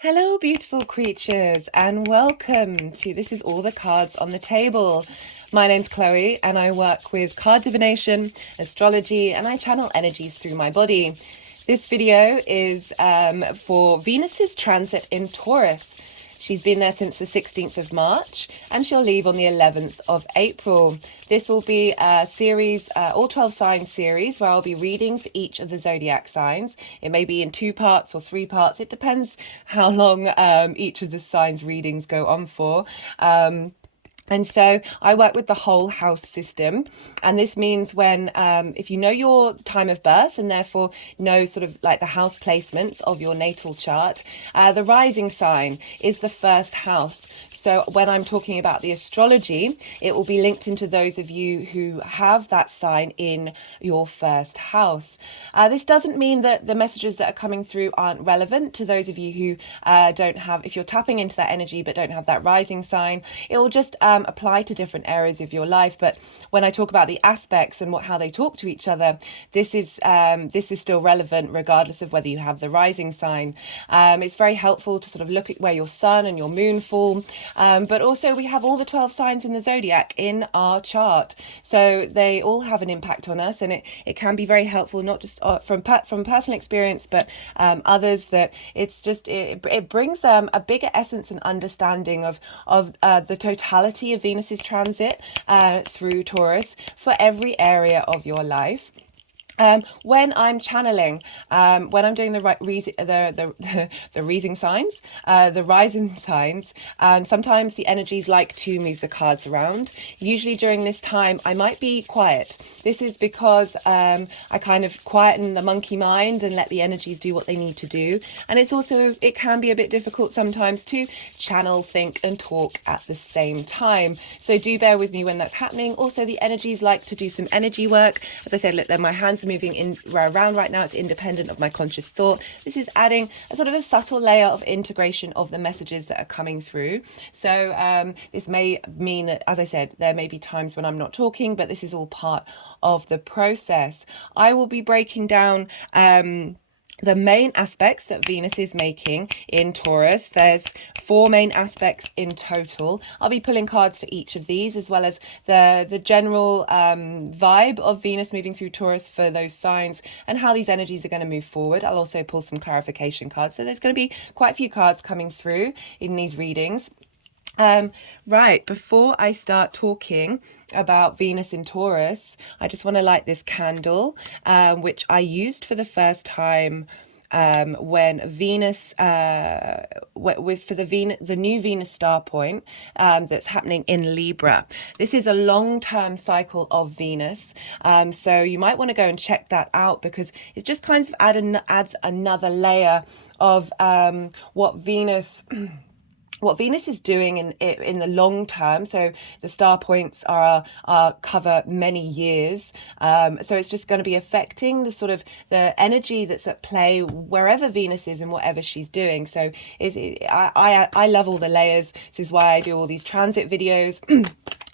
Hello, beautiful creatures, and welcome to This is All the Cards on the Table. My name's Chloe, and I work with card divination, astrology, and I channel energies through my body. This video is for Venus's transit in Taurus. She's been there since the 16th of March, and she'll leave on the 11th of April. This will be a series, all 12 signs series, where I'll be reading for each of the zodiac signs. It may be in 2 parts or 3 parts. It depends how long each of the signs readings go on for. And so I work with the whole house system. And this means when, if you know your time of birth and therefore know sort of like the house placements of your natal chart, the rising sign is the first house. So when I'm talking about the astrology, it will be linked into those of you who have that sign in your first house. This doesn't mean that the messages that are coming through aren't relevant to those of you who don't have, if you're tapping into that energy but don't have that rising sign, it will just apply to different areas of your life. But when I talk about the aspects and how they talk to each other, this is still relevant regardless of whether you have the rising sign. It's very helpful to sort of look at where your sun and your moon fall. But also we have all the 12 signs in the zodiac in our chart. So they all have an impact on us, and it can be very helpful, not just from personal experience, but others, that it's just, it brings a bigger essence and understanding of the totality of Venus's transit through Taurus for every area of your life. When I'm channeling, when I'm doing the rising signs, sometimes the energies like to move the cards around. Usually during this time, I might be quiet. This is because I kind of quieten the monkey mind and let the energies do what they need to do. And it can be a bit difficult sometimes to channel, think, and talk at the same time. So do bear with me when that's happening. Also, the energies like to do some energy work. As I said, look, my hands are moving around right now. It's independent of my conscious thought. This is adding a sort of a subtle layer of integration of the messages that are coming through. So this may mean that, as I said, there may be times when I'm not talking, but this is all part of the process. I will be breaking down the main aspects that Venus is making in Taurus. There's 4 main aspects in total. I'll be pulling cards for each of these, as well as the general vibe of Venus moving through Taurus for those signs and how these energies are going to move forward. I'll also pull some clarification cards. So there's going to be quite a few cards coming through in these readings. Right, before I start talking about Venus in Taurus, I just want to light this candle, which I used for the first time when Venus, the new Venus star point that's happening in Libra. This is a long-term cycle of Venus, so you might want to go and check that out, because it just kind of adds another layer of what Venus is doing in the long term. So the star points are cover many years. So it's just going to be affecting the sort of the energy that's at play wherever Venus is and whatever she's doing. So I love all the layers. This is why I do all these transit videos.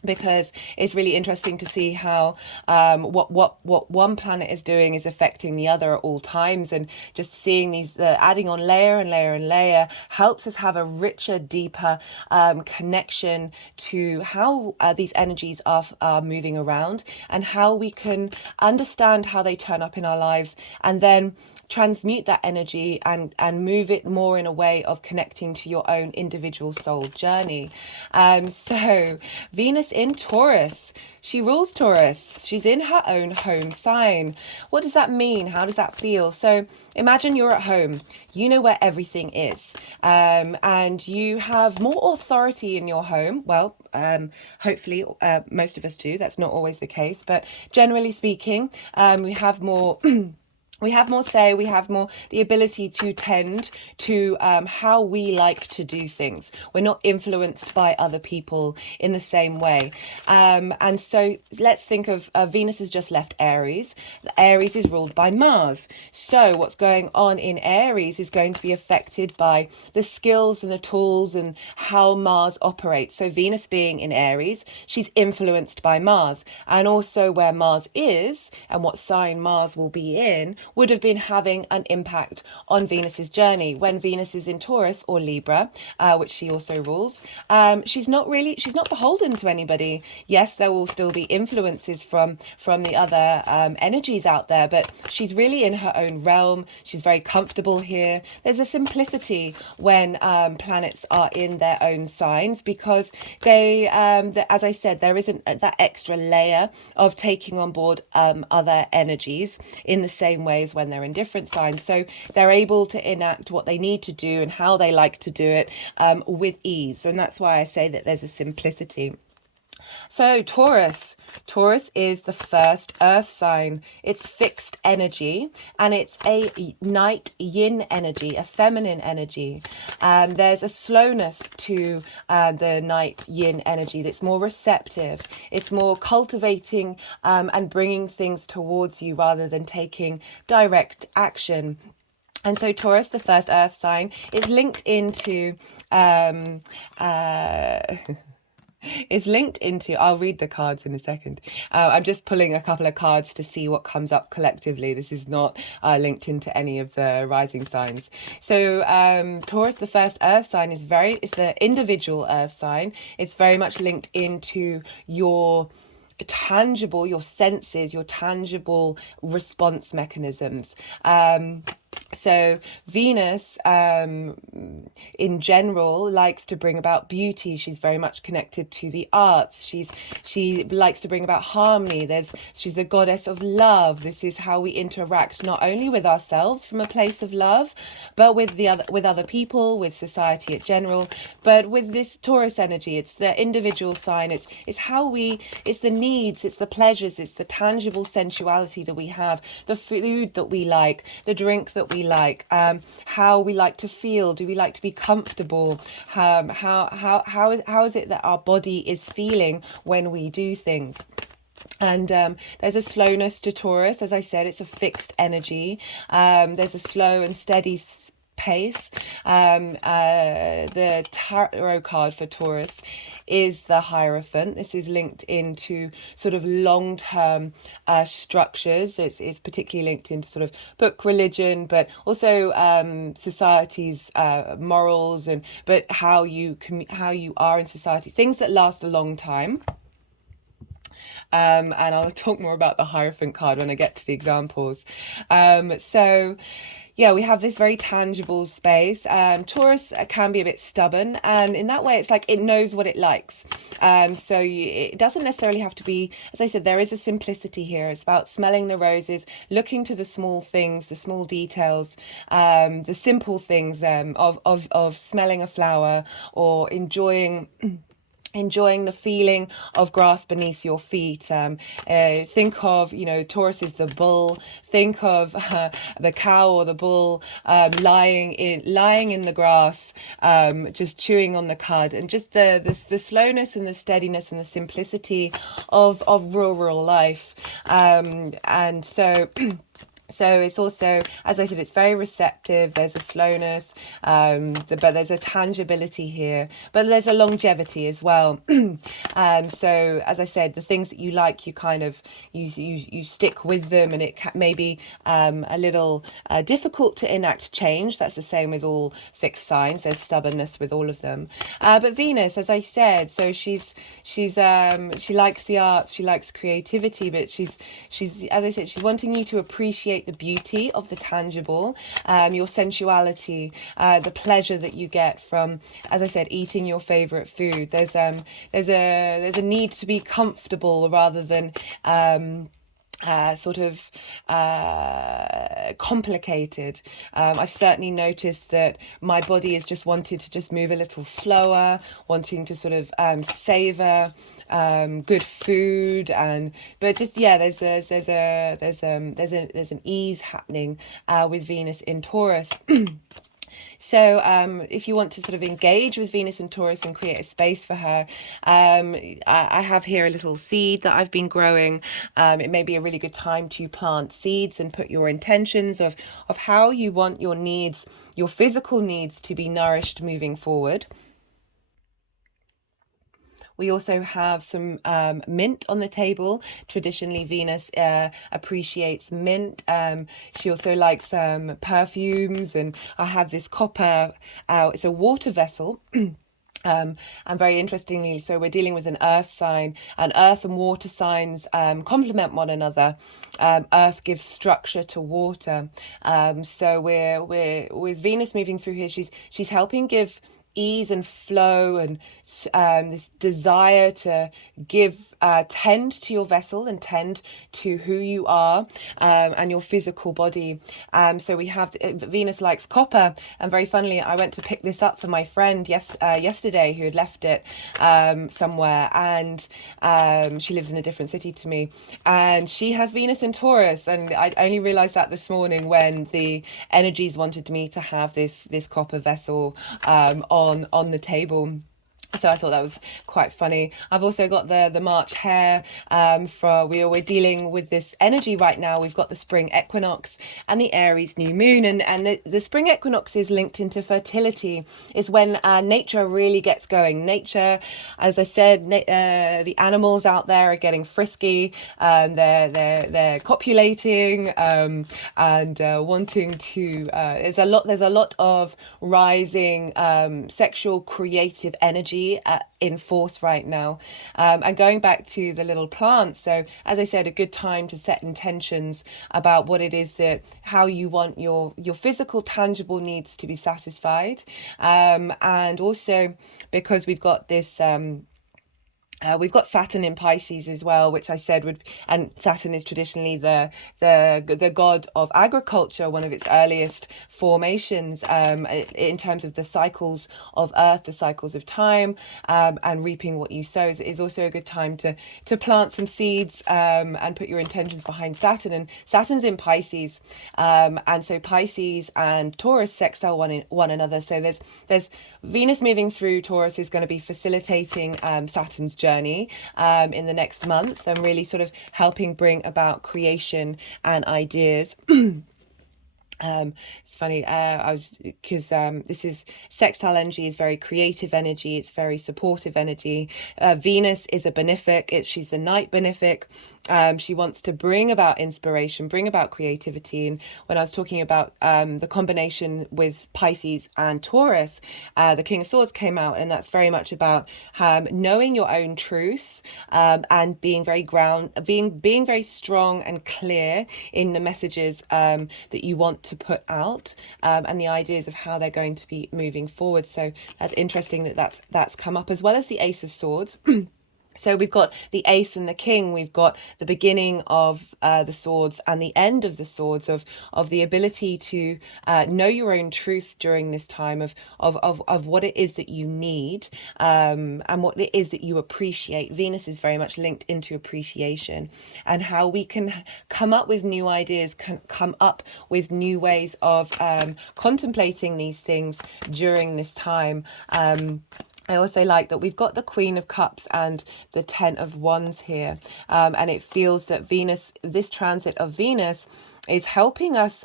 Because it's really interesting to see how what one planet is doing is affecting the other at all times, and just seeing these adding on layer and layer and layer helps us have a richer, deeper connection to how these energies are moving around, and how we can understand how they turn up in our lives, and then transmute that energy and move it more in a way of connecting to your own individual soul journey. So Venus in Taurus, she rules Taurus. She's in her own home sign. What does that mean? How does that feel? So imagine you're at home. You know where everything is, and you have more authority in your home. Well, hopefully most of us do. That's not always the case, but generally speaking, we have more we have more say, we have more the ability to tend to how we like to do things. We're not influenced by other people in the same way. And so let's think of Venus has just left Aries. Aries is ruled by Mars. So what's going on in Aries is going to be affected by the skills and the tools and how Mars operates. So Venus being in Aries, she's influenced by Mars. And also where Mars is and what sign Mars will be in would have been having an impact on Venus's journey. When Venus is in Taurus or Libra, which she also rules, she's not beholden to anybody. Yes, there will still be influences from the other energies out there, but she's really in her own realm. She's very comfortable here. There's a simplicity when planets are in their own signs, because they, as I said, there isn't that extra layer of taking on board other energies in the same way as when they're in different signs. So they're able to enact what they need to do and how they like to do it with ease. And that's why I say that there's a simplicity. So Taurus is the first earth sign. It's fixed energy, and it's a night yin energy, a feminine energy. There's a slowness to the night yin energy that's more receptive. It's more cultivating and bringing things towards you rather than taking direct action. And so Taurus, the first earth sign, is linked into I'll read the cards in a second. I'm just pulling a couple of cards to see what comes up collectively. This is not linked into any of the rising signs. So Taurus, the first earth sign, is the individual earth sign. It's very much linked into your tangible, your senses, your tangible response mechanisms. So Venus, in general, likes to bring about beauty. She's very much connected to the arts. She likes to bring about harmony. She's a goddess of love. This is how we interact not only with ourselves from a place of love, but with other people, with society in general. But with this Taurus energy, it's the individual sign. It's the needs, it's the pleasures, it's the tangible sensuality that we have, the food that we like, the drink that we like, how we like to feel. Do we like to be comfortable? How is it that our body is feeling when we do things? And there's a slowness to Taurus. As I said, it's a fixed energy. There's a slow and steady pace. The tarot card for Taurus is the Hierophant. This is linked into sort of long-term structures. It's particularly linked into sort of book religion, but also society's morals, but how you are in society, things that last a long time. And I'll talk more about the Hierophant card when I get to the examples. So yeah, we have this very tangible space. Taurus can be a bit stubborn, and in that way it's like it knows what it likes. So it doesn't necessarily have to be, as I said, there is a simplicity here. It's about smelling the roses, looking to the small things, the small details, the simple things of smelling a flower, or enjoying the feeling of grass beneath your feet. Think of, Taurus is the bull. Think of the cow or the bull lying in the grass, just chewing on the cud, and just the slowness and the steadiness and the simplicity of rural life. And so So it's also, as I said, it's very receptive. There's a slowness, but there's a tangibility here, but there's a longevity as well. So as I said, the things that you like, you kind of, you stick with them, and it may be a little difficult to enact change. That's the same with all fixed signs. There's stubbornness with all of them. But Venus, as I said, so she likes the arts, she likes creativity, but she's as I said, she's wanting you to appreciate the beauty of the tangible, your sensuality, the pleasure that you get from, as I said, eating your favorite food. There's a need to be comfortable rather than complicated. I've certainly noticed that my body has just wanted to just move a little slower, wanting to sort of savor good food, but just there's an ease happening with Venus in Taurus. So if you want to sort of engage with Venus and Taurus and create a space for her, I have here a little seed that I've been growing. It may be a really good time to plant seeds and put your intentions of how you want your needs, your physical needs, to be nourished moving forward. We also have some mint on the table. Traditionally, Venus appreciates mint. She also likes perfumes, and I have this copper. It's a water vessel. And very interestingly, so we're dealing with an earth sign, and earth and water signs complement one another. Earth gives structure to water. So we're with Venus moving through here. She's helping give ease and flow, and this desire to give, tend to your vessel and tend to who you are, and your physical body. So we have Venus likes copper, and very funnily, I went to pick this up for my friend yesterday who had left it somewhere, and she lives in a different city to me, and she has Venus in Taurus, and I only realized that this morning when the energies wanted me to have this copper vessel on the table. So I thought that was quite funny. I've also got the March hare. We're dealing with this energy right now. We've got the spring equinox and the Aries new moon, and the spring equinox is linked into fertility. It's when nature really gets going. Nature, as I said, the animals out there are getting frisky. They're copulating and wanting to. There's a lot of rising sexual creative energy in force right now, and going back to the little plants, so as I said, a good time to set intentions about what it is how you want your physical tangible needs to be satisfied, and also because we've got this we've got Saturn in Pisces as well, which I said and Saturn is traditionally the god of agriculture, one of its earliest formations, in terms of the cycles of Earth, the cycles of time, and reaping what you sow is also a good time to plant some seeds, and put your intentions behind Saturn. And Saturn's in Pisces, and so Pisces and Taurus sextile one another. So there's Venus moving through Taurus is going to be facilitating Saturn's journey in the next month, and really sort of helping bring about creation and ideas. It's funny, because this is sextile energy, is very creative energy, it's very supportive energy. Venus is a benefic, she's the night benefic. She wants to bring about inspiration, bring about creativity. And when I was talking about the combination with Pisces and Taurus, the King of Swords came out, and that's very much about knowing your own truth, and being very being very strong and clear in the messages that you want to put out, and the ideas of how they're going to be moving forward. So that's interesting that's come up, as well as the Ace of Swords. So we've got the ace and the king. We've got the beginning of the swords and the end of the swords, of the ability to know your own truth during this time, of what it is that you need, and what it is that you appreciate. Venus is very much linked into appreciation, and how we can come up with new ideas, can come up with new ways of contemplating these things during this time. I also like that we've got the Queen of Cups and the Ten of Wands here, and it feels that Venus, this transit of Venus, is helping us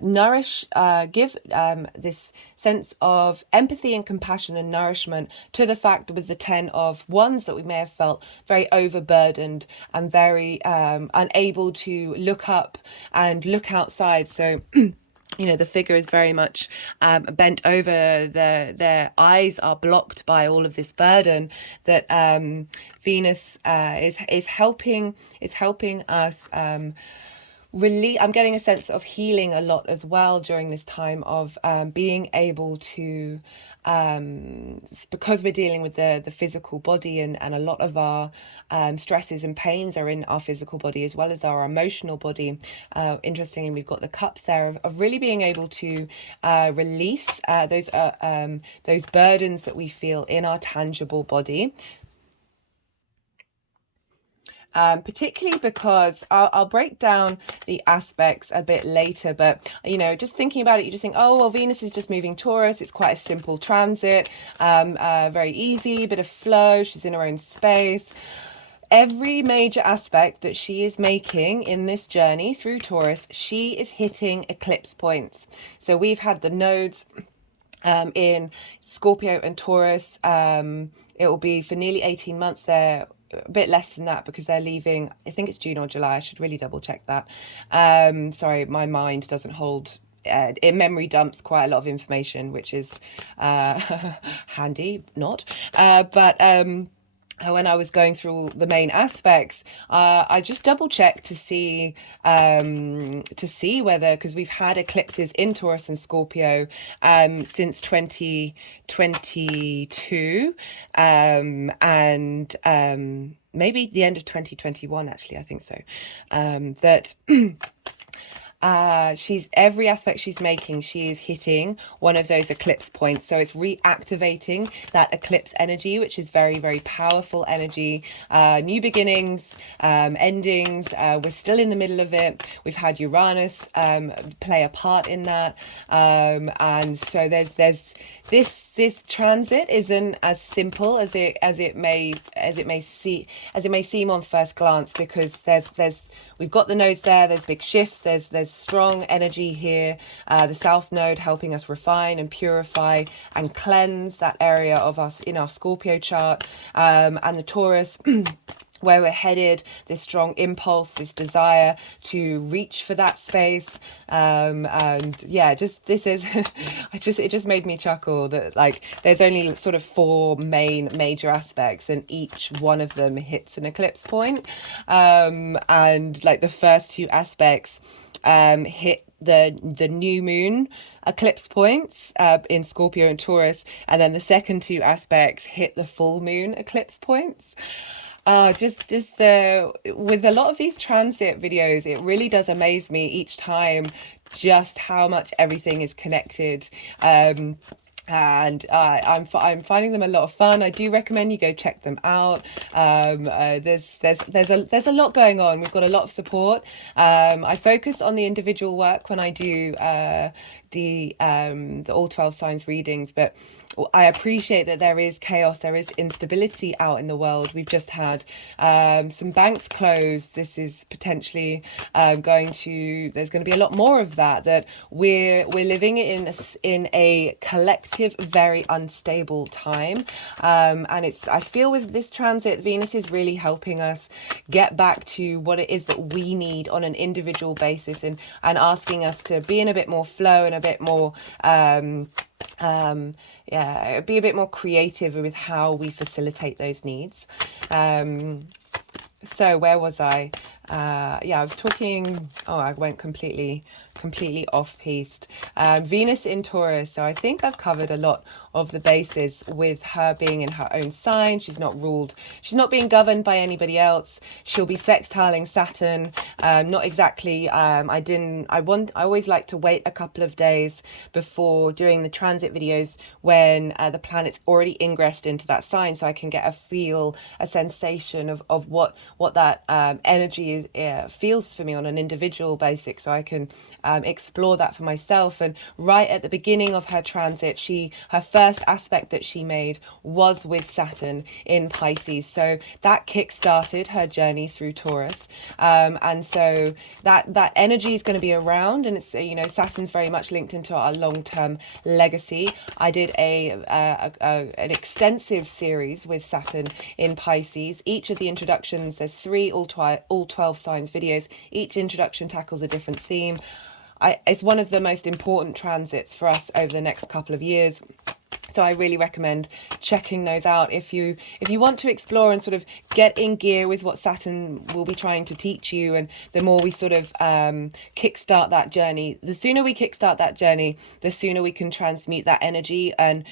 nourish, give this sense of empathy and compassion and nourishment to the fact with the Ten of Wands that we may have felt very overburdened and very unable to look up and look outside. So the figure is very much bent over. Their eyes are blocked by all of this burden that Venus is helping us really. I'm getting a sense of healing a lot as well during this time of being able to, because we're dealing with the physical body, and a lot of our stresses and pains are in our physical body as well as our emotional body. Interestingly, we've got the cups there of really being able to release those burdens that we feel in our tangible body. Particularly because I'll break down the aspects a bit later, but just thinking about it, you just think, oh well, Venus is just moving Taurus, it's quite a simple transit, very easy, bit of flow, she's in her own space. Every major aspect that she is making in this journey through Taurus, she is hitting eclipse points. So we've had the nodes In Scorpio and Taurus, it will be for nearly 18 months. They're a bit less than that because they're leaving, I think it's June or July. I should really double check that. Sorry, my mind doesn't hold, it memory dumps quite a lot of information, which is handy, not. But when I was going through the main aspects, I just double checked to see whether, because we've had eclipses in Taurus and Scorpio since 2022, and maybe the end of 2021, actually, I think so. That she's, every aspect she's making, she is hitting one of those eclipse points, so it's reactivating that eclipse energy, which is very, very powerful energy. New beginnings, endings, we're still in the middle of it. We've had Uranus play a part in that, and so there's this transit isn't as simple as it may seem on first glance, because we've got the nodes there, there's big shifts, there's strong energy here, the South Node helping us refine and purify and cleanse that area of us in our Scorpio chart, and the Taurus where we're headed, this strong impulse, this desire to reach for that space, and yeah, just this is it just made me chuckle that like there's only sort of 4 major aspects, and each one of them hits an eclipse point, and like the first 2 aspects hit the new moon eclipse points in Scorpio and Taurus, and then the second 2 aspects hit the full moon eclipse points. Just with a lot of these transit videos, it really does amaze me each time just how much everything is connected. And I'm finding them a lot of fun. I do recommend you go check them out. There's a lot going on. We've got a lot of support. I focus on the individual work when I do the all 12 signs readings, but I appreciate that there is chaos, there is instability out in the world. We've just had some banks close. This is potentially there's going to be a lot more of that we're living in a collective, very unstable time, and I feel with this transit, Venus is really helping us get back to what it is that we need on an individual basis, and asking us to be in a bit more flow and a bit more be a bit more creative with how we facilitate those needs. So where was I? I was talking, I went completely off piste. Venus in Taurus, so I think I've covered a lot of the bases with her being in her own sign. She's not being governed by anybody else. She'll be sextiling Saturn, not exactly, I always like to wait a couple of days before doing the transit videos when the planet's already ingressed into that sign, so I can get a sensation of what that energy feels for me on an individual basis, so I can explore that for myself. And right at the beginning of her transit, her first aspect that she made was with Saturn in Pisces, so that kick-started her journey through Taurus, and so that energy is going to be around, and it's Saturn's very much linked into our long-term legacy. I did an extensive series with Saturn in Pisces. Each of the introductions, there's 3 all 12 signs videos. Each introduction tackles a different theme. It's one of the most important transits for us over the next couple of years, so I really recommend checking those out if you want to explore and sort of get in gear with what Saturn will be trying to teach you. And the more we sort of kickstart that journey, the sooner we kickstart that journey, the sooner we can transmute that energy and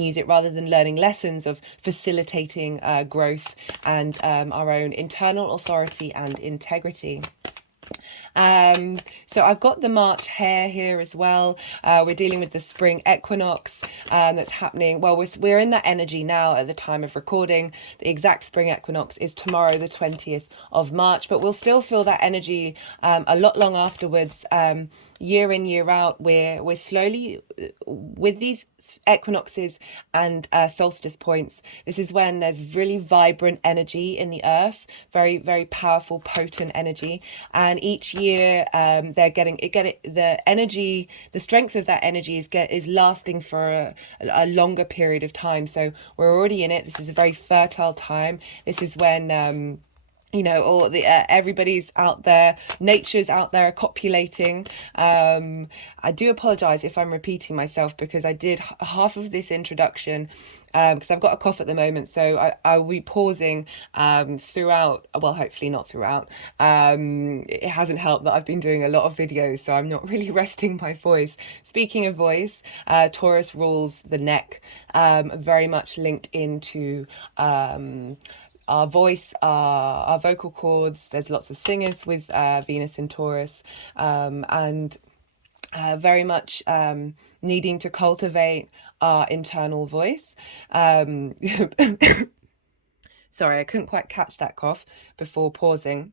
use it, rather than learning lessons of facilitating growth and our own internal authority and integrity. So I've got the March hare here as well. We're dealing with the spring equinox that's happening. Well, we're in that energy now at the time of recording. The exact spring equinox is tomorrow, the 20th of March, but we'll still feel that energy a lot long afterwards. Year in, year out, we're slowly, with these equinoxes and solstice points, this is when there's really vibrant energy in the earth, very, very powerful, potent energy, and and each year they're getting the energy, the strength of that energy is lasting for a longer period of time. So we're already in it. This is a very fertile time. This is when you know, all the everybody's out there, nature's out there copulating. I do apologize if I'm repeating myself, because I did half of this introduction because I've got a cough at the moment, so I will be pausing throughout. Well, hopefully not throughout. It hasn't helped that I've been doing a lot of videos, so I'm not really resting my voice. Speaking of voice, Taurus rules the neck, very much linked into our voice, our vocal cords. There's lots of singers with Venus in Taurus, and very much needing to cultivate our internal voice. Sorry, I couldn't quite catch that cough before pausing.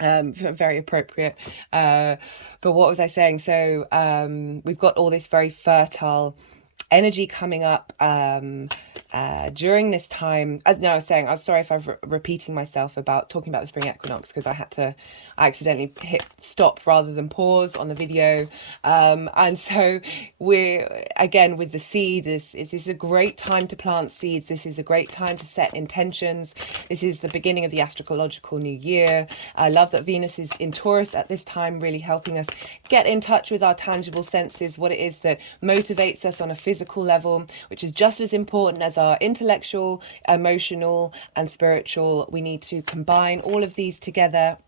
Very appropriate. But what was I saying? So we've got all this very fertile energy coming up during this time. As no, I was saying, I'm sorry if I'm repeating myself about talking about the spring equinox, because I accidentally hit stop rather than pause on the video. And so we're, again, with the seed, this is a great time to plant seeds. This is a great time to set intentions. This is the beginning of the astrological new year. I love that Venus is in Taurus at this time, really helping us get in touch with our tangible senses, what it is that motivates us on a physical level, which is just as important as our intellectual, emotional, and spiritual. We need to combine all of these together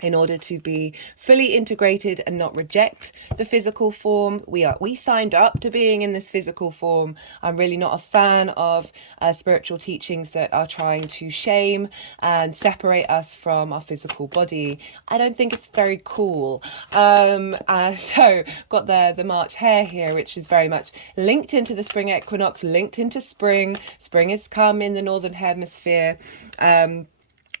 in order to be fully integrated and not reject the physical form. We signed up to being in this physical form. I'm really not a fan of spiritual teachings that are trying to shame and separate us from our physical body. I don't think it's very cool. So got the March hare here, which is very much linked into the spring equinox, linked into spring. Spring has come in the northern hemisphere.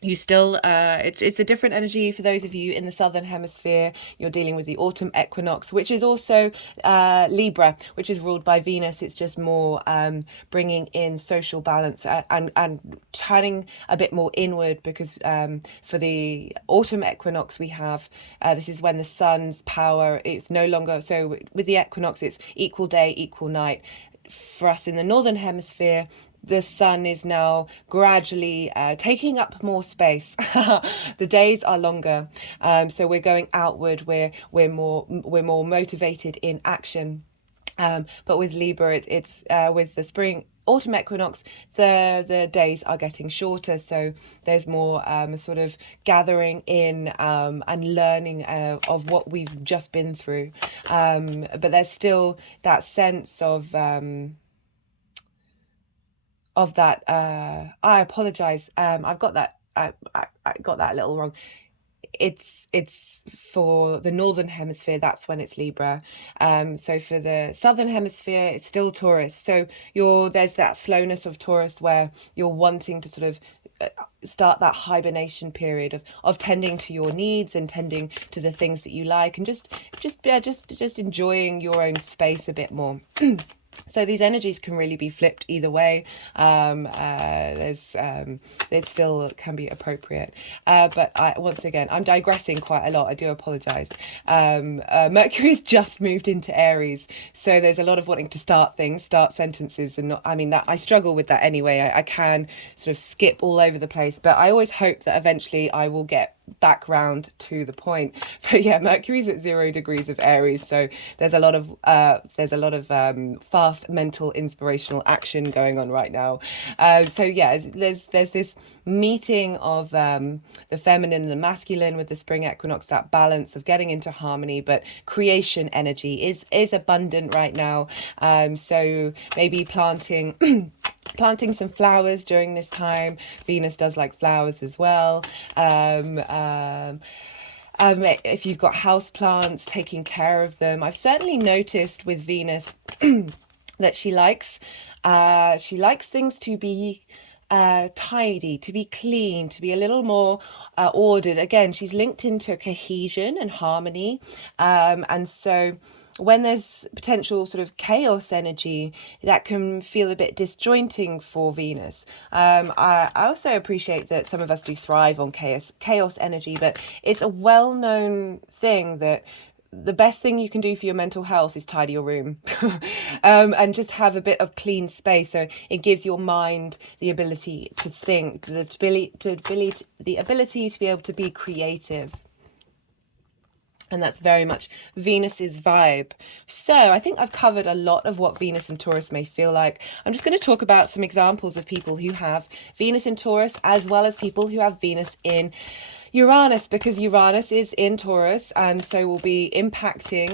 You still it's a different energy for those of you in the southern hemisphere. You're dealing with the autumn equinox, which is also Libra, which is ruled by Venus. It's just more bringing in social balance and turning a bit more inward, because for the autumn equinox we have this is when the sun's power, it's no longer, so with the equinox it's equal day, equal night. For us in the northern hemisphere, the sun is now gradually taking up more space. The days are longer, so we're going outward. We're more motivated in action. But with Libra, it's with the spring autumn equinox, the days are getting shorter, so there's more sort of gathering in and learning of what we've just been through, but there's still that sense of that I apologize, I've got that I got that a little wrong. It's for the northern hemisphere, that's when it's Libra. So for the southern hemisphere it's still Taurus. So there's that slowness of Taurus where you're wanting to sort of start that hibernation period of tending to your needs and tending to the things that you like, and just enjoying your own space a bit more. So these energies can really be flipped either way. It still can be appropriate. But once again, I'm digressing quite a lot. I do apologise. Mercury's just moved into Aries, so there's a lot of wanting to start sentences, and not. I mean, that I struggle with that anyway. I can sort of skip all over the place, but I always hope that eventually I will get back round to the point. But yeah, Mercury's at 0 degrees of Aries, so there's a lot of fast mental inspirational action going on right now. So yeah, there's this meeting of the feminine and the masculine with the spring equinox, that balance of getting into harmony, but creation energy is abundant right now. So maybe planting some flowers during this time. Venus does like flowers as well. If you've got house plants, taking care of them. I've certainly noticed with Venus that she likes things to be tidy, to be clean, to be a little more ordered. Again, she's linked into cohesion and harmony, and so when there's potential sort of chaos energy, that can feel a bit disjointing for Venus. I also appreciate that some of us do thrive on chaos energy, but it's a well-known thing that the best thing you can do for your mental health is tidy your room and just have a bit of clean space. So it gives your mind the ability to think, the ability to be able to be creative. And that's very much Venus's vibe. So I think I've covered a lot of what Venus and Taurus may feel like. I'm just going to talk about some examples of people who have Venus in Taurus, as well as people who have Venus in Uranus, because Uranus is in Taurus, and so will be impacting,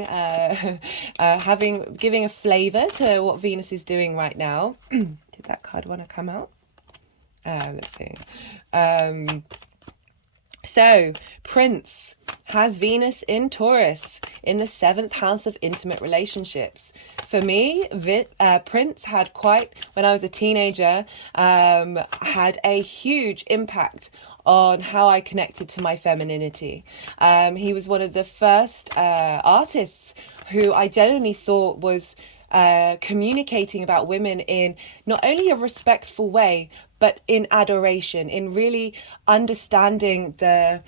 giving a flavor to what Venus is doing right now. Did that card want to come out? Let's see. So Prince has Venus in Taurus in the 7th house of intimate relationships. For me, Prince had when I was a teenager, had a huge impact on how I connected to my femininity. He was one of the first artists who I genuinely thought was communicating about women in not only a respectful way, but in adoration, in really understanding the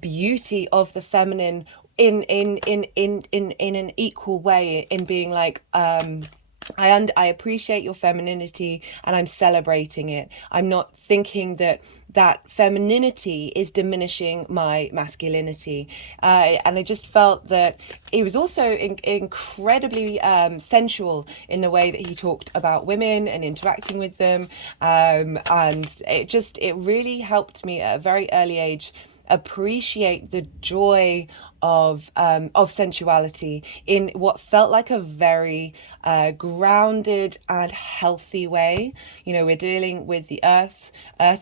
beauty of the feminine in an equal way, in being like, I appreciate your femininity and I'm celebrating it. I'm not thinking that femininity is diminishing my masculinity. And I just felt that it was also incredibly sensual in the way that he talked about women and interacting with them. And it really helped me at a very early age appreciate the joy of sensuality in what felt like a very grounded and healthy way. You know, we're dealing with the earth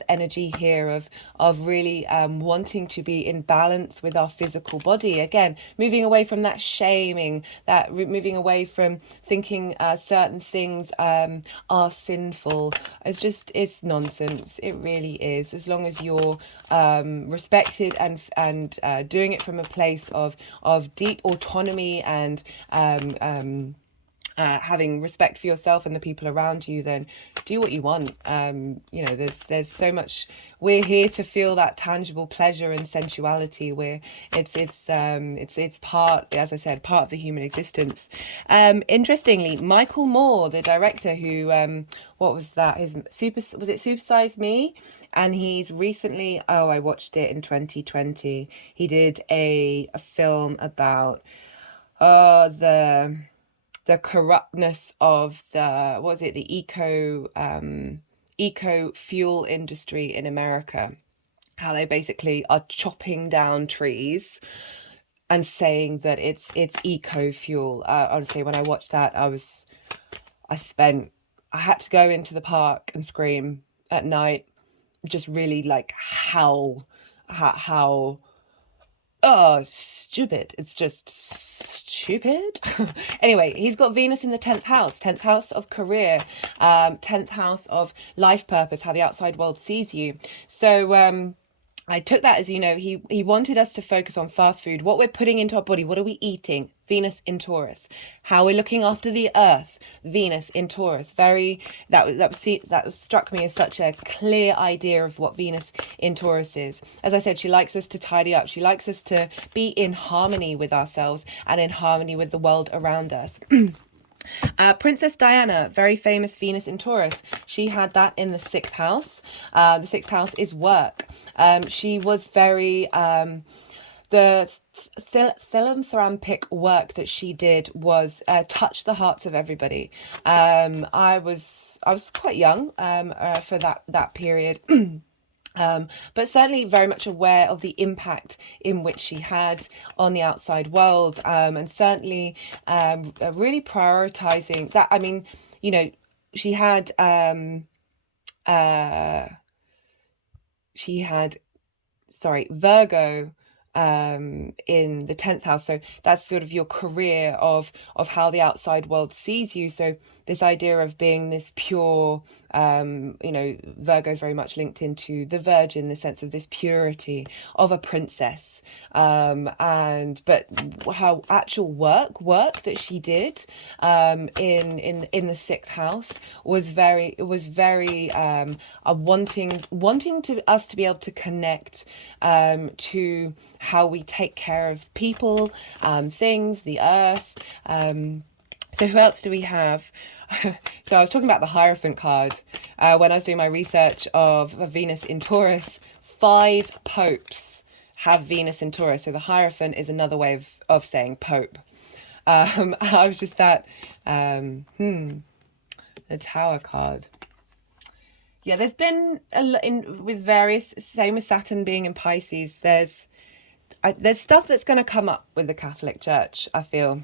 energy here of really wanting to be in balance with our physical body. Again, moving away from that shaming, moving away from thinking certain things are sinful. It's nonsense. It really is. As long as you're respected and doing it from a place of deep autonomy and having respect for yourself and the people around you, then do what you want. You know, there's so much. We're here to feel that tangible pleasure and sensuality. It's part, as I said, part of the human existence. Interestingly, Michael Moore, the director who what was that? Was it Super Size Me? And he's recently, I watched it in 2020. He did a film about the corruptness of the eco fuel industry in America. How they basically are chopping down trees and saying that it's eco fuel. Honestly, when I watched that, I had to go into the park and scream at night, just really like how stupid. It's just stupid. Anyway, he's got Venus in the 10th house of career, 10th house of life purpose, how the outside world sees you. So I took that as, you know, he wanted us to focus on fast food, what we're putting into our body, what are we eating? Venus in Taurus. How we're looking after the earth, Venus in Taurus. That struck me as such a clear idea of what Venus in Taurus is. As I said, she likes us to tidy up. She likes us to be in harmony with ourselves and in harmony with the world around us. Princess Diana, very famous Venus in Taurus. She had that in the 6th house. The 6th house is work. She was very the philanthropic work that she did was touch the hearts of everybody. I was quite young for that period. But certainly very much aware of the impact in which she had on the outside world, and certainly really prioritizing that. I mean, you know, she had Virgo in the 10th house. So that's sort of your career of how the outside world sees you. So this idea of being this pure, Virgo is very much linked into the Virgin, the sense of this purity of a princess, but her actual work that she did in the 6th house was very wanting to us to be able to connect to how we take care of people, things, the earth. So who else do we have? So I was talking about the Hierophant card when I was doing my research of Venus in Taurus. 5 popes have Venus in Taurus. So the Hierophant is another way of saying pope. I was just the Tower card. Yeah, there's been a lot with various, same as Saturn being in Pisces, there's stuff that's going to come up with the Catholic Church, I feel.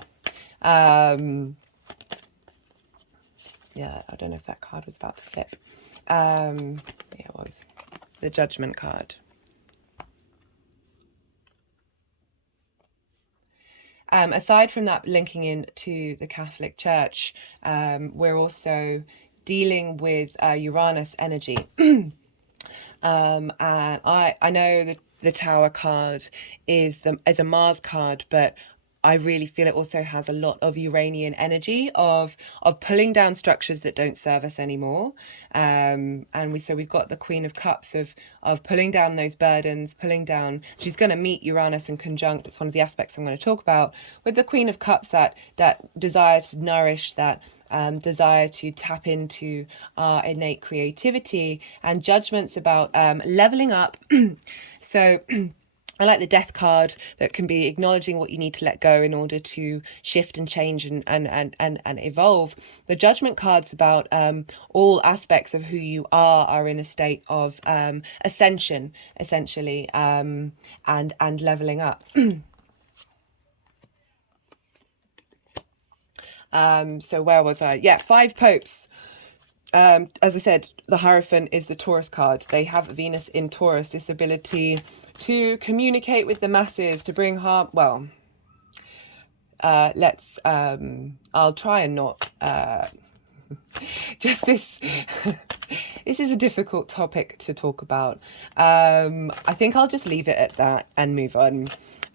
Yeah, I don't know if that card was about to flip. Yeah, it was. The Judgment card. Aside from that linking in to the Catholic Church, we're also dealing with Uranus energy. And I know that the Tower card is a Mars card, but I really feel it also has a lot of Uranian energy of pulling down structures that don't serve us anymore. And we've got the Queen of Cups of pulling down those burdens, pulling down. She's going to meet Uranus in conjunct. It's one of the aspects I'm going to talk about with the Queen of Cups, that desire to nourish, that desire to tap into our innate creativity, and judgments about leveling up. So I like the Death card, that can be acknowledging what you need to let go in order to shift and change and evolve. The Judgment card's about all aspects of who you are in a state of ascension, essentially, and leveling up. So where was I? Yeah, 5 popes. As I said, the Hierophant is the Taurus card. They have Venus in Taurus, this ability to communicate with the masses, to bring harm. Well, I'll try and not, just this, this is a difficult topic to talk about. I think I'll just leave it at that and move on.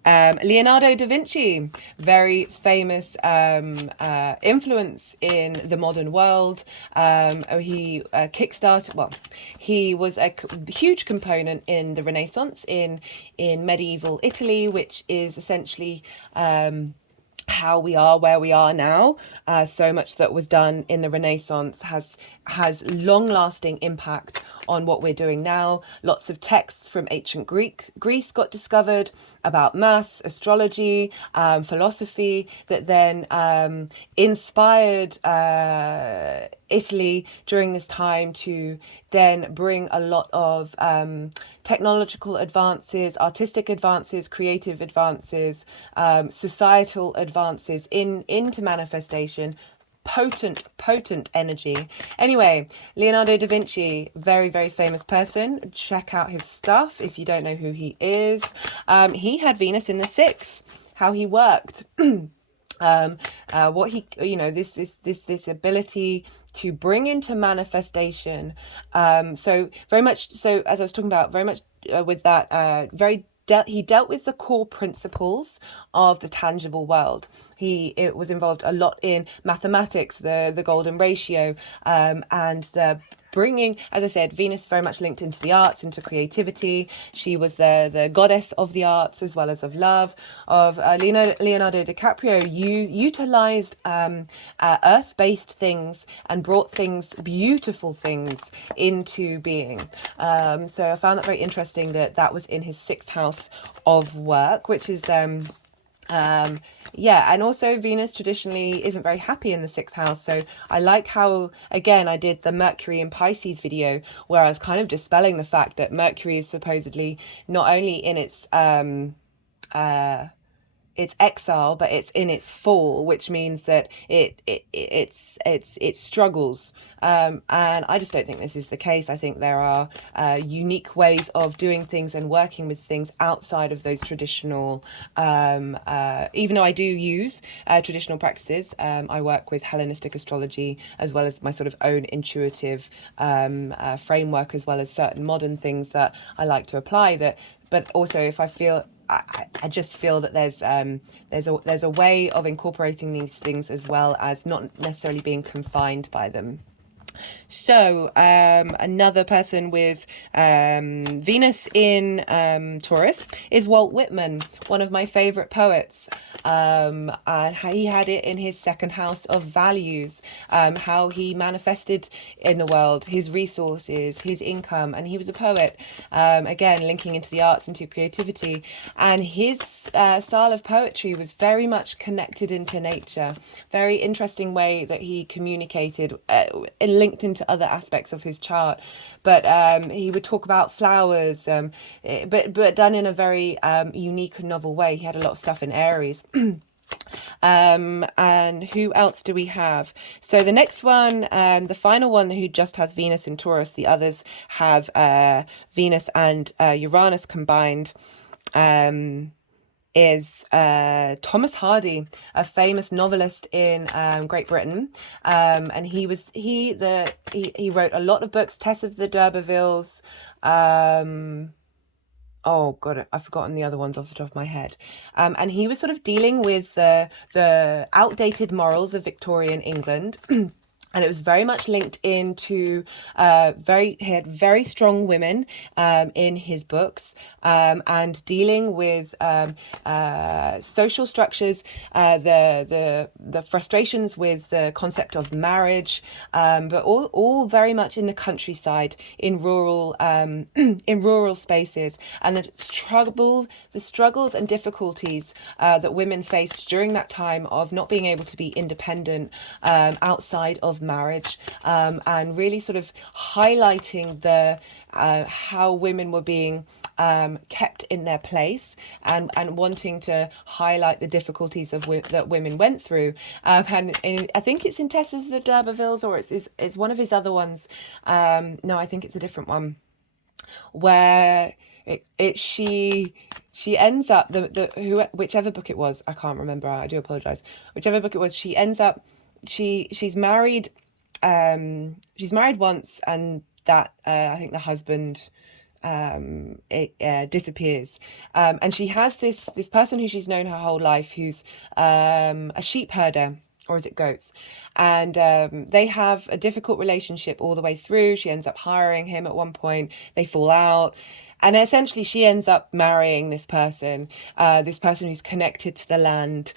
Leonardo da Vinci, very famous influence in the modern world. He he was a huge component in the Renaissance in medieval Italy, which is essentially how we are where we are now. So much that was done in the Renaissance has long-lasting impact on what we're doing now. Lots of texts from ancient Greece got discovered about maths, astrology, philosophy, that then inspired Italy during this time to then bring a lot of technological advances, artistic advances, creative advances, societal advances into manifestation. Potent energy. Anyway, Leonardo da Vinci, very, very famous person. Check out his stuff if you don't know who he is. He had Venus in the 6th. How he worked. What he, this ability to bring into manifestation. So very much so, as I was talking about, very much with that, he dealt with the core principles of the tangible world. It was involved a lot in mathematics, the golden ratio, and the bringing, as I said, Venus very much linked into the arts, into creativity. She was the goddess of the arts as well as of love. Leonardo DiCaprio utilized earth-based things and brought beautiful things into being. So I found that very interesting that was in his 6th house of work, which is and also Venus traditionally isn't very happy in the 6th house. So I like how, again, I did the Mercury in Pisces video where I was kind of dispelling the fact that Mercury is supposedly not only in its it's exile, but it's in its fall, which means that it struggles. And I just don't think this is the case. I think there are unique ways of doing things and working with things outside of those traditional, even though I do use traditional practices. I work with Hellenistic astrology as well as my sort of own intuitive framework, as well as certain modern things that I like to apply. But also if I feel, I just feel that there's a way of incorporating these things as well as not necessarily being confined by them. So another person with Venus in Taurus is Walt Whitman, one of my favorite poets. And he had it in his second house of values, how he manifested in the world, his resources, his income, and he was a poet, again linking into the arts, into creativity, and his style of poetry was very much connected into nature. Very interesting way that he communicated, linked into other aspects of his chart, but he would talk about flowers, but done in a very unique and novel way. He had a lot of stuff in Aries. And who else do we have? So the next one, the final one, who just has Venus in Taurus, the others have Venus and Uranus combined, is Thomas Hardy, a famous novelist in Great Britain, and he wrote a lot of books. Tess of the D'Urbervilles, oh god, I've forgotten the other ones off the top of my head, and he was sort of dealing with the outdated morals of Victorian England. And it was very much linked into he had very strong women in his books, and dealing with social structures, the frustrations with the concept of marriage, but all very much in the countryside, in rural spaces, and the struggles and difficulties that women faced during that time of not being able to be independent outside of marriage, and really sort of highlighting the how women were being kept in their place, and wanting to highlight the difficulties that women went through. And I think it's in Tess of the D'Urbervilles, or it's one of his other ones. No, I think it's a different one, where she ends up, whichever book it was, I can't remember, I do apologize, whichever book it was, she ends up, she's married once, and that I think the husband disappears, and she has this person who she's known her whole life, who's a sheep herder, or is it goats, and they have a difficult relationship all the way through. She ends up hiring him at one point, they fall out, and essentially she ends up marrying this person who's connected to the land.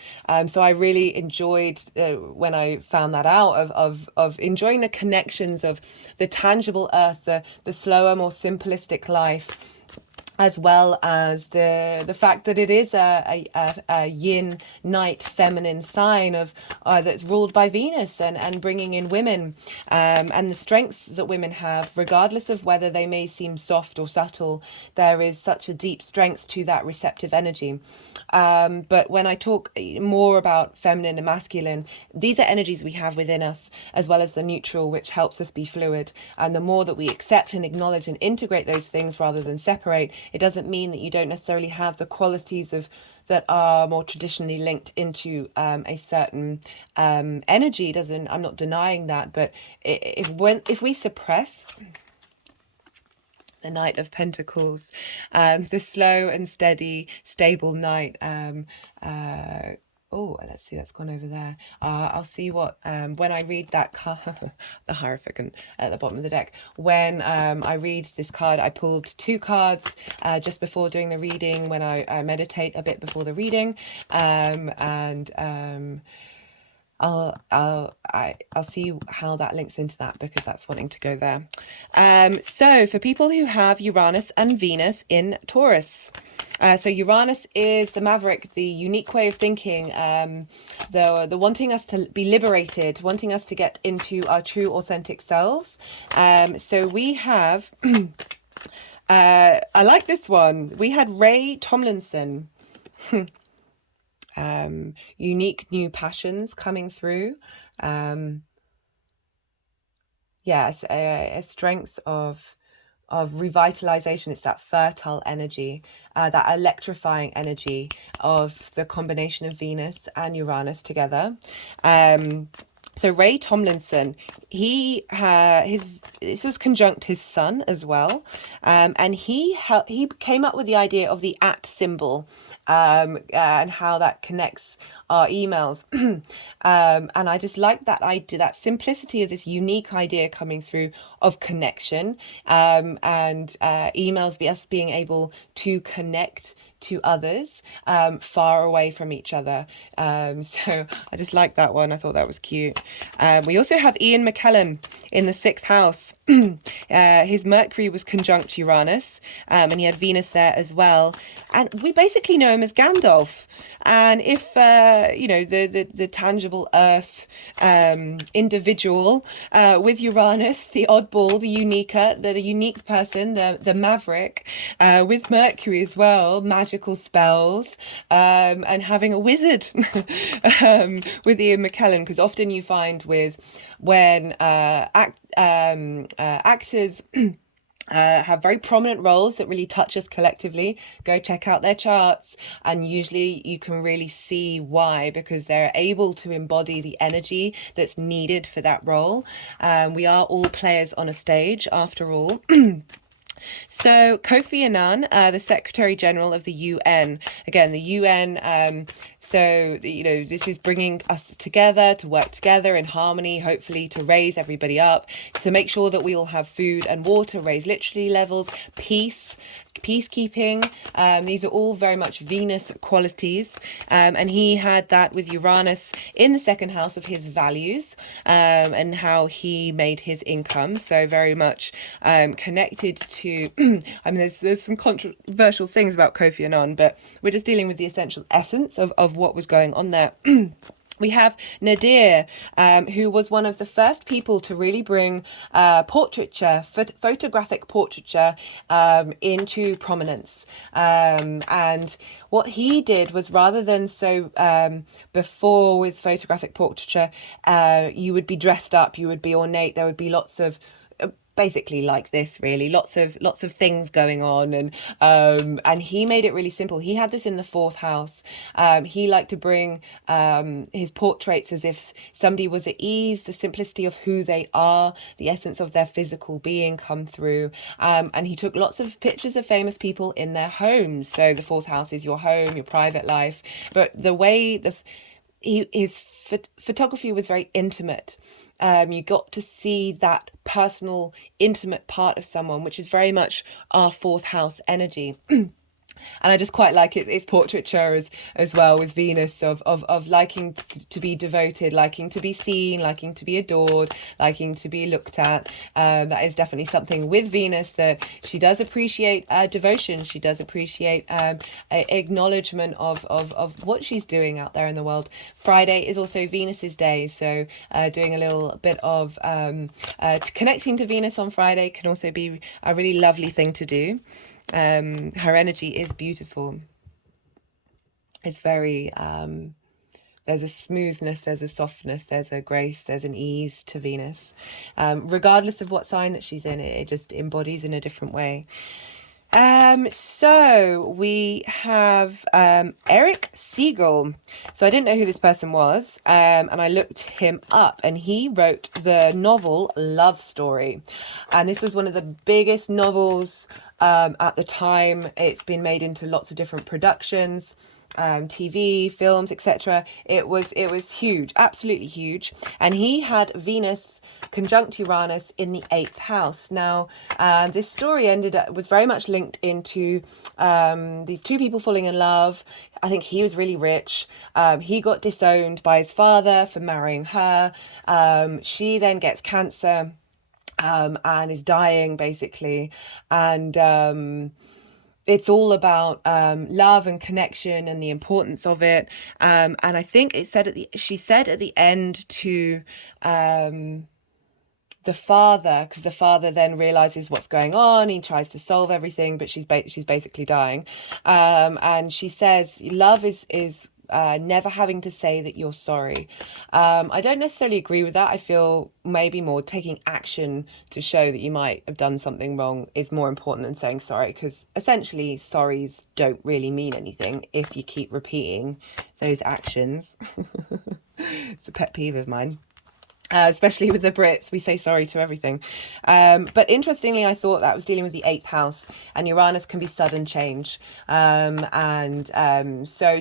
So I really enjoyed when I found that out, of enjoying the connections of the tangible earth, the slower, more simplistic life, as well as the fact that it is a yin night feminine sign of that's ruled by Venus, and bringing in women, and the strength that women have, regardless of whether they may seem soft or subtle. There is such a deep strength to that receptive energy. But when I talk more about feminine and masculine, these are energies we have within us, as well as the neutral, which helps us be fluid. And the more that we accept and acknowledge and integrate those things rather than separate, it doesn't mean that you don't necessarily have the qualities that are more traditionally linked into a certain energy. I'm not denying that, but if we suppress the Knight of Pentacles, the slow and steady, stable knight. Oh, let's see, that's gone over there. I'll see what, when I read that card, the Hierophant at the bottom of the deck, when I read this card, I pulled 2 cards just before doing the reading, when I meditate a bit before the reading, I'll see how that links into that, because that's wanting to go there. So for people who have Uranus and Venus in Taurus, so Uranus is the maverick, the unique way of thinking, the wanting us to be liberated, wanting us to get into our true authentic selves. So we have, I like this one. We had Ray Tomlinson. unique new passions coming through. Yes, a strength of revitalization. It's that fertile energy, that electrifying energy of the combination of Venus and Uranus together. So Ray Tomlinson, this was conjunct his sun as well, and he came up with the idea of the @ symbol, and how that connects our emails. And I just like that idea, that simplicity of this unique idea coming through of connection, and emails, us being able to connect to others far away from each other. So I just like that one. I thought that was cute. We also have Ian McKellen in the 6th house. His Mercury was conjunct Uranus, and he had Venus there as well. And we basically know him as Gandalf. And if you know, the tangible Earth individual with Uranus, the oddball, the unique person, the maverick, with Mercury as well, magical spells, and having a wizard with Ian McKellen, because often you find when actors have very prominent roles that really touch us collectively, go check out their charts, and usually you can really see why, because they're able to embody the energy that's needed for that role. We are all players on a stage after all. So Kofi Annan, the Secretary General of the UN, again, the UN, so, you know, this is bringing us together to work together in harmony, hopefully to raise everybody up, to make sure that we all have food and water, raise literacy levels, peacekeeping. These are all very much Venus qualities. And he had that with Uranus in the 2nd house of his values, and how he made his income. So very much connected to, I mean, there's some controversial things about Kofi Annan, but we're just dealing with the essential essence of what was going on there. We have Nadir, who was one of the first people to really bring portraiture, photographic portraiture, into prominence. And what he did was, rather than before with photographic portraiture, you would be dressed up, you would be ornate, there would be lots of basically like this, really, lots of things going on, and he made it really simple. He had this in the 4th house. He liked to bring his portraits as if somebody was at ease, the simplicity of who they are, the essence of their physical being come through, and he took lots of pictures of famous people in their homes. So the 4th house is your home, your private life, but the way his photography was very intimate. You got to see that personal, intimate part of someone, which is very much our 4th house energy. And I just quite like its portraiture as well, with Venus, of liking to be devoted, liking to be seen, liking to be adored, liking to be looked at. That is definitely something with Venus, that she does appreciate devotion. She does appreciate acknowledgement of what she's doing out there in the world. Friday is also Venus's day, so doing a little bit of connecting to Venus on Friday can also be a really lovely thing to do. Her energy is beautiful. It's very, there's a smoothness, there's a softness, there's a grace, there's an ease to Venus. Regardless of what sign that she's in, it just embodies in a different way. So we have Eric Siegel. So I didn't know who this person was, and I looked him up, and he wrote the novel Love Story. And this was one of the biggest novels at the time. It's been made into lots of different productions, TV, films, etc. It was huge, absolutely huge. And he had Venus conjunct Uranus in the 8th house. Now, this story was very much linked into these two people falling in love. I think he was really rich. He got disowned by his father for marrying her. She then gets cancer, and is dying, basically. And it's all about love and connection and the importance of it. And I think she said at the end to the father, because the father then realizes what's going on. He tries to solve everything, but she's basically dying. And she says, love is never having to say that you're sorry. I don't necessarily agree with that. I feel maybe more taking action to show that you might have done something wrong is more important than saying sorry, because essentially sorries don't really mean anything if you keep repeating those actions. It's a pet peeve of mine. Especially with the Brits, we say sorry to everything. But interestingly, I thought that was dealing with the 8th house, and Uranus can be sudden change. So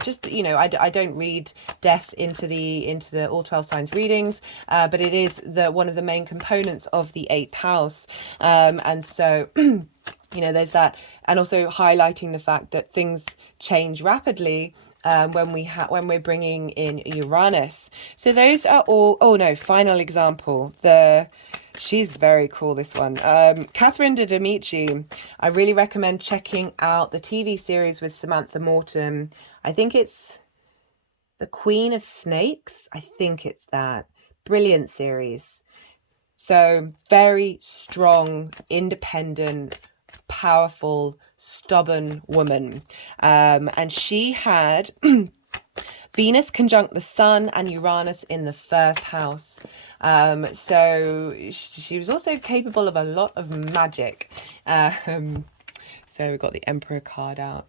just, you know, I don't read death into the all 12 signs readings, but it is one of the main components of the 8th house. And so you know, there's that, and also highlighting the fact that things change rapidly when we're bringing in Uranus. So those are all. Oh no, final example. She's very cool, this one. Catherine de Medici. I really recommend checking out the TV series with Samantha Morton. I think it's The Queen of Snakes. I think it's that. Brilliant series. So very strong, independent, powerful, stubborn woman. And she had Venus conjunct the Sun and Uranus in the 1st house. So she was also capable of a lot of magic. So we've got the Emperor card out,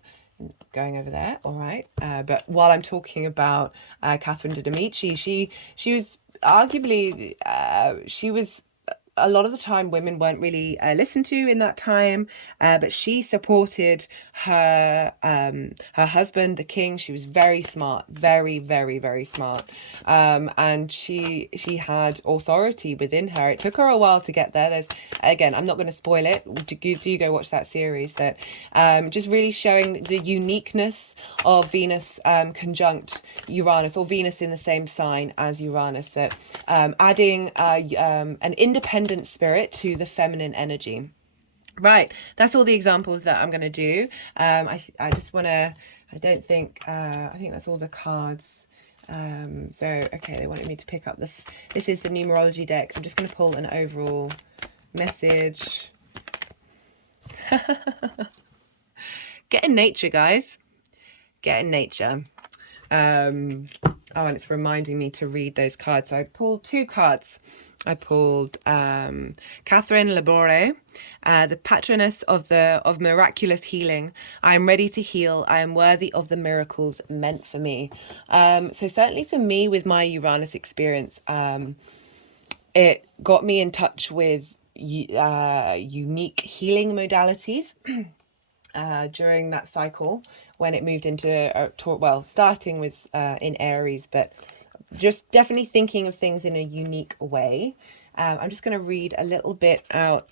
going over there. All right. But while I'm talking about Catherine de Medici, she was arguably, she was, a lot of the time women weren't really listened to in that time, but she supported her husband, the king. She was very smart, very, very, very smart, and she had authority within her. It took her a while to get there. There's, again, I'm not going to spoil it. Do go watch that series. That just really showing the uniqueness of Venus conjunct Uranus, or Venus in the same sign as Uranus. That adding an independent spirit to the feminine energy. Right, that's all the examples that I'm going to do. I just want to, I think that's all the cards. So okay, they wanted me to pick up this is the numerology deck. I'm just going to pull an overall message. Get in nature, guys. Get in nature. Oh, and it's reminding me to read those cards. So I pulled 2 cards. I pulled Catherine Labore, the patroness of miraculous healing. I am ready to heal. I am worthy of the miracles meant for me. So certainly for me, with my Uranus experience, it got me in touch with unique healing modalities. During that cycle, when it moved into starting with in Aries, but just definitely thinking of things in a unique way. I'm just going to read a little bit out.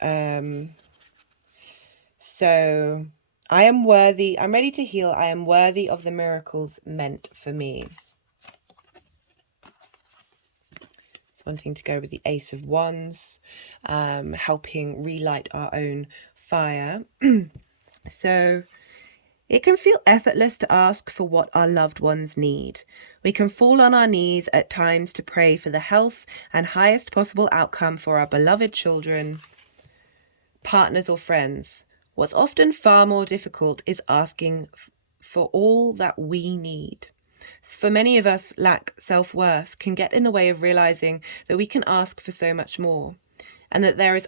So I am worthy. I'm ready to heal. I am worthy of the miracles meant for me. Just wanting to go with the Ace of Wands, helping relight our own fire. So it can feel effortless to ask for what our loved ones need. We can fall on our knees at times to pray for the health and highest possible outcome for our beloved children, partners, or friends. What's often far more difficult is asking for all that we need. For many of us, lack self-worth can get in the way of realizing that we can ask for so much more, and that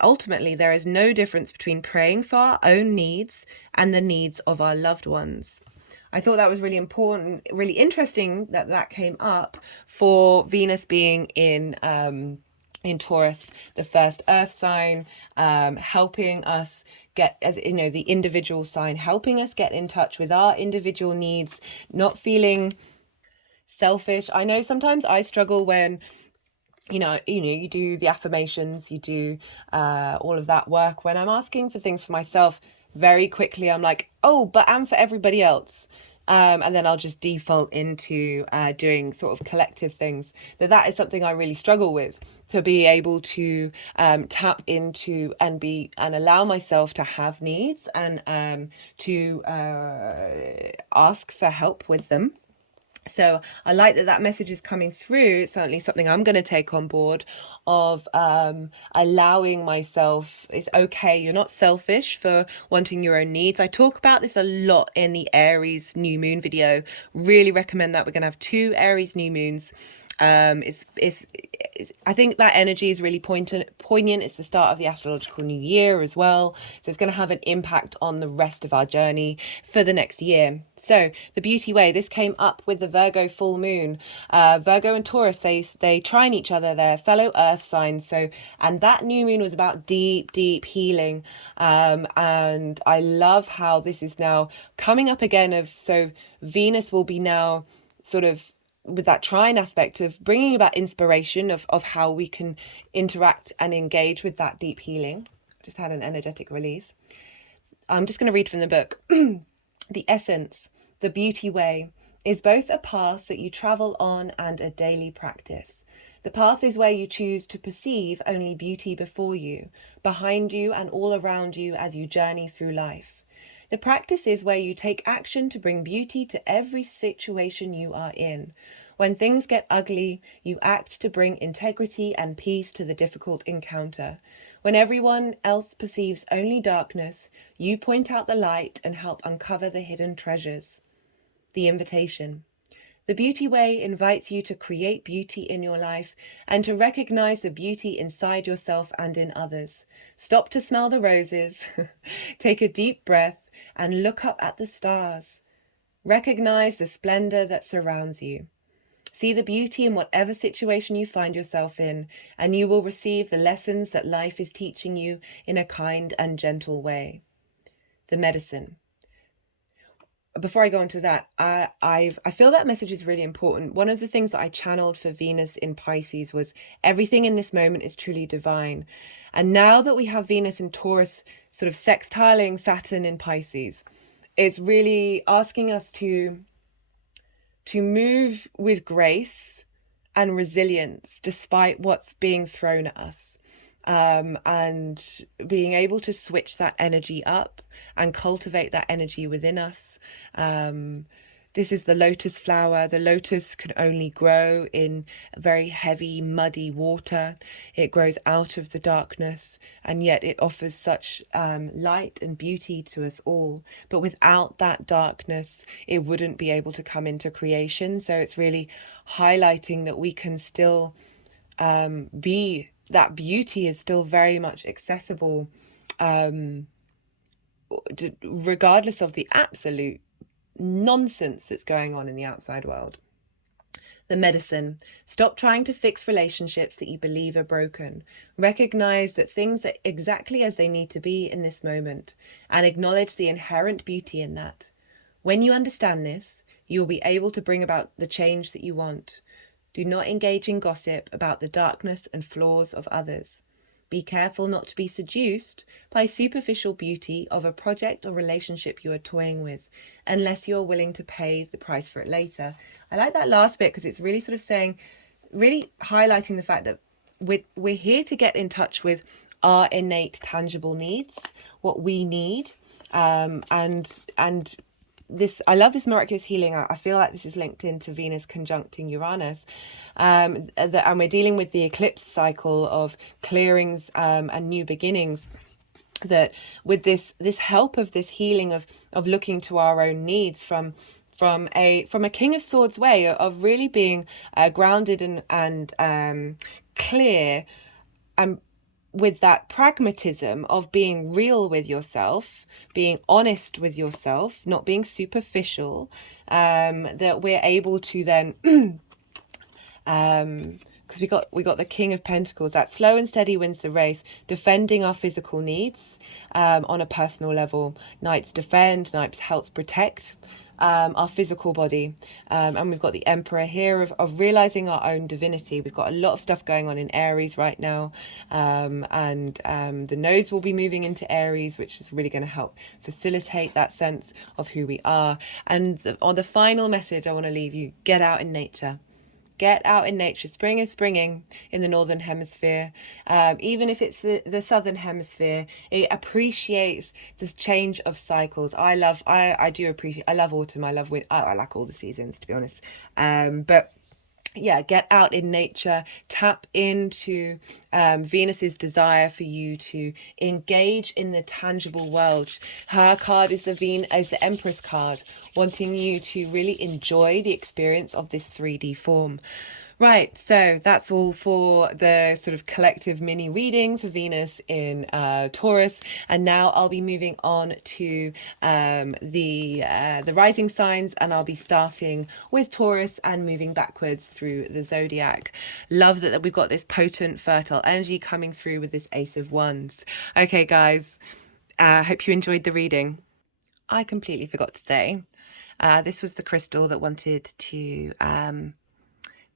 ultimately there is no difference between praying for our own needs and the needs of our loved ones. I thought that was really important, really interesting that came up for Venus being in Taurus, the 1st earth sign, helping us get, as you know, the individual sign, helping us get in touch with our individual needs, not feeling selfish. I know sometimes I struggle when you do the affirmations, you do all of that work. When I'm asking for things for myself, very quickly I'm like, oh, but and for everybody else. And then I'll just default into doing sort of collective things. That is something I really struggle with, to be able to tap into and allow myself to have needs and to ask for help with them. So I like that that message is coming through. It's certainly something I'm going to take on board, of allowing myself. It's okay. You're not selfish for wanting your own needs. I talk about this a lot in the Aries new moon video. Really recommend that. We're going to have 2 Aries new moons. It's I think that energy is really poignant. It's the start of the astrological new year as well. So it's going to have an impact on the rest of our journey for the next year. So the beauty way, this came up with the Virgo full moon. Virgo and Taurus, they trine each other. They're fellow earth signs. So, and that new moon was about deep healing. And I love how this is now coming up again so Venus will be now sort of with that trine aspect of bringing about inspiration of how we can interact and engage with that deep healing. Just had an energetic release. I'm just going to read from the book. The essence, the beauty way, is both a path that you travel on and a daily practice. The path is where you choose to perceive only beauty before you, behind you, and all around you as you journey through life. The practice is where you take action to bring beauty to every situation you are in. When things get ugly, you act to bring integrity and peace to the difficult encounter. When everyone else perceives only darkness, you point out the light and help uncover the hidden treasures. The invitation. The beauty way invites you to create beauty in your life and to recognize the beauty inside yourself and in others. Stop to smell the roses, take a deep breath, and look up at the stars. Recognize the splendor that surrounds you. See the beauty in whatever situation you find yourself in, and you will receive the lessons that life is teaching you in a kind and gentle way. The medicine. Before I go into that, I feel that message is really important. One of the things that I channeled for Venus in Pisces was everything in this moment is truly divine. And now that we have Venus in Taurus sort of sextiling Saturn in Pisces, it's really asking us to move with grace and resilience despite what's being thrown at us. And being able to switch that energy up and cultivate that energy within us. This is the lotus flower. The lotus can only grow in very heavy, muddy water. It grows out of the darkness, and yet it offers such light and beauty to us all. But without that darkness, it wouldn't be able to come into creation. So it's really highlighting that we can still be, that beauty is still very much accessible, regardless of the absolute nonsense that's going on in the outside world. The medicine. Stop trying to fix relationships that you believe are broken. Recognize that things are exactly as they need to be in this moment, and acknowledge the inherent beauty in that. When you understand this, you will be able to bring about the change that you want. Do not engage in gossip about the darkness and flaws of others. Be careful not to be seduced by superficial beauty of a project or relationship you are toying with, unless you're willing to pay the price for it later. I like that last bit because it's really sort of saying, really highlighting the fact that we're here to get in touch with our innate tangible needs, what we need, and this, I love this miraculous healing. I feel like this is linked into Venus conjuncting Uranus, and we're dealing with the eclipse cycle of clearings and new beginnings. That with this help of this healing of looking to our own needs from a King of Swords way of really being grounded and clear, and with that pragmatism of being real with yourself, being honest with yourself, not being superficial, that we're able to then, because we got the King of Pentacles, that slow and steady wins the race, defending our physical needs on a personal level. Knights defend, Knights helps protect our physical body, and we've got the Emperor here of realizing our own divinity. We've got a lot of stuff going on in Aries right now, and the nodes will be moving into Aries, which is really going to help facilitate that sense of who we are. And on the final message I want to leave you: get out in nature. Get out in nature. Spring is springing in the northern hemisphere. Even if it's the southern hemisphere, it appreciates the change of cycles. I love autumn. I love winter. I like all the seasons, to be honest. But yeah, get out in nature, tap into Venus's desire for you to engage in the tangible world. Her card is the Empress card, wanting you to really enjoy the experience of this 3D form. Right, so that's all for the sort of collective mini reading for Venus in Taurus, and now I'll be moving on to the rising signs, and I'll be starting with Taurus and moving backwards through the zodiac. Love that we've got this potent, fertile energy coming through with this Ace of Wands. Okay, guys, hope you enjoyed the reading. I completely forgot to say, this was the crystal that wanted to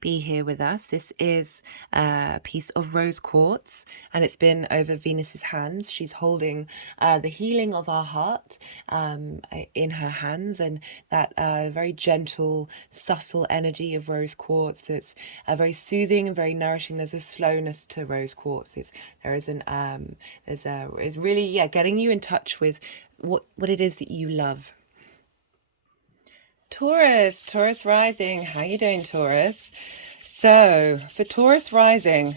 be here with us. This is a piece of rose quartz, and it's been over Venus's hands. She's holding the healing of our heart in her hands, and that very gentle, subtle energy of rose quartz that's very soothing and very nourishing. There's a slowness to rose quartz. Is really getting you in touch with what it is that you love. Taurus rising. How you doing, Taurus? So for Taurus rising,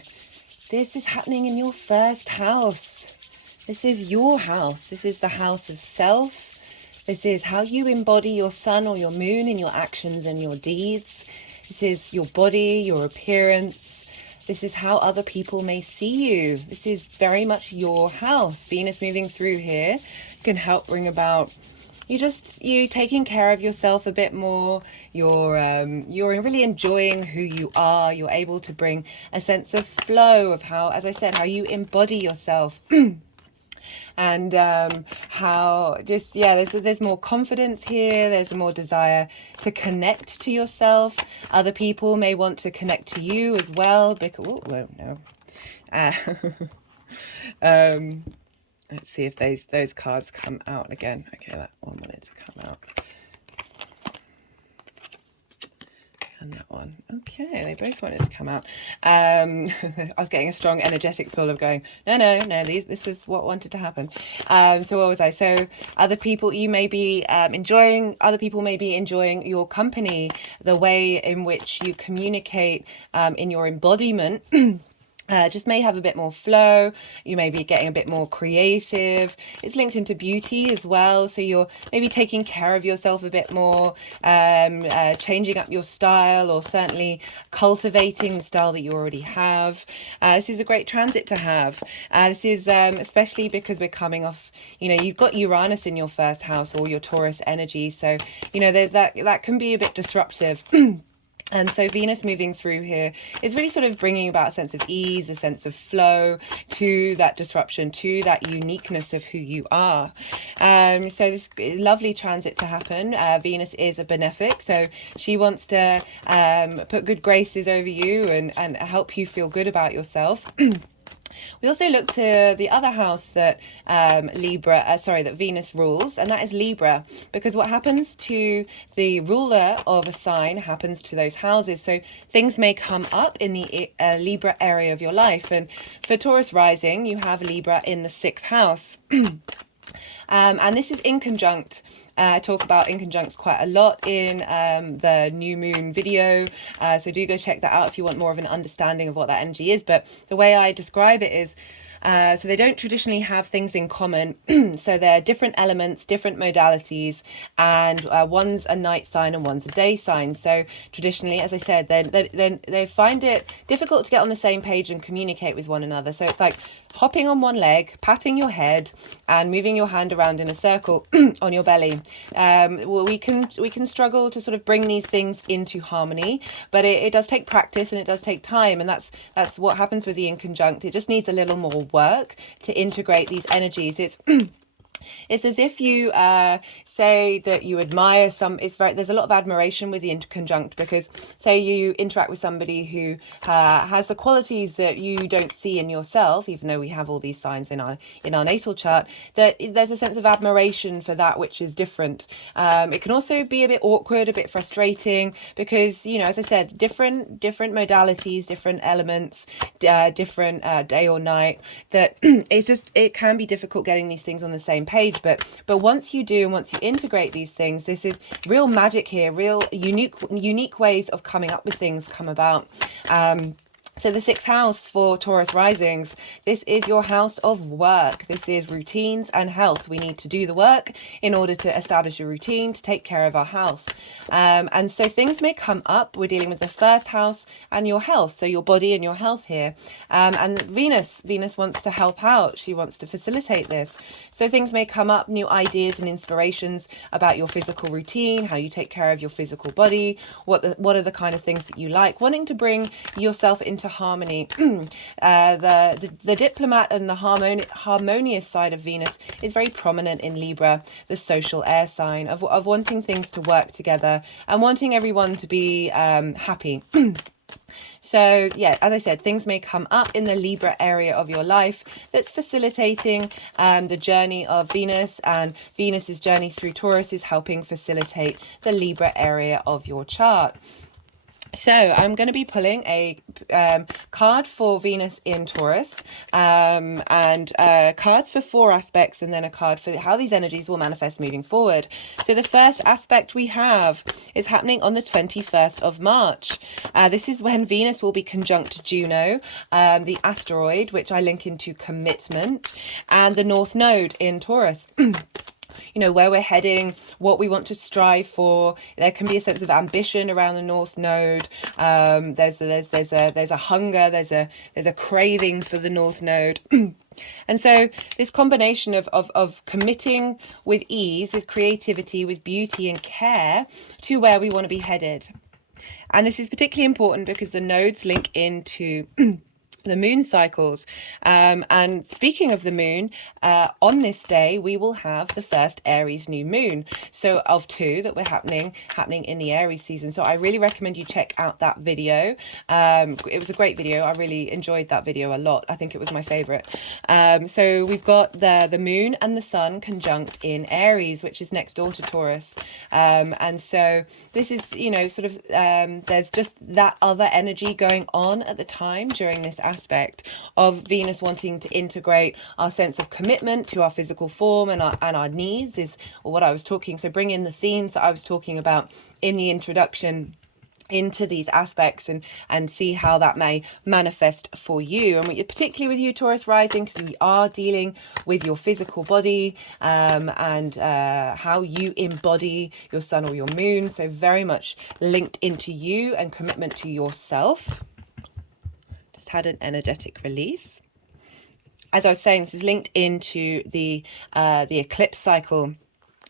this is happening in your first house. This is your house. This is the house of self. This is how you embody your sun or your moon in your actions and your deeds. This is your body, your appearance. This is how other people may see you. This is very much your house. Venus moving through here can help bring about you taking care of yourself a bit more. You're really enjoying who you are. You're able to bring a sense of flow of how, as I said, how you embody yourself. And how there's more confidence here. There's more desire to connect to yourself. Other people may want to connect to you as well. Because let's see if those cards come out again. Okay, that one wanted to come out. And that one. Okay, they both wanted to come out. I was getting a strong energetic pull of going, no, this is what wanted to happen. So what was I? So other people may be enjoying your company, the way in which you communicate in your embodiment. Just may have a bit more flow. You may be getting a bit more creative. It's linked into beauty as well. So you're maybe taking care of yourself a bit more, changing up your style, or certainly cultivating the style that you already have. This is a great transit to have. This is especially because we're coming off, you've got Uranus in your first house, or your Taurus energy. So, there's that can be a bit disruptive. And so Venus moving through here is really sort of bringing about a sense of ease, a sense of flow to that disruption, to that uniqueness of who you are. So this lovely transit to happen. Venus is a benefic, so she wants to put good graces over you and help you feel good about yourself. We also look to the other house that that Venus rules, and that is Libra, because what happens to the ruler of a sign happens to those houses. So things may come up in the Libra area of your life, and for Taurus rising, you have Libra in the 6th house. And this is in conjunct. I talk about inconjuncts quite a lot in the new moon video, so do go check that out if you want more of an understanding of what that energy is. But the way I describe it is, so they don't traditionally have things in common. So they're different elements, different modalities, and one's a night sign and one's a day sign. So traditionally, as I said, they find it difficult to get on the same page and communicate with one another. So it's like hopping on one leg, patting your head, and moving your hand around in a circle on your belly. We can struggle to sort of bring these things into harmony, but it does take practice and it does take time, and that's what happens with the inconjunct. It just needs a little more work to integrate these energies. It's as if you say that you admire some. There's a lot of admiration with the interconjunct, because say you interact with somebody who has the qualities that you don't see in yourself, even though we have all these signs in our natal chart. That there's a sense of admiration for that which is different. It can also be a bit awkward, a bit frustrating, because, you know, as I said, different modalities, different elements, different day or night. That it can be difficult getting these things on the same page. But once you do, and once you integrate these things, this is real magic here. Real unique ways of coming up with things come about. So the sixth house for Taurus risings, this is your house of work. This is routines and health. We need to do the work in order to establish a routine, to take care of our health. And so things may come up. We're dealing with the first house and your health, so your body and your health here. And Venus wants to help out. She wants to facilitate this. So things may come up, new ideas and inspirations about your physical routine, how you take care of your physical body, what are the kind of things that you like, wanting to bring yourself into harmony. The diplomat and the harmonious side of Venus is very prominent in Libra, the social air sign of wanting things to work together and wanting everyone to be happy. So yeah, as I said, things may come up in the Libra area of your life that's facilitating the journey of Venus, and Venus's journey through Taurus is helping facilitate the Libra area of your chart. So I'm going to be pulling a card for Venus in Taurus, and cards for 4 aspects, and then a card for how these energies will manifest moving forward. So the first aspect we have is happening on the 21st of March. This is when Venus will be conjunct Juno, the asteroid, which I link into commitment, and the North Node in Taurus. You know, where we're heading, what we want to strive for. There can be a sense of ambition around the North Node. There's a hunger, there's a craving for the North Node. And so this combination of committing with ease, with creativity, with beauty and care to where we want to be headed. And this is particularly important because the nodes link into the moon cycles. And speaking of the moon, on this day we will have the first Aries new moon, so of 2 that were happening in the Aries season. So I really recommend you check out that video. It was a great video. I really enjoyed that video a lot. I think it was my favorite. So we've got the moon and the sun conjunct in Aries, which is next door to Taurus. And so this is, you know, sort of there's just that other energy going on at the time during this aspect of Venus wanting to integrate our sense of commitment to our physical form and our needs is what I was talking. So bring in the themes that I was talking about in the introduction into these aspects and see how that may manifest for you, and particularly with you Taurus rising, because we are dealing with your physical body and how you embody your sun or your moon. So very much linked into you and commitment to yourself. Just had an energetic release. As I was saying, this is linked into the eclipse cycle.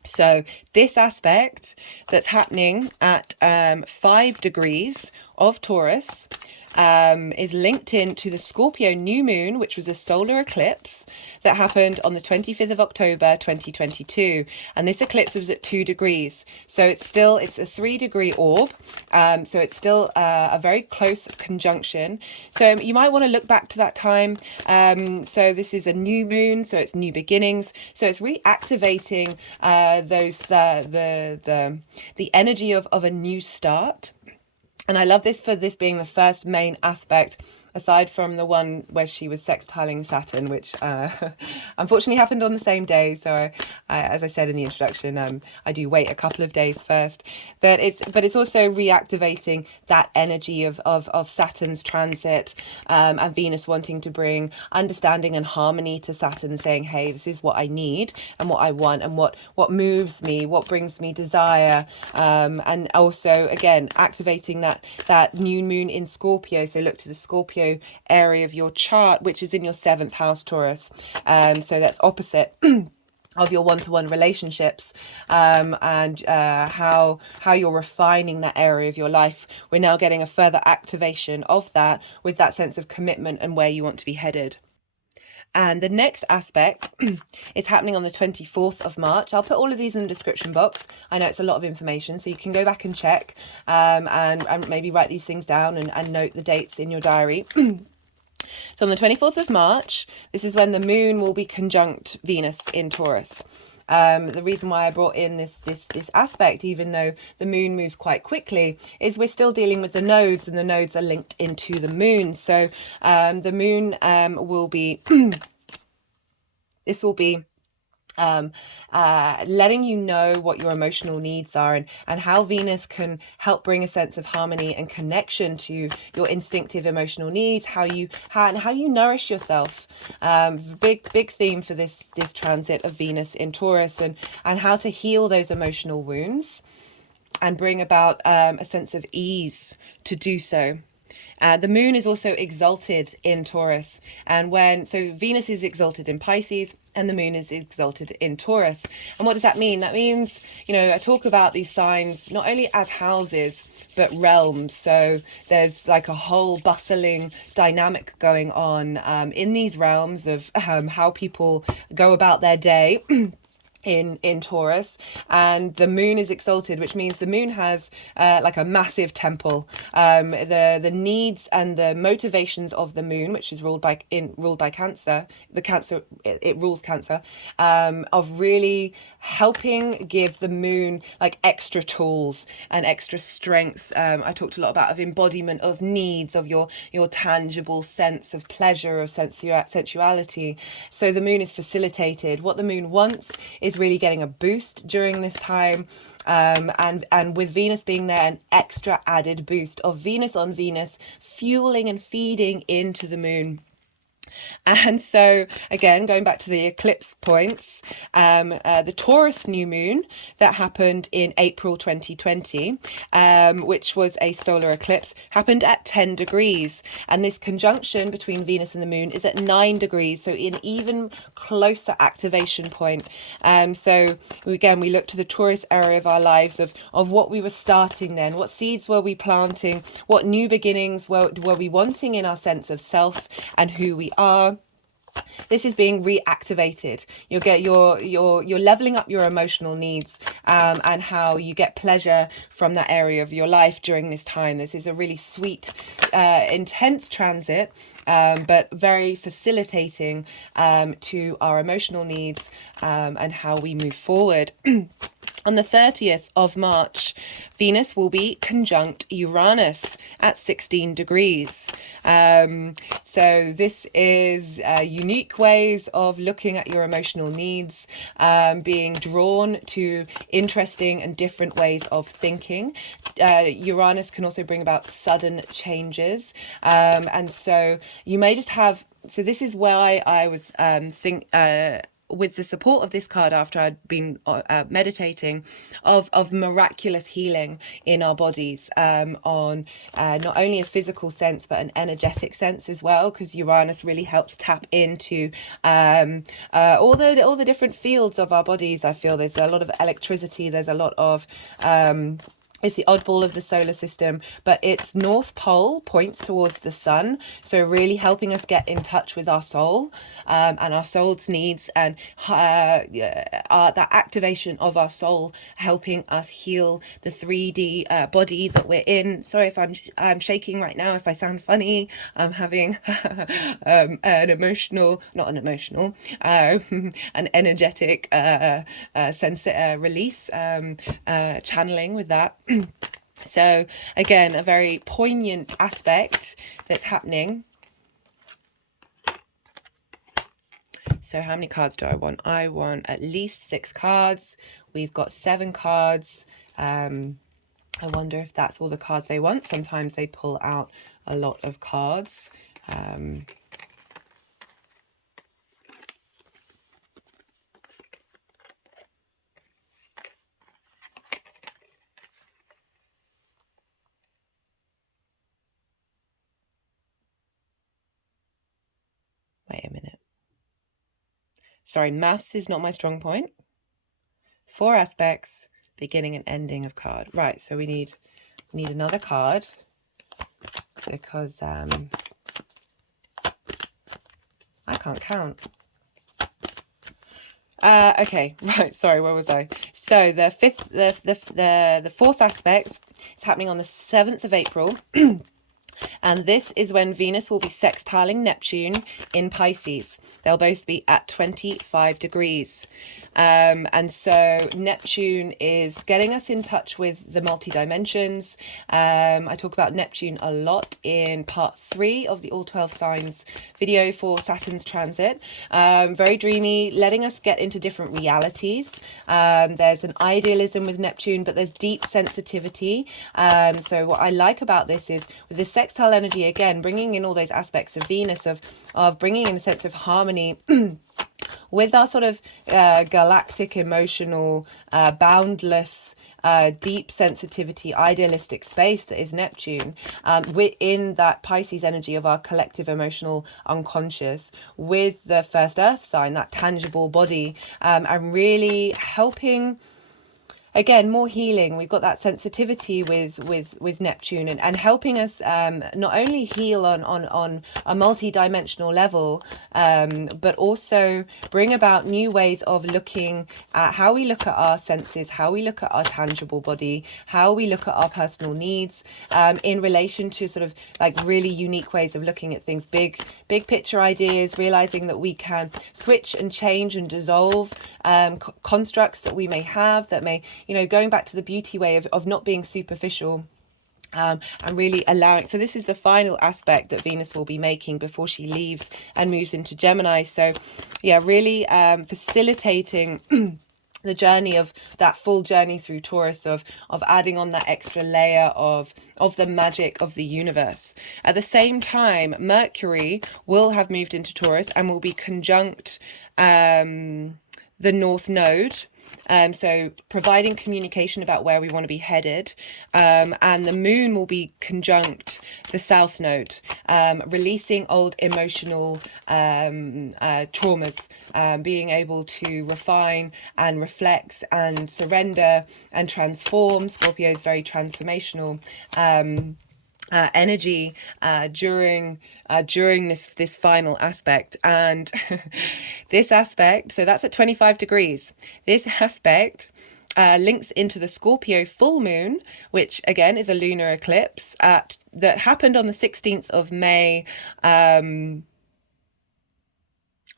So this aspect that's happening at 5 degrees of Taurus is linked into the Scorpio new moon, which was a solar eclipse that happened on the 25th of October 2022, and this eclipse was at 2 degrees. So it's a 3-degree orb, so it's still a very close conjunction. So you might want to look back to that time. So this is a new moon, so it's new beginnings, so it's reactivating the energy of a new start. And I love this for this being the first main aspect, aside from the one where she was sextiling Saturn, which unfortunately happened on the same day. So as I said in the introduction, I do wait a couple of days first. But it's also reactivating that energy of Saturn's transit, and Venus wanting to bring understanding and harmony to Saturn, saying, hey, this is what I need and what I want and what moves me, what brings me desire. And also, again, activating that new moon in Scorpio. So look to the Scorpio area of your chart, which is in your 7th house, Taurus. So that's opposite of your one-to-one relationships, and how you're refining that area of your life. We're now getting a further activation of that with that sense of commitment and where you want to be headed. And the next aspect is happening on the 24th of March. I'll put all of these in the description box. I know it's a lot of information, so you can go back and check and maybe write these things down and note the dates in your diary. So on the 24th of March, this is when the moon will be conjunct Venus in Taurus. The reason why I brought in this aspect, even though the moon moves quite quickly, is we're still dealing with the nodes, and the nodes are linked into the moon. So the moon will be, this will be letting you know what your emotional needs are, and how Venus can help bring a sense of harmony and connection to your instinctive emotional needs, how you nourish yourself. Big theme for this transit of Venus in Taurus, and how to heal those emotional wounds and bring about a sense of ease to do so. The moon is also exalted in Taurus, and so Venus is exalted in Pisces and the moon is exalted in Taurus. And what does that mean? That means, I talk about these signs not only as houses but realms. So there's like a whole bustling dynamic going on in these realms of how people go about their day. In Taurus, and the moon is exalted, which means the moon has like a massive temple. The needs and the motivations of the moon, which is ruled by Cancer, it rules Cancer, of really helping give the moon like extra tools and extra strength. I talked a lot about embodiment of needs, of your tangible sense of pleasure, of sensuality. So the moon is facilitated. What the moon wants is really getting a boost during this time, and with Venus being there, an extra added boost of Venus on Venus, fueling and feeding into the moon. And so, again, going back to the eclipse points, the Taurus new moon that happened in April 2020, which was a solar eclipse, happened at 10 degrees. And this conjunction between Venus and the moon is at 9 degrees, so an even closer activation point. So, again, we look to the Taurus area of our lives of what we were starting then, what seeds were we planting, what new beginnings were we wanting in our sense of self and who we are. This is being reactivated. You're leveling up your emotional needs, and how you get pleasure from that area of your life during this time. This is a really sweet, intense transit, but very facilitating to our emotional needs and how we move forward. On the 30th of March, Venus will be conjunct Uranus at 16 degrees. So this is unique ways of looking at your emotional needs, being drawn to interesting and different ways of thinking. Uranus can also bring about sudden changes. And so you may just have, so this is why I was with the support of this card, after I'd been meditating, of miraculous healing in our bodies, on not only a physical sense but an energetic sense as well, because Uranus really helps tap into all the different fields of our bodies. I feel there's a lot of electricity, there's a lot of it's the oddball of the solar system, but its north pole points towards the sun. So really helping us get in touch with our soul, and our soul's needs, and that activation of our soul, helping us heal the 3D body that we're in. Sorry if I'm shaking right now, if I sound funny. I'm having an energetic release, channeling with that. So again, a very poignant aspect that's happening. So how many cards do I want? I want at least 6 cards. We've got 7 cards. I wonder if that's all the cards they want. Sometimes they pull out a lot of cards. Wait a minute. Sorry, maths is not my strong point. 4 aspects, beginning and ending of card. Right, so we need another card, because I can't count. Okay, right, sorry, where was I? So the fourth aspect is happening on the 7th of April. And this is when Venus will be sextiling Neptune in Pisces. They'll both be at 25 degrees. And so Neptune is getting us in touch with the multi-dimensions. I talk about Neptune a lot in part 3 of the All 12 Signs video for Saturn's transit. Very dreamy, letting us get into different realities. There's an idealism with Neptune, but there's deep sensitivity. So what I like about this is with the sextile energy, again, bringing in all those aspects of Venus, of bringing in a sense of harmony with our sort of galactic, emotional, boundless, deep sensitivity, idealistic space that is Neptune, within that Pisces energy of our collective emotional unconscious, with the first earth sign, that tangible body, and really helping. Again, more healing. We've got that sensitivity with Neptune, and helping us not only heal on a multi-dimensional level, but also bring about new ways of looking at how we look at our senses, how we look at our tangible body, how we look at our personal needs, in relation to sort of like really unique ways of looking at things, big picture ideas, realizing that we can switch and change and dissolve constructs that we may have that may, going back to the beauty way of not being superficial, and really allowing. So this is the final aspect that Venus will be making before she leaves and moves into Gemini. So yeah, really facilitating the journey of that full journey through Taurus, of adding on that extra layer of the magic of the universe. At the same time, Mercury will have moved into Taurus and will be conjunct the North Node. So providing communication about where we want to be headed, and the moon will be conjunct the South Node, releasing old emotional traumas, being able to refine and reflect and surrender and transform. Scorpio is very transformational energy during this final aspect. And this aspect, so that's at 25 degrees. This aspect links into the Scorpio full moon, which again is a lunar eclipse that happened on the 16th of May. Oh,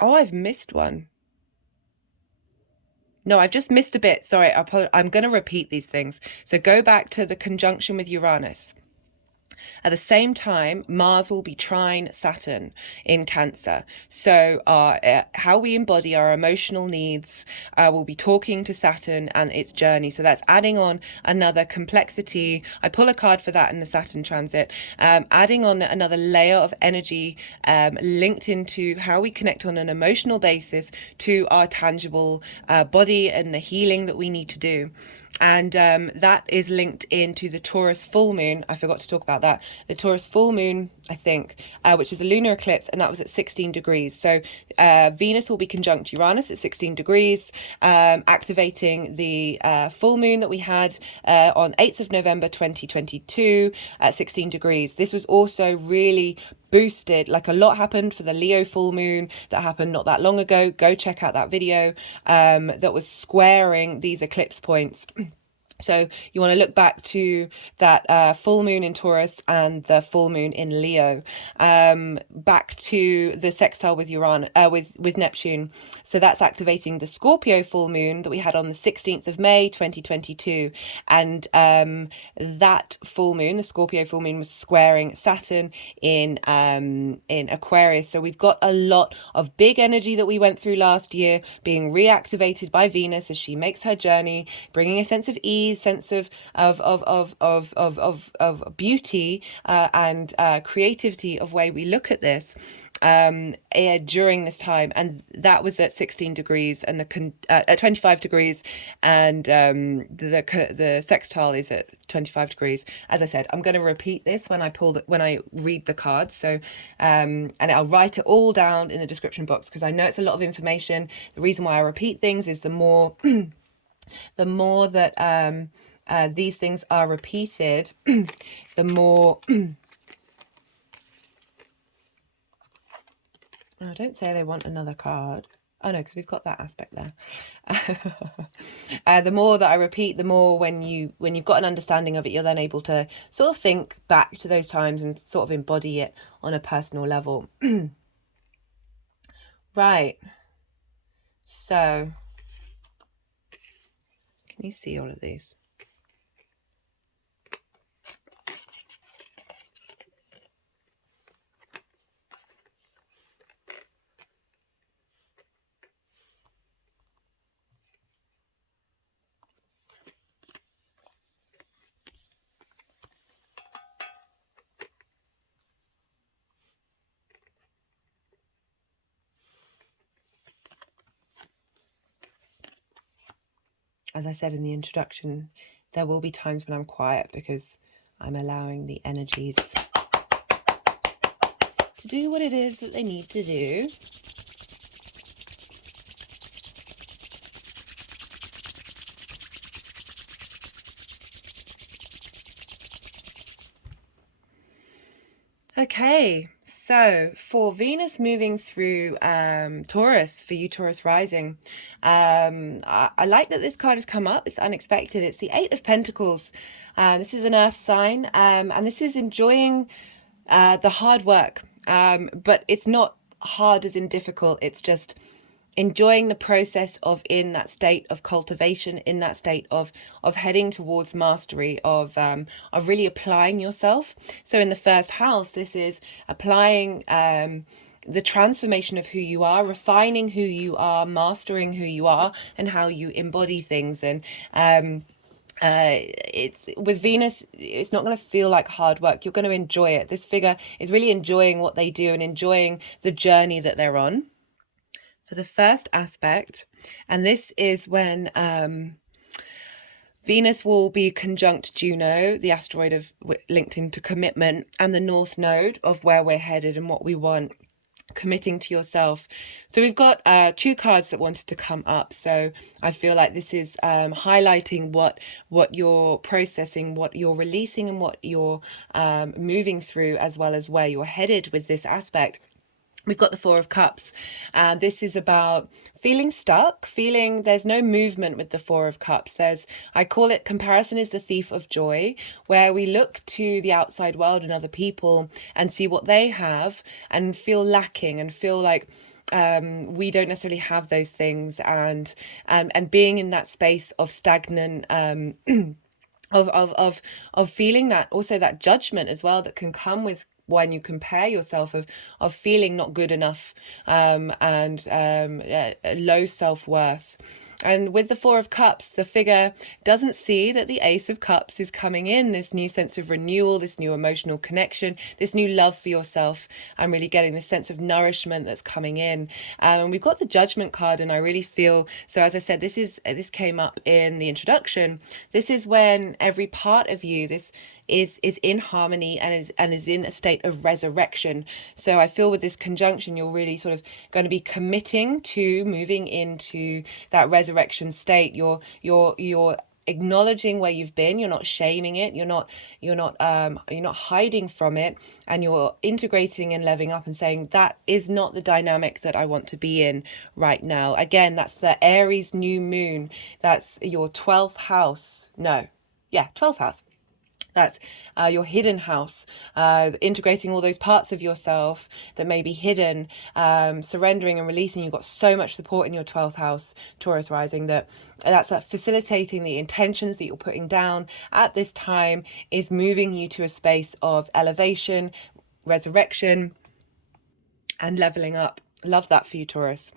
I've missed one. No, I've just missed a bit. Sorry, I'm going to repeat these things. So go back to the conjunction with Uranus. At the same time, Mars will be trine Saturn in Cancer. So how we embody our emotional needs will be talking to Saturn and its journey. So that's adding on another complexity. I pull a card for that in the Saturn transit, adding on another layer of energy linked into how we connect on an emotional basis to our tangible body and the healing that we need to do. And that is linked into the Taurus full moon. I forgot to talk about that. The Taurus full moon, I think, which is a lunar eclipse, and that was at 16 degrees. So Venus will be conjunct Uranus at 16 degrees, activating the full moon that we had on 8th of November 2022 at 16 degrees. This was also really boosted. Like, a lot happened for the Leo full moon that happened not that long ago. Go check out that video that was squaring these eclipse points. So you want to look back to that full moon in Taurus and the full moon in Leo, back to the sextile with Uranus, with Neptune. So that's activating the Scorpio full moon that we had on the 16th of May 2022, and that full moon, the Scorpio full moon, was squaring Saturn in Aquarius. So we've got a lot of big energy that we went through last year being reactivated by Venus as she makes her journey, bringing a sense of ease, sense of beauty and creativity of way we look at this during this time. And that was at 16 degrees and at 25 degrees, and the sextile is at 25 degrees. As I said, I'm going to repeat this when I read the cards. So and I'll write it all down in the description box, because I know it's a lot of information. The reason why I repeat things is the more the more that these things are repeated, the more Oh, don't say they want another card. Oh no, because we've got that aspect there. The more that I repeat, the more when you've got an understanding of it, you're then able to sort of think back to those times and sort of embody it on a personal level. Right. So, can you see all of these? As I said in the introduction, there will be times when I'm quiet because I'm allowing the energies to do what it is that they need to do. Okay, so for Venus moving through Taurus, for you Taurus rising, I like that this card has come up. It's unexpected. It's the Eight of Pentacles. This is an earth sign, and this is enjoying the hard work, but it's not hard as in difficult. It's just enjoying the process of in that state of cultivation, in that state of heading towards mastery, of really applying yourself. So in the first house, this is applying the transformation of who you are, refining who you are, mastering who you are, and how you embody things. And it's with Venus, it's not going to feel like hard work. You're going to enjoy it. This figure is really enjoying what they do and enjoying the journey that they're on. For the first aspect, and this is when Venus will be conjunct Juno, the asteroid linked into commitment, and the North Node of where we're headed and what we want, committing to yourself. So we've got two cards that wanted to come up. So I feel like this is highlighting what you're processing, what you're releasing, and what you're moving through, as well as where you're headed with this aspect. We've got the Four of Cups. This is about feeling stuck, feeling there's no movement with the Four of Cups. I call it comparison is the thief of joy, where we look to the outside world and other people and see what they have and feel lacking and feel like we don't necessarily have those things, and being in that space of stagnant of feeling that, also that judgment as well that can come with when you compare yourself, of feeling not good enough, and low self-worth. And with the Four of Cups, the figure doesn't see that the Ace of Cups is coming in, this new sense of renewal, this new emotional connection, this new love for yourself, and really getting this sense of nourishment that's coming in. And we've got the Judgment card, and I really feel, so as I said, this came up in the introduction. This is when every part of you, this is in harmony and is in a state of resurrection. So I feel with this conjunction, you're really sort of going to be committing to moving into that resurrection state. You're acknowledging where you've been. You're not shaming it. You're not hiding from it, and you're integrating and leveling up and saying that is not the dynamic that I want to be in right now. Again, that's the Aries new moon. That's your 12th house. No, yeah, 12th house. That's your hidden house, integrating all those parts of yourself that may be hidden, surrendering and releasing. You've got so much support in your 12th house, Taurus rising, that's facilitating the intentions that you're putting down at this time, is moving you to a space of elevation, resurrection, and leveling up. Love that for you, Taurus.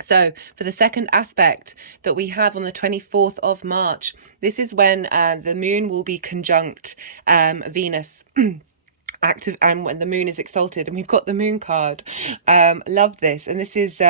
So for the second aspect that we have on the 24th of March, this is when the moon will be conjunct Venus. Active, and when the moon is exalted, and we've got the moon card. Love this. And this is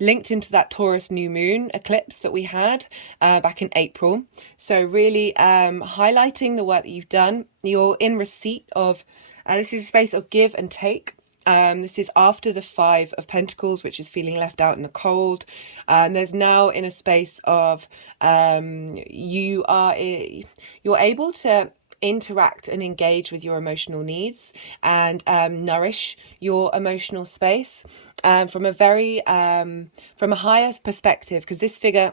linked into that Taurus new moon eclipse that we had back in April. So really highlighting the work that you've done. You're in receipt of, this is a space of give and take. This is after the Five of Pentacles, which is feeling left out in the cold. There's now in a space of you're able to interact and engage with your emotional needs and nourish your emotional space from a very from a higher perspective, because this figure,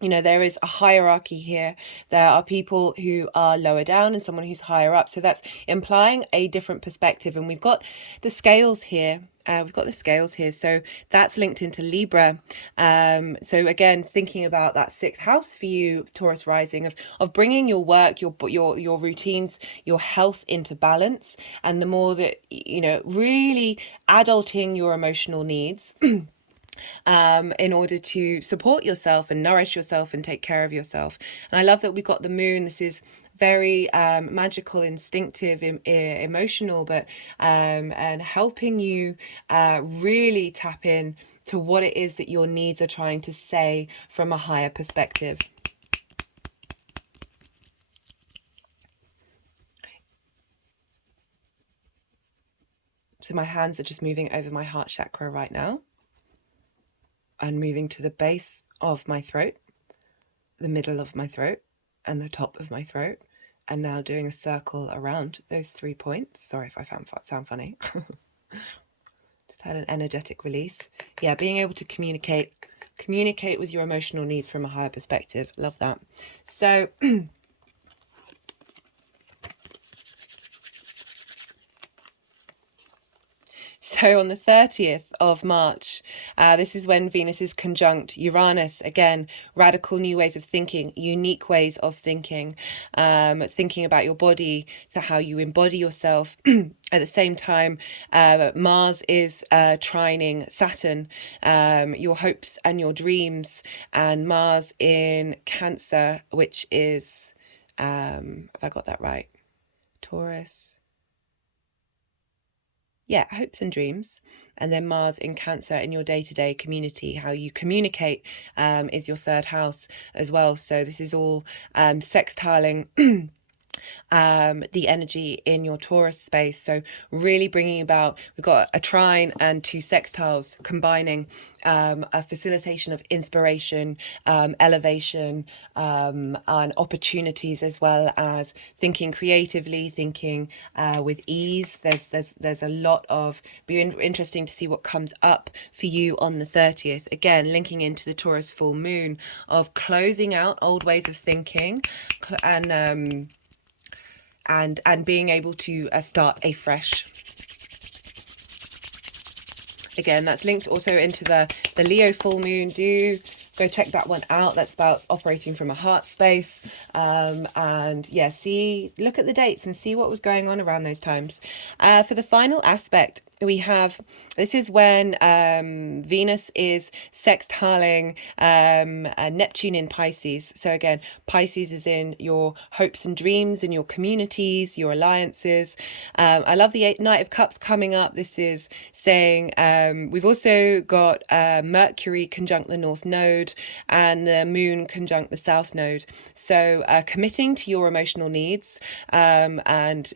you know, there is a hierarchy here. There are people who are lower down and someone who's higher up. So that's implying a different perspective. And we've got the scales here. So that's linked into Libra. So again, thinking about that 6th house for you, Taurus rising, of bringing your work, your routines, your health into balance. And the more that, you know, really adulting your emotional needs in order to support yourself and nourish yourself and take care of yourself. And I love that we've got the moon. This is very magical, instinctive, emotional, but and helping you really tap in to what it is that your needs are trying to say from a higher perspective. So my hands are just moving over my heart chakra right now and moving to the base of my throat, the middle of my throat, and the top of my throat, and now doing a circle around those 3 points. Sorry if I sound funny. Just had an energetic release. Yeah, being able to communicate with your emotional needs from a higher perspective. Love that. So So on the 30th of March, this is when Venus is conjunct Uranus. Again, radical new ways of thinking, unique ways of thinking, thinking about your body, to how you embody yourself. At the same time, Mars is trining Saturn, your hopes and your dreams, and Mars in Cancer, which is, have I got that right? Taurus. Yeah, hopes and dreams. And then Mars in Cancer in your day-to-day community, how you communicate is your 3rd house as well. So this is all sextiling the energy in your Taurus space. So really bringing about, we've got a trine and 2 sextiles combining a facilitation of inspiration, elevation, and opportunities, as well as thinking creatively, thinking with ease. There's a lot of, be interesting to see what comes up for you on the 30th. Again, linking into the Taurus full moon of closing out old ways of thinking and being able to start afresh. Again, that's linked also into the Leo full moon. Do go check that one out. That's about operating from a heart space. And yeah, look at the dates and see what was going on around those times. For the final aspect, we have, this is when Venus is sextiling Neptune in Pisces. So again, Pisces is in your hopes and dreams and your communities, your alliances. I love the Knight of Cups coming up. This is saying we've also got Mercury conjunct the North Node and the Moon conjunct the South Node. So committing to your emotional needs, and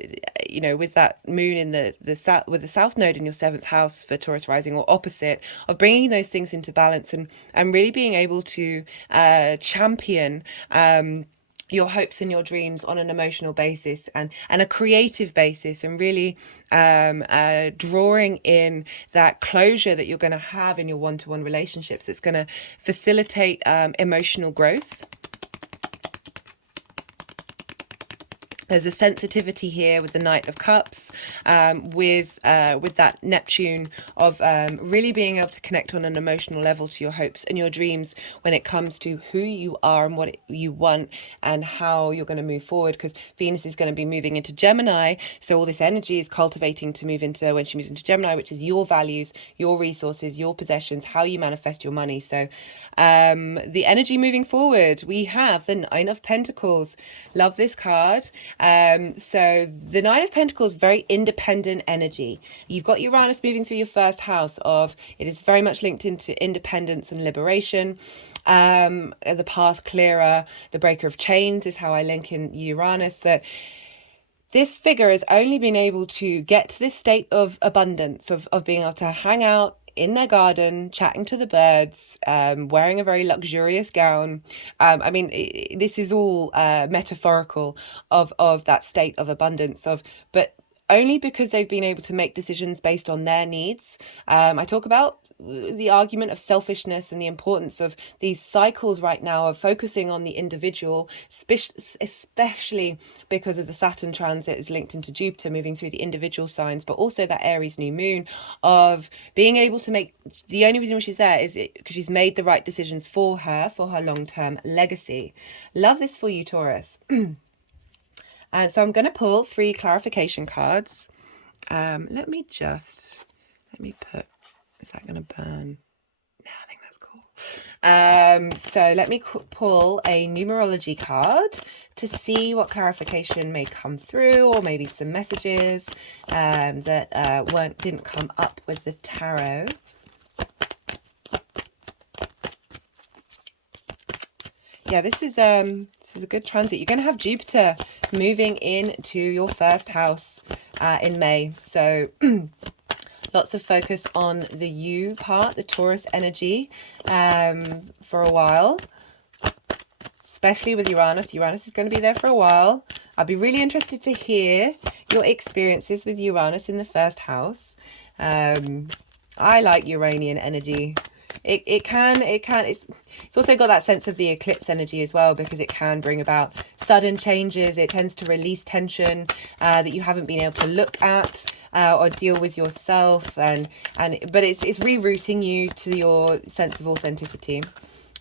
you know, with that Moon in the South, with the South Node in your 7th house for Taurus rising, or opposite, of bringing those things into balance and really being able to champion your hopes and your dreams on an emotional basis and a creative basis, and really drawing in that closure that you're going to have in your one-to-one relationships that's going to facilitate emotional growth. There's a sensitivity here with the Knight of Cups, with that Neptune of really being able to connect on an emotional level to your hopes and your dreams when it comes to who you are and what you want and how you're going to move forward, because Venus is going to be moving into Gemini. So all this energy is cultivating to move into, when she moves into Gemini, which is your values, your resources, your possessions, how you manifest your money. So the energy moving forward, we have the Nine of Pentacles. Love this card. So the Nine of Pentacles, very independent energy. You've got Uranus moving through your 1st house of, it is very much linked into independence and liberation. The path clearer, the breaker of chains is how I link in Uranus, that this figure has only been able to get to this state of abundance, of being able to hang out in their garden, chatting to the birds, wearing a very luxurious gown. I mean, this is all metaphorical of that state of abundance, but only because they've been able to make decisions based on their needs. I talk about the argument of selfishness and the importance of these cycles right now of focusing on the individual, especially because of the Saturn transit is linked into Jupiter moving through the individual signs, but also that Aries new moon of being able to make, the only reason she's there is because she's made the right decisions for her long-term legacy. Love this for you, Taurus. So I'm going to pull 3 clarification cards. Let me put, is that going to burn? No, I think that's cool. So let me pull a numerology card to see what clarification may come through, or maybe some messages that didn't come up with the tarot. Yeah, this is a good transit. You're going to have Jupiter moving into your first house in May. So lots of focus on the you part, the Taurus energy for a while, especially with Uranus. Uranus is going to be there for a while. I'll be really interested to hear your experiences with Uranus in the first house. I like Uranian energy. It's also got that sense of the eclipse energy as well, because it can bring about sudden changes. It tends to release tension that you haven't been able to look at or deal with yourself, but it's rerouting you to your sense of authenticity.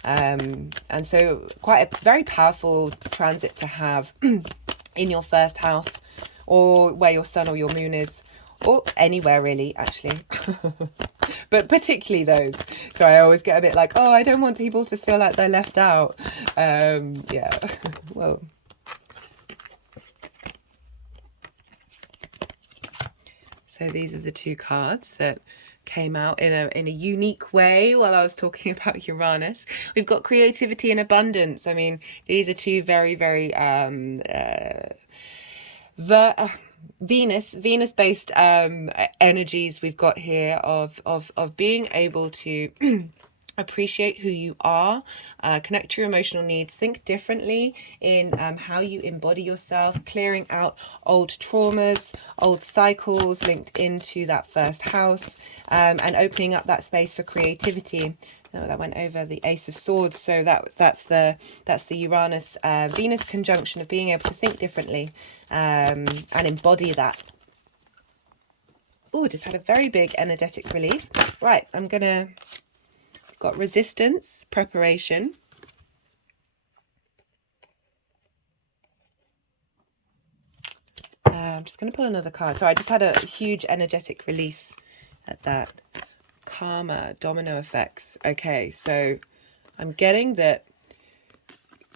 And so quite a very powerful transit to have in your first house, or where your sun or your moon is, or anywhere really, actually. But particularly those. So I always get a bit like, oh, I don't want people to feel like they're left out. Yeah, well. So these are the 2 cards that came out in a unique way while I was talking about Uranus. We've got creativity and abundance. I mean, these are 2 very, very Venus-based energies we've got here of being able to appreciate who you are, connect to your emotional needs, think differently in how you embody yourself, clearing out old traumas, old cycles linked into that first house, and opening up that space for creativity. No, that went over the Ace of Swords. So that's the Uranus Venus conjunction of being able to think differently and embody that. Oh, just had a very big energetic release. Right, got resistance, preparation. I'm just going to pull another card. So I just had a huge energetic release at that. Karma, domino effects. Okay, so I'm getting that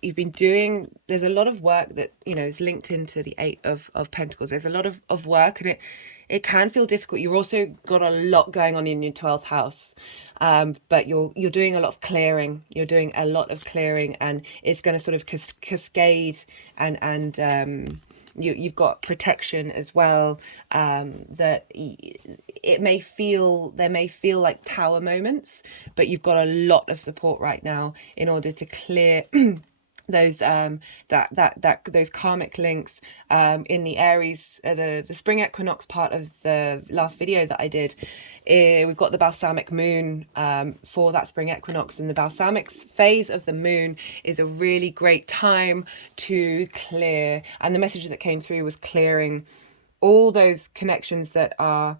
you've been doing, there's a lot of work that, is linked into the 8 of Pentacles. There's a lot of work, and it can feel difficult. You've also got a lot going on in your 12th house, but you're doing a lot of clearing. You're doing a lot of clearing, and it's going to sort of cascade, and you've got protection as well. That there may feel like tower moments, but you've got a lot of support right now in order to clear those those karmic links in the Aries, the spring equinox part of the last video that I did. We've got the balsamic moon for that spring equinox, and the balsamic phase of the moon is a really great time to clear, and the message that came through was clearing all those connections that are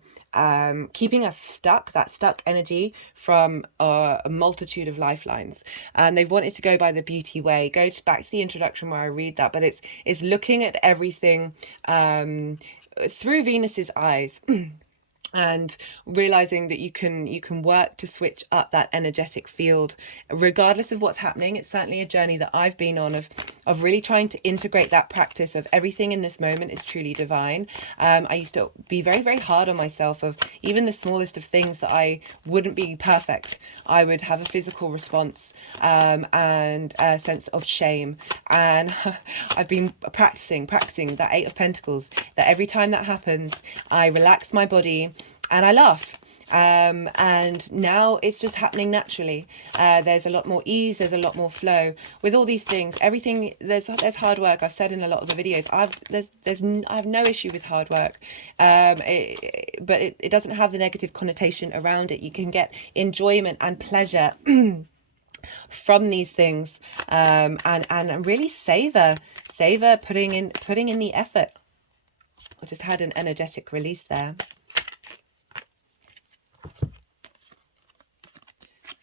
keeping us stuck, that stuck energy from a multitude of lifelines. And they've wanted to go by the beauty way. Go back to the introduction where I read that, but it's looking at everything through Venus's eyes. And realizing that you can work to switch up that energetic field regardless of what's happening. It's certainly a journey that I've been on of really trying to integrate that practice of everything in this moment is truly divine. I used to be very, very hard on myself of even the smallest of things that I wouldn't be perfect. I would have a physical response and a sense of shame. And I've been practicing that 8 of Pentacles, that every time that happens, I relax my body and I laugh. And now it's just happening naturally. There's a lot more ease, there's a lot more flow with all these things. Everything, there's hard work. I've said in a lot of the videos, I have no issue with hard work, but it doesn't have the negative connotation around it. You can get enjoyment and pleasure from these things, and really savor putting in the effort. I just had an energetic release there.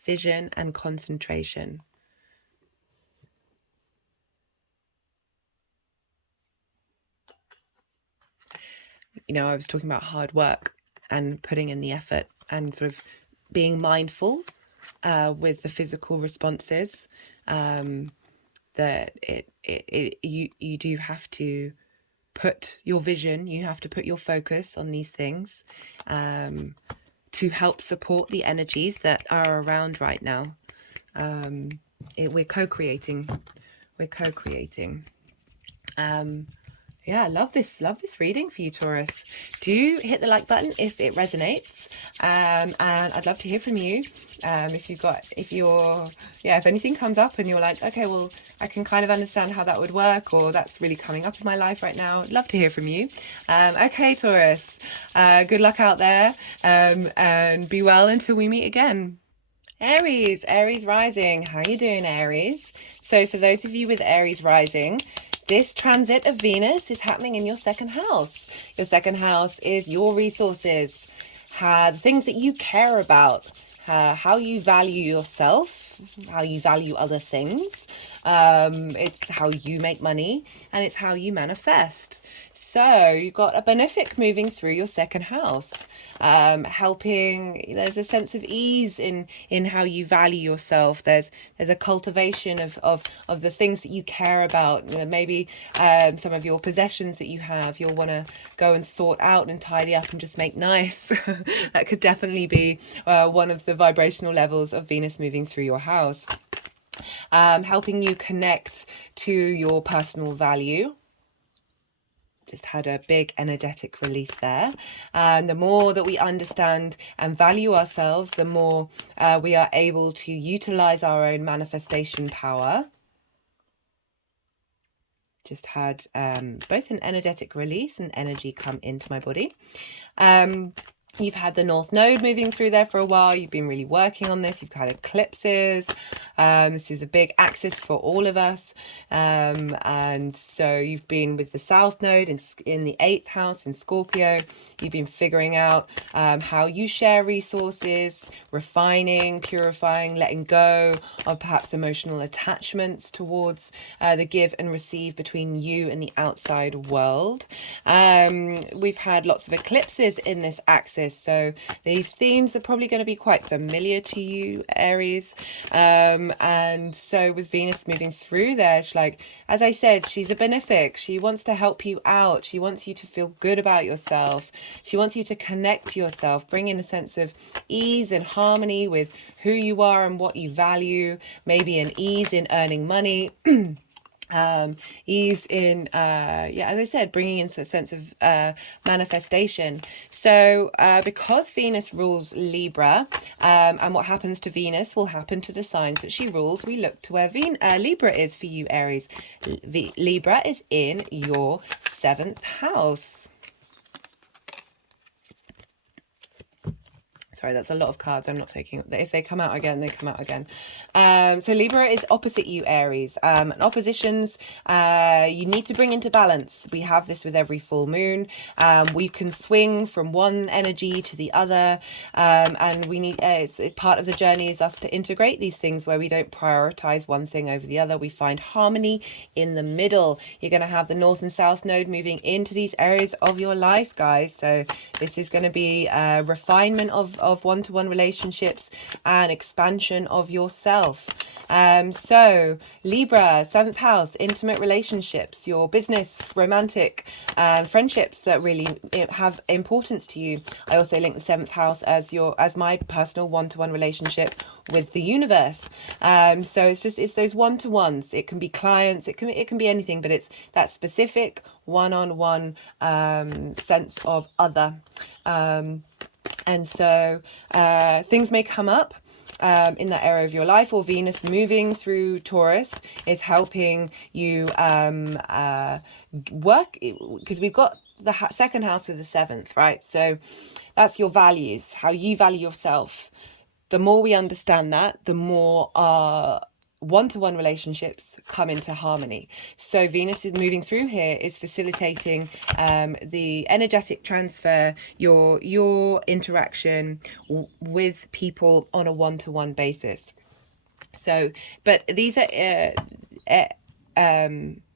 Vision and concentration. You know, I was talking about hard work and putting in the effort and sort of being mindful with the physical responses, that you do have to put your vision, you have to put your focus on these things, to help support the energies that are around right now. We're co-creating. Yeah, I love this reading for you, Taurus. Do hit the like button if it resonates, and I'd love to hear from you. If anything comes up and you're like, okay, well, I can kind of understand how that would work, or that's really coming up in my life right now, I'd love to hear from you. Okay, Taurus, good luck out there, and be well until we meet again. Aries rising. How you doing, Aries? So for those of you with Aries rising, this transit of Venus is happening in your second house. Your second house is your resources, the things that you care about, how you value yourself, how you value other things. It's how you make money, and it's how you manifest. So you've got a benefic moving through your second house, helping. There's a sense of ease in how you value yourself. There's a cultivation of the things that you care about. Maybe some of your possessions that you have, you'll want to go and sort out and tidy up and just make nice. That could definitely be one of the vibrational levels of Venus moving through your house. Helping you connect to your personal value. Just had a big energetic release there. And the more that we understand and value ourselves, the more we are able to utilize our own manifestation power. Just had both an energetic release and energy come into my body. You've had the North Node moving through there for a while. You've been really working on this. You've had eclipses. This is a big axis for all of us. And so you've been with the South Node in the 8th house in Scorpio. You've been figuring out how you share resources, refining, purifying, letting go of perhaps emotional attachments towards the give and receive between you and the outside world. We've had lots of eclipses in this axis. So these themes are probably going to be quite familiar to you, Aries. And so with Venus moving through there, as I said, she's a benefic. She wants to help you out. She wants you to feel good about yourself. She wants you to connect to yourself, bring in a sense of ease and harmony with who you are and what you value, maybe an ease in earning money. Ease in as I said, bringing in a sense of manifestation. So because Venus rules Libra, and what happens to Venus will happen to the signs that she rules, we look to where Libra is for you, Aries. Libra is in your 7th house. Sorry, that's a lot of cards. I'm not taking. If they come out again, they come out again. So Libra is opposite you, Aries. And oppositions, you need to bring into balance. We have this with every full moon. We can swing from one energy to the other. And we need, it's part of the journey is us to integrate these things where we don't prioritize one thing over the other. We find harmony in the middle. You're going to have the North and South Node moving into these areas of your life, guys. So this is going to be a refinement of one-to-one relationships and expansion of yourself. So Libra, 7th house, intimate relationships, your business, romantic friendships that really have importance to you. I also link the 7th house as my personal one-to-one relationship with the universe. So it's those one-to-ones. It can be clients, it can be anything, but it's that specific one-on-one sense of other. And so things may come up in that area of your life, or Venus moving through Taurus is helping you work, because we've got the second house with the seventh, right? So that's your values, how you value yourself. The more we understand that, the more our one-to-one relationships come into harmony. So Venus is moving through here, is facilitating the energetic transfer, your interaction with people on a one-to-one basis. So, but these are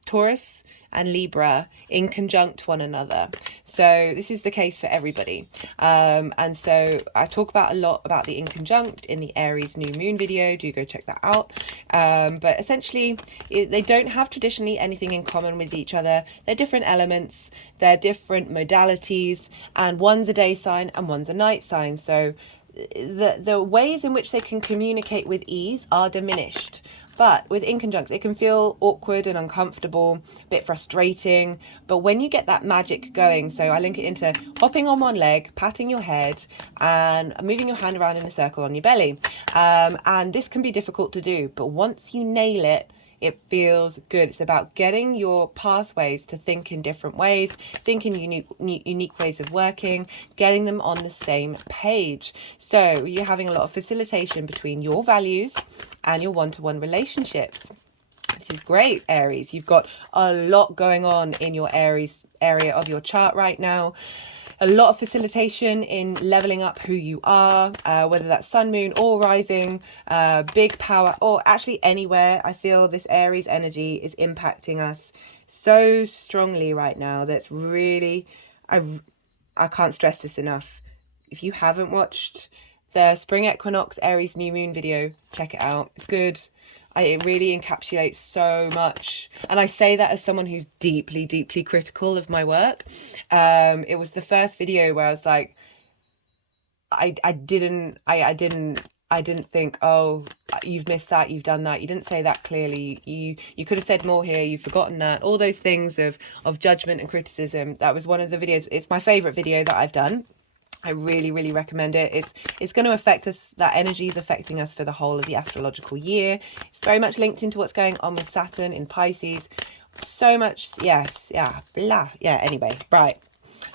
Taurus and Libra in conjunct one another. So this is the case for everybody. And so I talk about a lot about the in conjunct in the Aries new moon video. Do go check that out. But essentially, they don't have traditionally anything in common with each other. They're different elements. They're different modalities. And one's a day sign and one's a night sign. So the ways in which they can communicate with ease are diminished. But with inconjuncts, it can feel awkward and uncomfortable, a bit frustrating. But when you get that magic going, so I link it into hopping on one leg, patting your head, and moving your hand around in a circle on your belly. And this can be difficult to do. But once you nail it, it feels good. It's about getting your pathways to think in different ways, thinking unique ways of working, getting them on the same page. So you're having a lot of facilitation between your values and your one-to-one relationships. This is great, Aries. You've got a lot going on in your Aries area of your chart right now. A lot of facilitation in leveling up who you are, whether that's sun, moon, or rising, big power, or actually anywhere. I feel this Aries energy is impacting us so strongly right now. That's really, I can't stress this enough. If you haven't watched the spring equinox Aries new moon video, check it out. It's good. It really encapsulates so much. And I say that as someone who's deeply, deeply critical of my work. It was the first video where I was like, I didn't think, oh, you've missed that, you've done that, you didn't say that clearly, you could have said more here, you've forgotten that, all those things of judgment and criticism. That was one of the videos. It's my favorite video that I've done. I really, really recommend it. It's going to affect us. That energy is affecting us for the whole of the astrological year. It's very much linked into what's going on with Saturn in Pisces. So much, yes, yeah, blah. Yeah, anyway, right.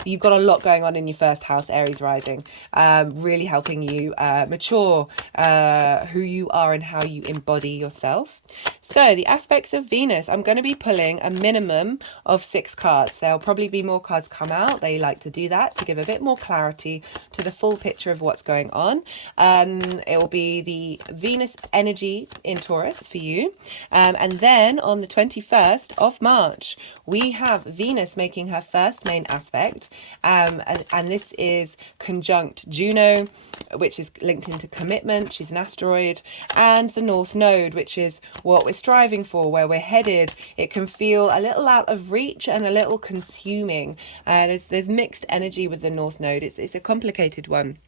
You've got a lot going on in your first house, Aries rising, really helping you mature who you are and how you embody yourself. So the aspects of Venus, I'm going to be pulling a minimum of 6 cards. There'll probably be more cards come out. They like to do that to give a bit more clarity to the full picture of what's going on. It will be the Venus energy in Taurus for you. And then on the 21st of March, we have Venus making her first main aspect. And this is conjunct Juno, which is linked into commitment. She's an asteroid, and the North Node, which is what we're striving for, where we're headed. It can feel a little out of reach and a little consuming. There's mixed energy with the North Node. It's a complicated one.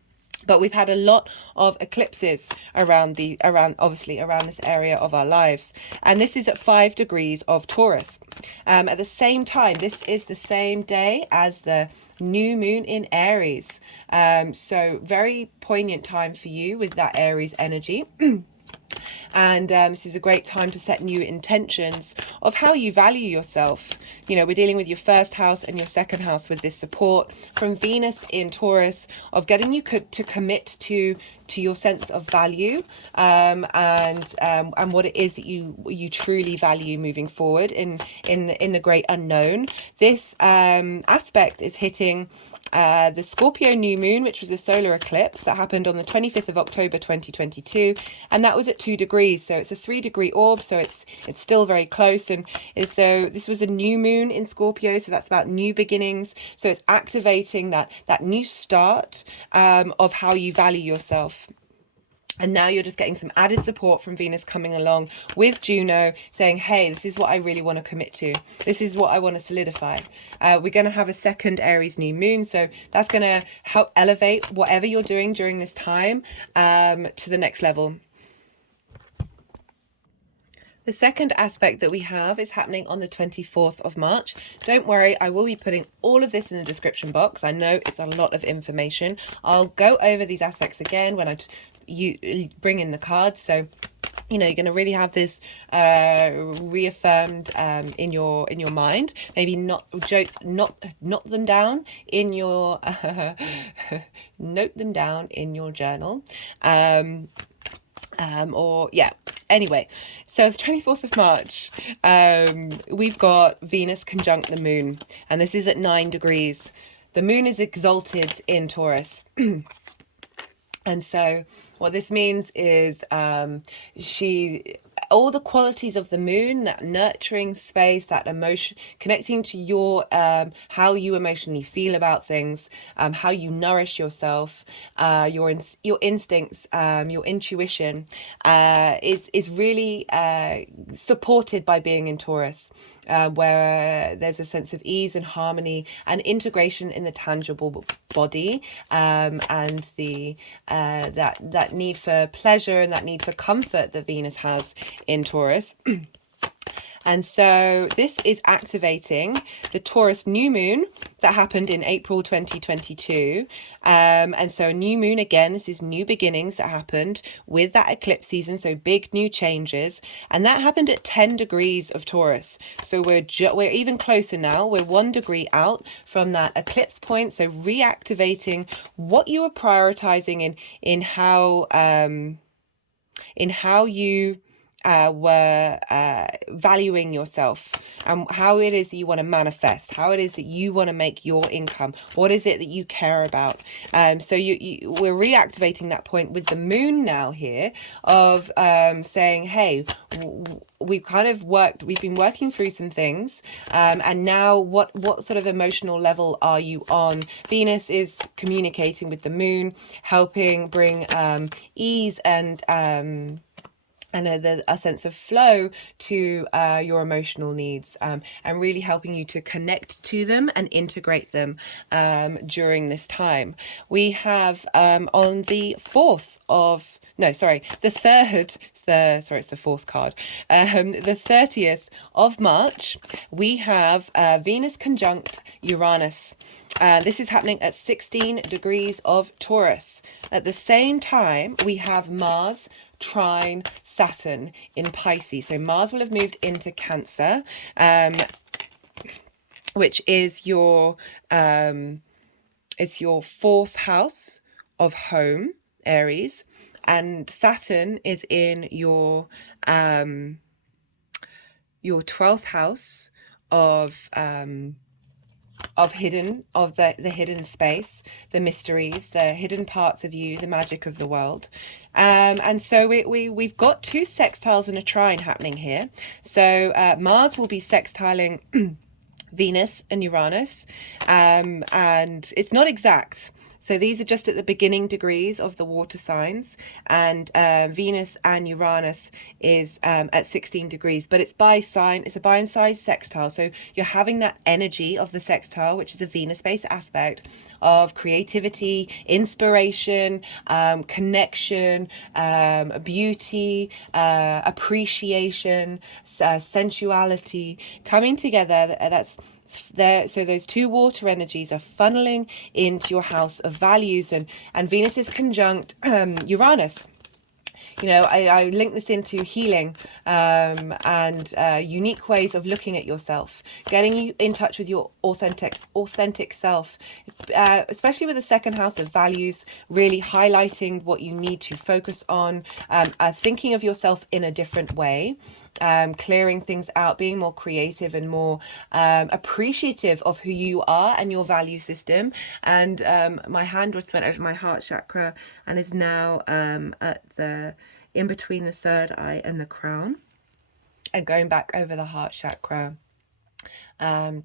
But we've had a lot of eclipses around this area of our lives. And this is at 5 degrees of Taurus. At the same time, this is the same day as the new moon in Aries. So very poignant time for you with that Aries energy. And this is a great time to set new intentions of how you value yourself. You know, we're dealing with your first house and your second house with this support from Venus in Taurus of getting you to commit to your sense of value and what it is that you truly value moving forward in the great unknown. This aspect is hitting the Scorpio new moon, which was a solar eclipse that happened on the 25th of October 2022, and that was at 2 degrees. So it's a 3-degree orb, so it's still very close. And so this was a new moon in Scorpio, so that's about new beginnings. So it's activating that new start of how you value yourself. And now you're just getting some added support from Venus coming along with Juno saying, hey, this is what I really want to commit to. This is what I want to solidify. We're going to have a second Aries new moon. So that's going to help elevate whatever you're doing during this time to the next level. The second aspect that we have is happening on the 24th of March. Don't worry, I will be putting all of this in the description box. I know it's a lot of information. I'll go over these aspects again when you bring in the cards. So you know, you're going to really have this reaffirmed in your mind. Maybe not them down in your note them down in your journal. Or yeah, anyway, so it's 24th of March. We've got Venus conjunct the moon, and this is at 9 degrees. The moon is exalted in Taurus. And so what this means is all the qualities of the moon, that nurturing space, that emotion, connecting to your how you emotionally feel about things, how you nourish yourself, your instincts, your intuition, is really supported by being in Taurus, where there's a sense of ease and harmony and integration in the tangible body, and the that need for pleasure and that need for comfort that Venus has in Taurus. And so this is activating the Taurus new moon that happened in April 2022. And so new moon, again, this is new beginnings that happened with that eclipse season. So big new changes. And that happened at 10 degrees of Taurus. So we're even closer now. We're 1 degree out from that eclipse point. So reactivating what you were prioritizing in how you were valuing yourself, and how it is that you want to manifest, how it is that you want to make your income, what is it that you care about. So we're reactivating that point with the moon now here of saying, hey, we've been working through some things, and now what sort of emotional level are you on? Venus is communicating with the moon, helping bring ease and a sense of flow to your emotional needs, and really helping you to connect to them and integrate them during this time. We have on the 4th of, no, sorry, the 3rd, it's the 4th card, the 30th of March, we have Venus conjunct Uranus. This is happening at 16 degrees of Taurus. At the same time, we have Mars trine Saturn in Pisces. So Mars will have moved into Cancer, which is your it's your 4th house of home, Aries, and Saturn is in your 12th house of the hidden space, the mysteries, the hidden parts of you, the magic of the world. And so we've got 2 sextiles and a trine happening here. So Mars will be sextiling Venus and Uranus, and it's not exact. So these are just at the beginning degrees of the water signs, and Venus and Uranus is at 16 degrees, but it's by sign. It's a by sign sextile. So you're having that energy of the sextile, which is a Venus-based aspect of creativity, inspiration, connection, beauty, appreciation, sensuality coming together. That's there. So those 2 water energies are funneling into your house of values, and Venus is conjunct Uranus. You know, I link this into healing and unique ways of looking at yourself, getting you in touch with your authentic self, especially with the 2nd house of values, really highlighting what you need to focus on, thinking of yourself in a different way, clearing things out, being more creative and more appreciative of who you are and your value system. And my hand was went over my heart chakra and is now at the in between the 3rd eye and the crown, and going back over the heart chakra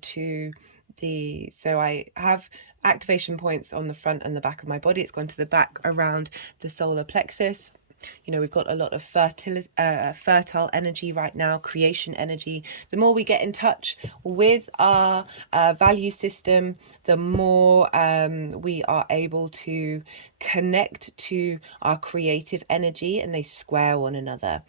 to the, so I have activation points on the front and the back of my body. It's gone to the back around the solar plexus. You know, we've got a lot of fertile energy right now, creation energy. The more we get in touch with our value system, the more we are able to connect to our creative energy, and they square one another.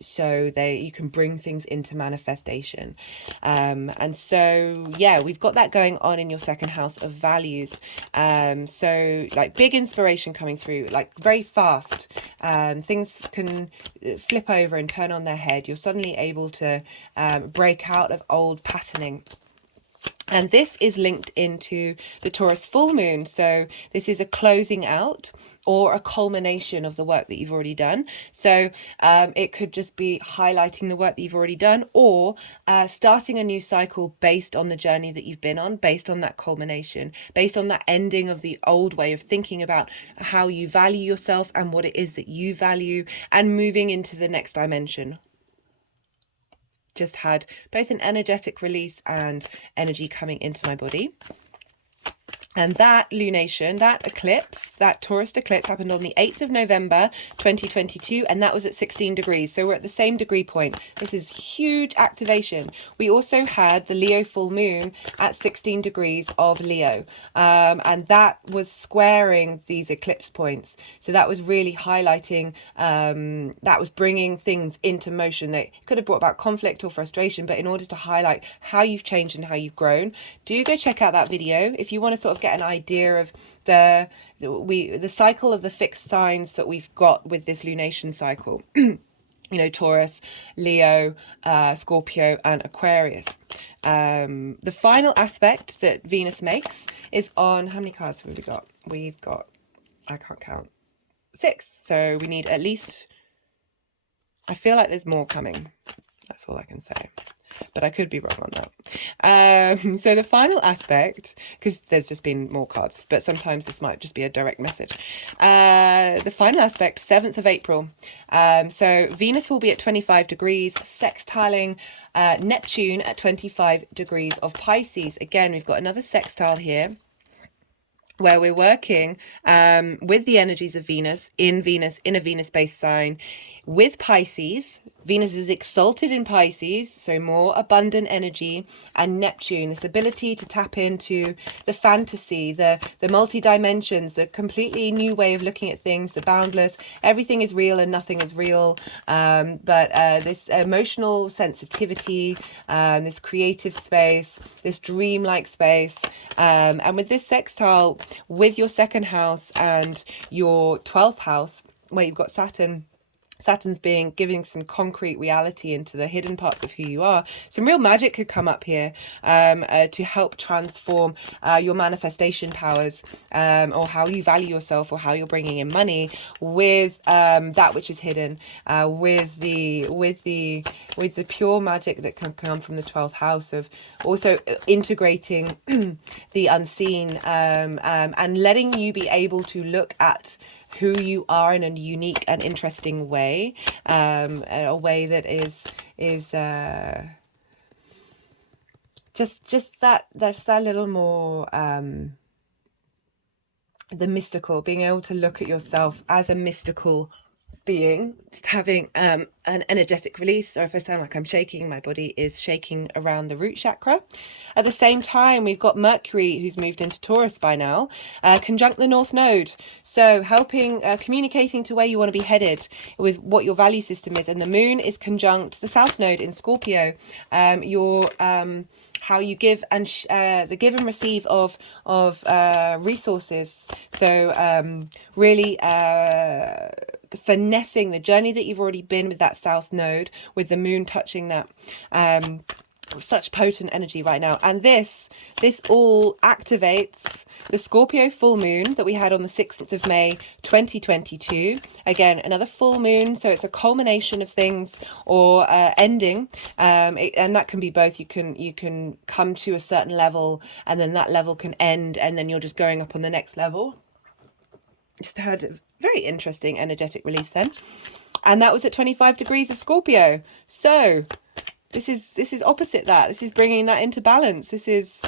So you can bring things into manifestation. And so, yeah, we've got that going on in your second house of values. So like big inspiration coming through, like very fast. Things can flip over and turn on their head. You're suddenly able to break out of old patterning. And this is linked into the Taurus full moon. So this is a closing out or a culmination of the work that you've already done. So it could just be highlighting the work that you've already done, or starting a new cycle based on the journey that you've been on, based on that culmination, based on that ending of the old way of thinking about how you value yourself and what it is that you value, and moving into the next dimension. Just had both an energetic release and energy coming into my body. And that lunation, that eclipse, that Taurus eclipse happened on the 8th of November, 2022, and that was at 16 degrees. So we're at the same degree point. This is huge activation. We also had the Leo full moon at 16 degrees of Leo, and that was squaring these eclipse points. So that was really highlighting, that was bringing things into motion. That could have brought about conflict or frustration, but in order to highlight how you've changed and how you've grown, do go check out that video if you want to sort of get an idea of the cycle of the fixed signs that we've got with this lunation cycle. You know, Taurus, Leo, Scorpio, and Aquarius. The final aspect that Venus makes is on, how many cards have we got? We've got, I can't count, 6. So we need at least, I feel like there's more coming. That's all I can say, but I could be wrong on that. So the final aspect, because there's just been more cards, but sometimes this might just be a direct message. The final aspect, 7th of April. So Venus will be at 25 degrees, sextiling Neptune at 25 degrees of Pisces. Again, we've got another sextile here, where we're working with the energies of Venus, in a Venus-based sign, with Pisces. Venus is exalted in Pisces, so more abundant energy, and Neptune, this ability to tap into the fantasy, the multi-dimensions, a completely new way of looking at things, the boundless. Everything is real and nothing is real, but this emotional sensitivity, this creative space, this dreamlike space, and with this sextile with your second house and your 12th house, where you've got Saturn's giving some concrete reality into the hidden parts of who you are. Some real magic could come up here to help transform your manifestation powers, or how you value yourself, or how you're bringing in money with that which is hidden, with the pure magic that can come from the 12th house, of also integrating the unseen, and letting you be able to look at who you are in a unique and interesting way, a way that is just that little more the mystical, being able to look at yourself as a mystical being, just having an energetic release. So if I sound like I'm shaking, my body is shaking around the root chakra. At the same time, we've got Mercury, who's moved into Taurus by now, conjunct the North Node. So helping, communicating to where you want to be headed with what your value system is. And the Moon is conjunct the South Node in Scorpio. How you give and the give and receive of resources. So really finessing the journey that you've already been with that South Node, with the Moon touching that. Such potent energy right now. And this all activates the Scorpio full moon that we had on the 6th of May 2022. Again, another full moon, so it's a culmination of things, or ending, and that can be both. You can come to a certain level, and then that level can end, and then you're just going up on the next level. Just had a very interesting energetic release then, and that was at 25 degrees of Scorpio. So this is opposite that. This is bringing that into balance. It's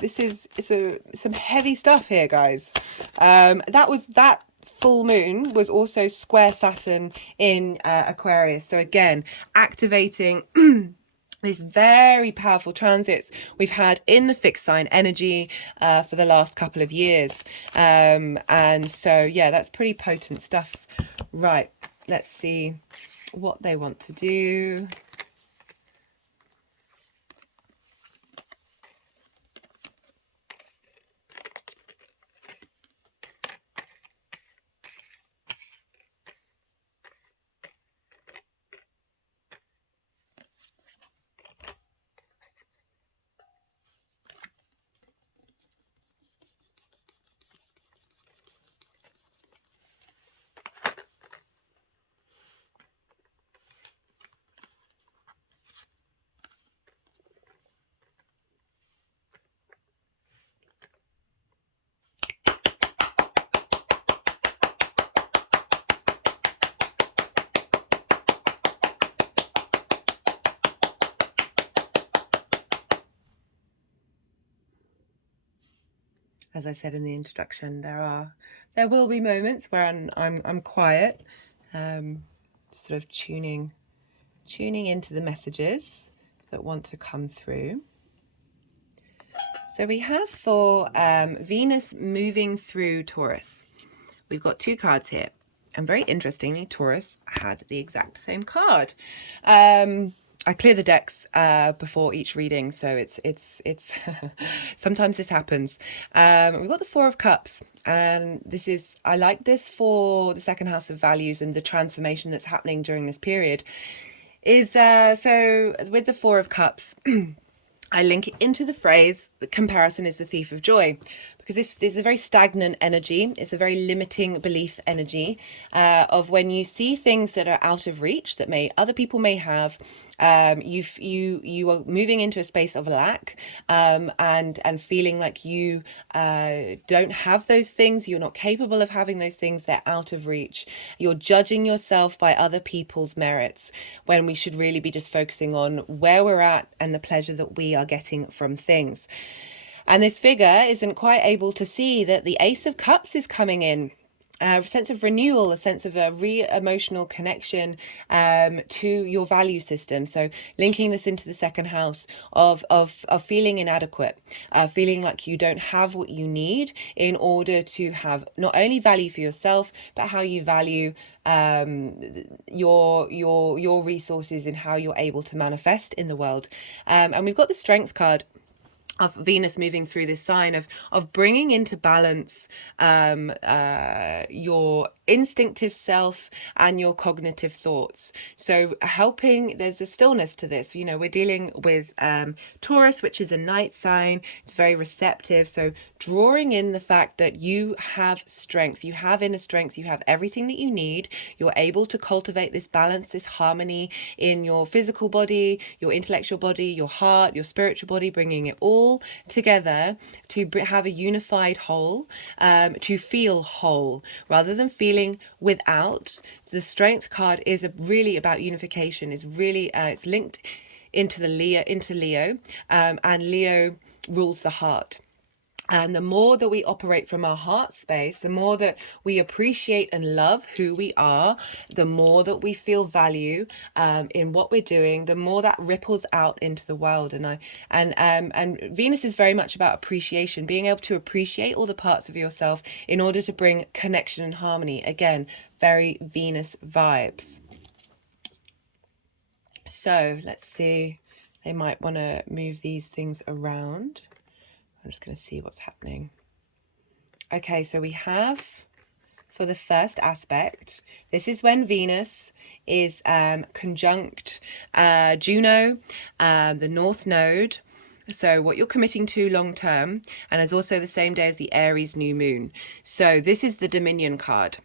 some heavy stuff here, guys. That full moon was also square Saturn in Aquarius. So again, activating these very powerful transits we've had in the fixed sign energy for the last couple of years. And so, yeah, that's pretty potent stuff. Right, let's see what they want to do. As I said in the introduction, there will be moments where I'm quiet, sort of tuning into the messages that want to come through. So we have for Venus moving through Taurus, we've got 2 cards here, and very interestingly, Taurus had the exact same card. I clear the decks before each reading, so it's sometimes this happens. We've got the 4 of Cups, and I like this for the second house of values and the transformation that's happening during this period. So with the 4 of Cups, I link it into the phrase, the comparison is the thief of joy, because this is a very stagnant energy. It's a very limiting belief energy of when you see things that are out of reach that other people may have. You are moving into a space of lack and feeling like you don't have those things. You're not capable of having those things. They're out of reach. You're judging yourself by other people's merits when we should really be just focusing on where we're at and the pleasure that we are getting from things. And this figure isn't quite able to see that the Ace of Cups is coming in. A sense of renewal, a sense of a re-emotional connection to your value system. So linking this into the second house of feeling inadequate, feeling like you don't have what you need in order to have not only value for yourself, but how you value your resources and how you're able to manifest in the world. And we've got the Strength card of Venus moving through this sign of bringing into balance your instinctive self and your cognitive thoughts. So there's a stillness to this. You know, we're dealing with Taurus, which is a night sign. It's very receptive. So drawing in the fact that you have strengths, you have inner strengths, you have everything that you need. You're able to cultivate this balance, this harmony in your physical body, your intellectual body, your heart, your spiritual body, bringing it all together to have a unified whole, to feel whole rather than feeling without. The Strength card is really about unification. Is really it's linked into Leo, and Leo rules the heart. And the more that we operate from our heart space, the more that we appreciate and love who we are, the more that we feel value in what we're doing, the more that ripples out into the world. And Venus is very much about appreciation, being able to appreciate all the parts of yourself in order to bring connection and harmony. Again, very Venus vibes. So let's see. They might want to move these things around. I'm just going to see what's happening. Okay, so we have, for the first aspect, this is when Venus is conjunct Juno, the North Node. So what you're committing to long term, and it's also the same day as the Aries new moon. So this is the Dominion card.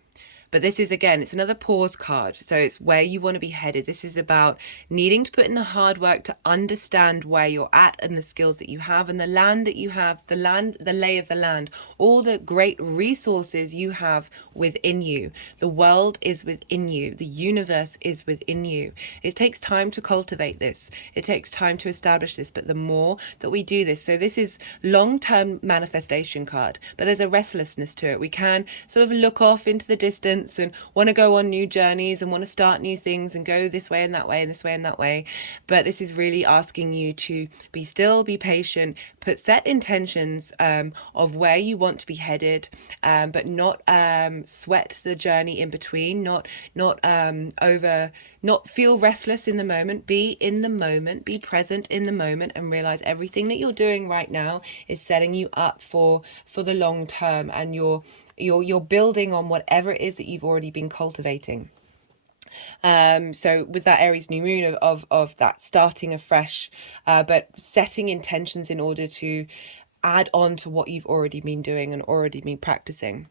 But this is, again, it's another pause card. So it's where you want to be headed. This is about needing to put in the hard work to understand where you're at and the skills that you have and the land that you have, the lay of the land, all the great resources you have within you. The world is within you. The universe is within you. It takes time to cultivate this. It takes time to establish this. But the more that we do this, so this is long-term manifestation card, but there's a restlessness to it. We can sort of look off into the distance abundance and want to go on new journeys and want to start new things and go this way and that way and this way and that way. But this is really asking you to be still, be patient, set intentions of where you want to be headed, but not sweat the journey in between, not feel restless in the moment. Be in the moment, be present in the moment, and realize everything that you're doing right now is setting you up for the long term, and you're building on whatever it is that you've already been cultivating. So with that Aries new moon of that starting afresh, but setting intentions in order to add on to what you've already been doing and already been practicing.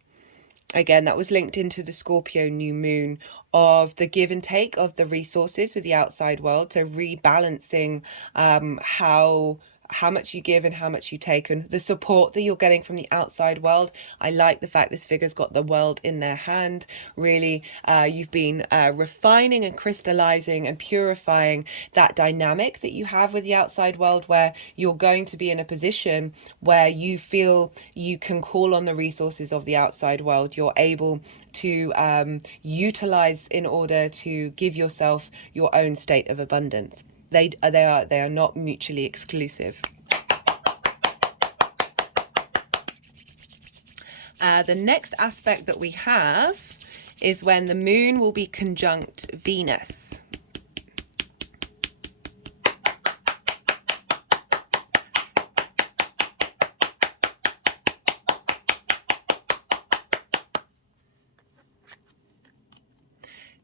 Again, that was linked into the Scorpio new moon of the give and take of the resources with the outside world. So rebalancing how much you give and how much you take, and the support that you're getting from the outside world. I like the fact this figure's got the world in their hand. Really, you've been refining and crystallizing and purifying that dynamic that you have with the outside world, where you're going to be in a position where you feel you can call on the resources of the outside world. You're able to utilize in order to give yourself your own state of abundance. They are not mutually exclusive. The next aspect that we have is when the moon will be conjunct Venus.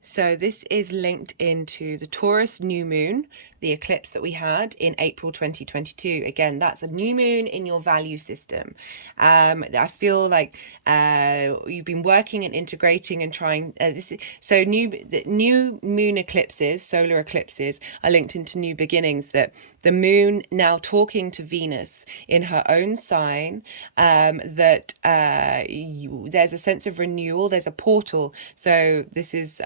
So this is linked into the Taurus new moon, the eclipse that we had in April 2022. Again, that's a new moon in your value system. I feel like you've been working and integrating and trying. New moon eclipses, solar eclipses, are linked into new beginnings. That the moon now talking to Venus in her own sign. There's a sense of renewal. There's a portal. So this is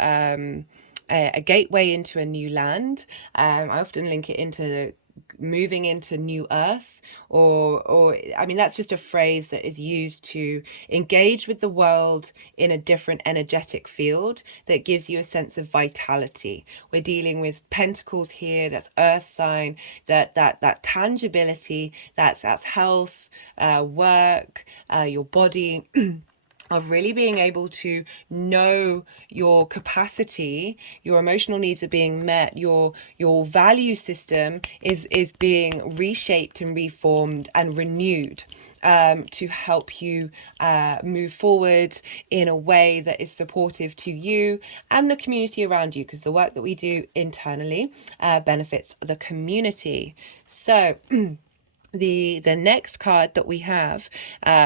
a gateway into a new land. I often link it into moving into new earth, or I mean, that's just a phrase that is used to engage with the world in a different energetic field that gives you a sense of vitality. We're dealing with pentacles here. That's earth sign, that tangibility, that's health, work, your body. Of really being able to know your capacity, your emotional needs are being met, your value system is being reshaped and reformed and renewed, to help you move forward in a way that is supportive to you and the community around you, because the work that we do internally benefits the community. So the next card that we have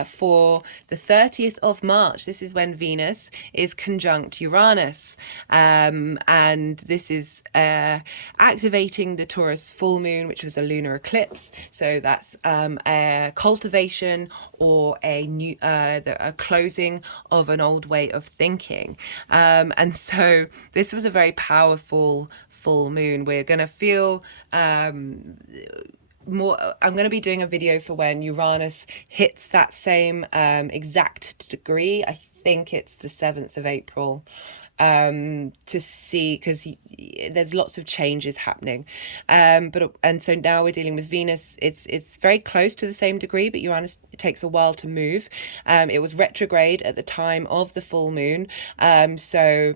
for the 30th of March, this is when Venus is conjunct Uranus, and this is activating the Taurus full moon, which was a lunar eclipse. So that's a cultivation or a closing of an old way of thinking, and so this was a very powerful full moon. We're going to feel more. I'm going to be doing a video for when Uranus hits that same exact degree. I think it's the 7th of April, to see, because there's lots of changes happening, and so now we're dealing with Venus. It's very close to the same degree, but Uranus, it takes a while to move. It was retrograde at the time of the full moon, so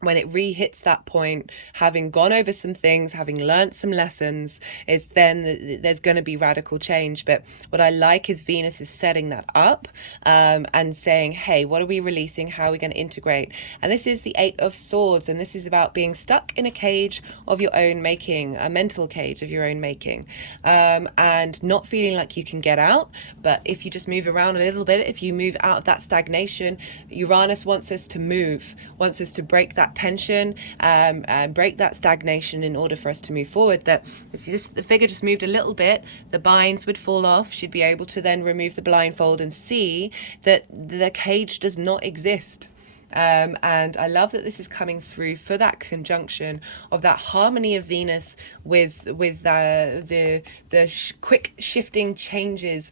when it re-hits that point, having gone over some things, having learnt some lessons, is then there's going to be radical change. But what I like is Venus is setting that up, and saying, hey, what are we releasing? How are we going to integrate? And this is the 8 of Swords, and this is about being stuck in a cage of your own making, a mental cage of your own making, and not feeling like you can get out. But if you just move around a little bit, if you move out of that stagnation, Uranus wants us to move, wants us to break that tension, and break that stagnation in order for us to move forward. That if the figure just moved a little bit, the binds would fall off. She'd be able to then remove the blindfold and see that the cage does not exist. And I love that this is coming through for that conjunction of that harmony of Venus with the quick shifting changes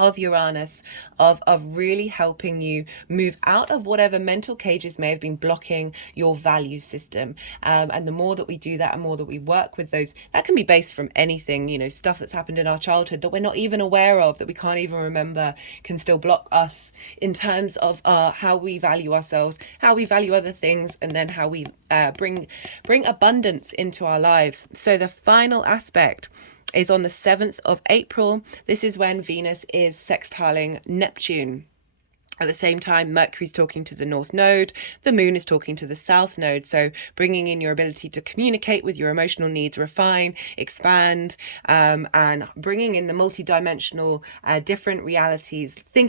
of Uranus, of really helping you move out of whatever mental cages may have been blocking your value system. And the more that we do that, and more that we work with those, that can be based from anything, you know, stuff that's happened in our childhood that we're not even aware of, that we can't even remember, can still block us in terms of how we value ourselves, how we value other things, and then how we bring abundance into our lives. So the final aspect is on the 7th of April. This is when Venus is sextiling Neptune. At the same time, Mercury's talking to the North Node, the Moon is talking to the South Node. So bringing in your ability to communicate with your emotional needs, refine, expand, and bringing in the multidimensional, different realities, being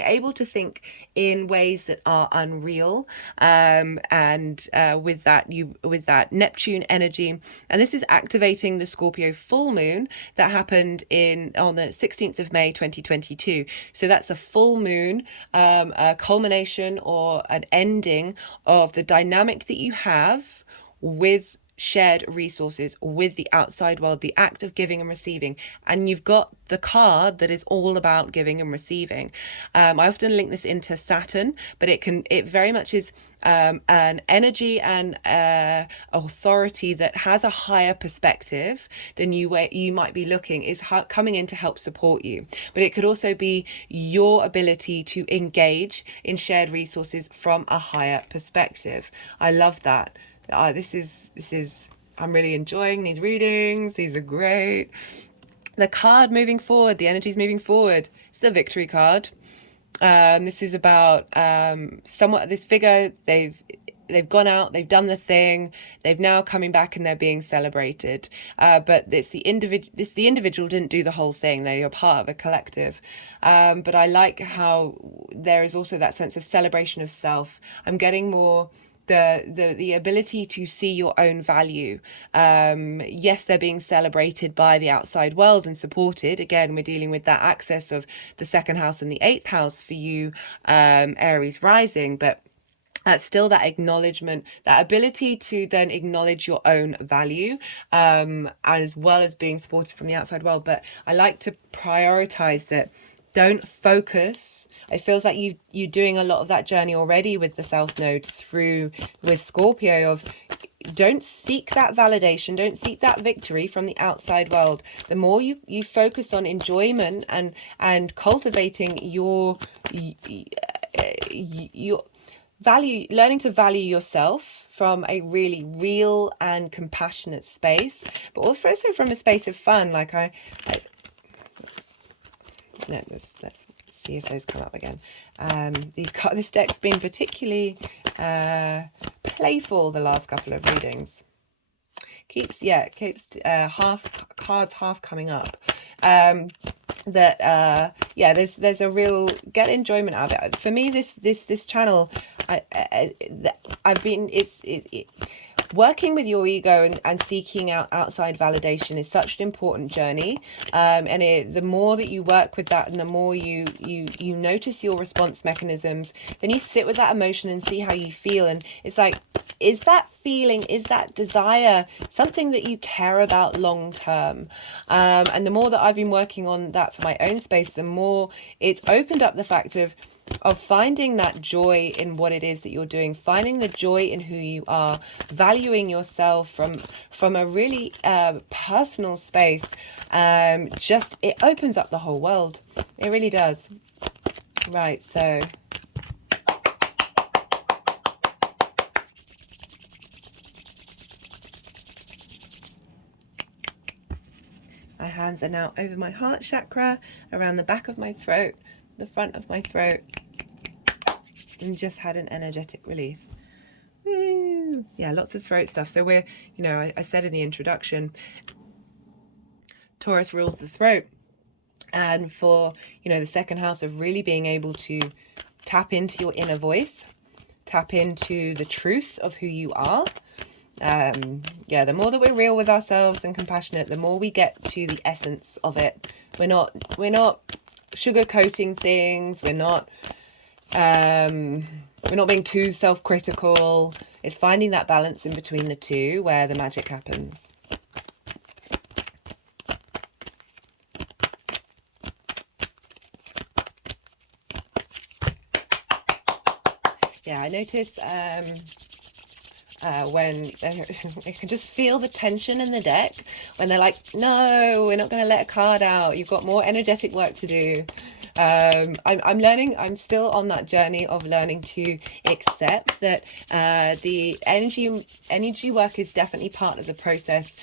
able to think in ways that are unreal, and with that Neptune energy. And this is activating the Scorpio full moon that happened on the 16th of May 2022. So that's a full moon, a culmination or an ending of the dynamic that you have with shared resources, with the outside world, the act of giving and receiving. And you've got the card that is all about giving and receiving. I often link this into Saturn, but it very much is an energy and authority that has a higher perspective than you might be looking, is coming in to help support you. But it could also be your ability to engage in shared resources from a higher perspective. I love that. This is I'm really enjoying these readings. These are great. The card moving forward, the energy's moving forward. It's the Victory card. This is about somewhat this figure. They've gone out, they've done the thing, they've now coming back and they're being celebrated. But it's the individual didn't do the whole thing. They are part of a collective. But I like how there is also that sense of celebration of self. I'm getting more the ability to see your own value. Yes, they're being celebrated by the outside world and supported. Again, we're dealing with that access of the 2nd house and the 8th house for you, Aries rising, but still that acknowledgement, that ability to then acknowledge your own value, as well as being supported from the outside world. But I like to prioritize that. Don't focus. It feels like you're doing a lot of that journey already with the South Node with Scorpio, of don't seek that validation, don't seek that victory from the outside world. The more you focus on enjoyment and cultivating your value, learning to value yourself from a really real and compassionate space, but also from a space of fun. Like let's see if those come up again. This deck's been particularly playful the last couple of readings. Keeps half coming up. There's a real get enjoyment out of it. For me, this channel, working with your ego and seeking out outside validation is such an important journey. The more that you work with that, and the more you notice your response mechanisms, then you sit with that emotion and see how you feel. And it's like, is that feeling, is that desire something that you care about long term? And the more that I've been working on that for my own space, the more it's opened up the fact of finding that joy in what it is that you're doing, finding the joy in who you are, valuing yourself from a really personal space. It opens up the whole world. It really does. Right, so my hands are now over my heart chakra, around the back of my throat, the front of my throat, and just had an energetic release. Woo! Yeah, lots of throat stuff. So we're, I said in the introduction, Taurus rules the throat. And for, the 2nd house of really being able to tap into your inner voice, tap into the truth of who you are. The more that we're real with ourselves and compassionate, the more we get to the essence of it. We're not sugarcoating things. We're not being too self-critical. It's finding that balance in between the two where the magic happens. Yeah, I notice when I can just feel the tension in the deck when they're like, no, we're not going to let a card out. You've got more energetic work to do. I'm learning. I'm still on that journey of learning to accept that the energy work is definitely part of the process.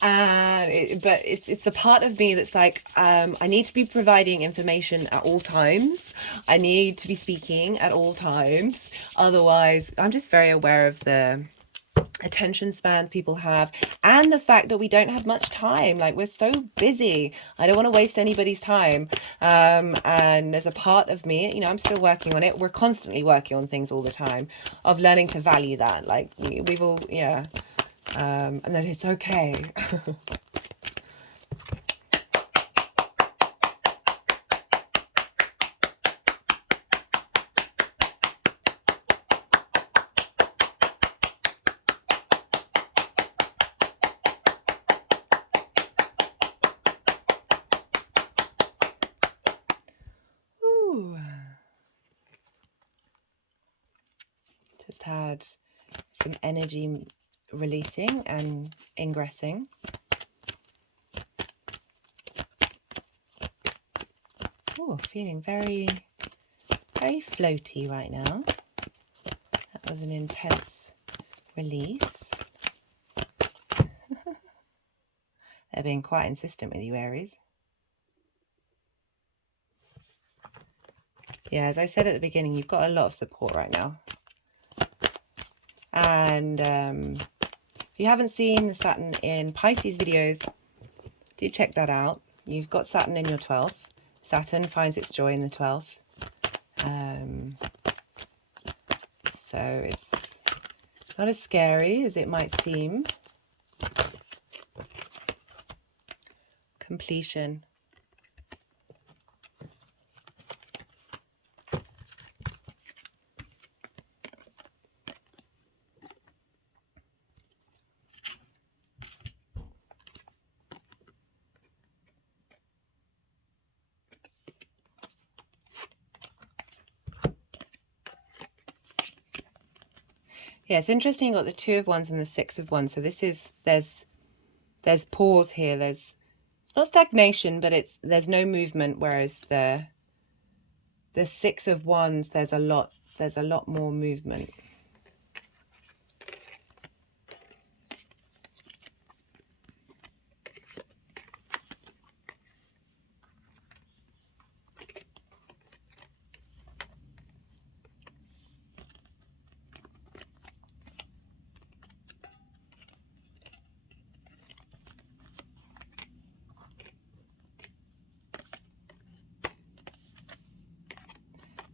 But it's the part of me that's like, I need to be providing information at all times. I need to be speaking at all times. Otherwise, I'm just very aware of the attention span people have and the fact that we don't have much time. Like, we're so busy. I don't want to waste anybody's time. And there's a part of me, you know, I'm still working on it. We're constantly working on things all the time, of learning to value that. Like, we've all, yeah. And then it's okay. Ooh. Just had some energy releasing and ingressing. Oh, feeling very, very floaty right now. That was an intense release. They're being quite insistent with you, Aries. Yeah, as I said at the beginning, you've got a lot of support right now. And if you haven't seen the Saturn in Pisces videos, do check that out. You've got Saturn in your 12th. Saturn finds its joy in the 12th. So it's not as scary as it might seem. Completion. Yeah, it's interesting. You've got the 2 of Wands and the 6 of Wands. So this is, there's pause here. It's not stagnation, but there's no movement. Whereas the 6 of Wands, there's a lot more movement.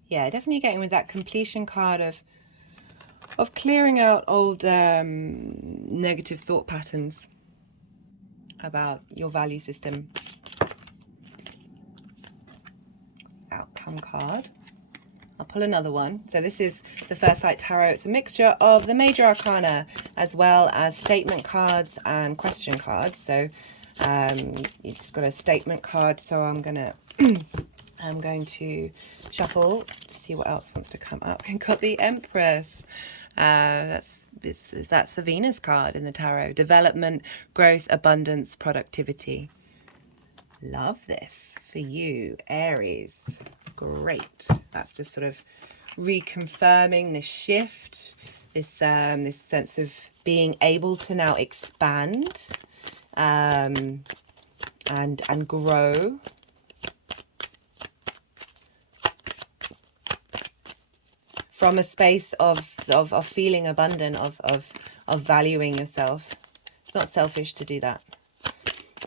Yeah, definitely getting with that completion card of clearing out old negative thought patterns about your value system. Outcome card. I'll pull another one. So this is the First Light Tarot. It's a mixture of the major arcana as well as statement cards and question cards. So you just got a statement card. So I'm going to shuffle to see what else wants to come up. And got the Empress. That's the Venus card in the tarot. Development, growth, abundance, productivity. Love this for you, Aries. Great. That's just sort of reconfirming this shift, this sense of being able to now expand and grow. From a space of feeling abundant, of valuing yourself. It's not selfish to do that.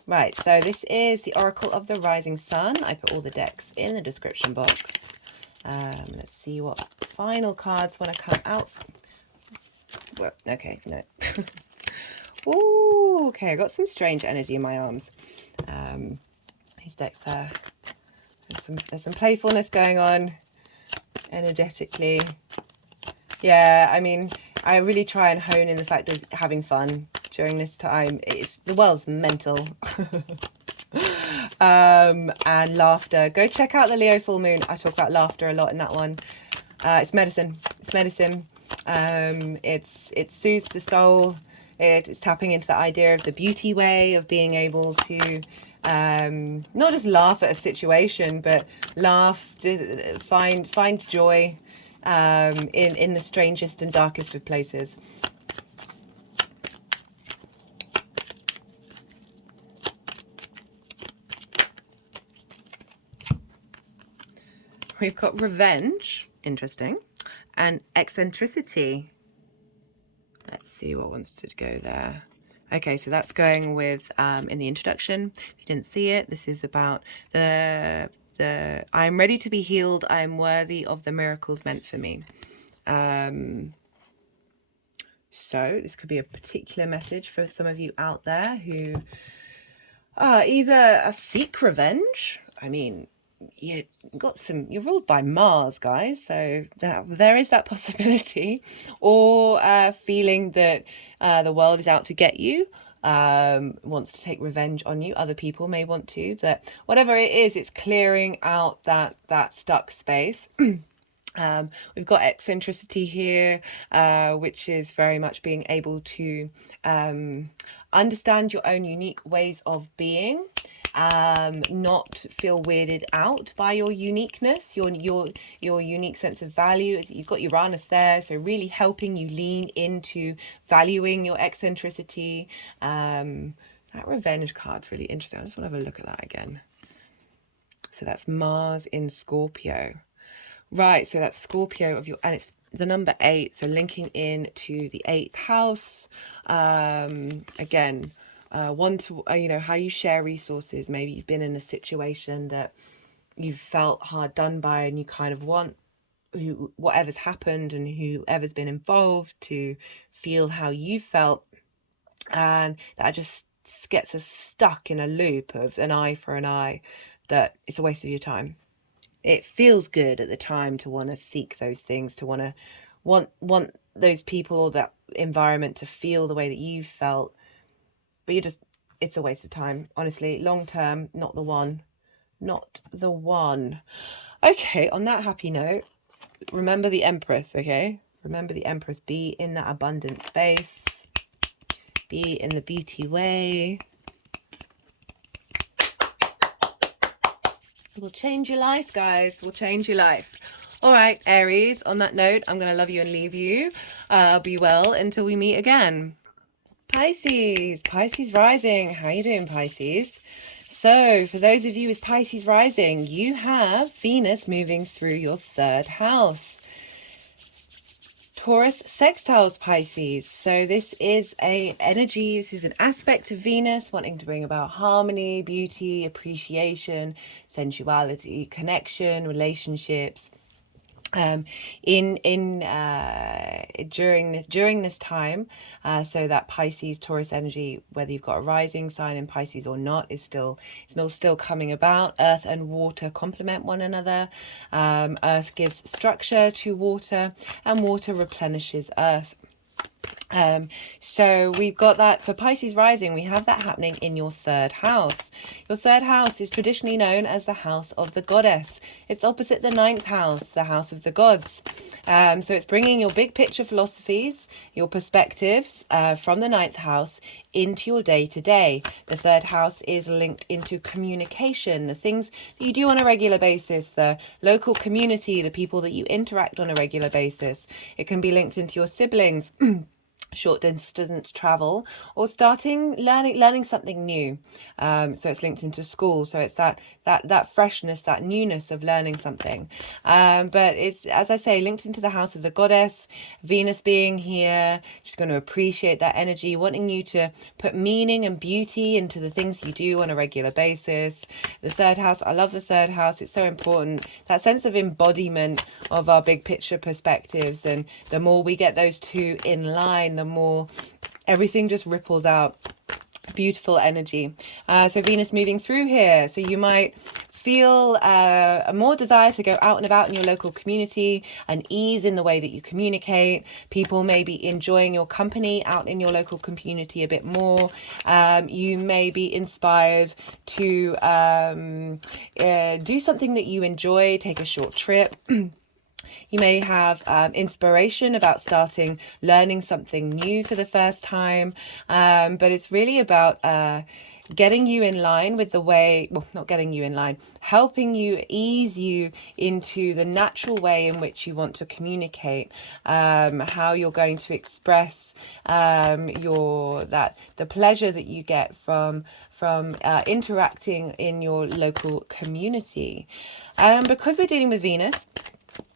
Right, so this is the Oracle of the Rising Sun. I put all the decks in the description box. Let's see what final cards want to come out. Well, okay, no. Ooh, okay, I got some strange energy in my arms. These decks are... There's some playfulness going on energetically. Yeah, I mean, I really try and hone in the fact of having fun during this time. The world's mental. And laughter. Go check out the Leo full moon. I talk about laughter a lot in that one. It's medicine. It's medicine. It soothes the soul. It's tapping into the idea of the beauty way, of being able to not just laugh at a situation, but find joy in the strangest and darkest of places. We've got revenge, interesting, and eccentricity. Let's see what wants to go there. Okay, so that's going with in the introduction. If you didn't see it, this is about the I'm ready to be healed. I am worthy of the miracles meant for me. So this could be a particular message for some of you out there who either seek revenge. I mean, you're ruled by Mars, guys, so there is that possibility, or feeling that the world is out to get you, wants to take revenge on you. Other people may want to, but whatever it is, it's clearing out that stuck space. We've got eccentricity here, which is very much being able to understand your own unique ways of being, not feel weirded out by your uniqueness, your unique sense of value. You've got Uranus there, so really helping you lean into valuing your eccentricity. That revenge card's really interesting. I just want to have a look at that again. So that's Mars in Scorpio. Right, so that's Scorpio of your, and it's the number 8, so linking in to the 8th house. Again, how you share resources. Maybe you've been in a situation that you've felt hard done by, and you kind of want whatever's happened and whoever's been involved to feel how you felt, and that just gets us stuck in a loop of an eye for an eye, that it's a waste of your time. It feels good at the time to want to seek those things, to want those people or that environment to feel the way that you felt, but it's a waste of time. Honestly, long term, not the one. Okay, on that happy note, remember the Empress, okay? Remember the Empress. Be in that abundant space. Be in the beauty way. Will change your life, guys. Will change your life. All right, Aries, on that note, I'm going to love you and leave you. Be well until we meet again. Pisces rising. How you doing, Pisces? So for those of you with Pisces rising, you have Venus moving through your 3rd house. Taurus sextiles Pisces. So this is an aspect of Venus wanting to bring about harmony, beauty, appreciation, sensuality, connection, relationships. During this time, so that Pisces Taurus energy, whether you've got a rising sign in Pisces or not, is still coming about. Earth and water complement one another. Earth gives structure to water, and water replenishes earth. So we've got that for Pisces rising. We have that happening in your 3rd house. Your 3rd house is traditionally known as the house of the goddess. It's opposite the 9th house, the house of the gods. So it's bringing your big picture philosophies, your perspectives from the 9th house into your day-to-day. The 3rd house is linked into communication, the things that you do on a regular basis, the local community, the people that you interact on a regular basis. It can be linked into your siblings, short distance travel, or learning something new. So it's linked into school, so it's that freshness, that newness of learning something, but it's, as I say, linked into the house of the goddess. Venus being here, she's going to appreciate that energy, wanting you to put meaning and beauty into the things you do on a regular basis. The 3rd house, I love the 3rd house. It's so important, that sense of embodiment of our big picture perspectives, and the more we get those two in line, the more everything just ripples out. Beautiful energy. So Venus moving through here, so you might feel a more desire to go out and about in your local community, an ease in the way that you communicate. People may be enjoying your company out in your local community a bit more. You may be inspired to do something that you enjoy, take a short trip. You may have inspiration about learning something new for the first time, but it's really about getting you in line with the way, well, not getting you in line, helping you, ease you into the natural way in which you want to communicate, how you're going to express the pleasure that you get from interacting in your local community. Because we're dealing with Venus,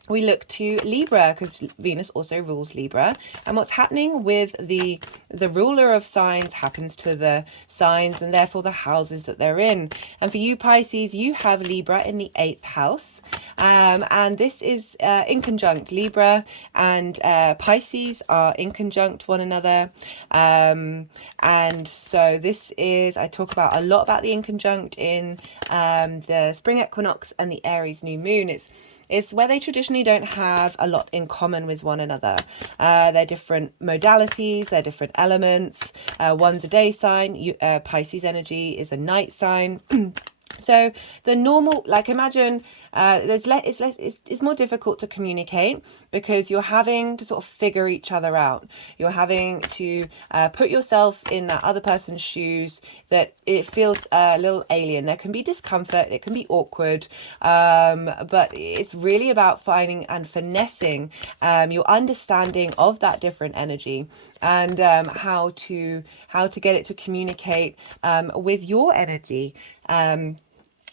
we look to Libra, because Venus also rules Libra, and what's happening with the ruler of signs happens to the signs and therefore the houses that they're in. And for you Pisces, you have Libra in the 8th house, and this is in conjunct. Libra and Pisces are in conjunct one another, and so this is, I talk about a lot about the in conjunct in the spring equinox and the Aries new moon. It's where they traditionally don't have a lot in common with one another. They're different modalities, they're different elements. One's a day sign, Pisces energy is a night sign. So the normal, like imagine it's more difficult to communicate because you're having to sort of figure each other out. You're having to put yourself in that other person's shoes, that it feels a little alien. There can be discomfort, it can be awkward, but it's really about finding and finessing your understanding of that different energy, and how to get it to communicate with your energy.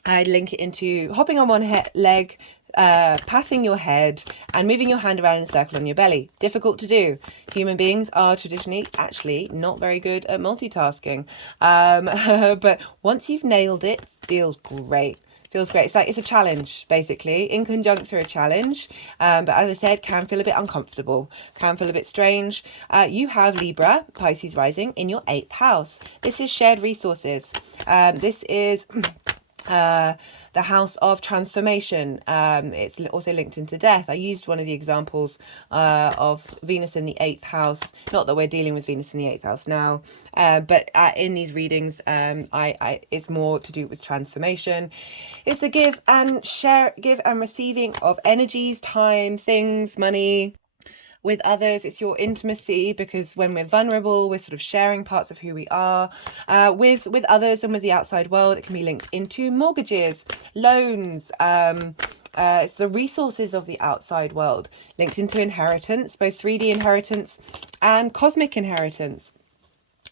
I link it into hopping on one leg, patting your head and moving your hand around in a circle on your belly. Difficult to do. Human beings are traditionally actually not very good at multitasking. But once you've nailed it, feels great. Feels great. It's a challenge, basically. Inconjuncts are a challenge, but as I said, can feel a bit uncomfortable, can feel a bit strange. You have Libra, Pisces rising, in your 8th house. This is shared resources. This is the house of transformation. It's also linked into death. I used one of the examples of Venus in the 8th house. Not that we're dealing with Venus in the 8th house now, but in these readings, it's more to do with transformation. It's the give and receiving of energies, time, things, money. With others, it's your intimacy, because when we're vulnerable, we're sort of sharing parts of who we are with others and with the outside world. It can be linked into mortgages, loans. It's the resources of the outside world, linked into inheritance, both 3D inheritance and cosmic inheritance.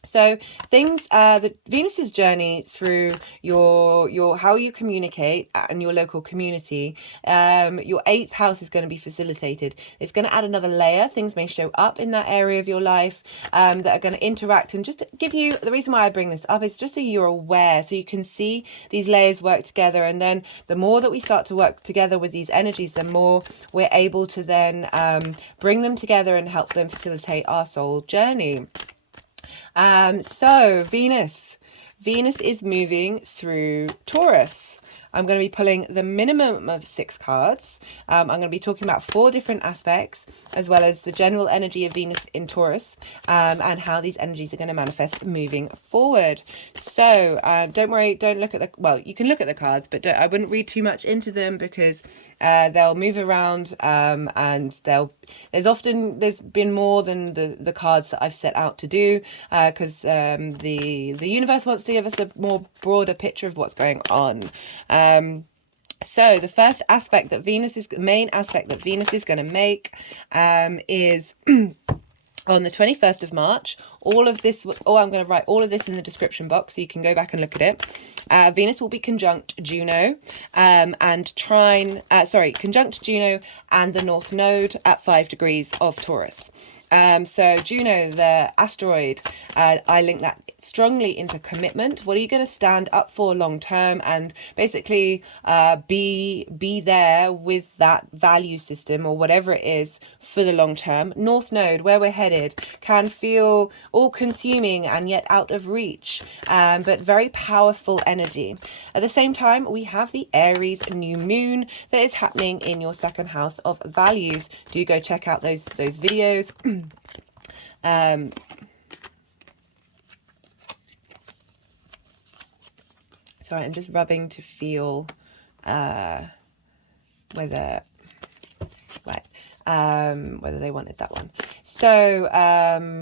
So things that Venus's journey through your how you communicate and your local community, your 8th house is going to be facilitated. It's going to add another layer. Things may show up in that area of your life that are going to interact, and just to give you, the reason why I bring this up is just so you're aware, so you can see these layers work together. And then the more that we start to work together with these energies, the more we're able to then bring them together and help them facilitate our soul journey. So Venus is moving through Taurus. I'm going to be pulling the minimum of 6 cards. I'm going to be talking about 4 different aspects, as well as the general energy of Venus in Taurus, and how these energies are going to manifest moving forward. So don't worry, don't look at you can look at the cards, but I wouldn't read too much into them, because they'll move around, and there's been more than the cards that I've set out to do, because the universe wants to give us a more broader picture of what's going on. So the first aspect that main aspect that Venus is going to make is on the 21st of March. All of this, I'm going to write all of this in the description box so you can go back and look at it. Venus will be conjunct Juno conjunct Juno and the North Node at 5 degrees of Taurus. So Juno, the asteroid, I link that strongly into commitment. What are you going to stand up for long term, and basically be there with that value system or whatever it is for the long term. North Node, where we're headed, can feel all consuming and yet out of reach, but very powerful energy. At the same time, we have the Aries new moon that is happening in your 2nd house of values. Do go check out those videos. Sorry, I'm just rubbing to feel whether, right. whether they wanted that one. So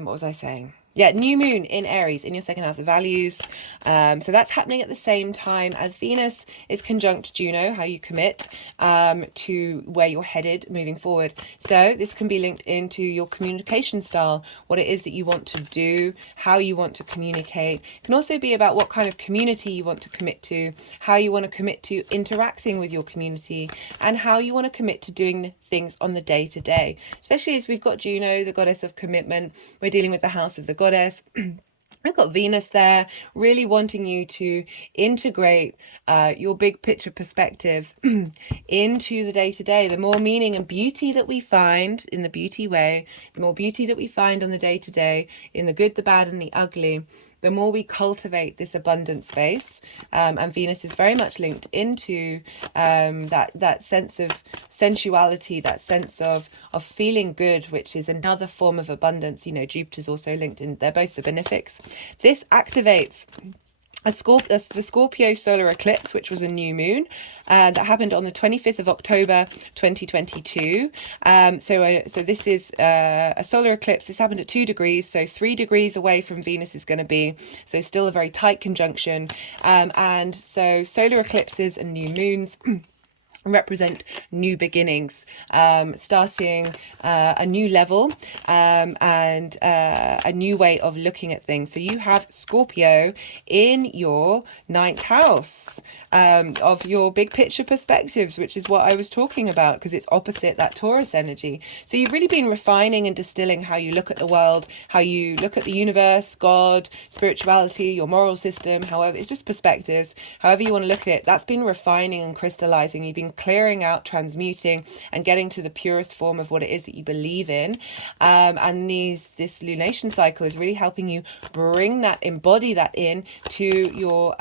what was I saying? Yeah, new moon in Aries in your second house of values. So that's happening at the same time as Venus is conjunct Juno, how you commit to where you're headed moving forward. So this can be linked into your communication style, what it is that you want to do, how you want to communicate. It can also be about what kind of community you want to commit to, how you want to commit to interacting with your community, and how you want to commit to doing things on the day-to-day, especially as we've got Juno, the goddess of commitment. We're dealing with the house of the goddess. We've got Venus there, really wanting you to integrate your big picture perspectives into the day-to-day. The more meaning and beauty that we find in the beauty way, the more beauty that we find on the day-to-day, in the good, the bad, and the ugly, the more we cultivate this abundant space. And Venus is very much linked into that sense of sensuality, that sense of feeling good, which is another form of abundance. You know, Jupiter's also linked in, they're both the benefics. This activates the Scorpio solar eclipse, which was a new moon that happened on the 25th of October 2022. So this is a solar eclipse. This happened at 2 degrees, so 3 degrees away from Venus is going to be, so still a very tight conjunction. And so solar eclipses and new moons represent new beginnings, starting a new level, and a new way of looking at things. So you have Scorpio in your 9th house of your big picture perspectives, which is what I was talking about, because it's opposite that Taurus energy. So you've really been refining and distilling how you look at the world, how you look at the universe, God, spirituality, your moral system, however, it's just perspectives, however you want to look at it. That's been refining and crystallizing. You've been clearing out, transmuting, and getting to the purest form of what it is that you believe in. And this lunation cycle is really helping you bring that, embody that in to your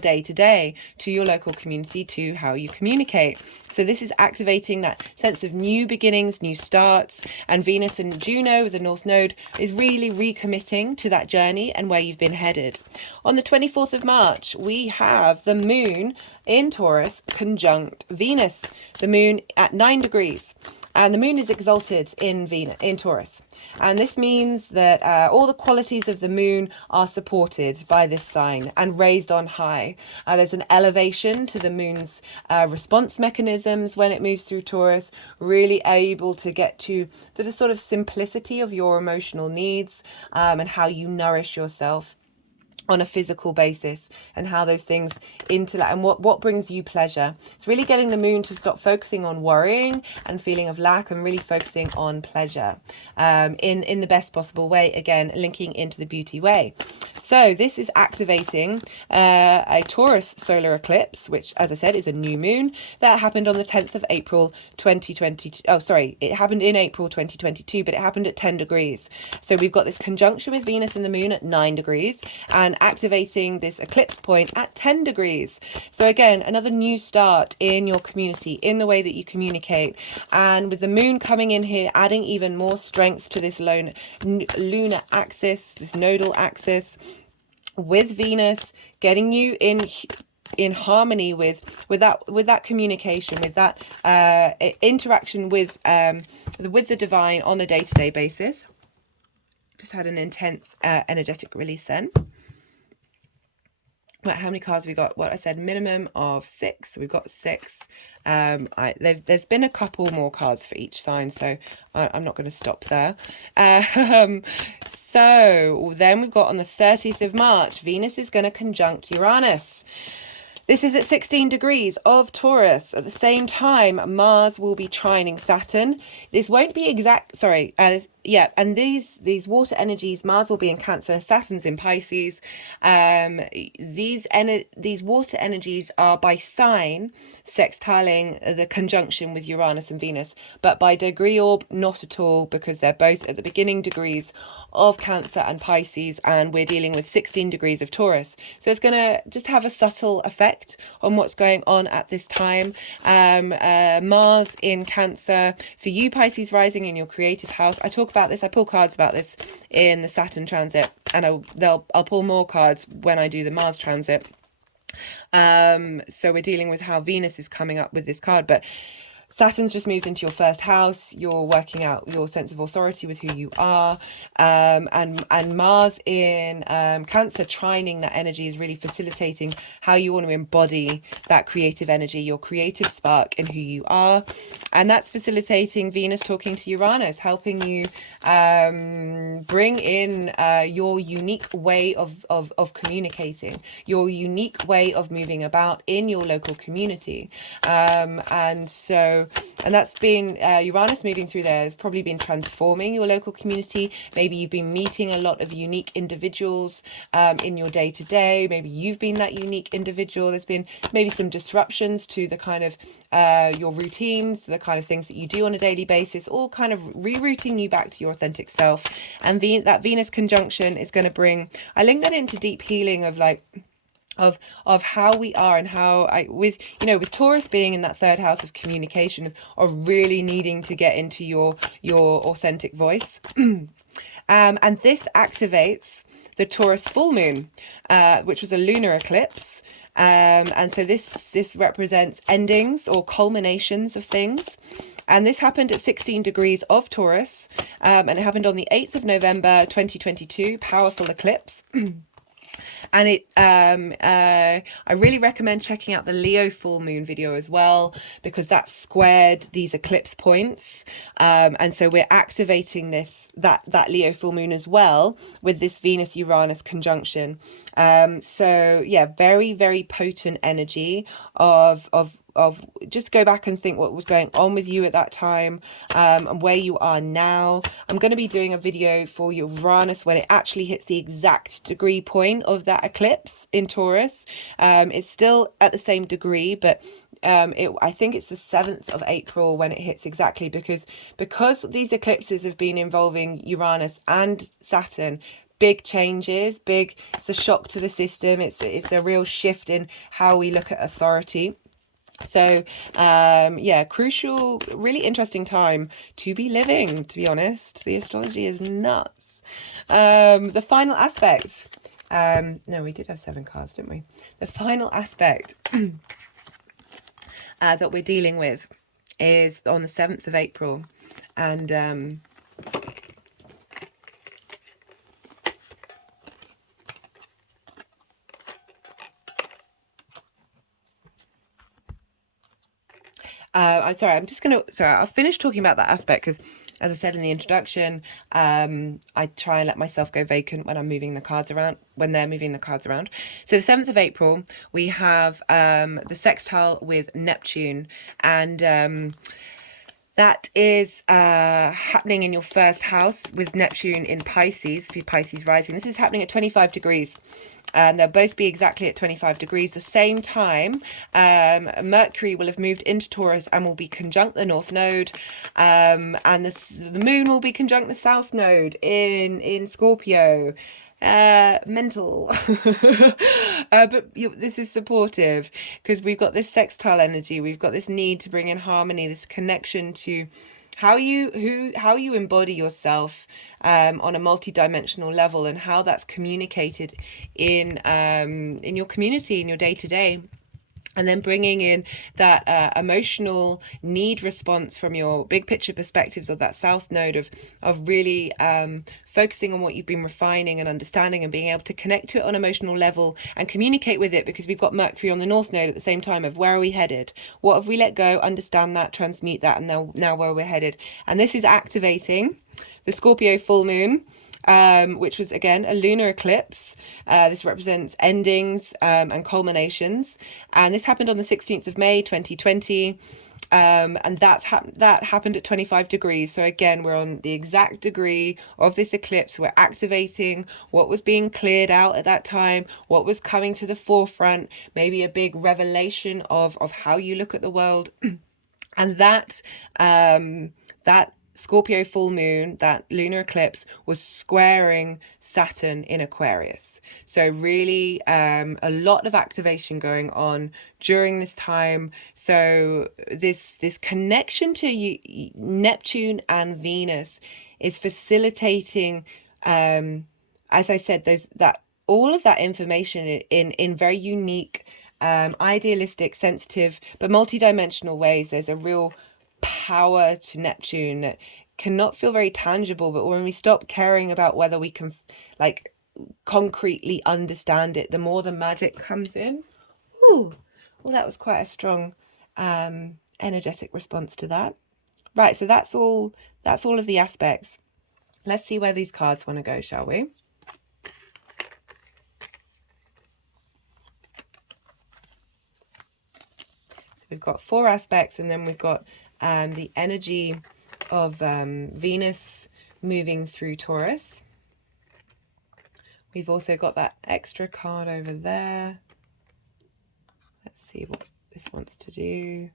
day-to-day, to your local community, to how you communicate. So this is activating that sense of new beginnings, new starts, and Venus and Juno, the North Node, is really recommitting to that journey and where you've been headed. On the 24th of March, we have the moon in Taurus conjunct Venus, the moon at 9 degrees. And the moon is exalted in Venus, in Taurus. And this means that all the qualities of the moon are supported by this sign and raised on high. There's an elevation to the moon's response mechanisms when it moves through Taurus, really able to get to the sort of simplicity of your emotional needs, and how you nourish yourself on a physical basis, and how those things interact, and what brings you pleasure. It's really getting the moon to stop focusing on worrying and feeling of lack, and really focusing on pleasure in the best possible way, again linking into the beauty way. So this is activating a Taurus solar eclipse, which, as I said, is a new moon that happened on the 10th of April 2022. Oh, sorry, it happened in April 2022, but it happened at 10 degrees. So we've got this conjunction with Venus and the moon at 9 degrees, and activating this eclipse point at 10 degrees. So again, another new start in your community, in the way that you communicate. And with the moon coming in here, adding even more strength to this lunar axis, this nodal axis, with Venus getting you in harmony with that communication, with that interaction with the divine on a day-to-day basis. Just had an intense energetic release then. Right, how many cards have we got? What I said, minimum of 6. So we've got 6. There's been a couple more cards for each sign, so I'm not going to stop there. So then we've got on the 30th of March, Venus is going to conjunct Uranus. This is at 16 degrees of Taurus. At the same time, Mars will be trining Saturn. This won't be exact, sorry, and these water energies, Mars will be in Cancer, Saturn's in Pisces. These water energies are by sign sextiling the conjunction with Uranus and Venus, but by degree orb, not at all, because they're both at the beginning degrees of Cancer and Pisces, and we're dealing with 16 degrees of Taurus. So it's going to just have a subtle effect on what's going on at this time. Mars in Cancer, for you Pisces rising in your creative house. I talk about this, I pull cards about this in the Saturn transit, and I'll pull more cards when I do the Mars transit. So we're dealing with how Venus is coming up with this card, but Saturn's just moved into your first house. You're working out your sense of authority with who you are. And Mars in Cancer trining that energy is really facilitating how you want to embody that creative energy, your creative spark in who you are. And that's facilitating Venus talking to Uranus, helping you bring in your unique way of communicating, your unique way of moving about in your local community. And that's been Uranus moving through there has probably been transforming your local community. Maybe you've been meeting a lot of unique individuals in your day to day. Maybe you've been that unique individual. There's been maybe some disruptions to the kind of your routines, the kind of things that you do on a daily basis, all kind of rerouting you back to your authentic self. And that Venus conjunction is going to bring, I link that into deep healing of like, of how we are, and how with Taurus being in that third house of communication, of really needing to get into your authentic voice. And this activates the Taurus full moon, which was a lunar eclipse. And so this represents endings or culminations of things. And this happened at 16 degrees of Taurus, and it happened on the 8th of November 2022, powerful eclipse. And I really recommend checking out the Leo full moon video as well, because that squared these eclipse points. And so we're activating that Leo full moon as well with this Venus Uranus conjunction. So yeah, very, very potent energy of just go back and think what was going on with you at that time, and where you are now. I'm going to be doing a video for Uranus when it actually hits the exact degree point of that eclipse in Taurus. It's still at the same degree, but I think it's the 7th of April when it hits exactly, because these eclipses have been involving Uranus and Saturn. Big changes, it's a shock to the system. It's a real shift in how we look at authority. So yeah, crucial, really interesting time to be living, to be honest. The astrology is nuts. The final aspect, no, we did have 7 cards, didn't we? The final aspect that we're dealing with is on the 7th of April. And I'm sorry, I'll finish talking about that aspect, because as I said in the introduction, I try and let myself go vacant when I'm moving the cards around, when they're moving the cards around. So the 7th of April, we have the sextile with Neptune, and that is happening in your first house with Neptune in Pisces, for Pisces rising. This is happening at 25 degrees. And they'll both be exactly at 25 degrees. The same time, Mercury will have moved into Taurus and will be conjunct the North Node. And the moon will be conjunct the South Node in Scorpio. Mental. But this is supportive, because we've got this sextile energy. We've got this need to bring in harmony, this connection to how you embody yourself on a multi-dimensional level, and how that's communicated in your community, in your day-to-day. And then bringing in that emotional need response from your big picture perspectives of that South Node, of really focusing on what you've been refining and understanding, and being able to connect to it on an emotional level and communicate with it, because we've got Mercury on the North Node at the same time of where are we headed? What have we let go? Understand that, transmute that, and now where we're headed. And this is activating the Scorpio full moon, which was again a lunar eclipse. This represents endings and culminations, and this happened on the 16th of May 2020, and that happened at 25 degrees. So again, we're on the exact degree of this eclipse. We're activating what was being cleared out at that time, what was coming to the forefront, maybe a big revelation of how you look at the world. And that Scorpio full moon, that lunar eclipse, was squaring Saturn in Aquarius. So really a lot of activation going on during this time. So this connection to Neptune and Venus is facilitating, as I said, all of that information in very unique, idealistic, sensitive, but multidimensional ways. There's a real power to Neptune that cannot feel very tangible, but when we stop caring about whether we can like concretely understand it, the more the magic comes in. Ooh, well, that was quite a strong energetic response to that. Right, so that's all of the aspects. Let's see where these cards want to go, shall we? So we've got 4 aspects, and then we've got the energy of Venus moving through Taurus. We've also got that extra card over there. Let's see what this wants to do.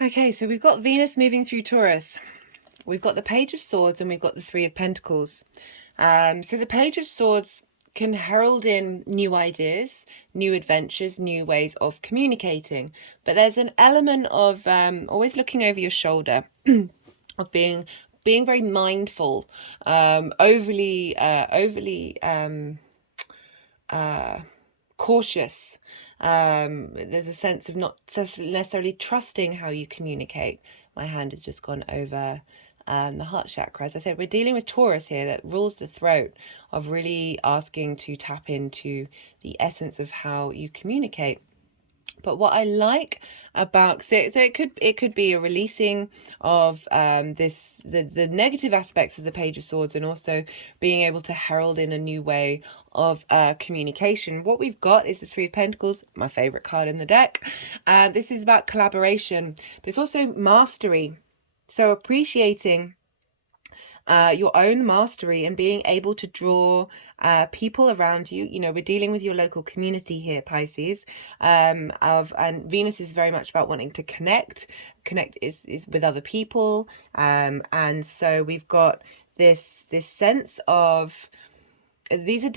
Okay, so we've got Venus moving through Taurus. We've got the Page of Swords and we've got the 3 of Pentacles. So the Page of Swords can herald in new ideas, new adventures, new ways of communicating. But there's an element of always looking over your shoulder, of being very mindful, overly cautious. There's a sense of not necessarily trusting how you communicate. My hand has just gone over the heart chakra. As I said, we're dealing with Taurus here that rules the throat, of really asking to tap into the essence of how you communicate. But what I like about, so it could be a releasing of the negative aspects of the Page of Swords, and also being able to herald in a new way of communication. What we've got is the 3 of Pentacles, my favorite card in the deck. This is about collaboration, but it's also mastery. So appreciating your own mastery and being able to draw people around you. You know, we're dealing with your local community here, Pisces. And Venus is very much about wanting to connect. Connect is with other people. And so we've got this sense of, these are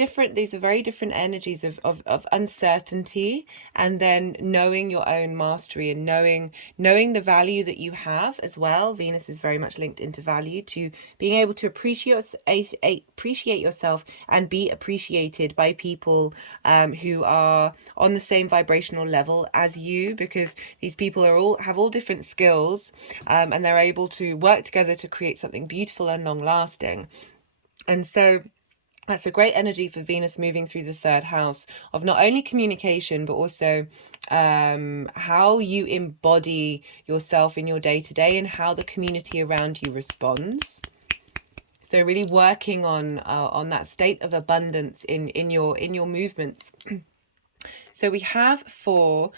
very different energies of uncertainty, and then knowing your own mastery and knowing the value that you have as well. Venus is very much linked into value, to being able to appreciate yourself and be appreciated by people who are on the same vibrational level as you, because these people have all different skills, and they're able to work together to create something beautiful and long lasting. And so that's a great energy for Venus moving through the 3rd house, of not only communication, but also how you embody yourself in your day-to-day and how the community around you responds. So really working on that state of abundance in your movements. So we have 4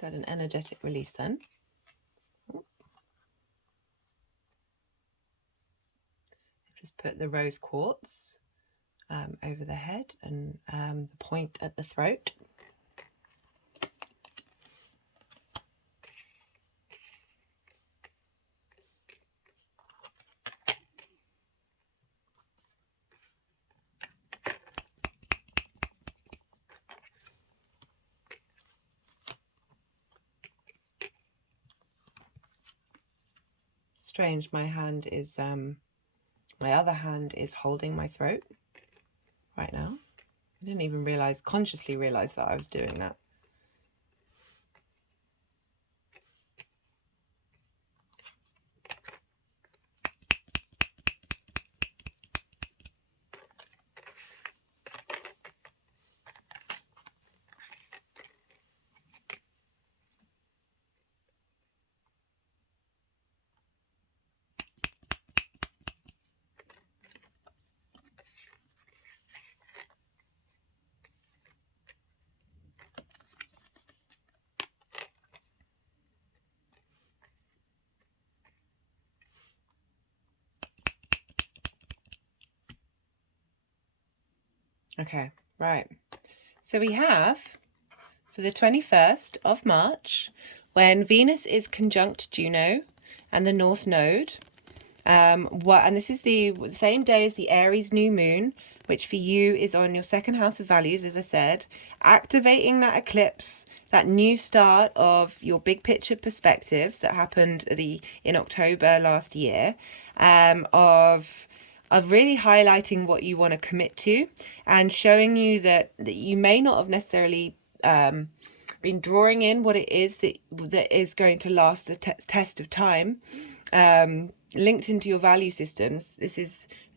just had an energetic release then. Just put the rose quartz over the head and the point at the throat. Strange, my other hand is holding my throat right now. I didn't even consciously realize that I was doing that. Okay, right. So we have for the 21st of March, when Venus is conjunct Juno and the North Node. And this is the same day as the Aries new moon, which for you is on your second house of values, as I said, activating that eclipse, that new start of your big picture perspectives that happened in October last year, of really highlighting what you want to commit to and showing you that you may not have necessarily been drawing in what it is that is going to last the test of time, linked into your value systems.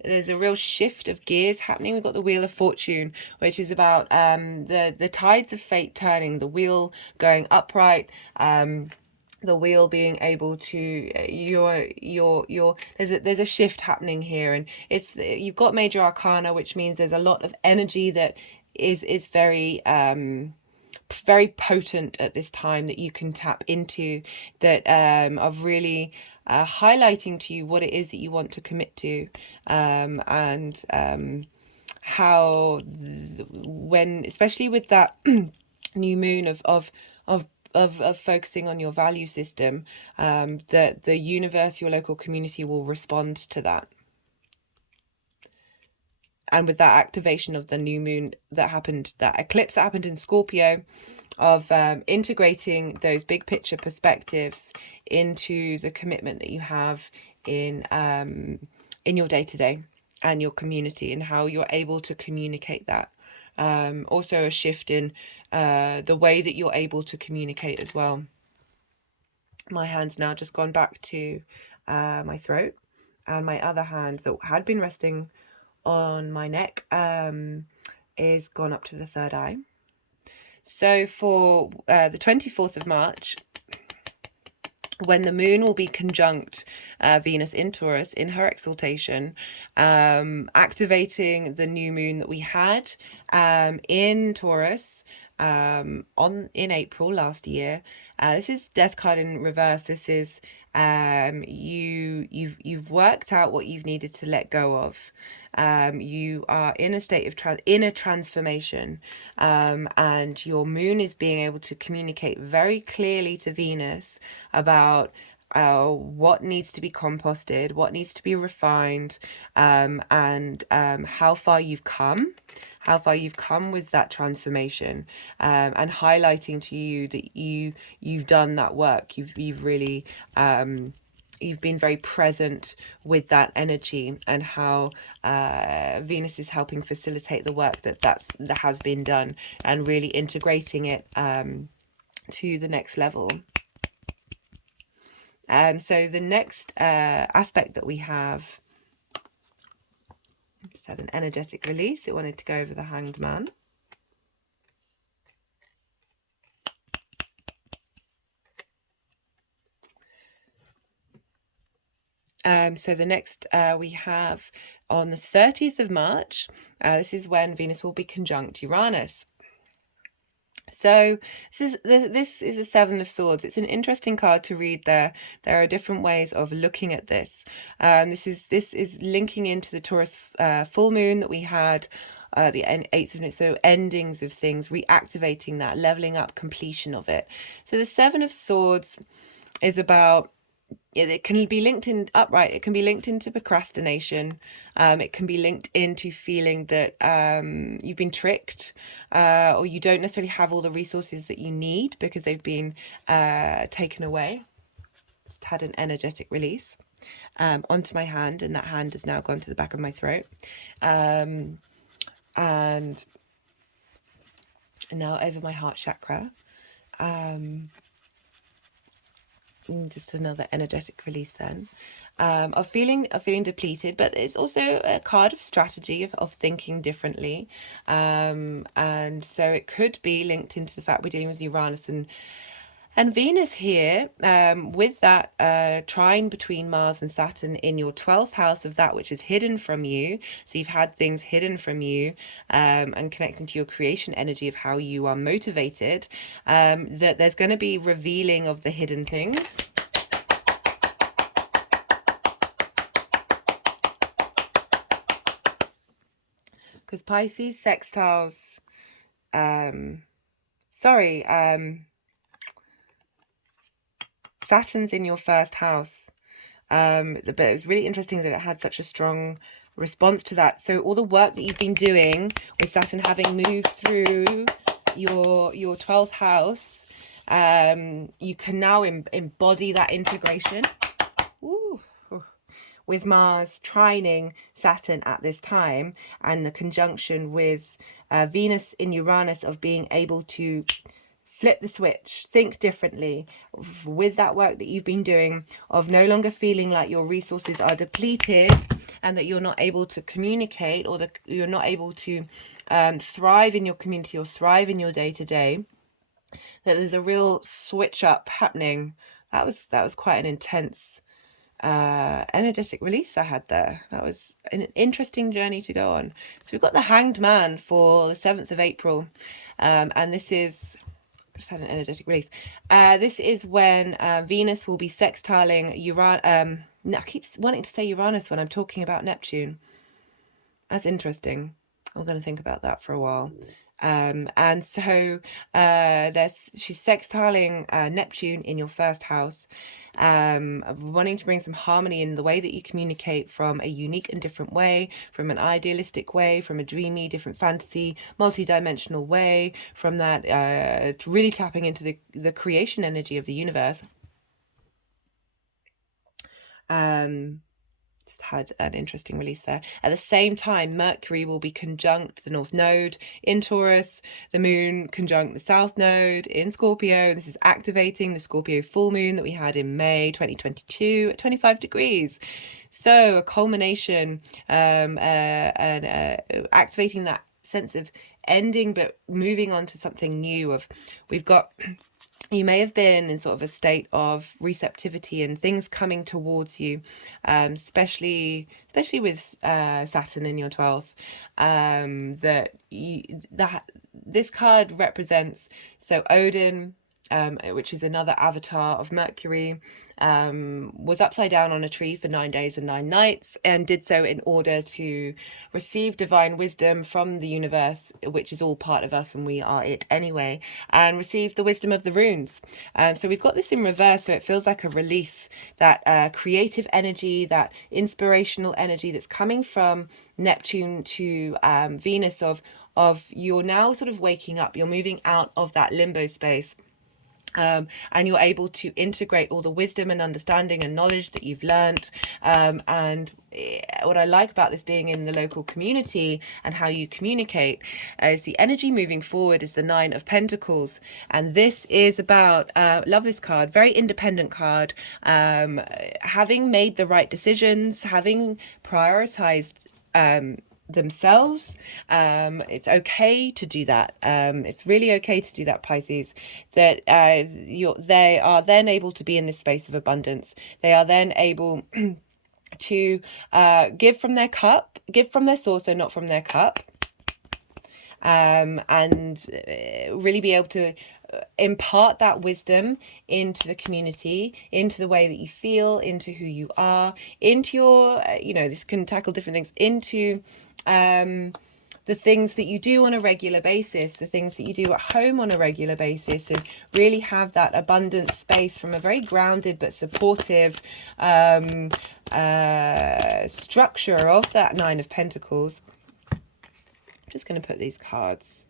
There's a real shift of gears happening. We've got the Wheel of Fortune, which is about the tides of fate turning, the wheel going upright, the wheel being able to there's a shift happening here, and you've got major arcana, which means there's a lot of energy that is very potent at this time that you can tap into, that of really highlighting to you what it is that you want to commit to, and how when, especially with that new moon of focusing on your value system, that the universe, your local community, will respond to that. And with that activation of the new moon that happened, that eclipse that happened in Scorpio, of integrating those big picture perspectives into the commitment that you have in your day-to-day and your community, and how you're able to communicate that. Also a shift in the way that you're able to communicate as well. My hand's now just gone back to my throat, and my other hand that had been resting on my neck is gone up to the third eye. So for the 24th of March, when the moon will be conjunct Venus in Taurus in her exaltation, activating the new moon that we had in Taurus in April last year. This is Death card in reverse. This is you've worked out what you've needed to let go of. You are in a state of inner transformation, and your moon is being able to communicate very clearly to Venus about what needs to be composted, what needs to be refined, and how far you've come with that transformation, and highlighting to you that you've done that work. You've really you've been very present with that energy, and how Venus is helping facilitate the work that has been done, and really integrating it to the next level. So the next aspect that we have, just had an energetic release. It wanted to go over the Hanged Man. So the next we have on the 30th of March, this is when Venus will be conjunct Uranus. So this is a Seven of Swords. It's an interesting card to read there. There are different ways of looking at this. This is linking into the Taurus full moon that we had the 8th of November. So endings of things, reactivating that, leveling up, completion of it. So the Seven of Swords is about, it can be linked in upright. It can be linked into procrastination. It can be linked into feeling that you've been tricked, or you don't necessarily have all the resources that you need because they've been taken away. Just had an energetic release onto my hand, and that hand has now gone to the back of my throat. And now over my heart chakra. Just another energetic release then, of feeling depleted, but it's also a card of strategy, of thinking differently, and so it could be linked into the fact we're dealing with Uranus and Venus here, with that trine between Mars and Saturn in your 12th house of that which is hidden from you. So you've had things hidden from you, and connecting to your creation energy of how you are motivated, that there's going to be revealing of the hidden things. because Pisces sextiles, Saturn's in your first house. But it was really interesting that it had such a strong response to that. So all the work that you've been doing with Saturn having moved through your 12th house, you can now embody that integration. Ooh. With Mars trining Saturn at this time, and the conjunction with Venus in Uranus, of being able to flip the switch, think differently with that work that you've been doing, of no longer feeling like your resources are depleted and that you're not able to communicate, or that you're not able to thrive in your community or thrive in your day-to-day, that there's a real switch up happening. That was quite an intense energetic release I had there. That was an interesting journey to go on. So we've got the Hanged Man for the 7th of April, and this is just had an energetic release. This is when Venus will be sextiling Uranus. I keep wanting to say Uranus when I'm talking about Neptune. That's interesting. I'm going to think about that for a while. And so she's sextiling Neptune in your first house, wanting to bring some harmony in the way that you communicate, from a unique and different way, from an idealistic way, from a dreamy, different fantasy, multi-dimensional way, from that really tapping into the creation energy of the universe. Had an interesting release there. At the same time, Mercury will be conjunct the North Node in Taurus, the Moon conjunct the South Node in Scorpio. This is activating the Scorpio full moon that we had in May 2022 at 25 degrees. So a culmination, and activating that sense of ending but moving on to something new. We've got, you may have been in sort of a state of receptivity and things coming towards you, especially with Saturn in your 12th, this card represents, so Odin, which is another avatar of Mercury, was upside down on a tree for 9 days and 9 nights, and did so in order to receive divine wisdom from the universe, which is all part of us and we are it anyway, and receive the wisdom of the runes. So we've got this in reverse, so it feels like a release, that creative energy, that inspirational energy that's coming from Neptune to Venus, of you're now sort of waking up, you're moving out of that limbo space. And you're able to integrate all the wisdom and understanding and knowledge that you've learned. And what I like about this being in the local community and how you communicate is the energy moving forward is the 9 of Pentacles. And this is about, love this card, very independent card, having made the right decisions, having prioritized themselves. It's okay to do that. It's really okay to do that, Pisces. That they are then able to be in this space of abundance. They are then able to give from their cup, give from their saucer, not from their cup, and really be able to impart that wisdom into the community, into the way that you feel, into who you are, into your, this can tackle different things, into the things that you do on a regular basis, the things that you do at home on a regular basis, and really have that abundant space from a very grounded but supportive structure of that 9 of Pentacles. I'm just going to put these cards.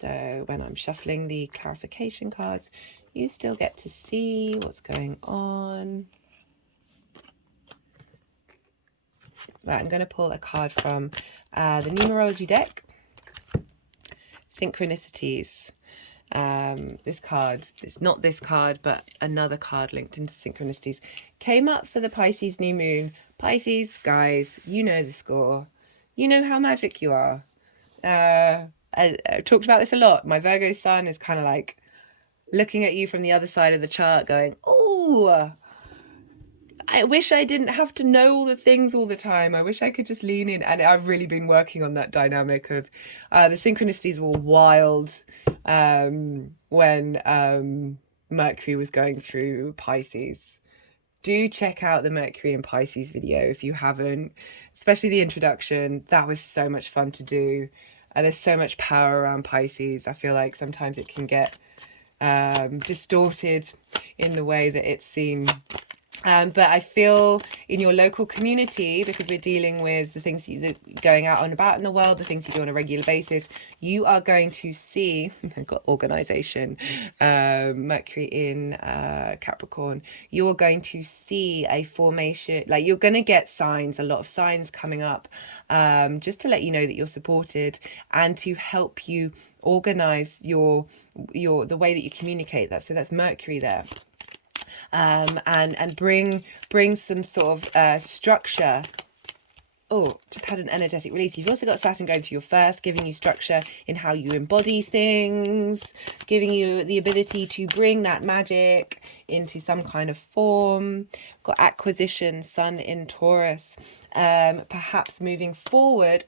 So when I'm shuffling the clarification cards, you still get to see what's going on. Right, I'm going to pull a card from the numerology deck. Synchronicities. This card, it's not this card, but another card linked into synchronicities, came up for the Pisces new moon. Pisces, guys, you know the score. You know how magic you are. I talked about this a lot. My Virgo sun is kind of like looking at you from the other side of the chart going, oh, I wish I didn't have to know all the things all the time. I wish I could just lean in. And I've really been working on that dynamic of the synchronicities were wild when Mercury was going through Pisces. do check out the Mercury in Pisces video if you haven't, especially the introduction. That was so much fun to do. There's so much power around Pisces. I feel like sometimes it can get distorted in the way that it's seen. But I feel in your local community, because we're dealing with the things that going out and about in the world, the things you do on a regular basis, you are going to see, I've got organization, Mercury in Capricorn, you're going to see a formation, like you're going to get signs, a lot of signs coming up, just to let you know that you're supported and to help you organize the way that you communicate that. So that's Mercury there. And bring some sort of structure. Oh, just had an energetic release. You've also got Saturn going through your first, giving you structure in how you embody things, giving you the ability to bring that magic into some kind of form. Got acquisition, Sun in Taurus. Perhaps moving forward,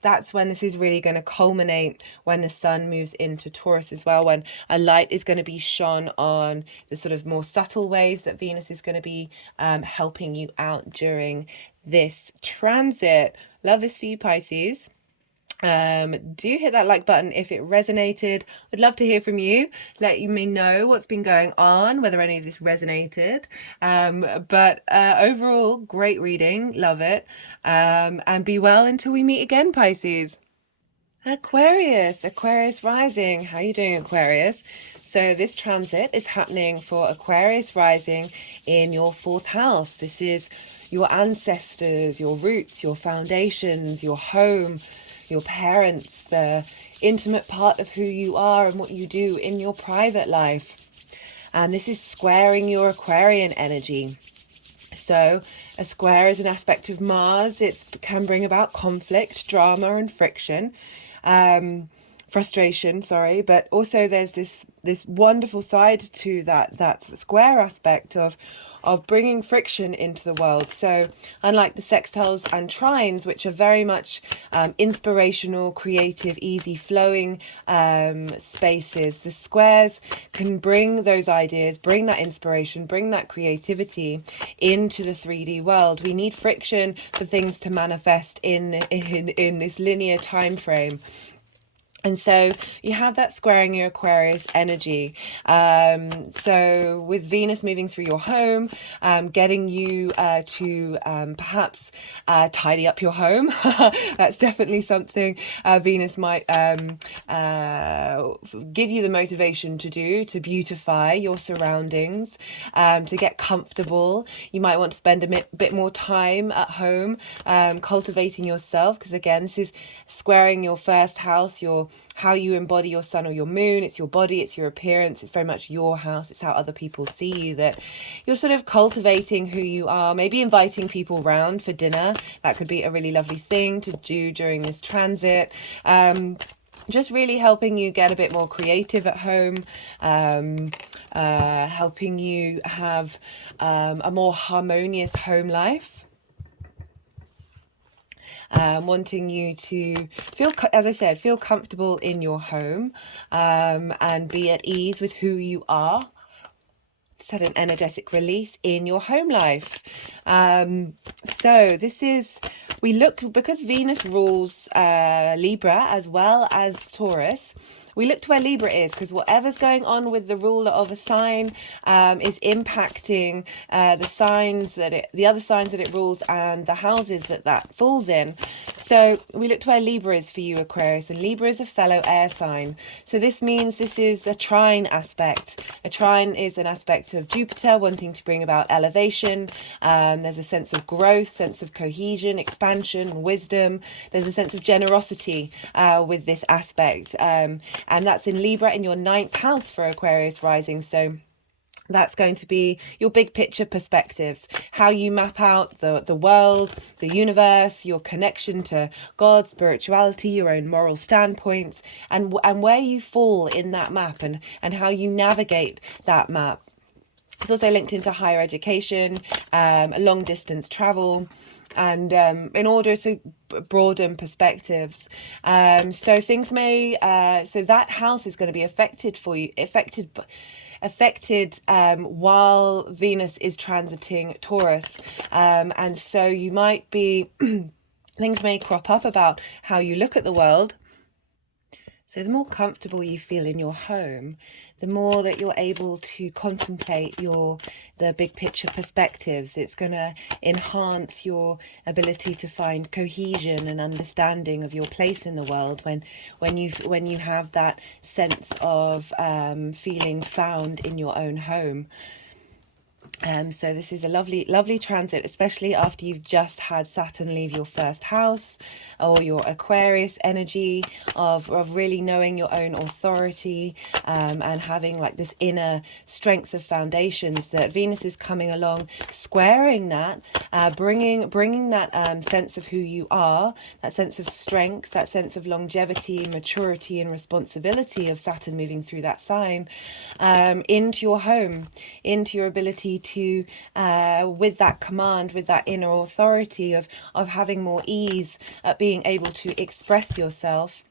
that's when this is really going to culminate, when the Sun moves into Taurus as well, when a light is going to be shone on the sort of more subtle ways that Venus is going to be helping you out during this transit. Love this for you, Pisces. Do hit that like button if it resonated. I'd love to hear from you. Let me know what's been going on, whether any of this resonated. But overall, great reading. Love it. And be well until we meet again, Pisces. Aquarius rising. How you doing, Aquarius? So this transit is happening for Aquarius rising in your 4th house. This is your ancestors, your roots, your foundations, your home, your parents, the intimate part of who you are and what you do in your private life. And this is squaring your Aquarian energy. So a square is an aspect of Mars. It can bring about conflict, drama and friction. Frustration, sorry, but also there's this wonderful side to that square aspect of bringing friction into the world. So unlike the sextiles and trines, which are very much inspirational, creative, easy flowing spaces, the squares can bring those ideas, bring that inspiration, bring that creativity into the 3D world. We need friction for things to manifest in this linear time frame. And so you have that squaring your Aquarius energy. So with Venus moving through your home, getting you to perhaps tidy up your home. That's definitely something Venus might give you the motivation to do, to beautify your surroundings, to get comfortable. You might want to spend a bit more time at home, cultivating yourself, because again, this is squaring your first house, how you embody your sun or your moon. It's your body, it's your appearance, it's very much your house, it's how other people see you, that you're sort of cultivating who you are, maybe inviting people round for dinner. That could be a really lovely thing to do during this transit. Just really helping you get a bit more creative at home, helping you have a more harmonious home life. Wanting you to feel, as I said, feel comfortable in your home, and be at ease with who you are. Just had an energetic release in your home life. So this is, because Venus rules Libra as well as Taurus, we look to where Libra is, because whatever's going on with the ruler of a sign is impacting the other signs that it rules and the houses that falls in. So we look to where Libra is for you, Aquarius, and Libra is a fellow air sign. So this means this is a trine aspect. A trine is an aspect of Jupiter wanting to bring about elevation. There's a sense of growth, sense of cohesion, expansion, wisdom. There's a sense of generosity with this aspect. And that's in Libra in your 9th house for Aquarius rising. So that's going to be your big picture perspectives, how you map out the world, the universe, your connection to God, spirituality, your own moral standpoints, and where you fall in that map, and how you navigate that map. It's also linked into higher education, long distance travel, and in order to broaden perspectives. So things may, so that house is going to be affected affected while Venus is transiting Taurus. And so you might be, things may crop up about how you look at the world. So the more comfortable you feel in your home, the more that you're able to contemplate the big picture perspectives. It's going to enhance your ability to find cohesion and understanding of your place in the world when you have that sense of feeling found in your own home. So this is a lovely transit, especially after you've just had Saturn leave your first house, or your Aquarius energy of really knowing your own authority, and having like this inner strength of foundations. That Venus is coming along, squaring that, bringing that sense of who you are, that sense of strength, that sense of longevity, maturity, and responsibility of Saturn moving through that sign, into your home, into your ability to with that command, with that inner authority of having more ease at being able to express yourself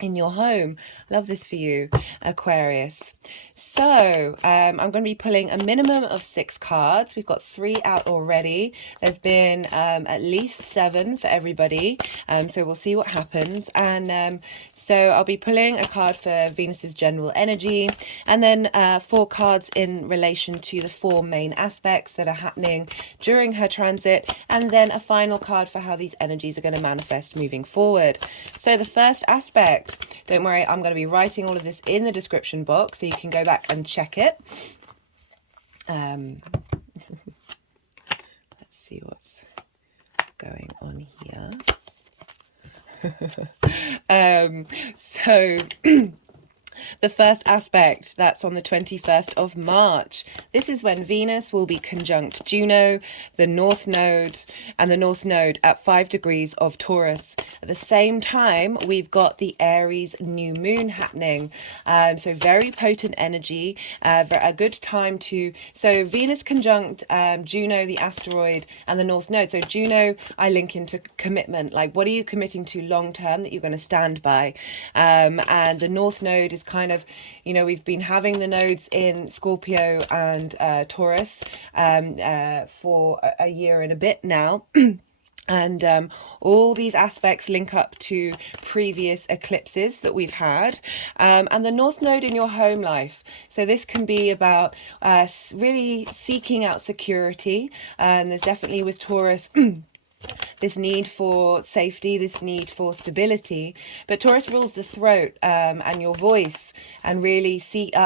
in your home. Love this for you, Aquarius. So I'm going to be pulling a minimum of 6 cards. We've got 3 out already. There's been at least 7 for everybody, so we'll see what happens. And so I'll be pulling a card for Venus's general energy, and then 4 cards in relation to the 4 main aspects that are happening during her transit, and then a final card for how these energies are going to manifest moving forward. So the first aspect, don't worry, I'm going to be writing all of this in the description box so you can go back and check it. Let's see what's going on here. So the first aspect, that's on the 21st of March. This is when Venus will be conjunct Juno, the North Node, and the North Node at 5 degrees of Taurus. At the same time, we've got the Aries new moon happening. So very potent energy, a good time to... So Venus conjunct Juno, the asteroid, and the North Node. So Juno, I link into commitment. Like, what are you committing to long term that you're going to stand by? And the North Node is kind of, we've been having the nodes in Scorpio and Taurus for a year and a bit now. And all these aspects link up to previous eclipses that we've had, and the North Node in your home life. So this can be about really seeking out security. There's definitely with Taurus this need for safety, this need for stability. But Taurus rules the throat and your voice, and really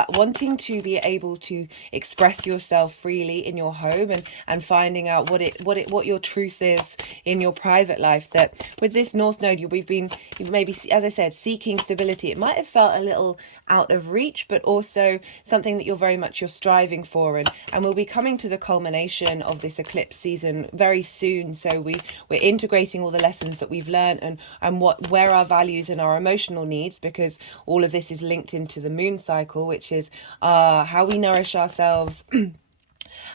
wanting to be able to express yourself freely in your home, and finding out what your truth is in your private life. That with this North Node, you've maybe, as I said, seeking stability. It might have felt a little out of reach, but also something that you're striving for, and we'll be coming to the culmination of this eclipse season very soon. So we're integrating all the lessons that we've learned, and where our values and our emotional needs, because all of this is linked into the moon cycle, which is how we nourish ourselves.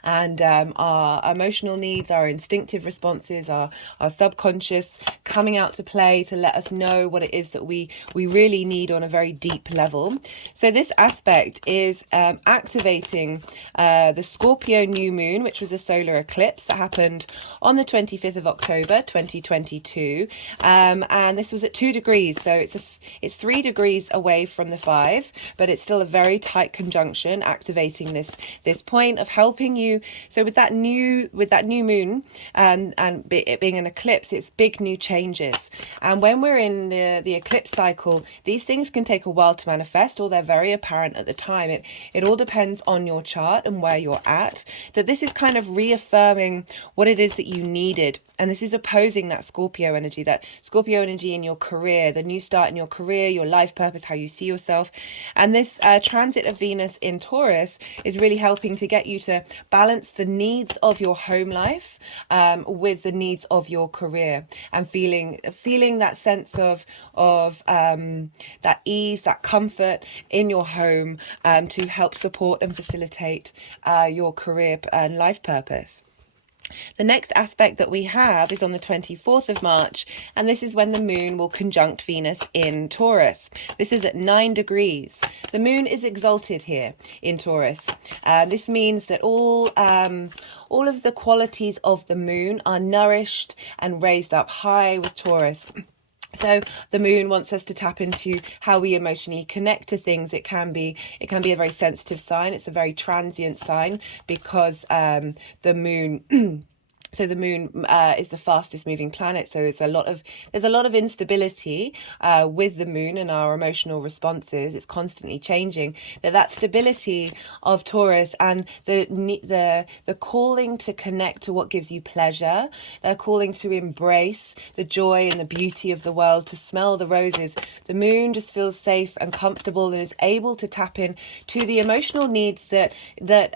And our emotional needs, our instinctive responses, our subconscious coming out to play to let us know what it is that we really need on a very deep level. So this aspect is activating the Scorpio new moon, which was a solar eclipse that happened on the 25th of October 2022, and this was at 2 degrees, so it's 3 degrees away from the 5, but it's still a very tight conjunction, activating this point of helping you. So with that new moon, and it being an eclipse, it's big new changes. And when we're in the eclipse cycle, these things can take a while to manifest, or they're very apparent at the time. It all depends on your chart and where you're at. That this is kind of reaffirming what it is that you needed. And this is opposing that Scorpio energy in your career, the new start in your career, your life purpose, how you see yourself. And this transit of Venus in Taurus is really helping to get you to balance the needs of your home life with the needs of your career, and feeling that sense of that ease, that comfort in your home, to help support and facilitate your career and life purpose. The next aspect that we have is on the 24th of March, and this is when the moon will conjunct Venus in Taurus. This is at 9 degrees. The moon is exalted here in Taurus. This means that all of the qualities of the moon are nourished and raised up high with Taurus. So the moon wants us to tap into how we emotionally connect to things. It can be a very sensitive sign. It's a very transient sign because the moon so the moon is the fastest moving planet. So there's a lot of instability with the moon and our emotional responses. It's constantly changing. That stability of Taurus and the calling to connect to what gives you pleasure, they're calling to embrace the joy and the beauty of the world, to smell the roses. The moon just feels safe and comfortable and is able to tap in to the emotional needs that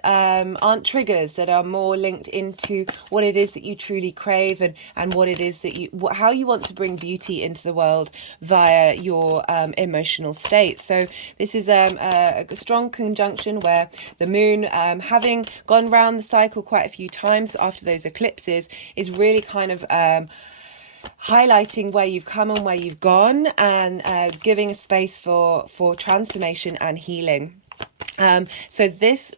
aren't triggers, that are more linked into what it is that you truly crave and what it is that how you want to bring beauty into the world via your emotional state. So this is a strong conjunction where the moon, having gone round the cycle quite a few times after those eclipses, is really kind of highlighting where you've come and where you've gone, and giving a space for transformation and healing. So this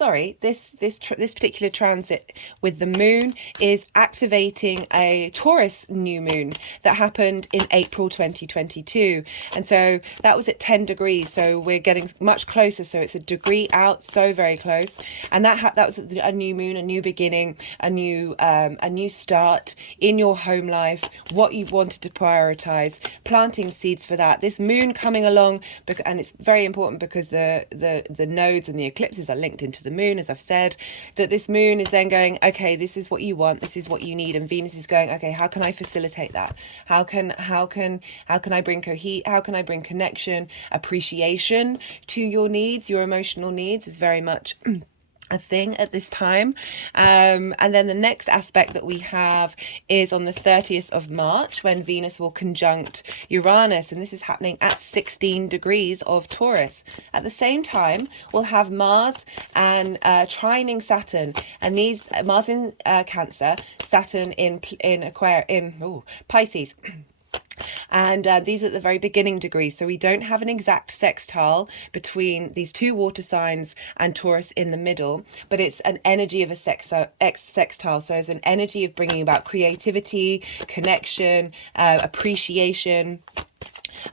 this particular transit with the moon is activating a Taurus new moon that happened in April 2022, and so that was at 10 degrees. So we're getting much closer. So it's a degree out, so very close. And that was a new moon, a new beginning, a new start in your home life. What you've wanted to prioritize, planting seeds for that. This moon coming along, and it's very important because the nodes and the eclipses are linked into the moon, as I've said, that this moon is then going, okay, this is what you want, this is what you need, and Venus is going, okay, how can I facilitate that? How can I bring how can I bring connection, appreciation to your needs? Your emotional needs is very much a thing at this time. And then the next aspect that we have is on the 30th of March, when Venus will conjunct Uranus, and this is happening at 16 degrees of Taurus. At the same time, we'll have Mars and trining Saturn, and these Mars in Cancer, Saturn in Pisces. And these are at the very beginning degrees, so we don't have an exact sextile between these two water signs and Taurus in the middle, but it's an energy of a sextile. So it's an energy of bringing about creativity, connection, appreciation.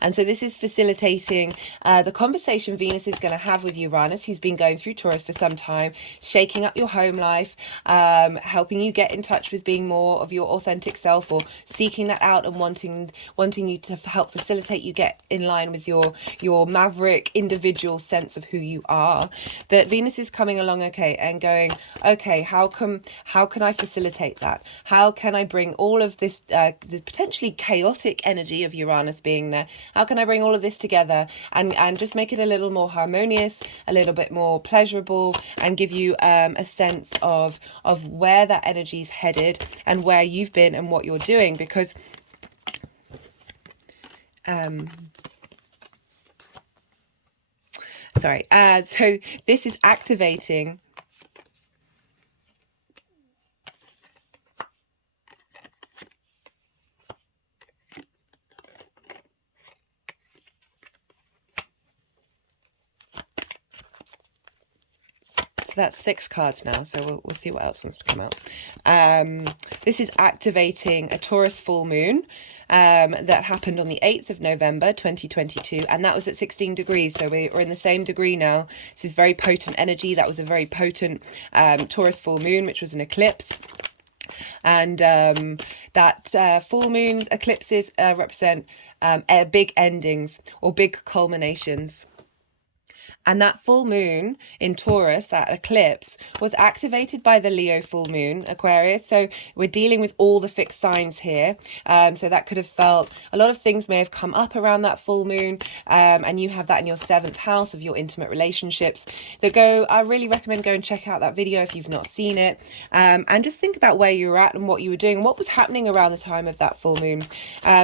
And so this is facilitating the conversation Venus is going to have with Uranus, who's been going through Taurus for some time, shaking up your home life, helping you get in touch with being more of your authentic self, or seeking that out and wanting you to help facilitate you get in line with your maverick individual sense of who you are. That Venus is coming along, okay, and going, okay, how can I facilitate that? How can I bring all of this the potentially chaotic energy of Uranus being there? How can I bring all of this together and just make it a little more harmonious, a little bit more pleasurable, and give you a sense of where that energy is headed and where you've been and what you're doing? Because so this is activating that's 6 cards now, so we'll see what else wants to come out. This is activating a Taurus full moon that happened on the 8th of November 2022, and that was at 16 degrees, so we're in the same degree now. This is very potent energy. That was a very potent Taurus full moon, which was an eclipse. And that full moons, eclipses represent big endings or big culminations. And that full moon in Taurus, that eclipse, was activated by the Leo full moon, Aquarius. So we're dealing with all the fixed signs here. So that could have felt, a lot of things may have come up around that full moon. And you have that in your 7th house of your intimate relationships. So I really recommend go and check out that video if you've not seen it. And just think about where you were at and what you were doing, what was happening around the time of that full moon.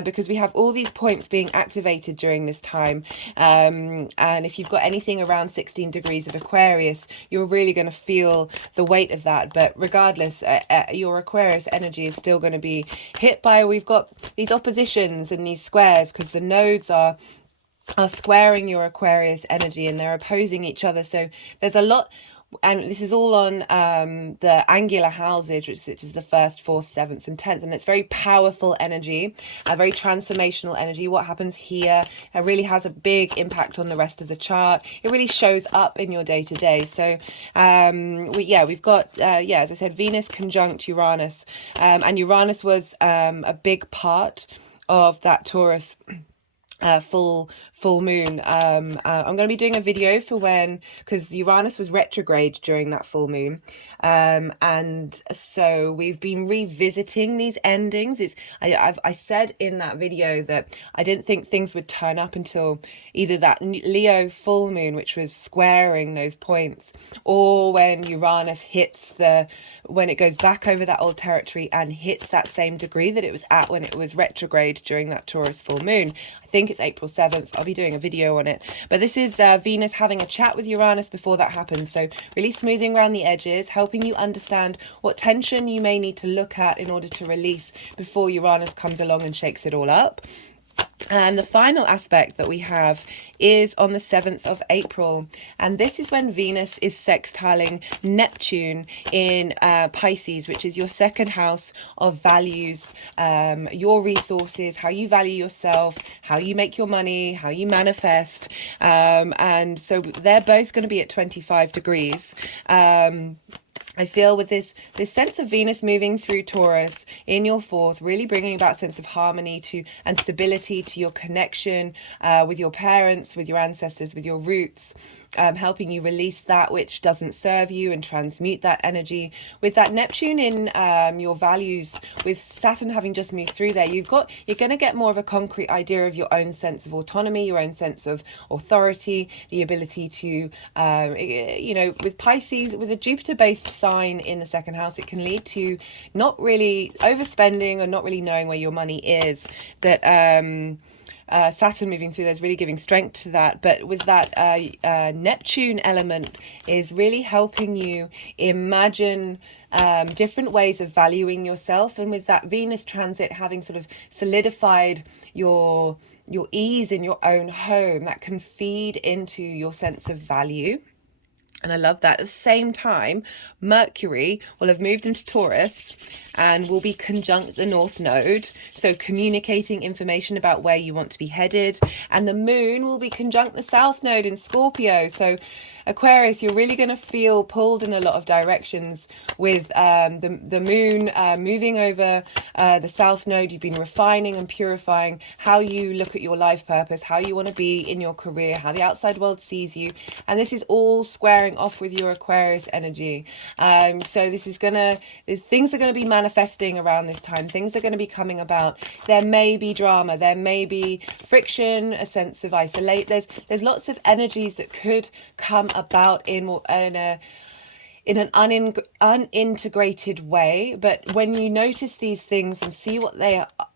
Because we have all these points being activated during this time. And if you've got anything around around 16 degrees of Aquarius, you're really going to feel the weight of that. But regardless, your Aquarius energy is still going to be hit by, we've got these oppositions and these squares, because the nodes are squaring your Aquarius energy and they're opposing each other. So there's a lot, and this is all on the angular houses, which is the 1st, 4th, 7th and 10th, and it's very powerful energy, a very transformational energy. What happens here really has a big impact on the rest of the chart. It really shows up in your day-to-day. So we've got as I said, Venus conjunct Uranus, and Uranus was a big part of that Taurus full moon. I'm going to be doing a video for because Uranus was retrograde during that full moon, and so we've been revisiting these endings. I said in that video that I didn't think things would turn up until either that Leo full moon, which was squaring those points, or when Uranus hits when it goes back over that old territory and hits that same degree that it was at when it was retrograde during that Taurus full moon. I think it's April 7th. I'll be doing a video on it. But this is Venus having a chat with Uranus before that happens. So really smoothing around the edges, helping you understand what tension you may need to look at in order to release before Uranus comes along and shakes it all up. And the final aspect that we have is on the 7th of April. And this is when Venus is sextiling Neptune in Pisces, which is your second house of values, your resources, how you value yourself, how you make your money, how you manifest. And so they're both going to be at 25 degrees. I feel with this sense of Venus moving through Taurus in your 4th, really bringing about a sense of harmony and stability to your connection with your parents, with your ancestors, with your roots, helping you release that which doesn't serve you and transmute that energy. With that Neptune in your values, with Saturn having just moved through there, you're going to get more of a concrete idea of your own sense of autonomy, your own sense of authority, the ability to, with Pisces, with a Jupiter-based sign in the second house, it can lead to not really overspending or not really knowing where your money is. That Saturn moving through there's really giving strength to that. But with that Neptune element is really helping you imagine different ways of valuing yourself. And with that Venus transit having sort of solidified your ease in your own home, that can feed into your sense of value. And I love that. At the same time, Mercury will have moved into Taurus and will be conjunct the North Node. So communicating information about where you want to be headed. And the moon will be conjunct the South Node in Scorpio. So Aquarius, you're really going to feel pulled in a lot of directions with the moon moving over the South Node. You've been refining and purifying how you look at your life purpose, how you want to be in your career, how the outside world sees you. And this is all squaring off with your Aquarius energy. So things are going to be manifesting around this time. Things are going to be coming about. There may be drama. There may be friction, a sense of isolate. There's lots of energies that could come about in an unintegrated way. But when you notice these things and see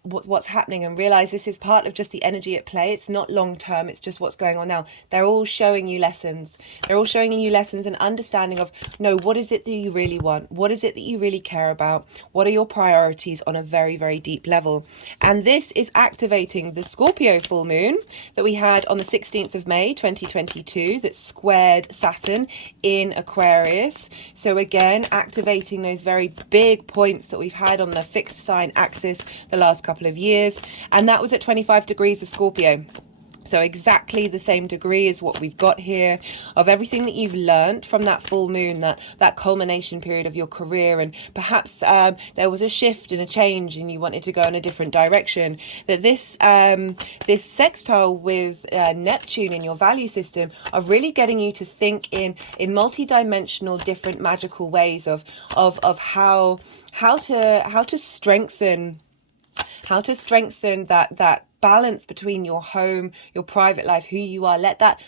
what's happening and realize this is part of just the energy at play, it's not long term, it's just what's going on now. They're all showing you lessons. They're all showing you lessons and understanding of, no, what is it that you really want? What is it that you really care about? What are your priorities on a very, very deep level? And this is activating the Scorpio full moon that we had on the 16th of May 2022 that squared Saturn in Aquarius. So again, activating those very big points that we've had on the fixed sign axis the last couple of years, and that was at 25 degrees of Scorpio. So exactly the same degree is what we've got here of everything that you've learned from that full moon, that culmination period of your career. And perhaps there was a shift and a change and you wanted to go in a different direction. That this sextile with Neptune in your value system of really getting you to think in multi-dimensional, different magical ways of how to strengthen that balance between your home, your private life, who you are. Let that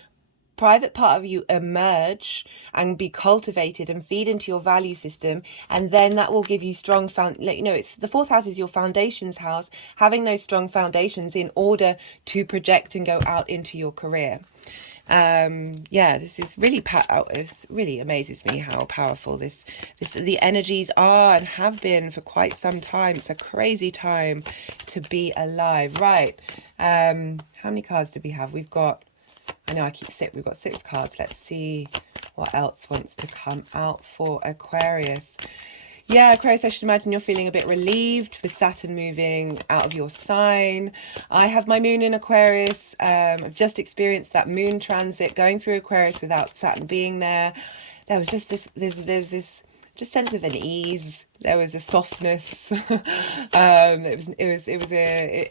private part of you emerge and be cultivated and feed into your value system, and then that will give you strong it's the 4th house is your foundations house, having those strong foundations in order to project and go out into your career. Yeah, this is really it really amazes me how powerful the energies are and have been for quite some time. It's a crazy time to be alive. Right. How many cards do we have? We've got, I know I keep sick, we've got 6 cards. Let's see what else wants to come out for Aquarius. Yeah, Aquarius, I should imagine you're feeling a bit relieved with Saturn moving out of your sign. I have my moon in Aquarius. I've just experienced that moon transit going through Aquarius without Saturn being there. There was just this, there's this just sense of an ease. There was a softness. It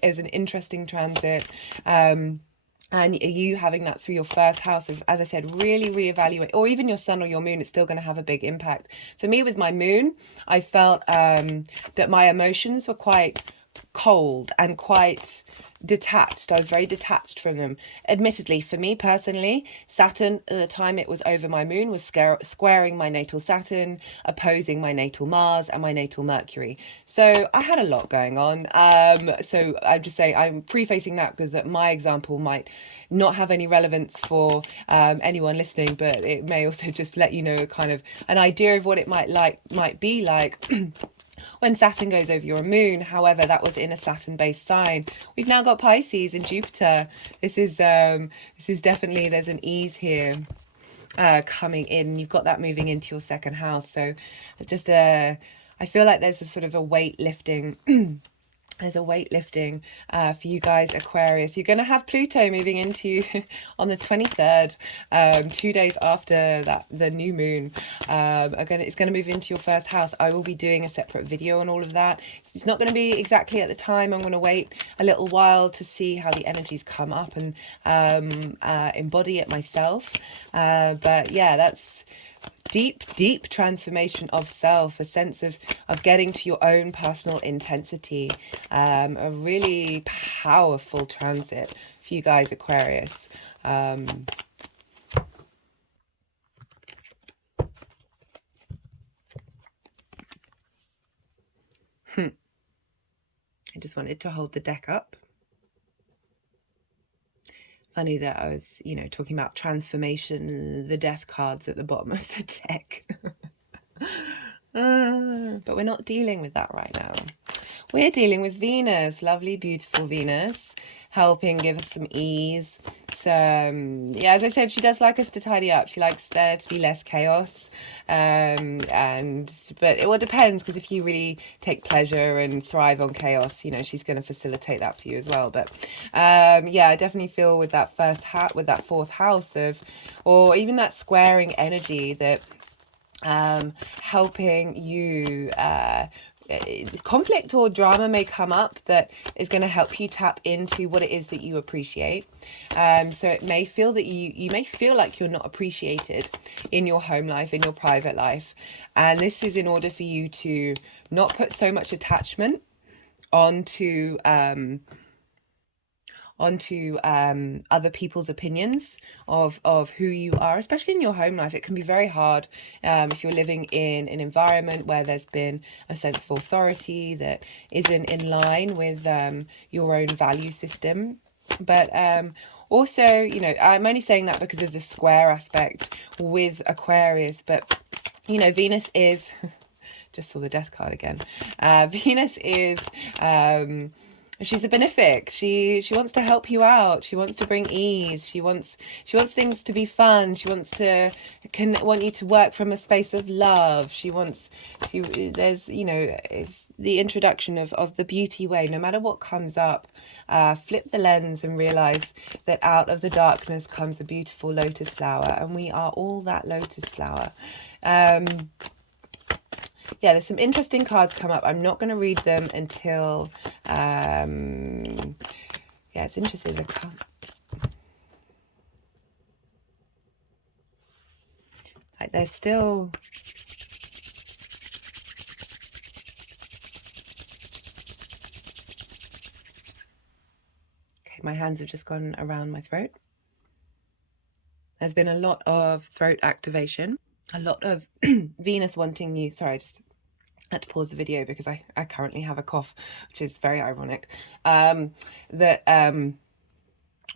was an interesting transit. And you having that through your first house of, as I said, really reevaluate, or even your sun or your moon, it's still going to have a big impact. For me, with my moon, I felt that my emotions were quite cold and quite detached. I was very detached from them. Admittedly, for me personally, Saturn, at the time it was over my moon, was squaring my natal Saturn, opposing my natal Mars and my natal Mercury. So I had a lot going on. So I'm just saying, I'm prefacing that because that my example might not have any relevance for anyone listening, but it may also just let you know kind of an idea of what it might be like when Saturn goes over your moon. However, that was in a Saturn-based sign. We've now got Pisces and Jupiter. This is definitely, there's an ease here coming in. You've got that moving into your second house. So just I feel like there's a sort of a weight lifting. There's a weight lifting for you guys, Aquarius. You're going to have Pluto moving into on the 23rd, 2 days after that, the new moon. It's going to move into your first house. I will be doing a separate video on all of that. It's not going to be exactly at the time. I'm going to wait a little while to see how the energies come up and embody it myself. But yeah, that's deep transformation of self, a sense of getting to your own personal intensity. A really powerful transit for you guys, Aquarius. I just wanted to hold the deck up. Funny that I was, talking about transformation and the death cards at the bottom of the deck. But we're not dealing with that right now. We're dealing with Venus, lovely, beautiful Venus, helping give us some ease. So, yeah, as I said, she does like us to tidy up. She likes there to be less chaos. But it all depends, because if you really take pleasure and thrive on chaos, she's going to facilitate that for you as well. But yeah, I definitely feel with that with that 4th house or even that squaring energy that helping you conflict or drama may come up that is going to help you tap into what it is that you appreciate. So it may feel that you may feel like you're not appreciated in your home life, in your private life, and this is in order for you to not put so much attachment onto other people's opinions of who you are, especially in your home life. It can be very hard if you're living in an environment where there's been a sense of authority that isn't in line with your own value system. But also, I'm only saying that because of the square aspect with Aquarius, but Venus is just saw the death card again. Venus is she's a benefic. She wants to help you out. She wants to bring ease. She wants things to be fun. She wants to want you to work from a space of love. There's the introduction of the beauty way. No matter what comes up, flip the lens and realize that out of the darkness comes a beautiful lotus flower, and we are all that lotus flower. Yeah, there's some interesting cards come up. I'm not going to read them until yeah, it's interesting. Like they're still okay. My hands have just gone around my throat. There's been a lot of throat activation, a lot of Venus wanting you. Sorry, I just had to pause the video because I currently have a cough, which is very ironic.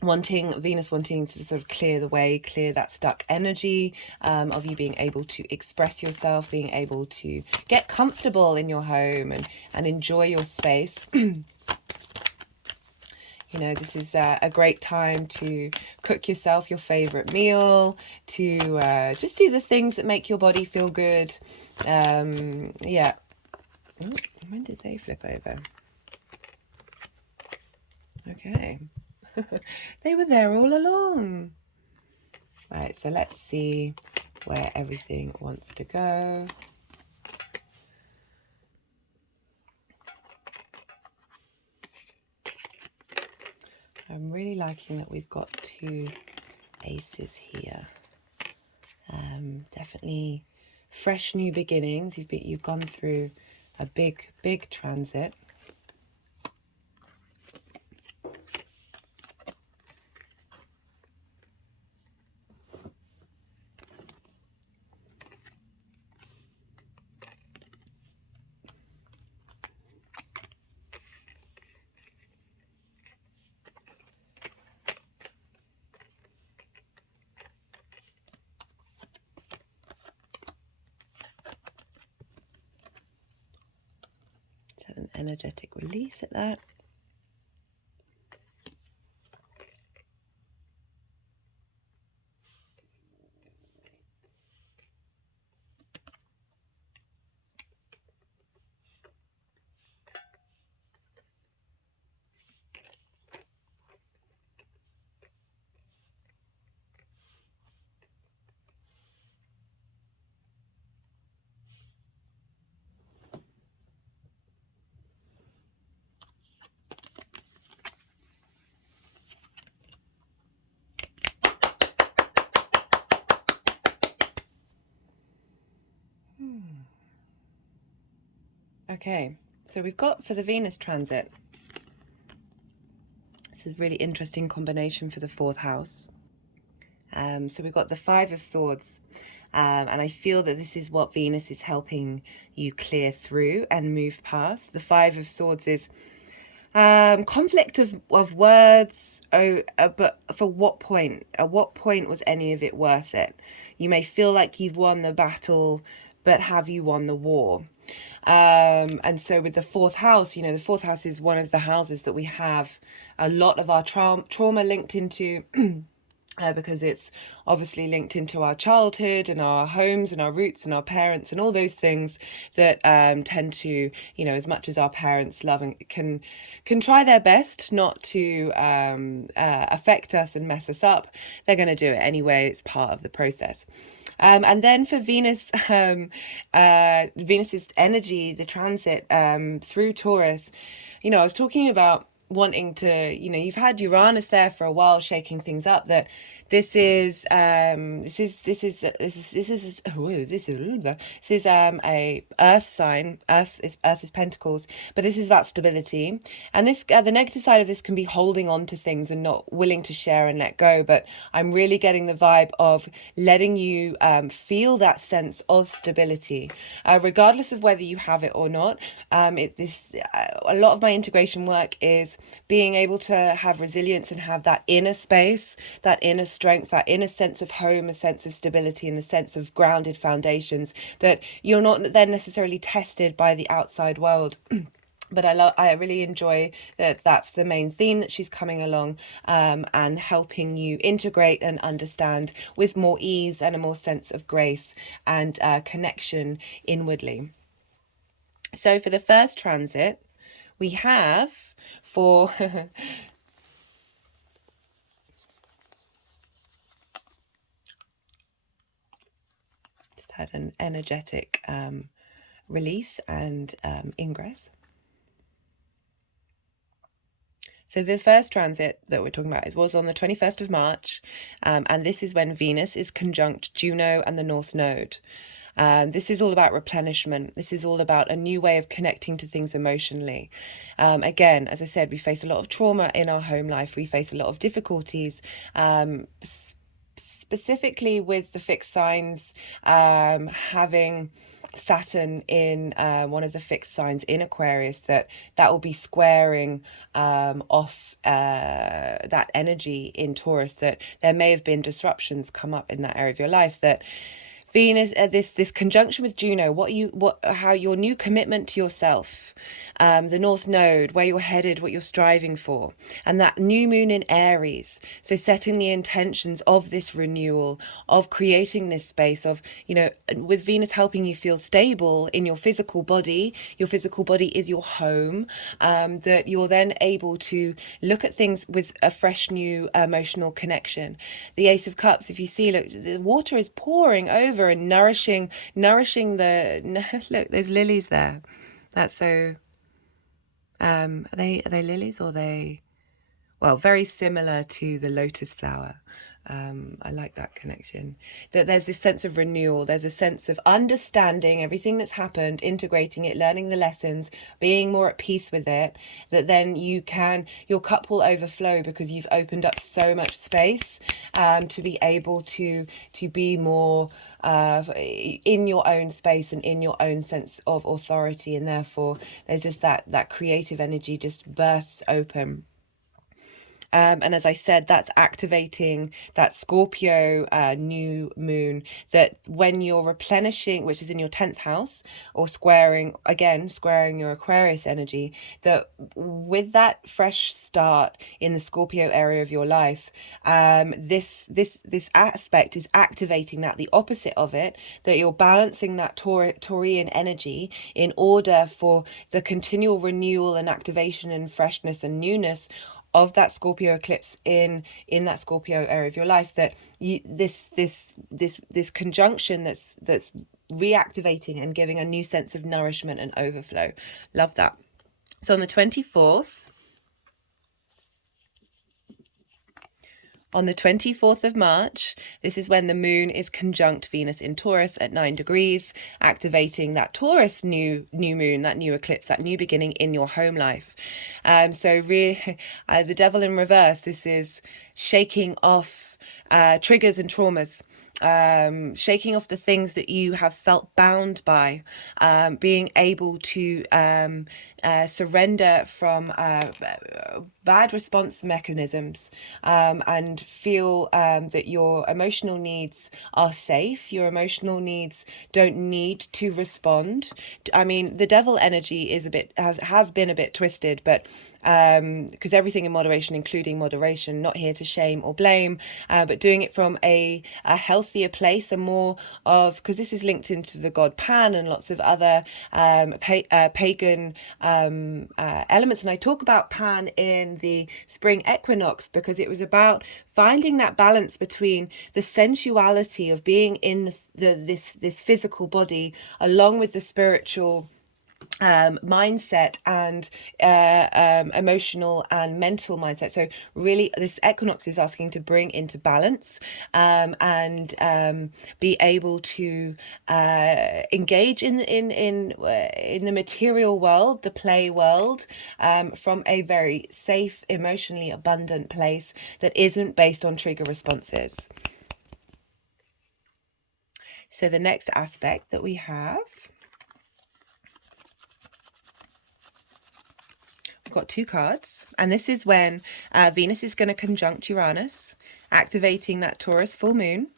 Venus wanting to sort of clear the way, clear that stuck energy of you being able to express yourself, being able to get comfortable in your home and enjoy your space. You know, this is a great time to cook yourself your favorite meal, to just do the things that make your body feel good. Yeah. Ooh, when did they flip over? Okay. They were there all along. Right, so let's see where everything wants to go. I'm really liking that we've got two aces here. Definitely fresh new beginnings. You've gone through a big transit. An energetic release at that. Okay, so we've got for the Venus transit, this is a really interesting combination for the fourth house. So we've got the Five of Swords, and I feel that this is what Venus is helping you clear through and move past. The Five of Swords is conflict of words, but for what point? At what point was any of it worth it? You may feel like you've won the battle, but have you won the war? And so with the fourth house, you know, the fourth house is one of the houses that we have a lot of our trauma linked into. Because it's obviously linked into our childhood and our homes and our roots and our parents and all those things that tend to, you know, as much as our parents love and can try their best not to affect us and mess us up, they're going to do it anyway. It's part of the process. And then for Venus, Venus's energy, the transit through Taurus, you know, I was talking about wanting to, you know, you've had Uranus there for a while shaking things up, that this is a earth sign. Earth is Pentacles, but this is about stability, and this the negative side of this can be holding on to things and not willing to share and let go. But I'm really getting the vibe of letting you feel that sense of stability, regardless of whether you have it or not. A lot of my integration work is being able to have resilience and have that inner space, that inner strength, that inner sense of home, a sense of stability, and a sense of grounded foundations, that you're not then necessarily tested by the outside world. But I really enjoy that that's the main theme that she's coming along and helping you integrate and understand with more ease and a more sense of grace and connection inwardly. So for the first transit, we have for just had an energetic release and ingress. So the first transit that we're talking about was on the 21st of March, and this is when Venus is conjunct Juno and the North Node. This is all about replenishment. This is all about a new way of connecting to things emotionally. Again, as I said, we face a lot of trauma in our home life. We face a lot of difficulties, specifically with the fixed signs having Saturn in one of the fixed signs in Aquarius, that will be squaring off that energy in Taurus, that there may have been disruptions come up in that area of your life, that Venus, this conjunction with Juno, how your new commitment to yourself, the North Node, where you're headed, what you're striving for, and that new moon in Aries. So setting the intentions of this renewal, of creating this space of, with Venus helping you feel stable in your physical body. Your physical body is your home, that you're then able to look at things with a fresh new emotional connection. The Ace of Cups, if you see, look, the water is pouring over and nourishing the look, there's lilies there. That's so are they lilies, or very similar to the lotus flower. I like that connection, that there's this sense of renewal, there's a sense of understanding everything that's happened, integrating it, learning the lessons, being more at peace with it, that then your cup will overflow because you've opened up so much space to be able to be more in your own space and in your own sense of authority, and therefore there's just that creative energy just bursts open. And as I said, that's activating that Scorpio new moon, that when you're replenishing, which is in your 10th house, or squaring your Aquarius energy, that with that fresh start in the Scorpio area of your life, this aspect is activating that, the opposite of it, that you're balancing that Taurian energy in order for the continual renewal and activation and freshness and newness of that Scorpio eclipse in that Scorpio area of your life, that this conjunction that's reactivating and giving a new sense of nourishment and overflow. Love that. So on the 24th of March, this is when the moon is conjunct Venus in Taurus at 9 degrees, activating that Taurus new moon, that new eclipse, that new beginning in your home life. So really, the devil in reverse, this is shaking off triggers and traumas. Shaking off the things that you have felt bound by, being able to surrender from bad response mechanisms, and feel that your emotional needs are safe. Your emotional needs don't need to respond. I mean, the devil energy is has been a bit twisted, but because everything in moderation, including moderation, not here to shame or blame, but doing it from a healthier place, and more of, because this is linked into the god Pan and lots of other pagan elements. And I talk about Pan in the spring equinox, because it was about finding that balance between the sensuality of being in this physical body, along with the spiritual mindset and emotional and mental mindset. So really, this equinox is asking to bring into balance, and be able to engage in the material world, the play world, from a very safe, emotionally abundant place that isn't based on trigger responses. So the next aspect that we have, got two cards, and this is when Venus is going to conjunct Uranus, activating that Taurus full moon.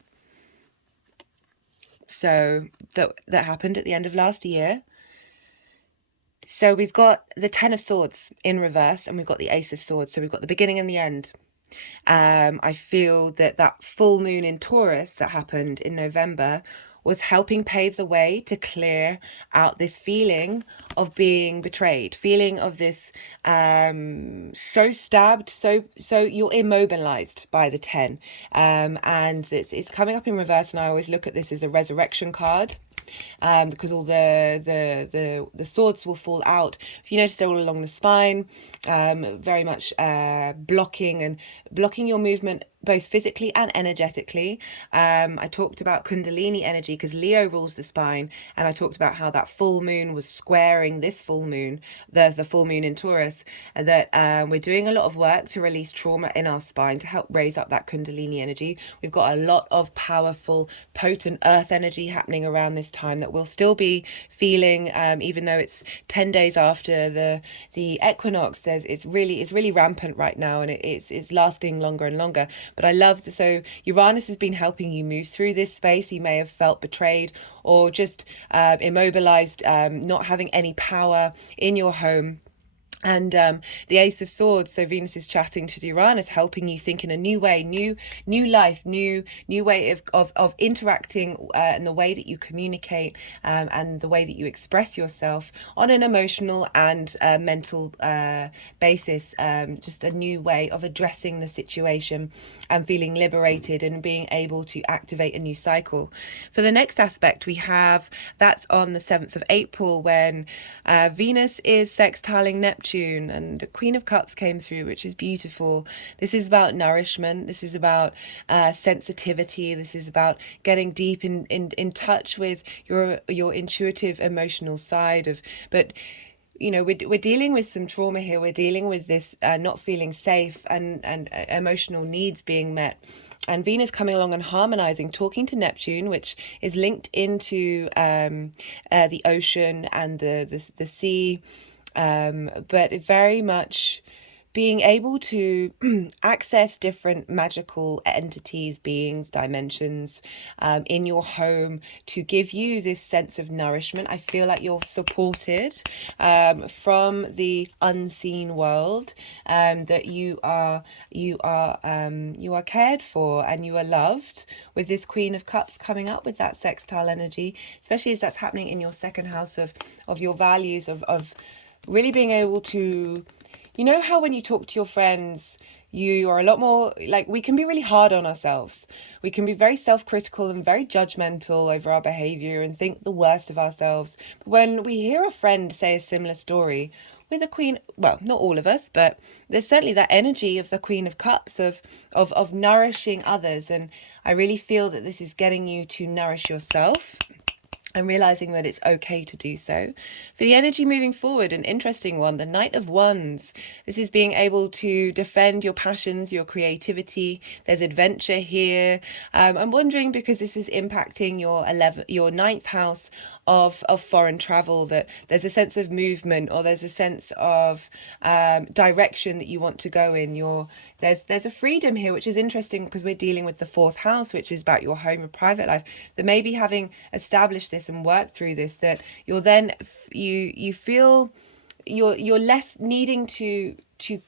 So that happened at the end of last year. So we've got the 10 of Swords in reverse, and we've got the Ace of Swords. So we've got the beginning and the end. I feel that full moon in Taurus that happened in November was helping pave the way to clear out this feeling of being betrayed, feeling of this so stabbed, so you're immobilized by the 10, and it's coming up in reverse. And I always look at this as a resurrection card, because all the swords will fall out. If you notice, they're all along the spine, very much blocking your movement both physically and energetically. I talked about Kundalini energy because Leo rules the spine, and I talked about how that full moon was squaring this full moon, the full moon in Taurus, and that we're doing a lot of work to release trauma in our spine to help raise up that Kundalini energy. We've got a lot of powerful, potent earth energy happening around this time that we'll still be feeling, even though it's 10 days after the equinox. It's really rampant right now, and it's lasting longer and longer. But I love so Uranus has been helping you move through this space. You may have felt betrayed or just immobilized, not having any power in your home. And the Ace of Swords, so Venus is chatting to Uranus, helping you think in a new way, new life, new way of interacting, and the way that you communicate, and the way that you express yourself on an emotional and mental basis. Just a new way of addressing the situation and feeling liberated and being able to activate a new cycle. For the next aspect, we have that's on the 7th of April when Venus is sextiling Neptune, and the Queen of Cups came through, which is beautiful. This is about nourishment. This is about sensitivity. This is about getting deep in touch with your intuitive, emotional side of. But you know, we're dealing with some trauma here. We're dealing with this not feeling safe and emotional needs being met. And Venus coming along and harmonizing, talking to Neptune, which is linked into the ocean and the sea. But very much being able to access different magical entities, beings, dimensions in your home to give you this sense of nourishment. I feel like you're supported from the unseen world, that you are cared for and you are loved, with this Queen of Cups coming up with that sextile energy, especially as that's happening in your second house of your values, of really being able to, you know how when you talk to your friends, you are a lot more, like, we can be really hard on ourselves. We can be very self-critical and very judgmental over our behavior and think the worst of ourselves. But when we hear a friend say a similar story with a queen, well, not all of us, but there's certainly that energy of the Queen of Cups of nourishing others. And I really feel that this is getting you to nourish yourself and realizing that it's okay to do so. For the energy moving forward, an interesting one, the Knight of Wands. This is being able to defend your passions, your creativity. There's adventure here. I'm wondering, because this is impacting your ninth house of foreign travel, that there's a sense of movement, or there's a sense of direction that you want to go in. There's a freedom here, which is interesting because we're dealing with the fourth house, which is about your home or private life. That maybe having established this and worked through this, that you're then you feel you're less needing to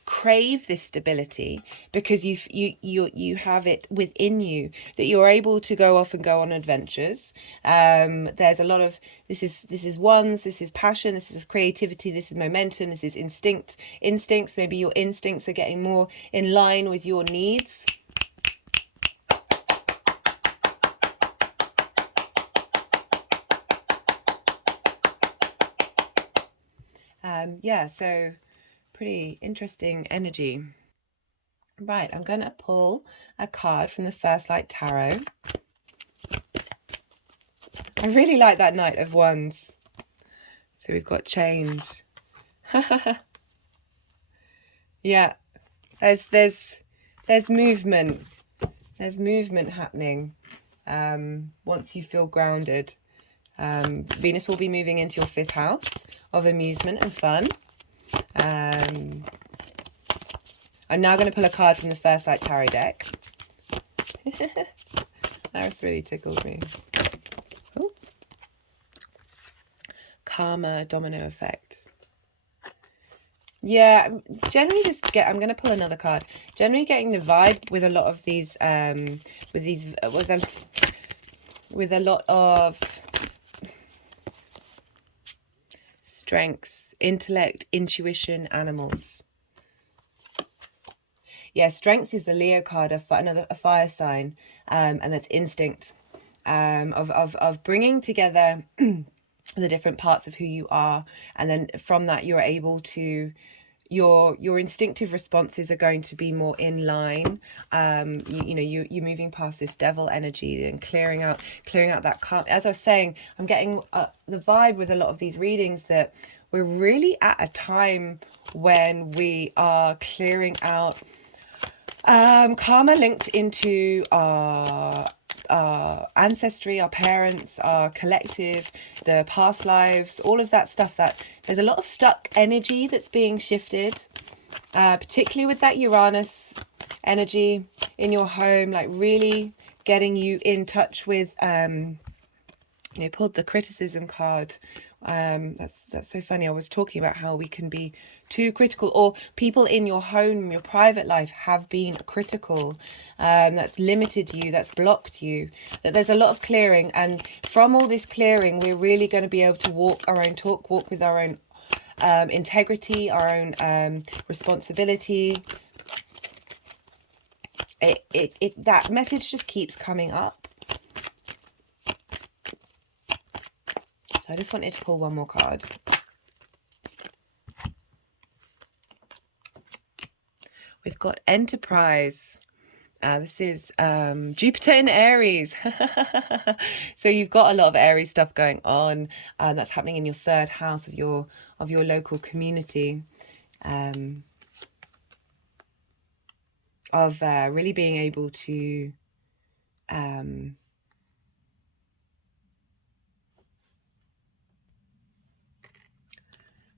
crave this stability, because you have it within you, that you're able to go off and go on adventures. There's a lot of this is wands, this is passion, this is creativity, this is momentum, this is instincts. Maybe your instincts are getting more in line with your needs. So pretty interesting energy. Right, I'm going to pull a card from the First Light Tarot. I really like that Knight of Wands. So we've got change. Yeah, there's movement. There's movement happening once you feel grounded. Venus will be moving into your fifth house of amusement and fun. I'm now going to pull a card from the First Light Tarot deck. That's really tickled me. Ooh. Karma, domino effect. Yeah, generally I'm going to pull another card. Generally getting the vibe with a lot of these, with a lot of strength, intellect, intuition, animals. Yeah, strength is the Leo card, a fire sign, and that's instinct, of bringing together the different parts of who you are, and then from that you're able to your instinctive responses are going to be more in line. You're moving past this devil energy and clearing out that calm. As I was saying, I'm getting the vibe with a lot of these readings that we're really at a time when we are clearing out karma linked into our ancestry, our parents, our collective, the past lives, all of that stuff. That there's a lot of stuck energy that's being shifted, particularly with that Uranus energy in your home, like really getting you in touch with, pulled the criticism card. That's so funny. I was talking about how we can be too critical, or people in your home, your private life have been critical. That's limited you, that's blocked you. That there's a lot of clearing, and from all this clearing, we're really going to be able to walk our own talk, walk with our own integrity, our own responsibility. That message just keeps coming up. So I just wanted to pull one more card. We've got Enterprise. This is Jupiter in Aries. So you've got a lot of Aries stuff going on. That's happening in your third house of your local community. Of really being able to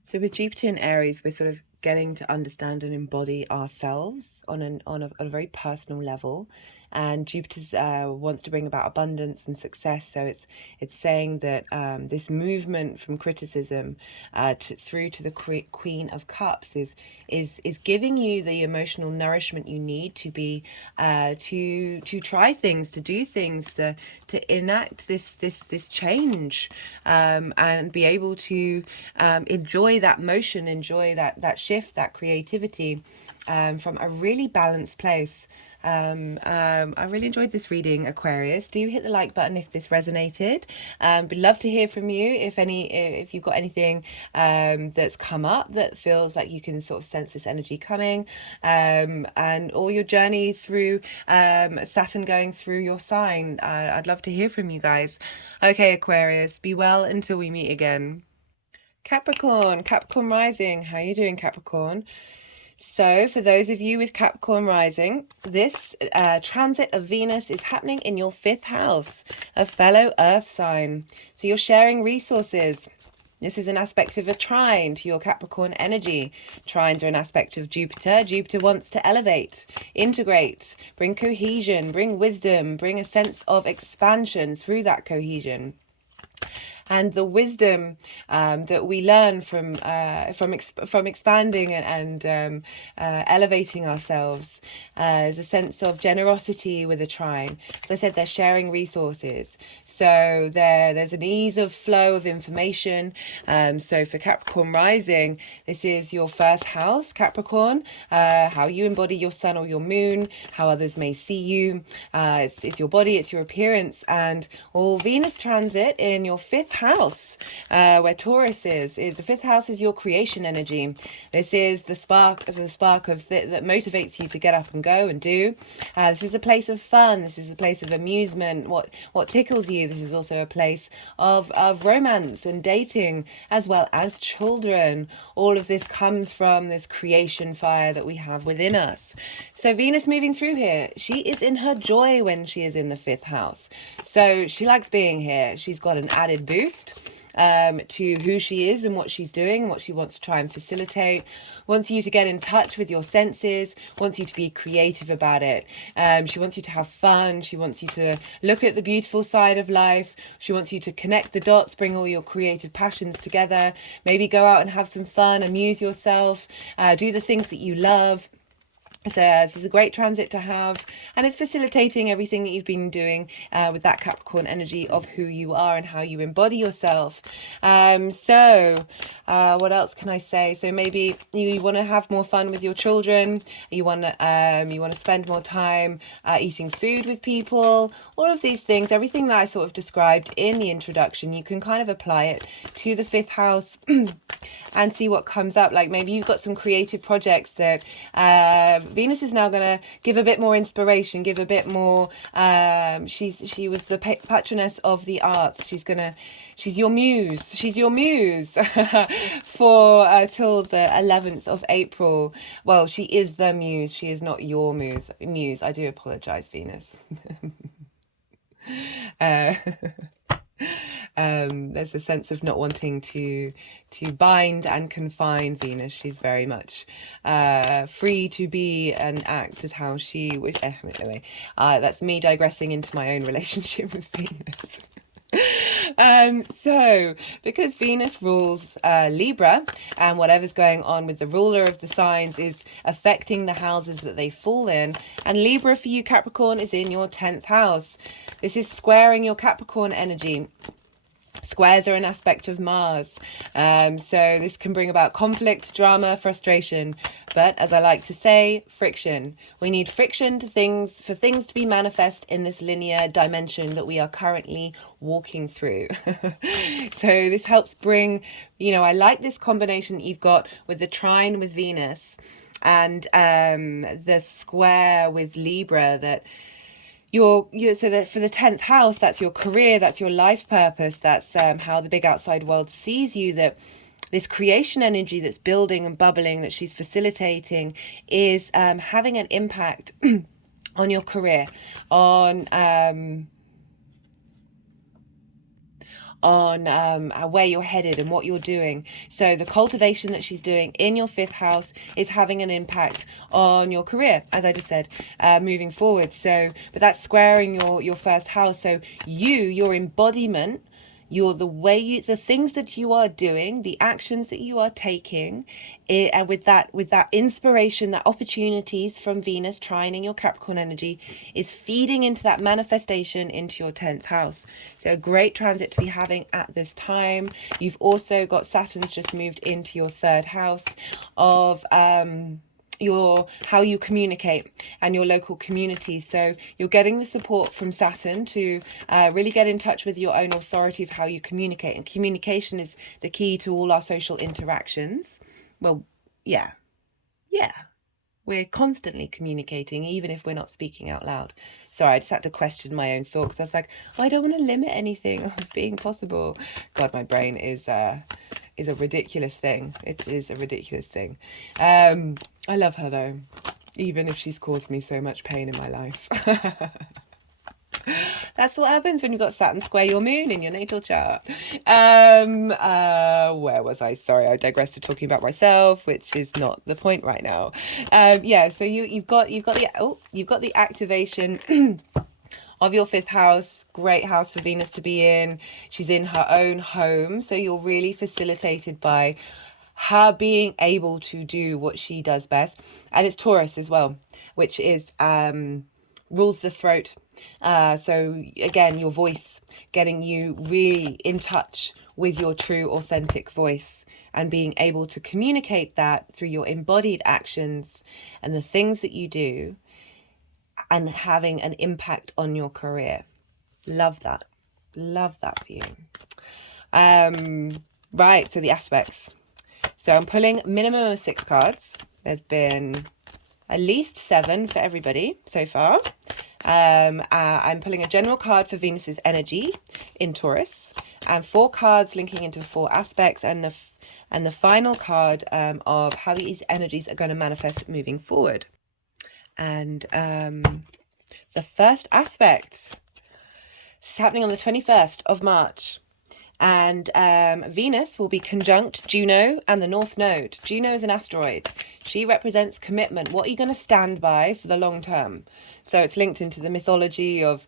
so with Jupiter in Aries, we're sort of getting to understand and embody ourselves on a very personal level. And Jupiter wants to bring about abundance and success. So it's saying that this movement from criticism through to the Queen of Cups is giving you the emotional nourishment you need to be to try things, to do things, to enact this change, and be able to enjoy that motion, enjoy that shift, that creativity, from a really balanced place. I really enjoyed this reading, Aquarius. Do hit the like button if this resonated. Would love to hear from you if you've got anything that's come up that feels like you can sort of sense this energy coming, and all your journey through Saturn going through your sign. I'd love to hear from you guys. Okay, Aquarius, be well until we meet again. Capricorn rising. How are you doing, Capricorn? So for those of you with Capricorn rising, this transit of Venus is happening in your 5th house, a fellow earth sign. So you're sharing resources. This is an aspect of a trine to your Capricorn energy. Trines are an aspect of Jupiter. Jupiter wants to elevate, integrate, bring cohesion, bring wisdom, bring a sense of expansion through that cohesion. And the wisdom that we learn from expanding and elevating ourselves is a sense of generosity with a trine. As I said, they're sharing resources, so there's an ease of flow of information. So for Capricorn rising, this is your 1st house, Capricorn. How you embody your sun or your moon, how others may see you. It's your body, it's your appearance, and all Venus transit in your 5th house, where Taurus is the 5th house is your creation energy. This is the spark of that motivates you to get up and go and do. This is a place of fun. This is a place of amusement. What tickles you. This is also a place of romance and dating, as well as children. All of this comes from this creation fire that we have within us. So Venus moving through here, she is in her joy when she is in the 5th house. So she likes being here. She's got an added boost to who she is and what she's doing and what she wants to try and facilitate. Wants you to get in touch with your senses, wants you to be creative about it. She wants you to have fun. She wants you to look at the beautiful side of life. She wants you to connect the dots, bring all your creative passions together, maybe go out and have some fun, amuse yourself, do the things that you love. So this is a great transit to have, and it's facilitating everything that you've been doing with that Capricorn energy of who you are and how you embody yourself. What else can I say? So maybe you want to have more fun with your children. You want to spend more time eating food with people. All of these things, everything that I sort of described in the introduction, you can kind of apply it to the 5th house and see what comes up. Like maybe you've got some creative projects that Venus is now going to give a bit more inspiration, give a bit more. She was the patroness of the arts. She's your muse. She's your muse for till the 11th of April. Well, she is the muse. She is not your muse. I do apologize, Venus. There's a sense of not wanting to bind and confine Venus. She's very much free to be and act as how she wish. Anyway, that's me digressing into my own relationship with Venus. So because Venus rules Libra, and whatever's going on with the ruler of the signs is affecting the houses that they fall in, and Libra for you Capricorn is in your 10th house. This is squaring your Capricorn energy. Squares are an aspect of Mars, so this can bring about conflict, drama, frustration, but as I like to say, friction. We need friction for things to be manifest in this linear dimension that we are currently walking through. So this helps bring, I like this combination that you've got with the trine with Venus and the square with Libra, that so that for the 10th house, that's your career, that's your life purpose, that's how the big outside world sees you, that this creation energy that's building and bubbling that she's facilitating is having an impact on your career, on where you're headed and what you're doing. So the cultivation that she's doing in your 5th house is having an impact on your career, as I just said, moving forward. So, but that's squaring your 1st house. So your embodiment, the things that you are doing, the actions that you are taking, and with that inspiration, that opportunities from Venus trining your Capricorn energy is feeding into that manifestation into your 10th house. So a great transit to be having at this time. You've also got Saturn's just moved into your 3rd house of how you communicate and your local community. So you're getting the support from Saturn to really get in touch with your own authority of how you communicate, and communication is the key to all our social interactions. Well, yeah, we're constantly communicating, even if we're not speaking out loud. Sorry, I just had to question my own thought, because I was like, I don't want to limit anything of being possible. God, my brain is a ridiculous thing. It is a ridiculous thing. I love her though, even if she's caused me so much pain in my life. That's what happens when you've got Saturn square your moon in your natal chart. Where was I? Sorry, I digressed to talking about myself, which is not the point right now. So you've got the activation of your 5th house. Great house for Venus to be in. She's in her own home, so you're really facilitated by her being able to do what she does best. And it's Taurus as well, which is rules the throat. So again, your voice, getting you really in touch with your true authentic voice and being able to communicate that through your embodied actions and the things that you do, and having an impact on your career. Love that for you. Right, so the aspects. So I'm pulling minimum of 6 cards. There's been at least 7 for everybody so far. I'm pulling a general card for Venus's energy in Taurus, and 4 cards linking into 4 aspects, and the final card of how these energies are going to manifest moving forward. And the first aspect is happening on the 21st of March. And Venus will be conjunct Juno and the North Node. Juno is an asteroid. She represents commitment. What are you going to stand by for the long term? So it's linked into the mythology of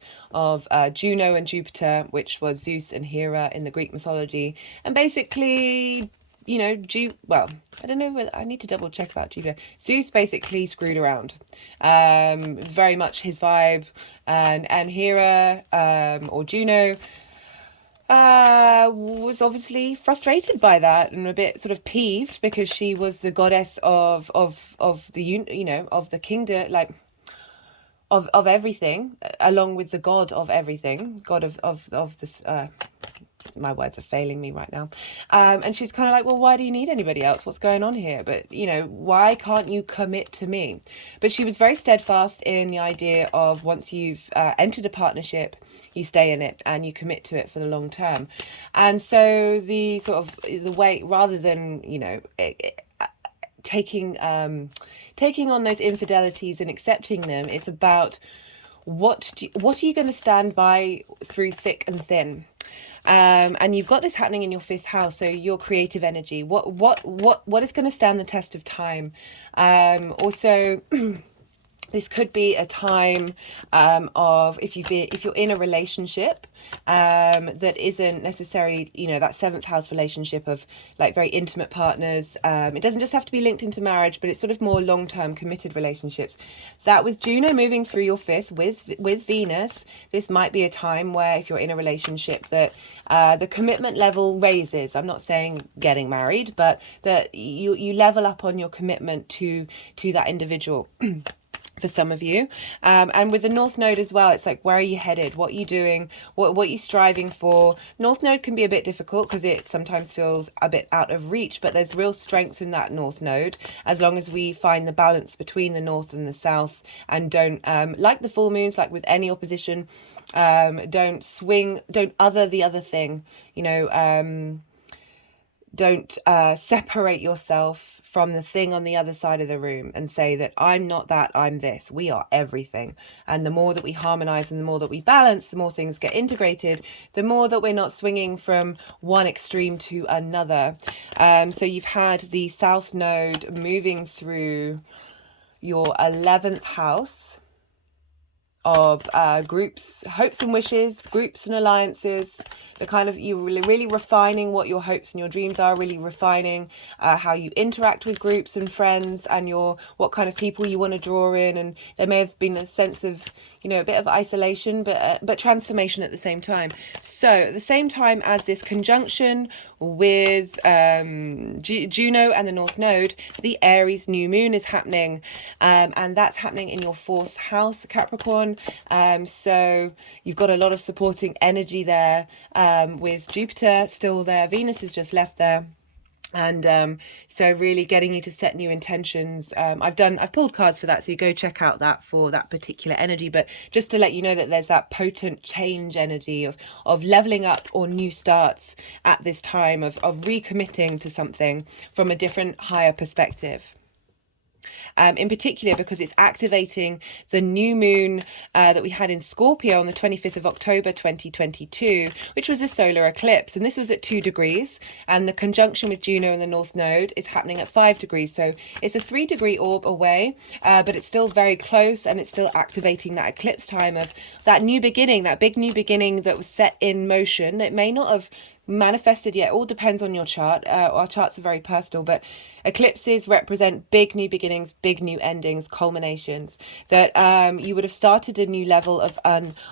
Juno and Jupiter, which was Zeus and Hera in the Greek mythology. And basically you know, well, I don't know whether I need to double check about Jupiter. Zeus basically screwed around, very much his vibe, and Hera, or Juno, was obviously frustrated by that and a bit sort of peeved because she was the goddess of the, you know, of the kingdom, like of everything, along with the god of everything, god of this, my words are failing me right now. And she's kind of like, well, why do you need anybody else? What's going on here? But, you know, why can't you commit to me? But she was very steadfast in the idea of once you've entered a partnership, you stay in it and you commit to it for the long term. And so the sort of the way, rather than, you know, taking on those infidelities and accepting them, it's about what are you going to stand by through thick and thin. And you've got this happening in your 5th house, so your creative energy. What is going to stand the test of time? Also, this could be a time of if you're in a relationship that isn't necessarily, you know, that 7th house relationship of like very intimate partners. It doesn't just have to be linked into marriage, but it's sort of more long-term committed relationships. That with Juno moving through your 5th with Venus, this might be a time where if you're in a relationship that the commitment level raises. I'm not saying getting married, but that you level up on your commitment to that individual. For some of you, and with the North Node as well, it's like, where are you headed? What are you doing? What are you striving for? North Node can be a bit difficult because it sometimes feels a bit out of reach, but there's real strength in that North Node as long as we find the balance between the North and the South, and don't, like the full moons, like with any opposition, don't other the other thing, you know. Don't separate yourself from the thing on the other side of the room and say that I'm not that, I'm this. We are everything. And the more that we harmonize and the more that we balance, the more things get integrated, the more that we're not swinging from one extreme to another. So you've had the South Node moving through your 11th house of groups, hopes and wishes, groups and alliances. The kind of, you're really refining what your hopes and your dreams are, really refining how you interact with groups and friends, and what kind of people you want to draw in. And there may have been a sense of, you know, a bit of isolation, but transformation at the same time. So at the same time as this conjunction with Juno and the North Node, the Aries new moon is happening, and that's happening in your 4th house, Capricorn. So you've got a lot of supporting energy there, with Jupiter still there. Venus has just left there. And so really getting you to set new intentions. I've pulled cards for that, so you go check out that for that particular energy. But just to let you know that there's that potent change energy of leveling up or new starts at this time, of recommitting to something from a different, higher perspective. In particular because it's activating the new moon that we had in Scorpio on the 25th of October 2022, which was a solar eclipse, and this was at 2 degrees, and the conjunction with Juno and the North Node is happening at 5 degrees, so it's a 3-degree orb away, but it's still very close, and it's still activating that eclipse time of that new beginning, that big new beginning that was set in motion. It may not have manifested yet, all depends on your chart. Our charts are very personal, but eclipses represent big new beginnings, big new endings, culminations, that you would have started a new level of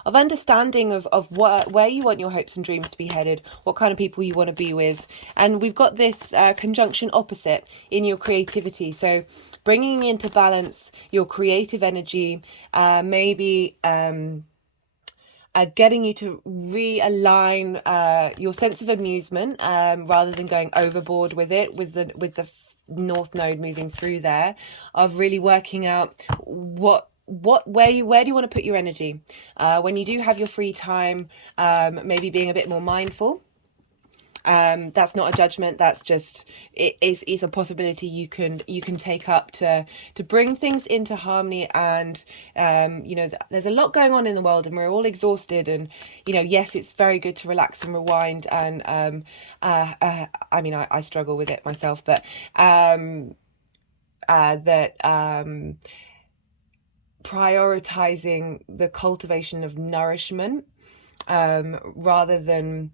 understanding of where you want your hopes and dreams to be headed, what kind of people you want to be with. And we've got this conjunction opposite in your creativity, so bringing into balance your creative energy, maybe getting you to realign your sense of amusement, rather than going overboard with it, with the North Node moving through there, of really working out where do you want to put your energy when you do have your free time, maybe being a bit more mindful. That's not a judgment, that's just it's a possibility you can take up to bring things into harmony. And you know, there's a lot going on in the world and we're all exhausted, and you know, yes, it's very good to relax and rewind, and I mean, I struggle with it myself, but prioritizing the cultivation of nourishment rather than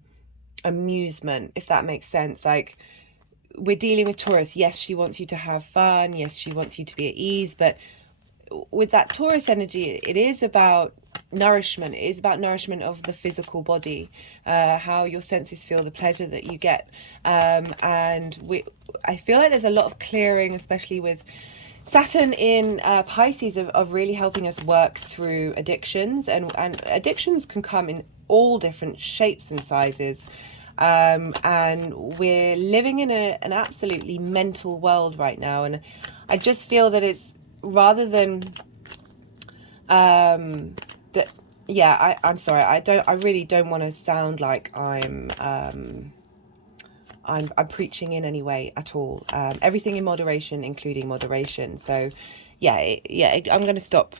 amusement, if that makes sense. Like, we're dealing with Taurus. Yes, she wants you to have fun. Yes, she wants you to be at ease. But with that Taurus energy, it is about nourishment. It is about nourishment of the physical body, how your senses feel, the pleasure that you get. And I feel like there's a lot of clearing, especially with Saturn in Pisces, of really helping us work through addictions. And addictions can come in all different shapes and sizes. And we're living in an absolutely mental world right now. And I just feel that it's, rather than that, yeah, I'm sorry, I really don't want to sound like I'm preaching in any way at all. Everything in moderation, including moderation. So I'm going to stop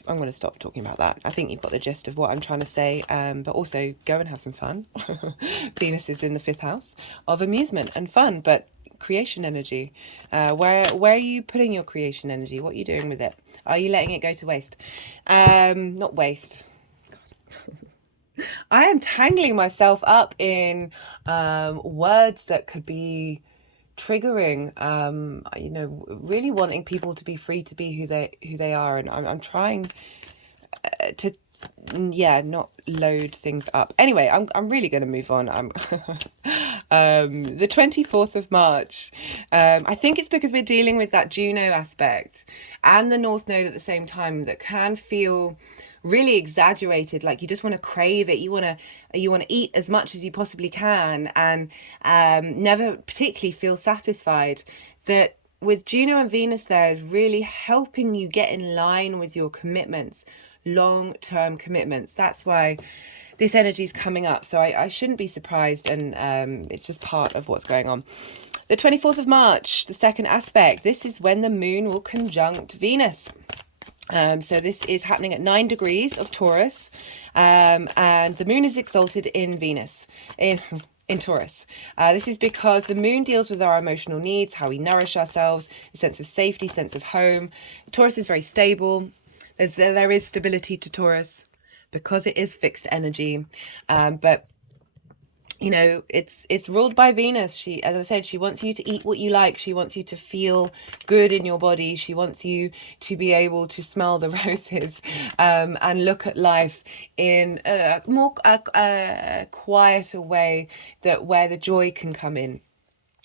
talking about that. I think you've got the gist of what I'm trying to say. But also go and have some fun. Venus is in the 5th house of amusement and fun, but creation energy. Where are you putting your creation energy? What are you doing with it? Are you letting it go to waste? Not waste. I am tangling myself up in words that could be triggering, you know, really wanting people to be free to be who they are, and I'm trying to not load things up. Anyway, I'm really going to move on. The 24th of March, I think it's because we're dealing with that Juno aspect and the North Node at the same time that can feel really exaggerated, like you just want to crave it, you want to eat as much as you possibly can, and never particularly feel satisfied. That with Juno and Venus there is really helping you get in line with your commitments, long-term commitments. That's why this energy is coming up, so I shouldn't be surprised, and it's just part of what's going on. The 24th of March, the second aspect, this is when the moon will conjunct Venus. So this is happening at 9 degrees of Taurus, and the moon is exalted in Venus, in Taurus. This is because the moon deals with our emotional needs, how we nourish ourselves, a sense of safety, sense of home. Taurus is very stable. There is stability to Taurus because it is fixed energy, but you know, it's ruled by Venus. She, as I said, she wants you to eat what you like. She wants you to feel good in your body. She wants you to be able to smell the roses, and look at life in a more quieter way, where the joy can come in.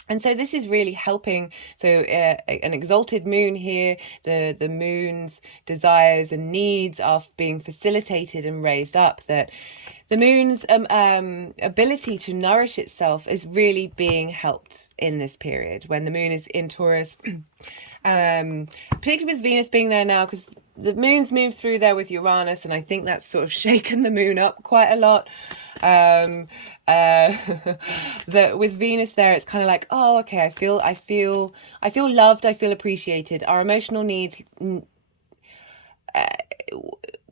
And so this is really helping. So an exalted moon here, the moon's desires and needs are being facilitated and raised up. That the moon's ability to nourish itself is really being helped in this period when the moon is in Taurus, particularly with Venus being there now, because the moon's moved through there with Uranus, and I think that's sort of shaken the moon up quite a lot. That with Venus there, it's kind of like, oh, okay, I feel loved, I feel appreciated. Our emotional needs,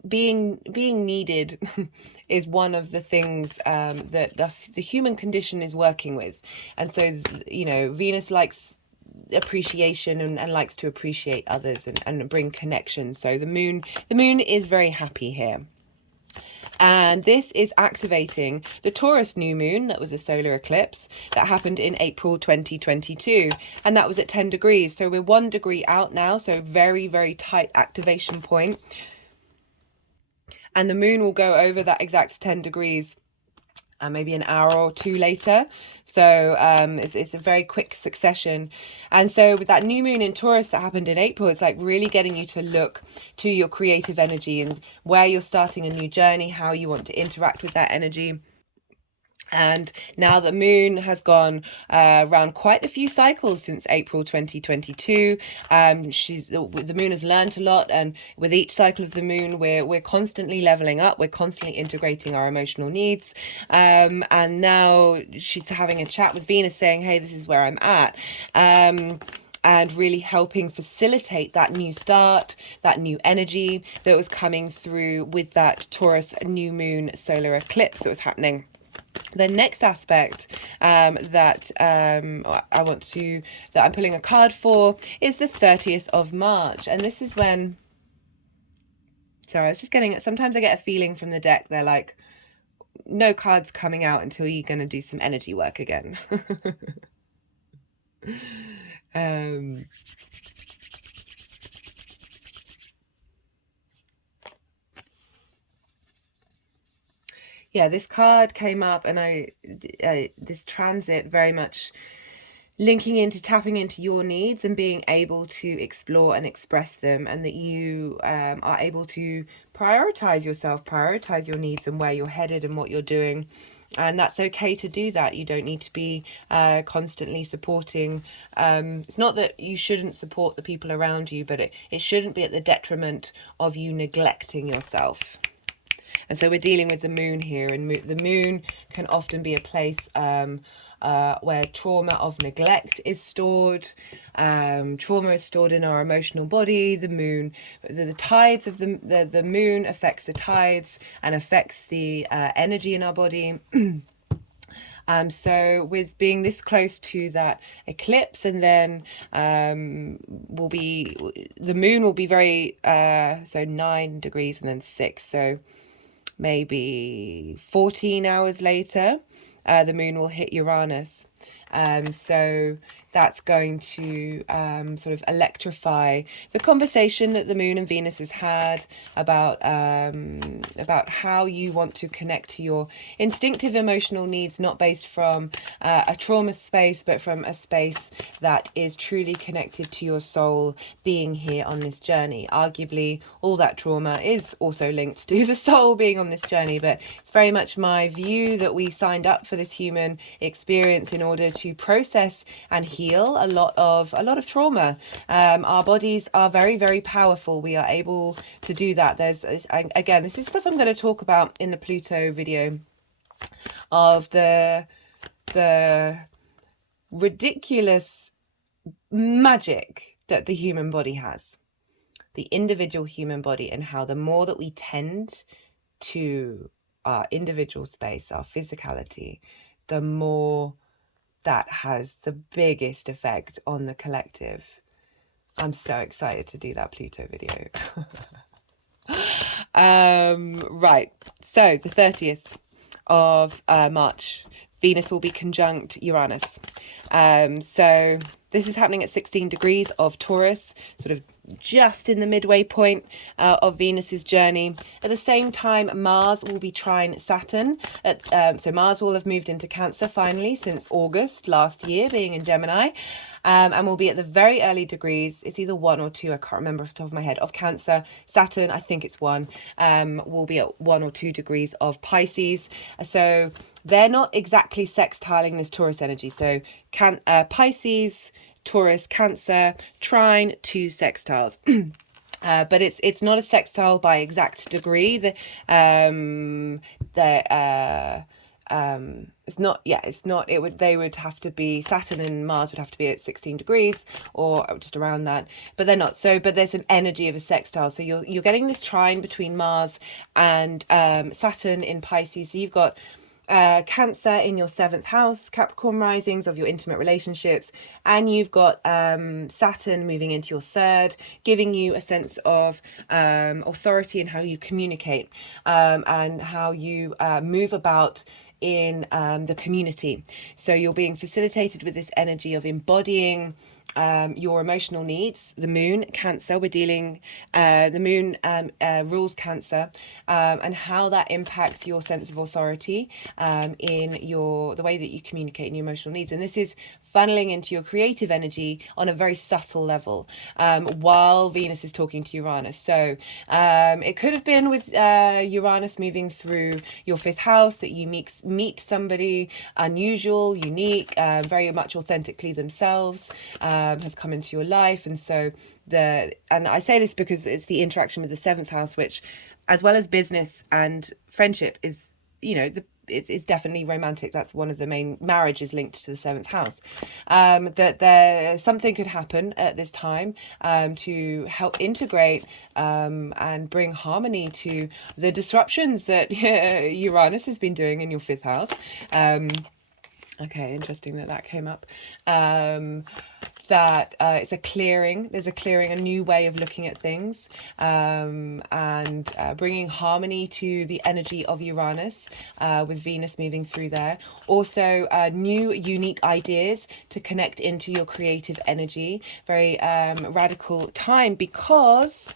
being needed is one of the things that the human condition is working with. And so, you know, Venus likes appreciation and likes to appreciate others and bring connection. So the moon is very happy here. And this is activating the Taurus new moon that was a solar eclipse that happened in April 2022. And that was at 10 degrees. So we're 1 degree out now. So very, very tight activation point. And the moon will go over that exact 10 degrees maybe an hour or two later. So it's a very quick succession. And so with that new moon in Taurus that happened in April, it's like really getting you to look to your creative energy and where you're starting a new journey, how you want to interact with that energy. And now the moon has gone around quite a few cycles since April 2022. The moon has learned a lot, and with each cycle of the moon, we're constantly leveling up. We're constantly integrating our emotional needs. And now she's having a chat with Venus, saying, "Hey, this is where I'm at." And really helping facilitate that new start, that new energy that was coming through with that Taurus new moon solar eclipse that was happening. The next aspect that I'm pulling a card for is the 30th of March. And this is when, sorry, I was just getting, sometimes I get a feeling from the deck, they're like, no cards coming out until you're going to do some energy work again. Um, yeah, this card came up, and this transit very much linking into tapping into your needs and being able to explore and express them, and that you are able to prioritize yourself, prioritize your needs and where you're headed and what you're doing. And that's okay to do that. You don't need to be constantly supporting. It's not that you shouldn't support the people around you, but it shouldn't be at the detriment of you neglecting yourself. And so we're dealing with the moon here, and the moon can often be a place where trauma of neglect is stored. Trauma is stored in our emotional body. The moon, the tides of the moon affects the tides and affects the energy in our body. So with being this close to that eclipse, and then the moon will be very, so 9 degrees and then 6. So maybe 14 hours later, the moon will hit Uranus. So that's going to sort of electrify the conversation that the moon and Venus has had about how you want to connect to your instinctive emotional needs, not based from a trauma space, but from a space that is truly connected to your soul being here on this journey. Arguably, all that trauma is also linked to the soul being on this journey, but it's very much my view that we signed up for this human experience in order to process and heal a lot of trauma. Our bodies are very, very powerful. We are able to do that. Again, this is stuff I'm going to talk about in the Pluto video, of the ridiculous magic that the human body has, the individual human body, and how the more that we tend to our individual space, our physicality, the more that has the biggest effect on the collective. I'm so excited to do that Pluto video. Right, so the 30th of March, Venus will be conjunct Uranus. So this is happening at 16 degrees of Taurus, sort of just in the midway point of Venus's journey. At the same time, Mars will be trine Saturn. So Mars will have moved into Cancer finally since August last year, being in Gemini. And will be at the very early degrees. It's either 1 or 2, I can't remember off the top of my head, of Cancer. Saturn, I think it's 1, will be at 1 or 2 degrees of Pisces. So they're not exactly sextiling this Taurus energy. So Pisces, Taurus, Cancer, trine, 2 sextiles. But it's not a sextile by exact degree. They would have to be, Saturn and Mars would have to be at 16 degrees or just around that, but they're not. So, but there's an energy of a sextile. So you're getting this trine between Mars and Saturn in Pisces. So you've got Cancer in your 7th house, Capricorn risings of your intimate relationships, and you've got Saturn moving into your 3rd, giving you a sense of authority in how you communicate and how you move about in the community. So you're being facilitated with this energy of embodying your emotional needs. The moon, Cancer, we're dealing, the moon rules Cancer, and how that impacts your sense of authority in the way that you communicate in your emotional needs. And this is funneling into your creative energy on a very subtle level while Venus is talking to Uranus. So it could have been with Uranus moving through your 5th house that you meet somebody unusual, unique, very much authentically themselves, has come into your life. And so and I say this because it's the interaction with the 7th house, which, as well as business and friendship, is, it's definitely romantic. That's one of the main marriages linked to the 7th house. That something could happen at this time to help integrate and bring harmony to the disruptions that Uranus has been doing in your 5th house. Okay, interesting that came up. that it's a clearing. There's a clearing, a new way of looking at things, and bringing harmony to the energy of Uranus, with Venus moving through there. Also, new unique ideas to connect into your creative energy. Very radical time, because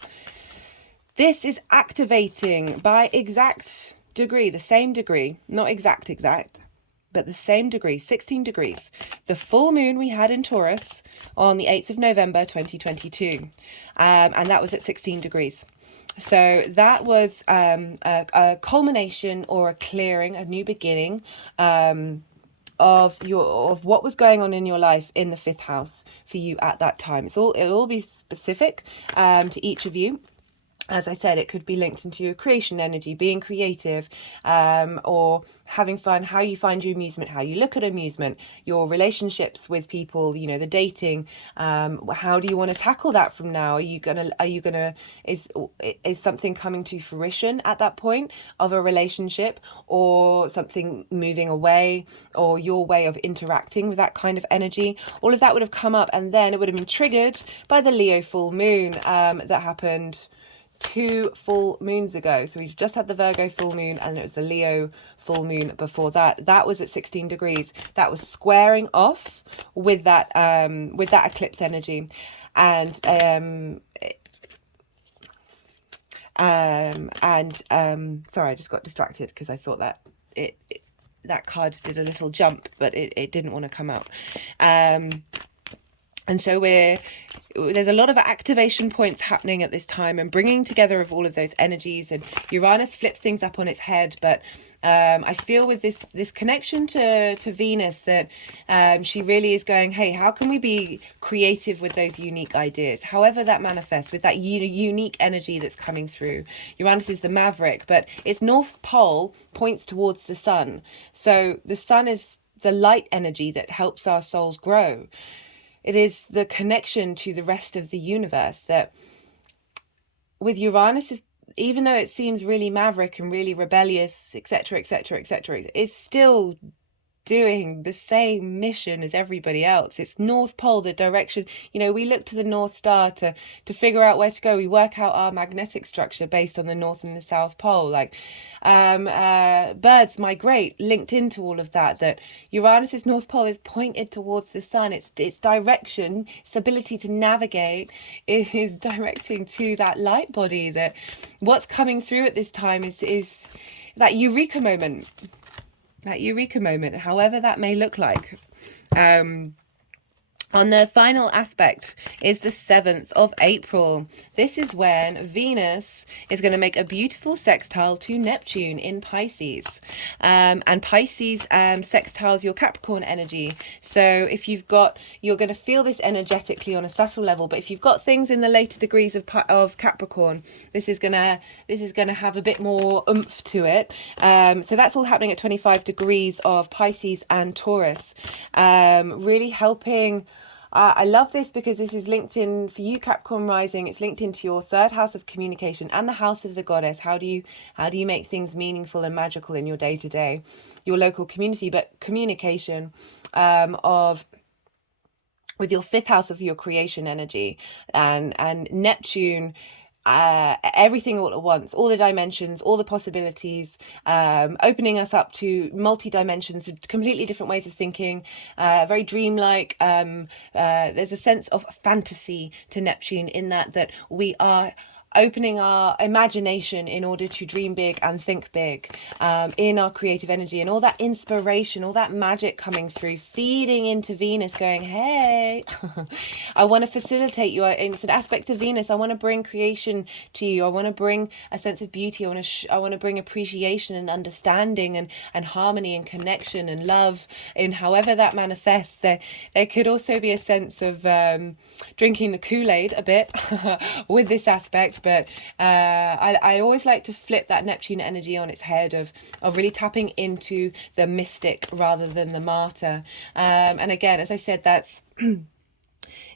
this is activating by exact degree, the same degree, not exact, but the same degree, 16 degrees. The full moon we had in Taurus on the 8th of November 2022, and that was at 16 degrees. So that was a culmination or a clearing, a new beginning, of what was going on in your life in the 5th house for you at that time. It'll all be specific to each of you. As I said, it could be linked into your creation energy, being creative, or having fun, how you find your amusement, how you look at amusement, your relationships with people, you know, the dating. How do you want to tackle that from now? Is something coming to fruition at that point of a relationship, or something moving away, or your way of interacting with that kind of energy? All of that would have come up, and then it would have been triggered by the Leo full moon that happened 2 full moons ago. So we've just had the Virgo full moon, and it was the Leo full moon before that. That was at 16 degrees. That was squaring off with that eclipse energy. And sorry, I just got distracted because I thought that that card did a little jump, but it didn't want to come out. And so there's a lot of activation points happening at this time, and bringing together of all of those energies. And Uranus flips things up on its head, but I feel with this connection to Venus that she really is going, hey, how can we be creative with those unique ideas, however that manifests, with that unique energy that's coming through. Uranus is the maverick, but its north pole points towards the sun. So the sun is the light energy that helps our souls grow. It is the connection to the rest of the universe that, with Uranus, even though it seems really maverick and really rebellious, etc., etc., etc., it's still doing the same mission as everybody else. It's North Pole, the direction. You know, we look to the North Star to figure out where to go. We work out our magnetic structure based on the North and the South Pole. Like birds migrate, linked into all of that. That Uranus's North Pole is pointed towards the sun. Its direction, its ability to navigate, is directing to that light body. That what's coming through at this time is that eureka moment. That eureka moment, however that may look like. On the final aspect is the 7th of April. This is when Venus is going to make a beautiful sextile to Neptune in Pisces. And Pisces sextiles your Capricorn energy. So if you've got, you're going to feel this energetically on a subtle level, but if you've got things in the later degrees of Capricorn, this is going to have a bit more oomph to it. So that's all happening at 25 degrees of Pisces and Taurus. Really helping. I love this because this is linked in for you, Capricorn rising. It's linked into your 3rd house of communication and the house of the goddess. How do you make things meaningful and magical in your day to day, your local community, but communication with your 5th house of your creation energy, and Neptune. Everything all at once, all the dimensions, all the possibilities, opening us up to multi-dimensions, completely different ways of thinking, very dreamlike. There's a sense of fantasy to Neptune in that we are opening our imagination in order to dream big and think big, in our creative energy, and all that inspiration, all that magic coming through, feeding into Venus, going, hey, I want to facilitate you. It's an aspect of Venus. I want to bring creation to you. I want to bring a sense of beauty. I want to bring appreciation and understanding and harmony and connection and love, in however that manifests. There could also be a sense of drinking the Kool-Aid a bit with this aspect. But I always like to flip that Neptune energy on its head of really tapping into the mystic rather than the martyr. And again, as I said, that's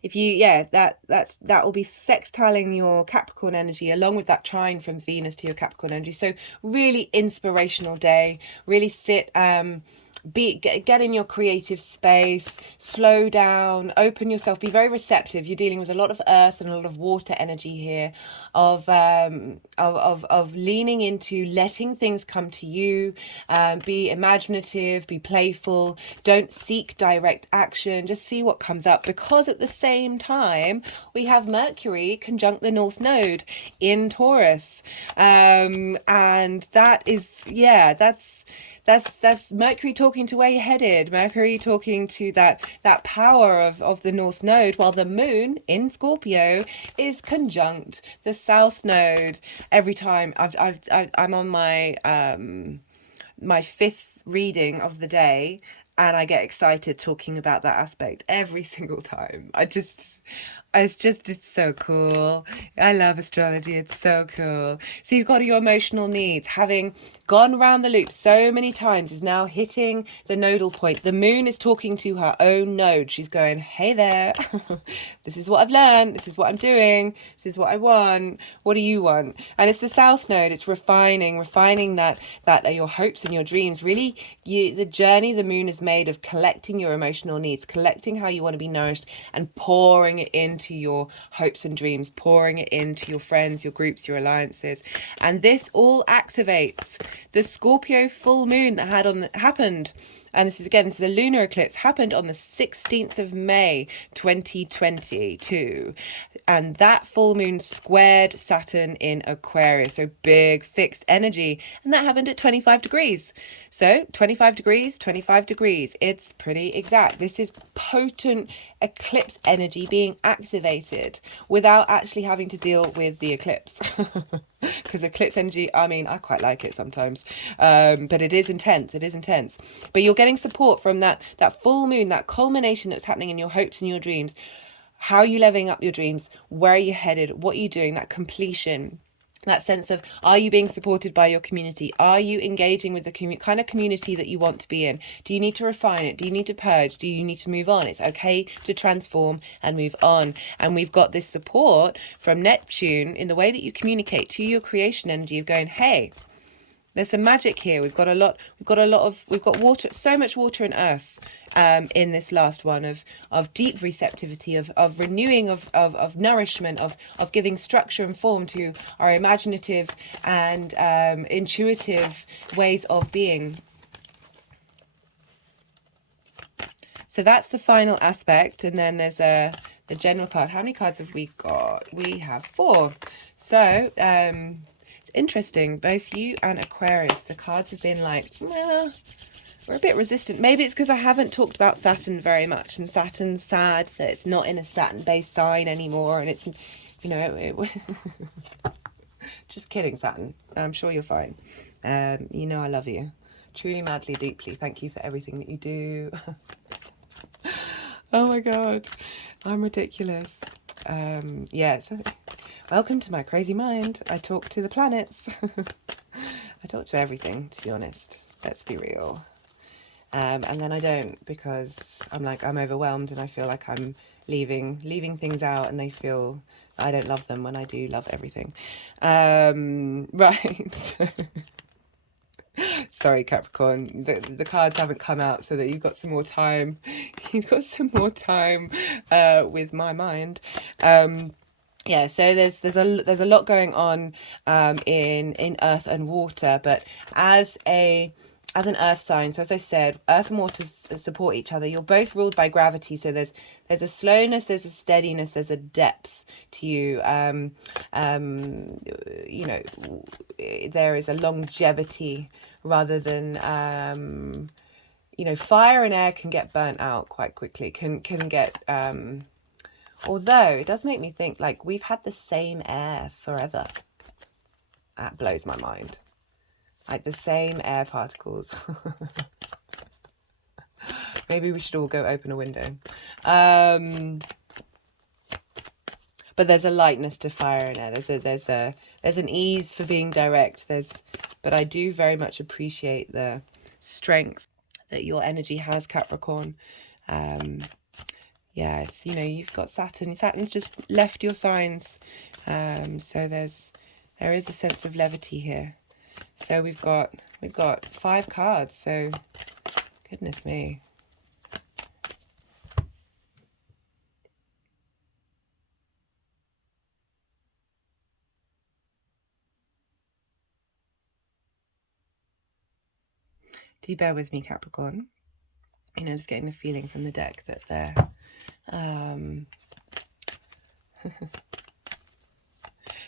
if you that will be sextiling your Capricorn energy along with that trine from Venus to your Capricorn energy. So really inspirational day. Really sit get in your creative space, slow down, open yourself, be very receptive. You're dealing with a lot of earth and a lot of water energy here, of leaning into letting things come to you. Be imaginative, be playful, don't seek direct action, just see what comes up, because at the same time we have Mercury conjunct the North Node in Taurus, and that is, yeah, that's Mercury talking to where you're headed. Mercury talking to that power of the North Node, while the Moon in Scorpio is conjunct the South Node. Every time I'm on my my fifth reading of the day, and I get excited talking about that aspect every single time. It's so cool. I love astrology. It's so cool. So you've got your emotional needs, having gone round the loop so many times, is now hitting the nodal point. The moon is talking to her own node. She's going, hey there, this is what I've learned. This is what I'm doing. This is what I want. What do you want? And it's the south node. It's refining that are your hopes and your dreams. Really, the journey the moon is made of collecting your emotional needs, collecting how you want to be nourished, and pouring it into your hopes and dreams, pouring it into your friends, your groups, your alliances. And this all activates the Scorpio full moon that happened. And this is a lunar eclipse, happened on the 16th of May 2022, and that full moon squared Saturn in Aquarius, so big fixed energy, and that happened at 25 degrees. So 25 degrees, it's pretty exact. This is potent eclipse energy being activated without actually having to deal with the eclipse. Because eclipse energy, I mean, I quite like it sometimes, but it is intense. But you're getting support from that full moon, that culmination that's happening in your hopes and your dreams. How are you leveling up your dreams? Where are you headed? What are you doing? That completion, that sense of, are you being supported by your community? Are you engaging with the kind of community that you want to be in? Do you need to refine it? Do you need to purge? Do you need to move on? It's okay to transform and move on. And we've got this support from Neptune in the way that you communicate to your creation energy of going, hey, there's some magic here. We've got water, so much water and earth in this last one, of deep receptivity, of renewing, of nourishment, of giving structure and form to our imaginative and intuitive ways of being. So that's the final aspect. And then there's the general card. How many cards have we got? We have 4. So interesting, both you and Aquarius, the cards have been like, well, we're a bit resistant. Maybe it's because I haven't talked about Saturn very much, and Saturn's sad, so it's not in a Saturn-based sign anymore, and it's, just kidding, Saturn. I'm sure you're fine. I love you. Truly, madly, deeply. Thank you for everything that you do. Oh my God, I'm ridiculous. Welcome to my crazy mind. I talk to the planets. I talk to everything, to be honest. Let's be real. And then I don't, because I'm overwhelmed, and I feel like I'm leaving things out, and they feel I don't love them when I do love everything. Right. Sorry, Capricorn, the cards haven't come out so that you've got some more time. You've got some more time with my mind. Yeah, so there's a lot going on in earth and water, but as an earth sign, so as I said, earth and water support each other. You're both ruled by gravity, so there's a slowness, there's a steadiness, there's a depth to you. There is a longevity rather than fire and air can get burnt out quite quickly, can get although it does make me think, like, we've had the same air forever. That blows my mind. Like, the same air particles. Maybe we should all go open a window. But there's a lightness to fire and air. There's an ease for being direct. But I do very much appreciate the strength that your energy has, Capricorn. Yes, you've got Saturn. Saturn's just left your signs. So there is a sense of levity here. So we've got 5 cards. So Goodness me. Do bear with me, Capricorn. You know, just getting the feeling from the deck that they're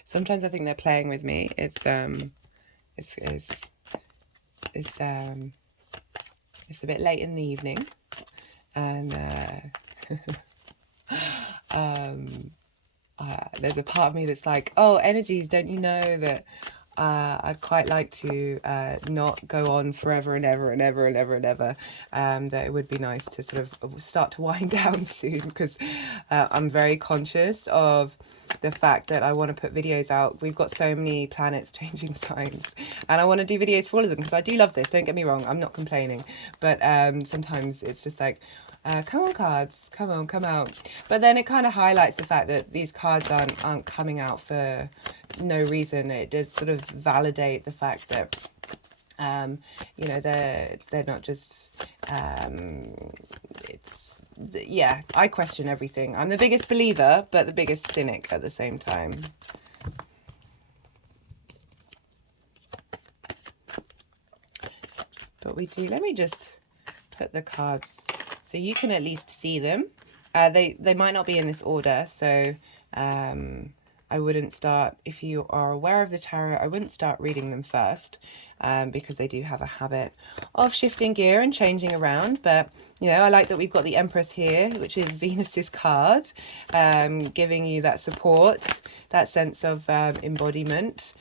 sometimes I think they're playing with me. It's a bit late in the evening, and there's a part of me that's like, oh, energies, don't you know that I'd quite like to not go on forever and ever and ever and ever and ever. That it would be nice to sort of start to wind down soon, because I'm very conscious of the fact that I want to put videos out. We've got so many planets changing signs, and I want to do videos for all of them, because I do love this. Don't get me wrong, I'm not complaining, but sometimes it's just like, come on, cards, come on, come out. But then it kind of highlights the fact that these cards aren't coming out for no reason. It does sort of validate the fact that you know, they're not just yeah, I question everything. I'm the biggest believer, but the biggest cynic at the same time. But we do, let me just put the cards so you can at least see them. They might not be in this order, so I wouldn't start, if you are aware of the tarot, I wouldn't start reading them first, because they do have a habit of shifting gear and changing around. But, you know, I like that we've got the Empress here, which is Venus's card, giving you that support, that sense of embodiment.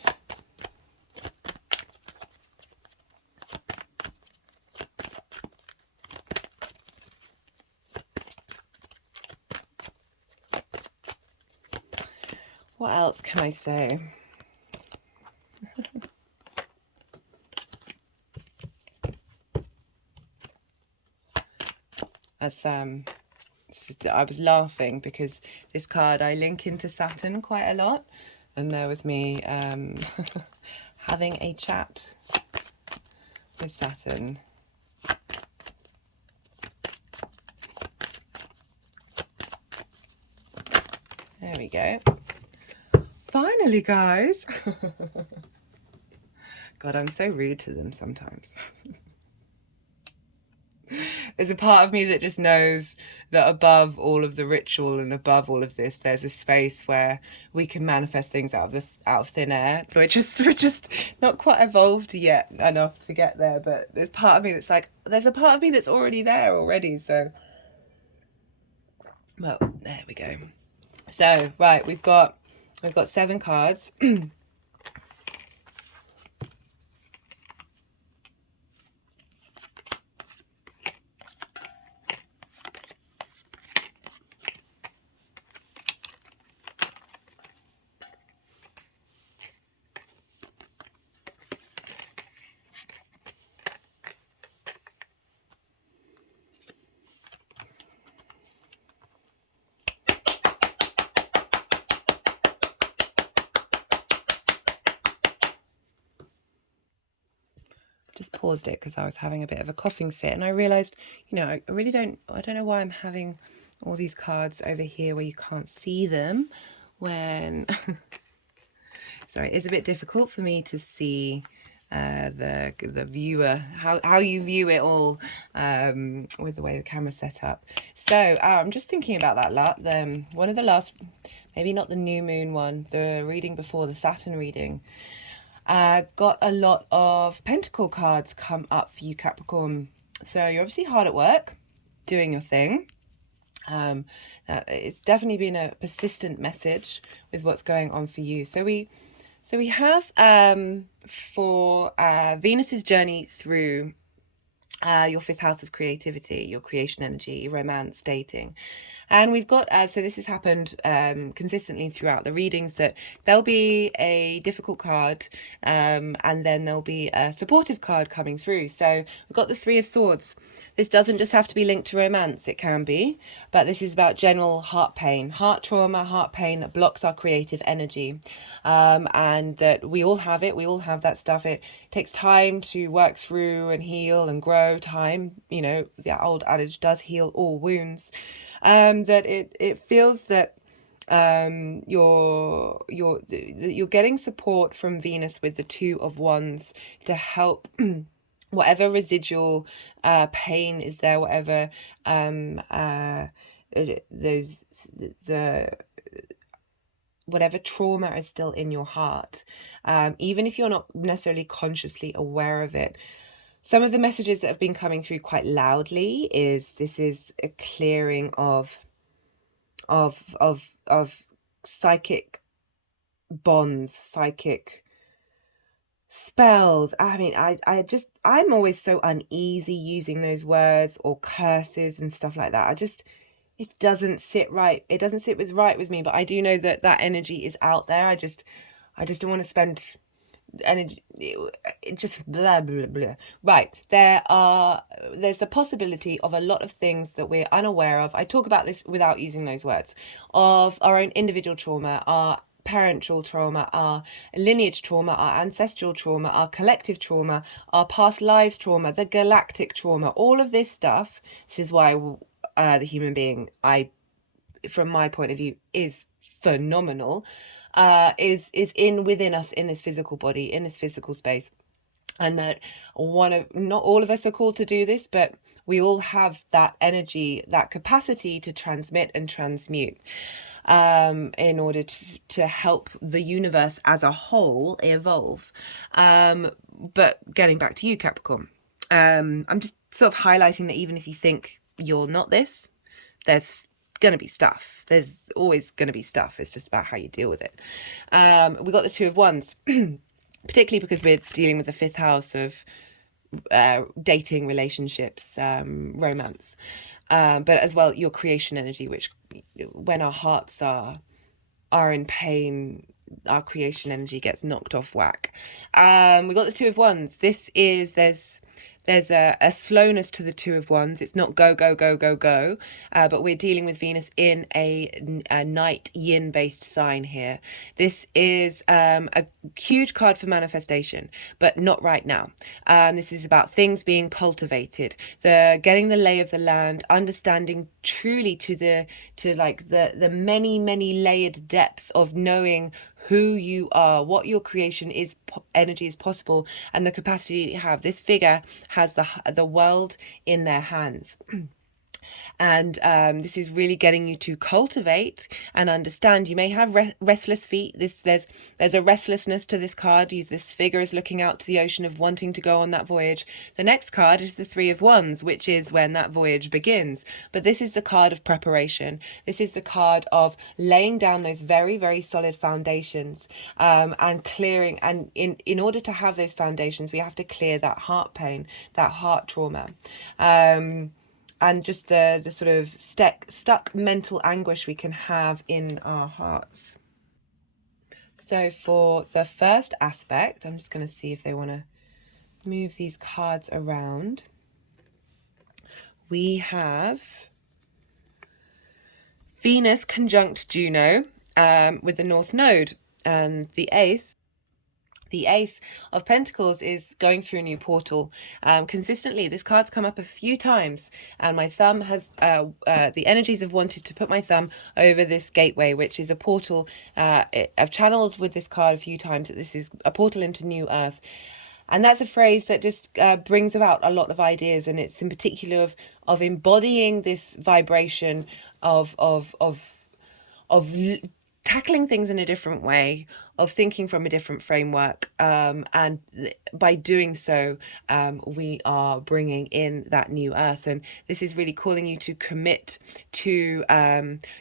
What else can I say? As I was laughing because this card I link into Saturn quite a lot, and there was me having a chat with Saturn. There we go. Finally, guys. God, I'm so rude to them sometimes. There's a part of me that just knows that above all of the ritual and above all of this, there's a space where we can manifest things out of thin air. We're just not quite evolved yet enough to get there. But there's part of me that's like, there's a part of me that's already there already. So, well, there we go. So, right, we've got 7 cards. Just paused it because I was having a bit of a coughing fit, and I realized, you know, I don't know why I'm having all these cards over here where you can't see them when sorry, it's a bit difficult for me to see the viewer, how you view it all with the way the camera's set up. So I'm just thinking about that one of the last, maybe not the new moon one, the reading before the Saturn reading, got a lot of pentacle cards come up for you, Capricorn. So you're obviously hard at work doing your thing. It's definitely been a persistent message with what's going on for you. So we have for Venus's journey through your 5th house of creativity, your creation energy, romance, dating. And we've got, so this has happened consistently throughout the readings, that there'll be a difficult card and then there'll be a supportive card coming through. So we've got the 3 of Swords. This doesn't just have to be linked to romance, it can be, but this is about general heart pain, heart trauma, heart pain that blocks our creative energy. And that we all have it, we all have that stuff. It takes time to work through and heal and grow no time, you know, the old adage does heal all wounds, that it feels that you're getting support from Venus with the Two of Wands to help whatever residual pain is there, whatever whatever trauma is still in your heart, even if you're not necessarily consciously aware of it. Some of the messages that have been coming through quite loudly is this is a clearing of psychic bonds, psychic spells. I mean, I'm always so uneasy using those words, or curses and stuff like that. It doesn't sit right. It doesn't sit with me, but I do know that energy is out there. I just don't want to spend energy. It just blah blah blah. Right, there's the possibility of a lot of things that we're unaware of. I talk about this without using those words, of our own individual trauma, our parental trauma, our lineage trauma, our ancestral trauma, our collective trauma, our past lives trauma, the galactic trauma, all of this stuff. This is why the human being, from my point of view, is phenomenal, is within us, in this physical body, in this physical space. And that not all of us are called to do this, but we all have that energy, that capacity to transmit and transmute, in order to help the universe as a whole evolve. But getting back to you, Capricorn, I'm just sort of highlighting that even if you think you're not this, there's going to be stuff. There's always going to be stuff. It's just about how you deal with it. We got the Two of Wands, particularly because we're dealing with the fifth house of dating, relationships, romance, but as well your creation energy, which when our hearts are in pain, our creation energy gets knocked off whack. We got the Two of Wands. There's a slowness to the Two of Wands. It's not go, go, go, go, go. But we're dealing with Venus in a night yin-based sign here. This is a huge card for manifestation, but not right now. This is about things being cultivated, getting the lay of the land, understanding truly to the many, many layered depth of knowing who you are, what your creation is, energy is possible, and the capacity you have. This figure has the world in their hands. And this is really getting you to cultivate and understand. You may have restless feet. There's a restlessness to this card. This figure is looking out to the ocean of wanting to go on that voyage. The next card is the Three of Wands, which is when that voyage begins. But this is the card of preparation. This is the card of laying down those very, very solid foundations, and clearing. And in order to have those foundations, we have to clear that heart pain, that heart trauma. And just the sort of stuck mental anguish we can have in our hearts. So for the first aspect, I'm just going to see if they want to move these cards around. We have Venus conjunct Juno with the North Node, and the Ace. The Ace of Pentacles is going through a new portal. Consistently, this card's come up a few times, and my thumb has, the energies have wanted to put my thumb over this gateway, which is a portal. I've channeled with this card a few times that this is a portal into new earth. And that's a phrase that just brings about a lot of ideas, and it's in particular of embodying this vibration of tackling things in a different way, of thinking from a different framework, and by doing so, we are bringing in that new earth. And this is really calling you to commit to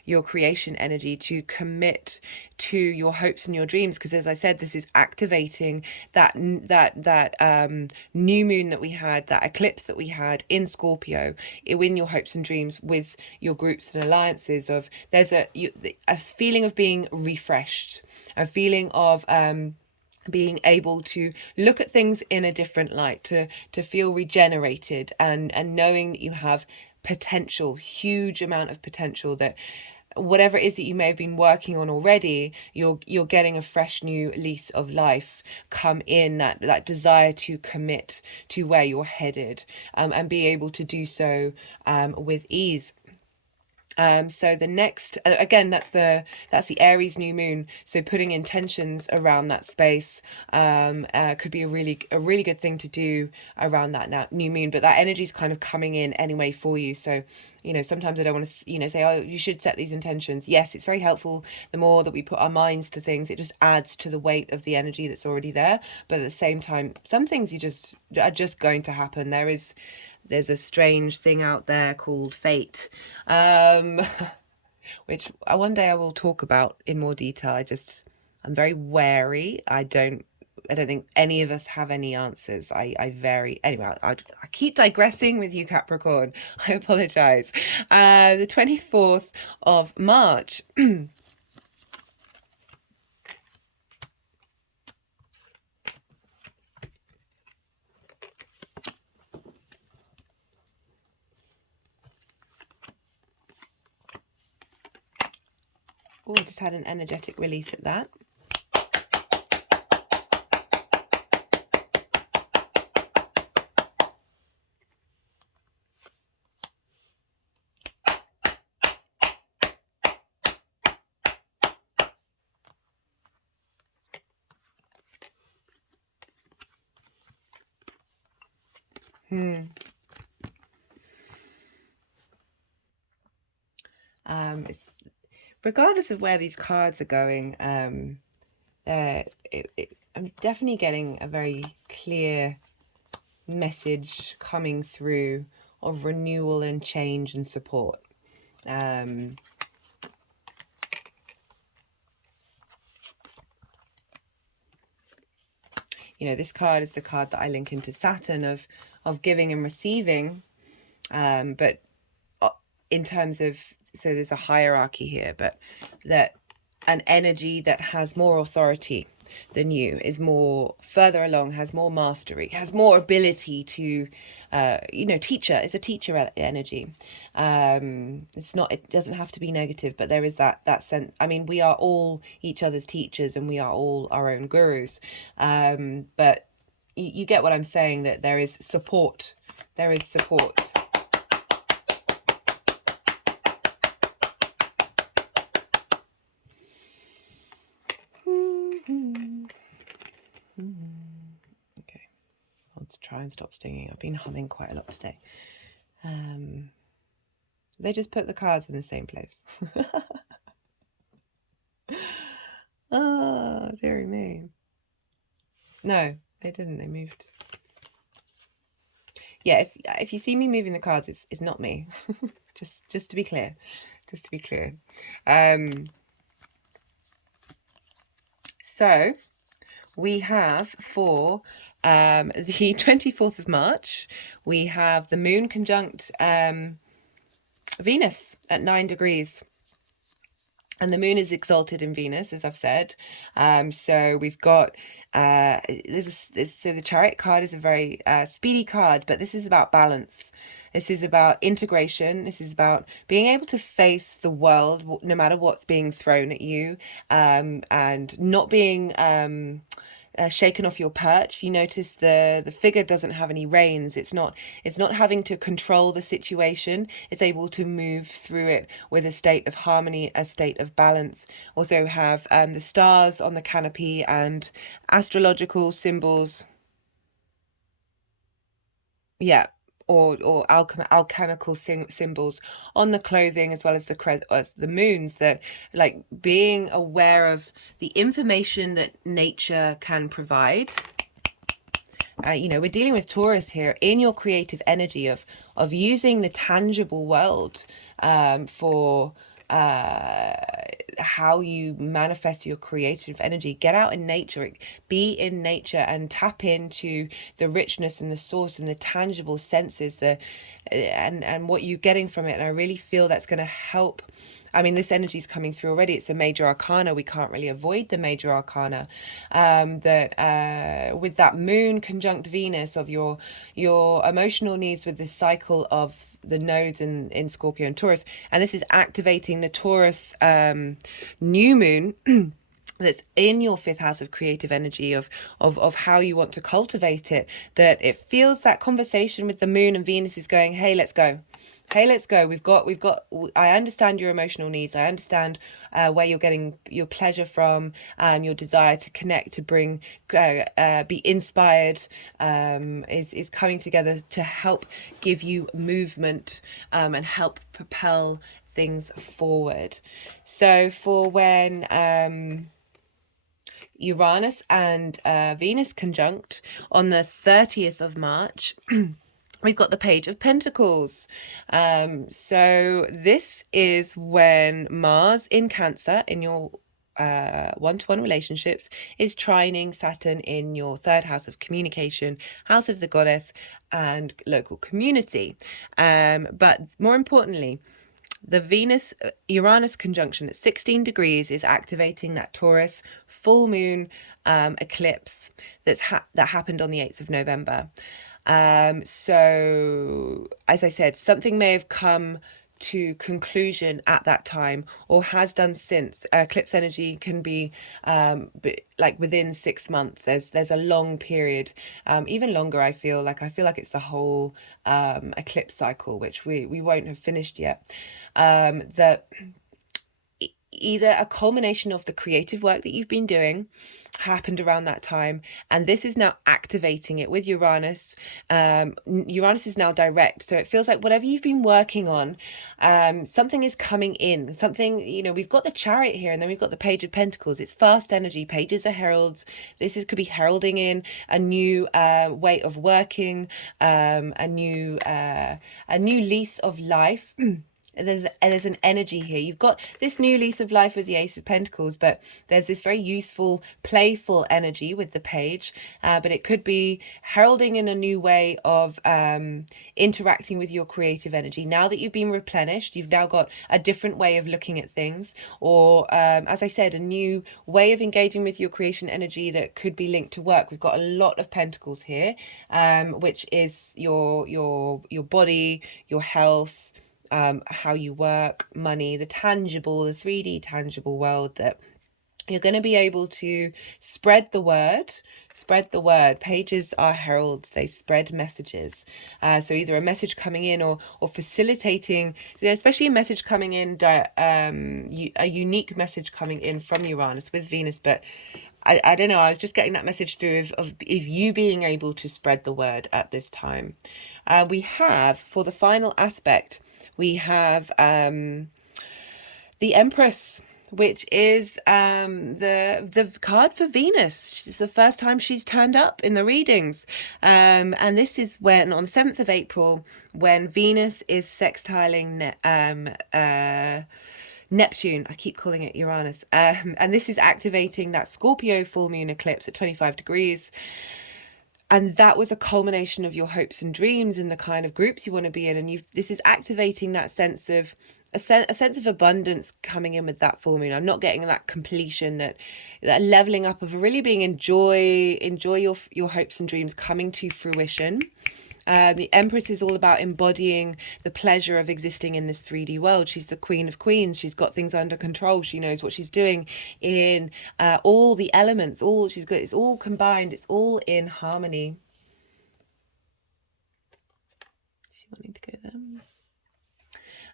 your creation energy, to commit to your hopes and your dreams, because as I said, this is activating that new moon that we had, that eclipse that we had in Scorpio, in your hopes and dreams with your groups and alliances. Of there's a feeling of being refreshed, a feeling of being able to look at things in a different light, to feel regenerated, and knowing that you have potential, huge amount of potential, that whatever it is that you may have been working on already, you're getting a fresh new lease of life come in, that desire to commit to where you're headed, and be able to do so with ease. So the next, again, that's the Aries new moon. So putting intentions around that space could be a really good thing to do around that new moon. But that energy is kind of coming in anyway for you. So, you know, sometimes I don't want to, you know, say, oh, you should set these intentions. Yes, it's very helpful. The more that we put our minds to things, it just adds to the weight of the energy that's already there. But at the same time, some things are just going to happen. There's a strange thing out there called fate, which one day I will talk about in more detail. I'm very wary. I don't think any of us have any answers. Anyway, I keep digressing with you, Capricorn. I apologize. The 24th of March. Oh, I just had an energetic release at that. It's, regardless of where these cards are going, I'm definitely getting a very clear message coming through of renewal and change and support. You know, this card is the card that I link into Saturn of giving and receiving, but in terms of, so there's a hierarchy here, but that an energy that has more authority than you, is more further along, has more mastery, has more ability to, you know, it's a teacher energy. It doesn't have to be negative, but there is that sense. I mean, we are all each other's teachers and we are all our own gurus. But you get what I'm saying, that there is support. There is support. Okay, let's try and stop stinging. I've been humming quite a lot today. They just put the cards in the same place. Oh, dearie me. No, they didn't. They moved. Yeah, if you see me moving the cards, it's not me. just to be clear. Just to be clear. So we have for the 24th of March, we have the moon conjunct Venus at 9 degrees. And the moon is exalted in Venus, as I've said. So we've got, so the Chariot card is a very speedy card, but this is about balance. This is about integration. This is about being able to face the world, no matter what's being thrown at you, and not being shaken off your perch. You notice the figure doesn't have any reins. It's not having to control the situation. It's able to move through it with a state of harmony, a state of balance. Also have the stars on the canopy and astrological symbols. Yeah. Or alchemical symbols on the clothing, as well as the moons, that like being aware of the information that nature can provide. You know, we're dealing with Taurus here in your creative energy of using the tangible world for how you manifest your creative energy. Get out in nature, be in nature, and tap into the richness and the source and the tangible senses, and what you're getting from it. And I really feel that's going to help. I mean, this energy is coming through already. It's a major arcana. We can't really avoid the major arcana. With that moon conjunct Venus, of your emotional needs, with this cycle of the nodes in Scorpio and Taurus, and this is activating the Taurus new moon that's in your fifth house of creative energy, of how you want to cultivate it, that it feels that conversation with the moon and Venus is going, hey, let's go. Hey, let's go. We've got, I understand your emotional needs. I understand where you're getting your pleasure from, your desire to connect, to bring, be inspired, is coming together to help give you movement, and help propel things forward. So for when, Uranus and Venus conjunct on the 30th of March, we've got the Page of Pentacles. So this is when Mars in Cancer, in your one-to-one relationships, is trining Saturn in your third house of communication, house of the goddess, and local community. But more importantly, the Venus-Uranus conjunction at 16 degrees is activating that Taurus full moon eclipse that happened on the 8th of November. So, as I said, something may have come to conclusion at that time, or has done since. Eclipse energy can be like within 6 months. There's a long period, even longer. I feel like it's the whole eclipse cycle, which we won't have finished yet. That either a culmination of the creative work that you've been doing happened around that time, and this is now activating it with Uranus. Uranus is now direct, so it feels like whatever you've been working on, something is coming in. Something, we've got the Chariot here, and then we've got the Page of Pentacles. It's fast energy. Pages are heralds. Could be heralding in a new way of working, a new lease of life. There's an energy here. You've got this new lease of life with the Ace of Pentacles, but there's this very useful, playful energy with the Page. But it could be heralding in a new way of interacting with your creative energy. Now that you've been replenished, you've now got a different way of looking at things, or as I said, a new way of engaging with your creation energy that could be linked to work. We've got a lot of Pentacles here, which is your body, your health, how you work, money, the tangible, the 3D tangible world, that you're going to be able to spread the word. Pages are heralds. They spread messages. So either a message coming in or facilitating, especially a message coming in, a unique message coming in from Uranus with Venus. But I don't know, I was just getting that message through of you being able to spread the word at this time. We have, for the final aspect, we have the Empress, which is the card for Venus. It's the first time she's turned up in the readings. And this is when, on the 7th of April, when Venus is sextiling Neptune. I keep calling it Uranus. And this is activating that Scorpio full moon eclipse at 25 degrees. And that was a culmination of your hopes and dreams and the kind of groups you want to be in. And this is activating that sense of a sense of abundance coming in with that full moon. I'm not getting that completion, that leveling up of really being enjoy your hopes and dreams coming to fruition. The Empress is all about embodying the pleasure of existing in this 3D world. She's the Queen of Queens. She's got things under control. She knows what she's doing in all the elements. It's all combined. It's all in harmony. She wanting to go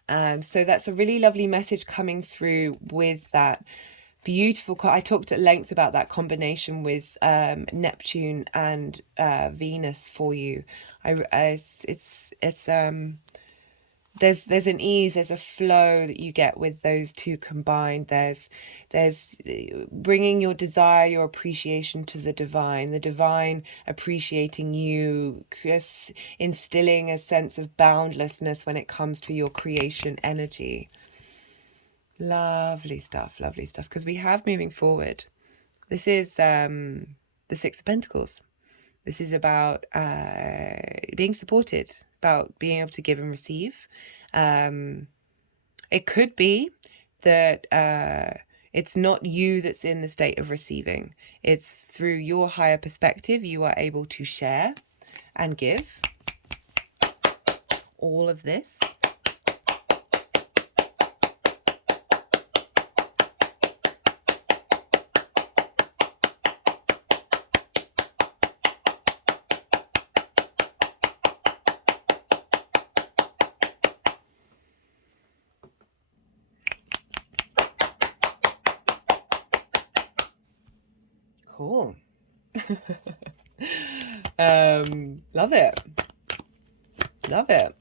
there. So that's a really lovely message coming through with that beautiful. I talked at length about that combination with Neptune and Venus for you. There's an ease, there's a flow that you get with those two combined. There's bringing your desire, your appreciation to the divine appreciating you, instilling a sense of boundlessness when it comes to your creation energy. Lovely stuff, because we have moving forward. This is the Six of Pentacles. This is about being supported, about being able to give and receive. It could be that it's not you that's in the state of receiving. It's through your higher perspective, you are able to share and give. all of this. Cool. Love it. Love it.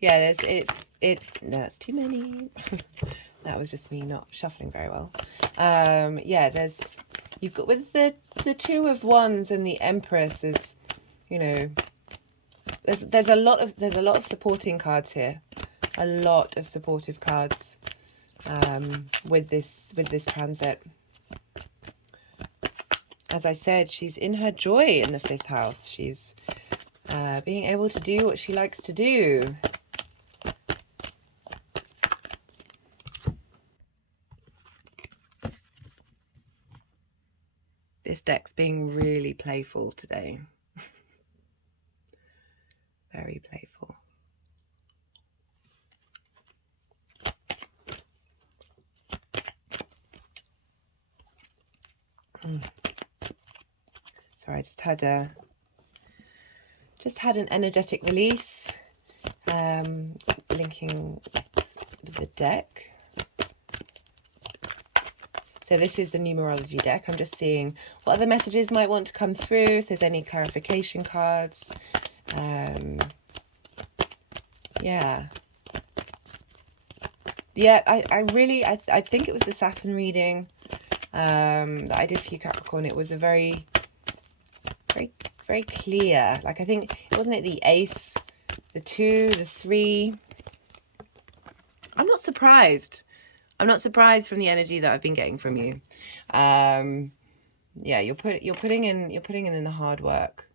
Yeah, that's too many. That was just me not shuffling very well. Yeah, you've got with the Two of Wands and the Empress is, you know, there's a lot of supporting cards here. A lot of supportive cards with this transit. As I said, she's in her joy in the 5th house. She's being able to do what she likes to do. This deck's being really playful today. Very playful. Sorry, I just had an energetic release, linking with the deck. So this is the numerology deck. I'm just seeing what other messages might want to come through, if there's any clarification cards. Yeah. Yeah, I think it was the Saturn reading that I did for you, Capricorn. It was a very clear. Like, I think, wasn't it the Ace, the 2, the 3? I'm not surprised. I'm not surprised from the energy that I've been getting from you. Yeah, you're putting in the hard work,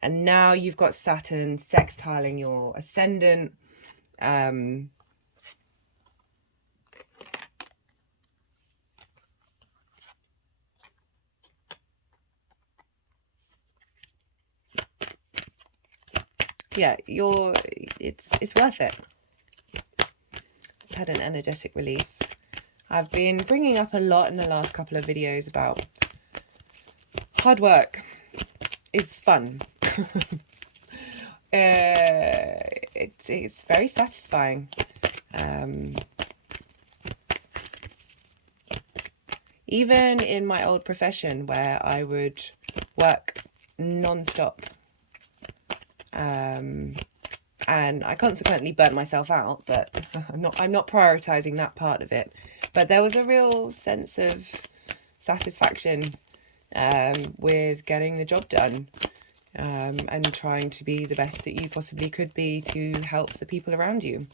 and now you've got Saturn sextiling your ascendant. Yeah, it's worth it. I've had an energetic release. I've been bringing up a lot in the last couple of videos about hard work is fun. It's very satisfying. Even in my old profession, where I would work non-stop, and I consequently burnt myself out, but I'm not prioritizing that part of it. But there was a real sense of satisfaction with getting the job done, and trying to be the best that you possibly could be to help the people around you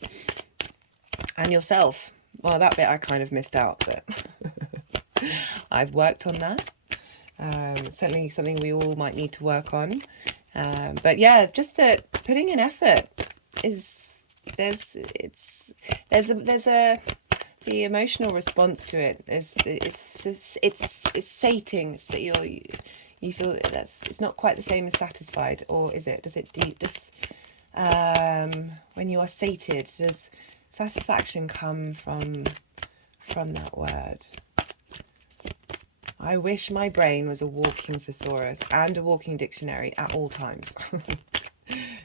and yourself. Well, that bit I kind of missed out, but I've worked on that. Certainly something we all might need to work on. But yeah, just that putting in effort is the emotional response to it is it's sating. So you feel it's not quite the same as satisfied, or is it? Does it when you are sated, does satisfaction come from that word? I wish my brain was a walking thesaurus and a walking dictionary at all times.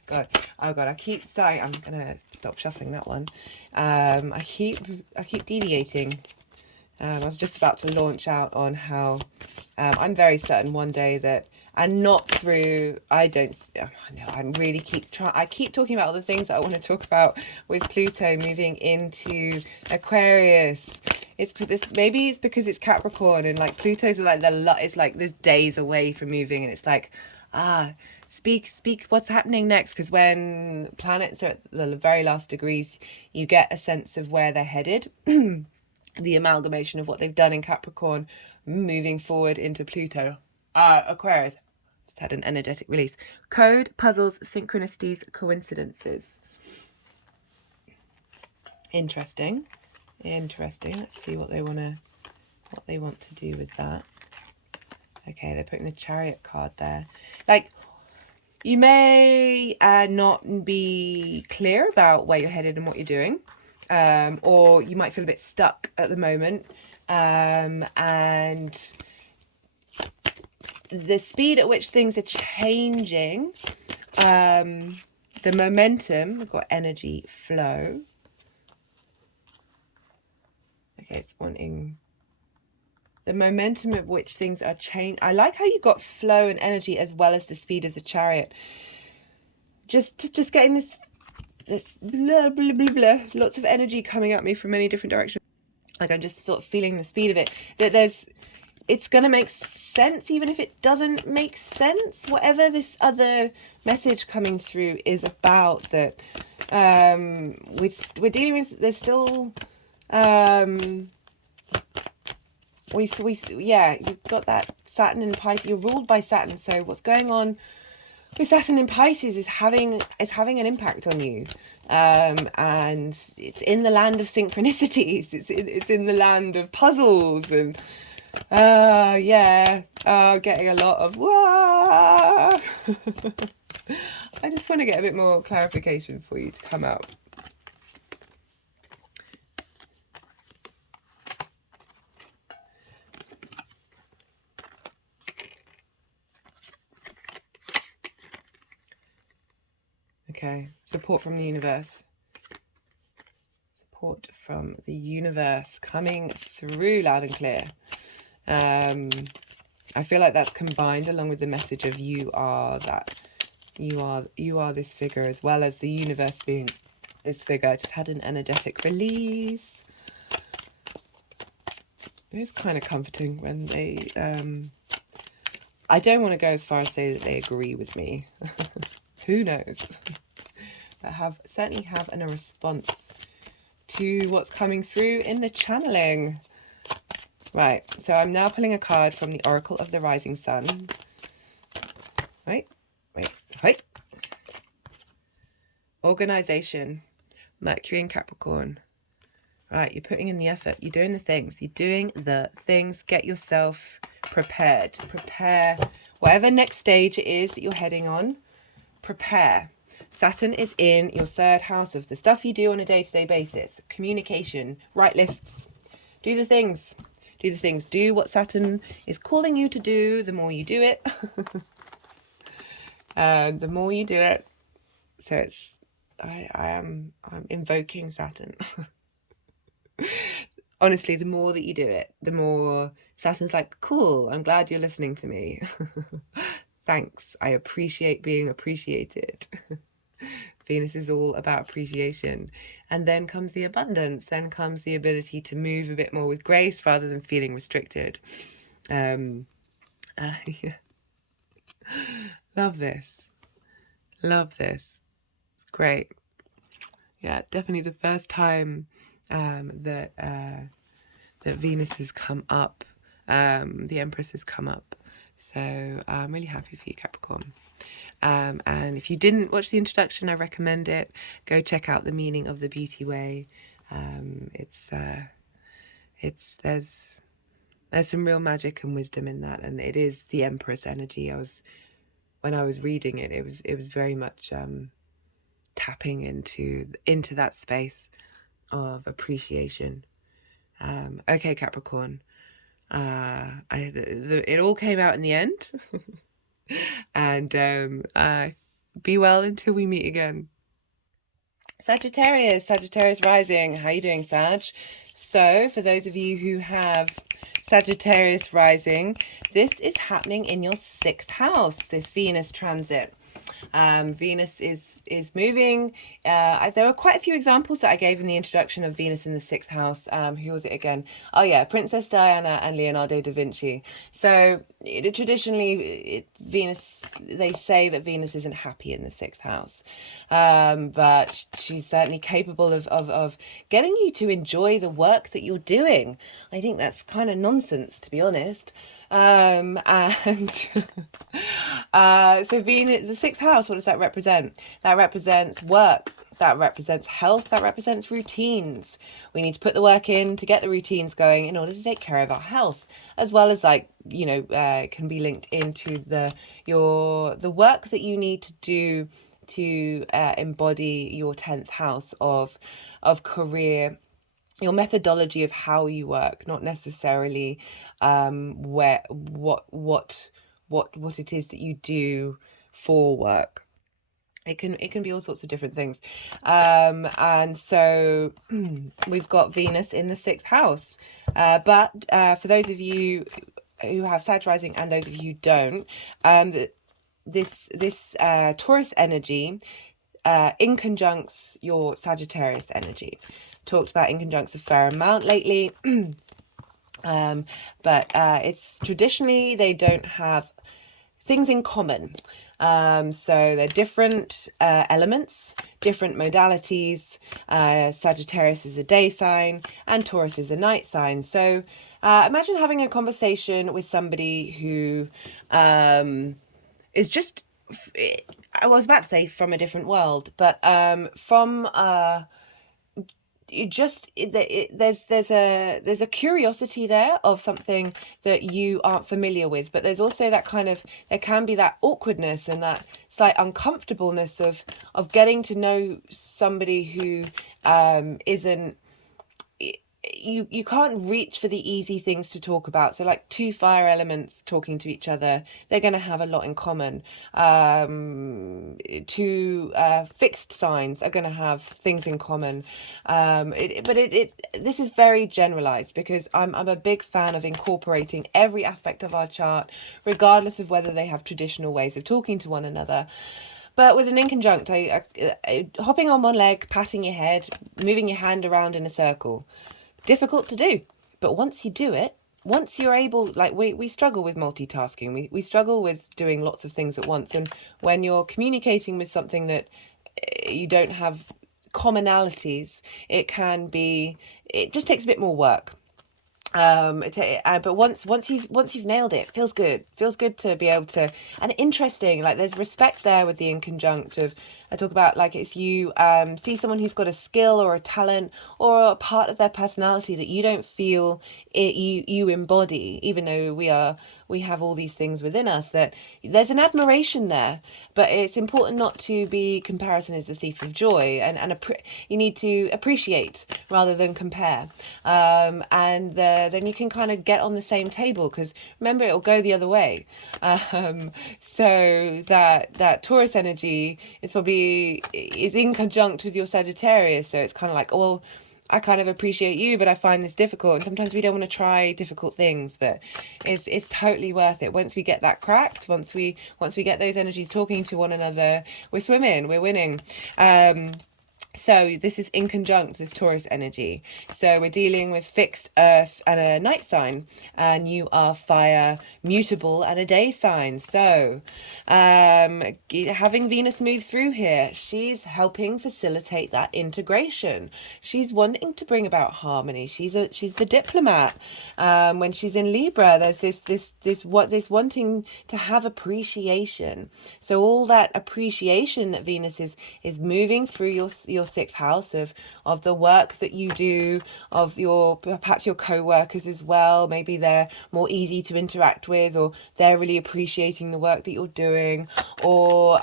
God, oh God, I keep starting. I'm gonna stop shuffling that one. I keep deviating. I was just about to launch out on how I'm very certain one day that, and not through, I keep talking about all the things that I want to talk about with Pluto moving into Aquarius. Maybe it's because it's Capricorn, and like Pluto's like it's like there's days away from moving, and it's like, speak what's happening next, because when planets are at the very last degrees, you get a sense of where they're headed. The amalgamation of what they've done in Capricorn moving forward into Pluto. Aquarius. Just had an energetic release. Code, puzzles, synchronicities, coincidences. Interesting. Let's see what they want to do with that. Okay, they're putting the Chariot card there. Like, You may not be clear about where you're headed and what you're doing, or you might feel a bit stuck at the moment, and the speed at which things are changing, the momentum, we've got energy flow. Okay, it's wanting the momentum at which things are changing. I like how you got flow and energy as well as the speed of the chariot. Just getting this blah, blah, blah, blah, lots of energy coming at me from many different directions. Like I'm just sort of feeling the speed of it. That it's going to make sense even if it doesn't make sense. Whatever this other message coming through is about, that we're dealing with, there's still yeah, you've got that Saturn in Pisces. You're ruled by Saturn, so what's going on with Saturn in Pisces is having an impact on you, and it's in the land of synchronicities. It's in the land of puzzles, and getting a lot of wah. I just want to get a bit more clarification for you to come out. Okay, support from the universe. Support from the universe coming through loud and clear. I feel like that's combined along with the message of you are this figure, as well as the universe being this figure. I just had an energetic release. It is kind of comforting when they I don't want to go as far as say that they agree with me. Who knows? But certainly have a response to what's coming through in the channeling. Right, so I'm now pulling a card from the Oracle of the Rising Sun. Right. Organization, Mercury and Capricorn. Right, you're putting in the effort. You're doing the things. Get yourself prepared. Prepare whatever next stage it is that you're heading on. Prepare. Saturn is in your third house of the stuff you do on a day-to-day basis. Communication, write lists, do the things. Do what Saturn is calling you to do. The more you do it, the more you do it. So I'm invoking Saturn. Honestly, the more that you do it, the more Saturn's like, cool, I'm glad you're listening to me. Thanks. I appreciate being appreciated. Venus is all about appreciation. And then comes the abundance. Then comes the ability to move a bit more with grace rather than feeling restricted. Yeah. Love this. Great. Yeah, definitely the first time that Venus has come up. The Empress has come up. So I'm really happy for you, Capricorn. And if you didn't watch the introduction, I recommend it. Go check out The Meaning of the Beauty Way. There's some real magic and wisdom in that, and it is the Empress energy. When I was reading it, it was very much tapping into that space of appreciation. Okay, Capricorn. It all came out in the end. And be well until we meet again. Sagittarius rising. How you doing, Sag? So for those of you who have Sagittarius rising, this is happening in your 6th house, this Venus transit. Venus is moving. There were quite a few examples that I gave in the introduction of Venus in the 6th house. Who was it again? Oh yeah, Princess Diana and Leonardo da Vinci. So traditionally, Venus, they say that Venus isn't happy in the 6th house, but she's certainly capable of getting you to enjoy the work that you're doing. I think that's kind of nonsense, to be honest. So Venus, the 6th house, what does that represent? That represents work, That represents health, that represents routines. We need to put the work in to get the routines going in order to take care of our health, as well as like, you know, can be linked into the work that you need to do to embody your 10th house of career, your methodology of how you work, not necessarily what it is that you do for work. It can be all sorts of different things. And so we've got Venus in the 6th house. But for those of you who have Sag rising and those of you who don't, this Taurus energy inconjuncts your Sagittarius energy. Talked about inconjuncts a fair amount lately. But it's traditionally, they don't have things in common. So they're different elements, different modalities. Sagittarius is a day sign and Taurus is a night sign. So imagine having a conversation with somebody who is just, I was about to say from a different world, but from there's a curiosity there of something that you aren't familiar with, but there's also that kind of, there can be that awkwardness and that slight uncomfortableness of getting to know somebody who isn't, you can't reach for the easy things to talk about. So like two fire elements talking to each other, they're going to have a lot in common. Two fixed signs are going to have things in common. This is very generalized because I'm a big fan of incorporating every aspect of our chart, regardless of whether they have traditional ways of talking to one another. But with an inconjunct, hopping on one leg, patting your head, moving your hand around in a circle, difficult to do. But once you do it, once you're able, like we struggle with multitasking, we struggle with doing lots of things at once. And when you're communicating with something that you don't have commonalities, it just takes a bit more work. But once you've nailed it, feels good to be able to, and interesting, like there's respect there with the inconjunct of, I talk about like if you see someone who's got a skill or a talent or a part of their personality that you don't feel you embody, even though we have all these things within us, that there's an admiration there. But it's important not to be, comparison is the thief of joy, and you need to appreciate rather than compare. And then you can kind of get on the same table, because remember, it'll go the other way. So that Taurus energy is in conjunct with your Sagittarius. So it's kind of like, oh, well, I kind of appreciate you, but I find this difficult. And sometimes we don't want to try difficult things, but it's totally worth it. Once we get that cracked, once we get those energies talking to one another, we're swimming, we're winning. So this is in conjunct this Taurus energy. So we're dealing with fixed earth and a night sign, and you are fire, mutable, and a day sign. So having Venus move through here, she's helping facilitate that integration. She's wanting to bring about harmony. She's the diplomat. When she's in Libra, there's this wanting to have appreciation. So all that appreciation that Venus is moving through your 6th house of the work that you do, of perhaps your co-workers as well. Maybe they're more easy to interact with, or they're really appreciating the work that you're doing, or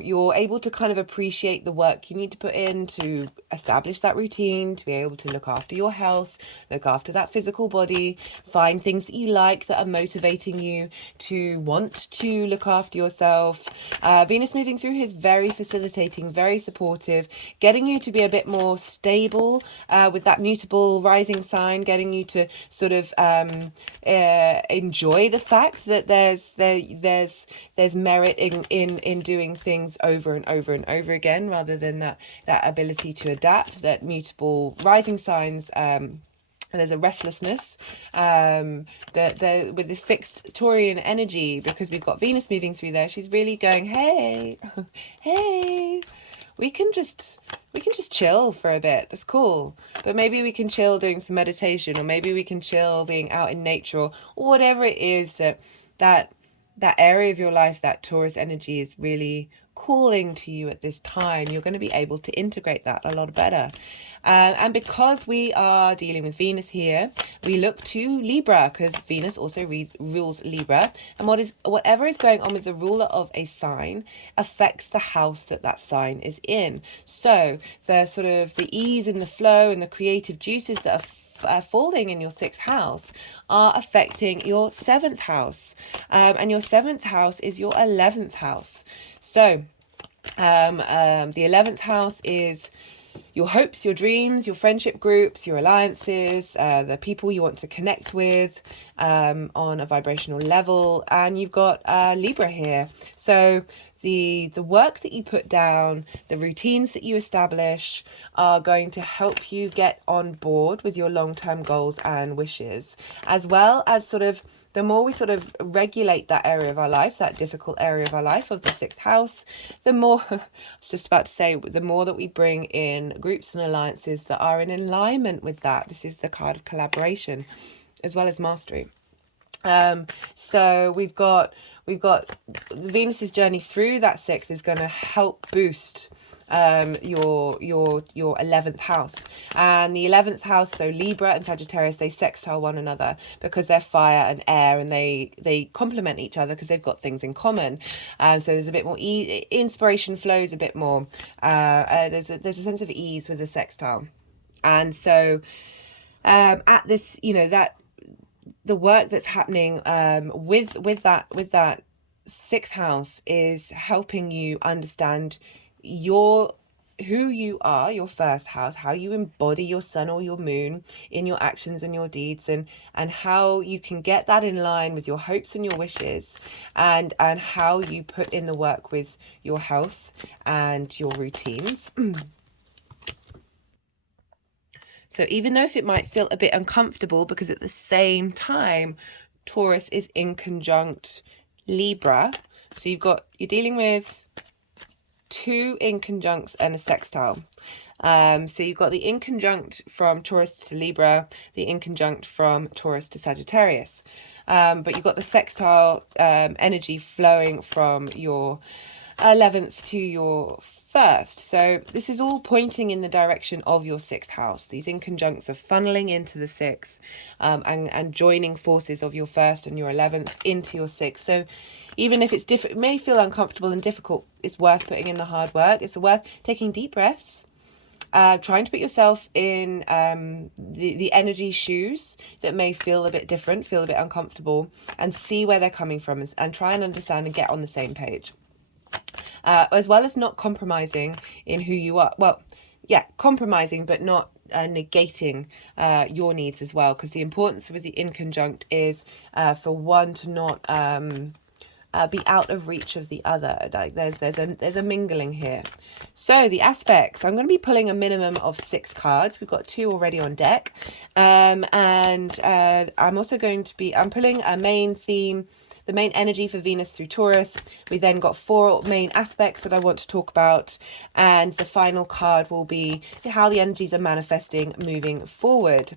you're able to kind of appreciate the work you need to put in to establish that routine, to be able to look after your health, look after that physical body, find things that you like that are motivating you to want to look after yourself. Venus moving through is very facilitating, very supportive, getting you to be a bit more stable with that mutable rising sign, getting you to sort of enjoy the fact that there's merit in doing things over and over and over again, rather than that ability to adapt. That mutable rising signs, there's a restlessness with this fixed Taurian energy, because we've got Venus moving through there. She's really going, hey, hey, we can just chill for a bit. That's cool. But maybe we can chill doing some meditation, or maybe we can chill being out in nature, or whatever it is that area of your life that Taurus energy is really calling to you at this time, you're going to be able to integrate that a lot better. And because we are dealing with Venus here, we look to Libra, because Venus also rules Libra. And whatever is going on with the ruler of a sign affects the house that that sign is in. So the sort of the ease and the flow and the creative juices that are falling in your 6th house are affecting your 7th house. And your 7th house is your 11th house. So the 11th house is your hopes, your dreams, your friendship groups, your alliances, the people you want to connect with on a vibrational level. And you've got Libra here. So the work that you put down, the routines that you establish are going to help you get on board with your long-term goals and wishes, as well as sort of the more we sort of regulate that area of our life, that difficult area of our life of the 6th house, the more, I was just about to say, the more that we bring in groups and alliances that are in alignment with that. This is the card of collaboration as well as mastery. So we've got Venus's journey through that 6 is going to help boost your 11th house, and the 11th house, so Libra and Sagittarius, they sextile one another because they're fire and air, and they complement each other because they've got things in common. So there's a bit more inspiration flows a bit more. There's a sense of ease with the sextile, and so at this, that the work that's happening with that 6th house is helping you understand who you are, your 1st house, how you embody your sun or your moon in your actions and your deeds, and how you can get that in line with your hopes and your wishes, and how you put in the work with your health and your routines. So even though if it might feel a bit uncomfortable, because at the same time Taurus is in conjunct Libra, so you're dealing with 2 inconjuncts and a sextile. So you've got the inconjunct from Taurus to Libra, the inconjunct from Taurus to Sagittarius. But you've got the sextile energy flowing from your 11th to your 1st. So this is all pointing in the direction of your 6th house. These inconjuncts are funneling into the 6th and joining forces of your 1st and your 11th into your 6th. So even if it may feel uncomfortable and difficult, it's worth putting in the hard work. It's worth taking deep breaths, trying to put yourself in the energy shoes that may feel a bit different, feel a bit uncomfortable, and see where they're coming from, and try and understand and get on the same page. As well as not compromising in who you are. Well, yeah, compromising, but not negating your needs as well, because the importance with the inconjunct is for one to not be out of reach of the other. Like there's a mingling here. So the aspects, I'm going to be pulling a minimum of 6 cards. We've got 2 already on deck, and I'm also I'm pulling a main theme, the main energy for Venus through Taurus. We then got 4 main aspects that I want to talk about, and the final card will be how the energies are manifesting moving forward.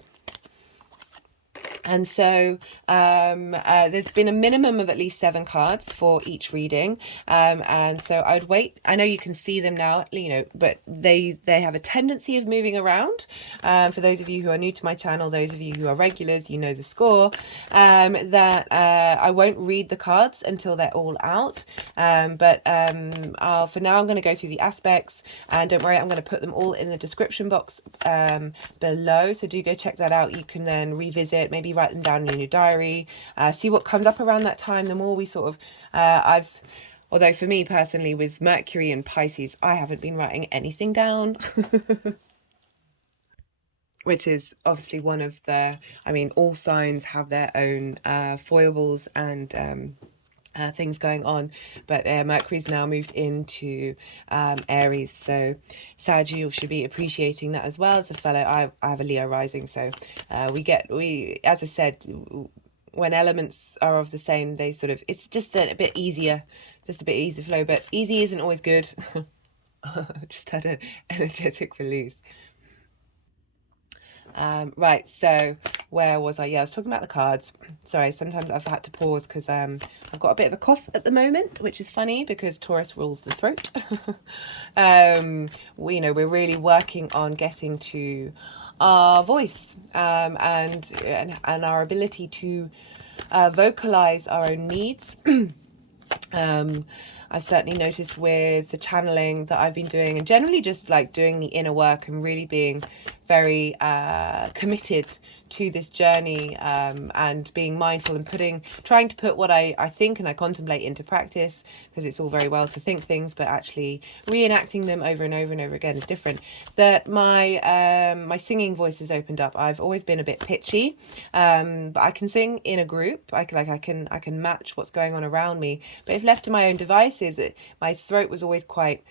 And so there's been a minimum of at least 7 cards for each reading. And so I would wait. I know you can see them now, but they have a tendency of moving around. For those of you who are new to my channel, those of you who are regulars, you know the score, that I won't read the cards until they're all out. But for now, I'm going to go through the aspects, and don't worry, I'm going to put them all in the description box below. So do go check that out. You can then revisit, maybe write them down in your diary, see what comes up around that time. The more we sort of although for me personally with Mercury and Pisces, I haven't been writing anything down which is obviously one of all signs have their own foibles and things going on, but Mercury's now moved into Aries, so Sag, you should be appreciating that as well. As a fellow, I have a Leo rising, so we as I said, when elements are of the same, they sort of, it's just a bit easier flow, but easy isn't always good. Just had an energetic release. Right, so Where was I? Yeah, I was talking about the cards. Sorry, sometimes I've had to pause because I've got a bit of a cough at the moment, which is funny because Taurus rules the throat. We're really working on getting to our voice, and our ability to vocalize our own needs. I've certainly noticed with the channeling that I've been doing, and generally just like doing the inner work and really being very committed to this journey, and being mindful and trying to put what I think and I contemplate into practice, because it's all very well to think things, but actually reenacting them over and over and over again is different. That my singing voice has opened up. I've always been a bit pitchy, but I can sing in a group. I can match what's going on around me. But if left to my own devices, my throat was always quite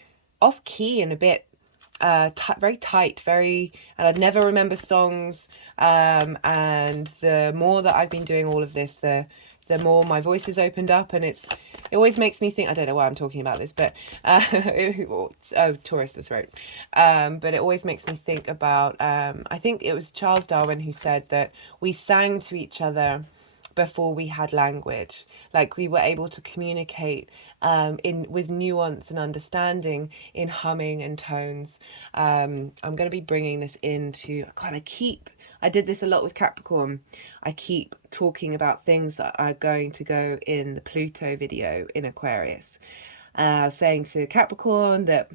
off key and a bit very tight, and I'd never remember songs, and the more that I've been doing all of this, the more my voice has opened up, and it always makes me think, I don't know why I'm talking about this, but Taurus, the throat, but it always makes me think about I think it was Charles Darwin who said that we sang to each other before we had language. Like, we were able to communicate with nuance and understanding in humming and tones. I'm going to be bringing this into, I did this a lot with Capricorn. I keep talking about things that are going to go in the Pluto video in Aquarius, saying to Capricorn that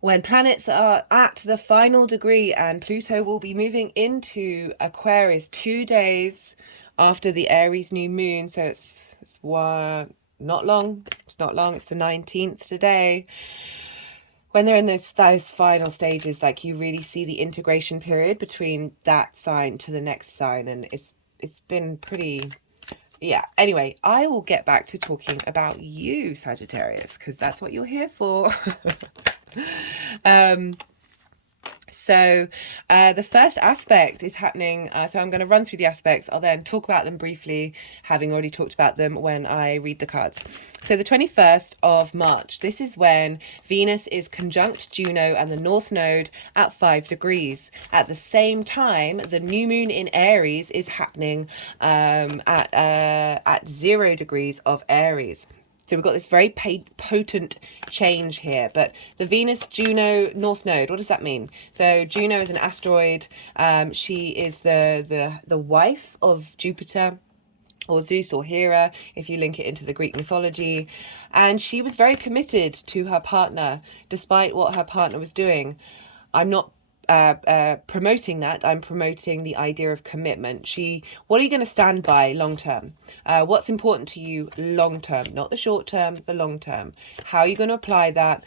when planets are at the final degree, and Pluto will be moving into Aquarius 2 days after the Aries new moon, so it's not long. It's the 19th today. When they're in those final stages, like, you really see the integration period between that sign to the next sign, and it's been pretty, yeah. Anyway, I will get back to talking about you, Sagittarius, because that's what you're here for. So the first aspect is happening. So I'm going to run through the aspects. I'll then talk about them briefly, having already talked about them when I read the cards. So the 21st of March, this is when Venus is conjunct Juno and the North Node at 5 degrees. At the same time, the new moon in Aries is happening at 0 degrees of Aries. So we've got this very potent change here. But the Venus, Juno, North Node, what does that mean? So Juno is an asteroid. She is the wife of Jupiter, or Zeus, or Hera, if you link it into the Greek mythology. And she was very committed to her partner, despite what her partner was doing. I'm not promoting that. I'm promoting the idea of commitment. What are you going to stand by long term? What's important to you long term, not the short term, the long term? How are you going to apply that?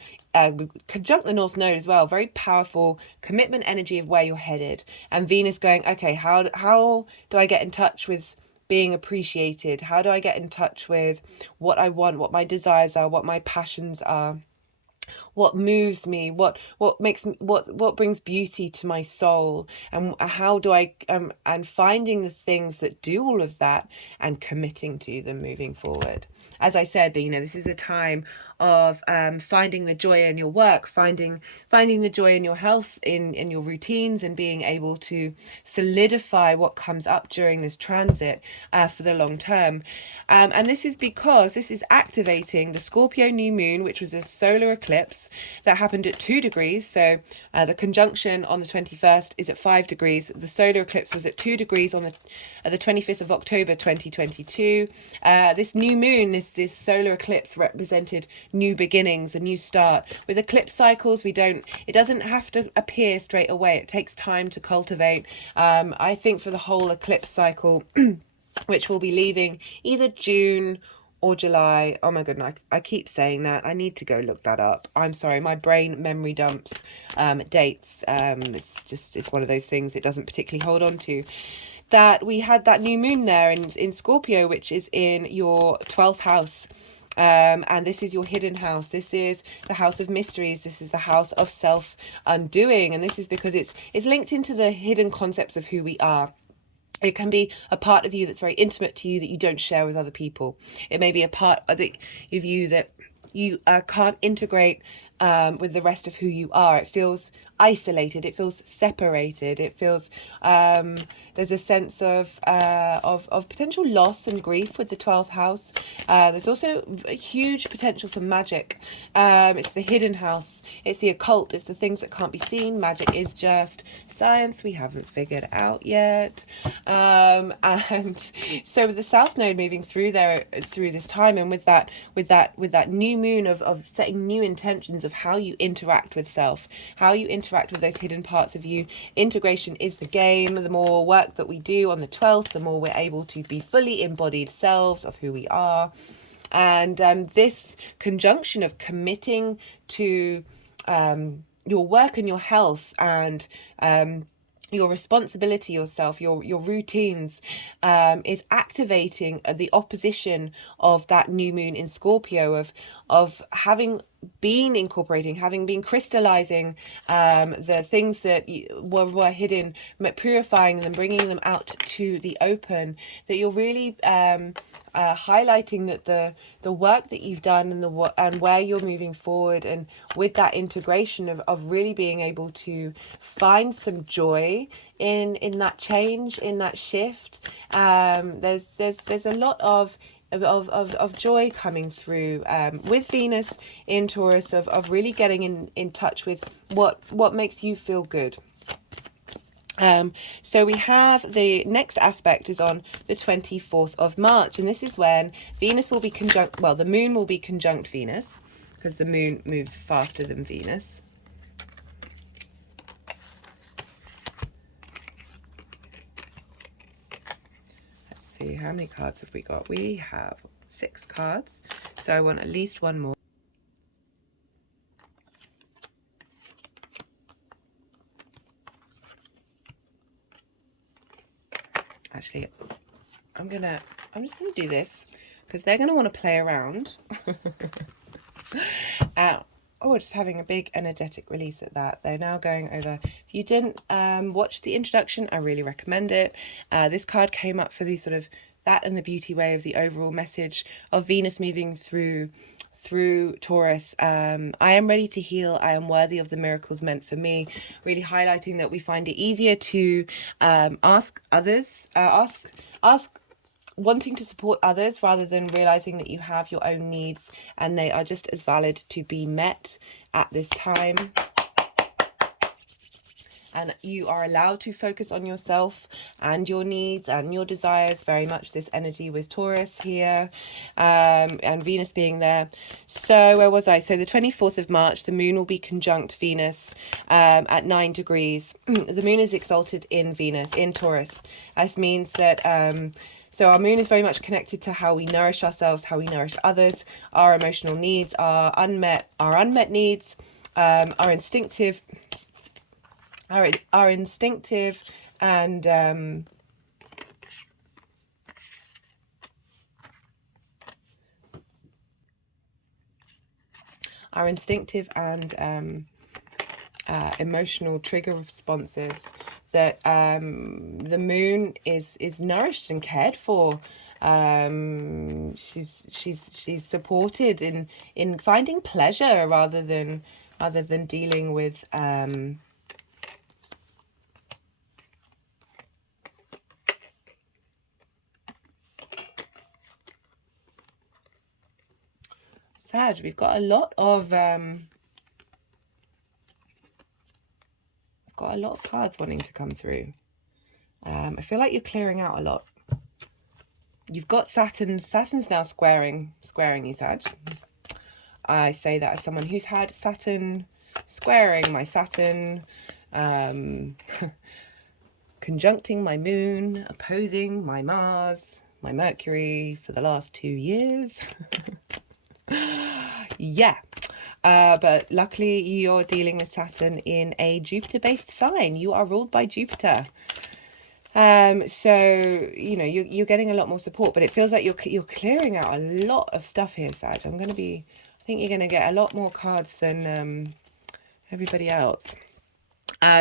Conjunct the North Node as well, very powerful commitment energy of where you're headed, and Venus going, okay, how do I get in touch with being appreciated? How do I get in touch with what I want, what my desires are, what my passions are? What moves me, what brings beauty to my soul, and how do I and finding the things that do all of that and committing to them moving forward. As I said, this is a time of finding the joy in your work, finding the joy in your health, in your routines, and being able to solidify what comes up during this transit for the long term. And this is because this is activating the Scorpio new moon, which was a solar eclipse that happened at 2 degrees. So the conjunction on the 21st is at 5 degrees. The solar eclipse was at 2 degrees on the 25th of October 2022. This new moon, this solar eclipse, represented new beginnings, a new start. With eclipse cycles, it doesn't have to appear straight away. It takes time to cultivate. I think for the whole eclipse cycle, which will be leaving either June or July. Oh my goodness, I keep saying that. I need to go look that up. I'm sorry, my brain memory dumps dates. It's one of those things it doesn't particularly hold on to. That we had that new moon there in Scorpio, which is in your 12th house. And this is your hidden house. This is the house of mysteries. This is the house of self-undoing. And this is because it's linked into the hidden concepts of who we are. It can be a part of you that's very intimate to you that you don't share with other people. It may be a part of you that you can't integrate with the rest of who you are. It feels isolated, it feels separated, it feels there's a sense of potential loss and grief with the 12th house. There's also a huge potential for magic. It's the hidden house, it's the occult, it's the things that can't be seen. Magic is just science we haven't figured out yet. And so with the South Node moving through there through this time, and with that new moon of setting new intentions of how you interact with self, how you interact with those hidden parts of you. Integration is the game. The more work that we do on the 12th, the more we're able to be fully embodied selves of who we are. And this conjunction of committing to your work and your health, and your responsibility, yourself, your routines, is activating the opposition of that new moon in Scorpio, of having been incorporating, having been crystallizing the things that were hidden, purifying them, bringing them out to the open, that you're really highlighting that the work that you've done and where you're moving forward, and with that integration of really being able to find some joy in that change, in that shift. There's a lot of joy coming through with Venus in Taurus, of really getting in touch with what makes you feel good. So we have the next aspect is on the 24th of March, and this is when Venus will be conjunct, well, the moon will be conjunct Venus, because the moon moves faster than Venus. Let's see, how many cards have we got? We have 6 cards, so I want at least one more. Actually, I'm just gonna do this, because they're gonna want to play around. Oh, just having a big energetic release at that. They're now going over. If you didn't watch the introduction, I really recommend it. This card came up for the sort of that and the beauty way of the overall message of Venus moving through Taurus. I am ready to heal. I am worthy of the miracles meant for me. Really highlighting that we find it easier to ask others, wanting to support others, rather than realizing that you have your own needs and they are just as valid to be met at this time. And you are allowed to focus on yourself and your needs and your desires. Very much this energy with Taurus here, and Venus being there. So where was I? So the 24th of March, the moon will be conjunct Venus at 9 degrees. The moon is exalted in Venus, in Taurus. This means that so our moon is very much connected to how we nourish ourselves, how we nourish others, our emotional needs, our unmet needs, our instinctive and emotional trigger responses, that the moon is nourished and cared for. She's supported in finding pleasure rather than dealing with Sag. We've got a lot of cards wanting to come through. I feel like you're clearing out a lot. You've got Saturn. Saturn's now squaring you, Sag. I say that as someone who's had Saturn squaring my Saturn, conjuncting my moon, opposing my Mars, my Mercury for the last 2 years. Yeah. But luckily you're dealing with Saturn in a Jupiter-based sign. You are ruled by Jupiter. So, you know, you're getting a lot more support, but it feels like you're clearing out a lot of stuff here, Sag. I think you're going to get a lot more cards than everybody else.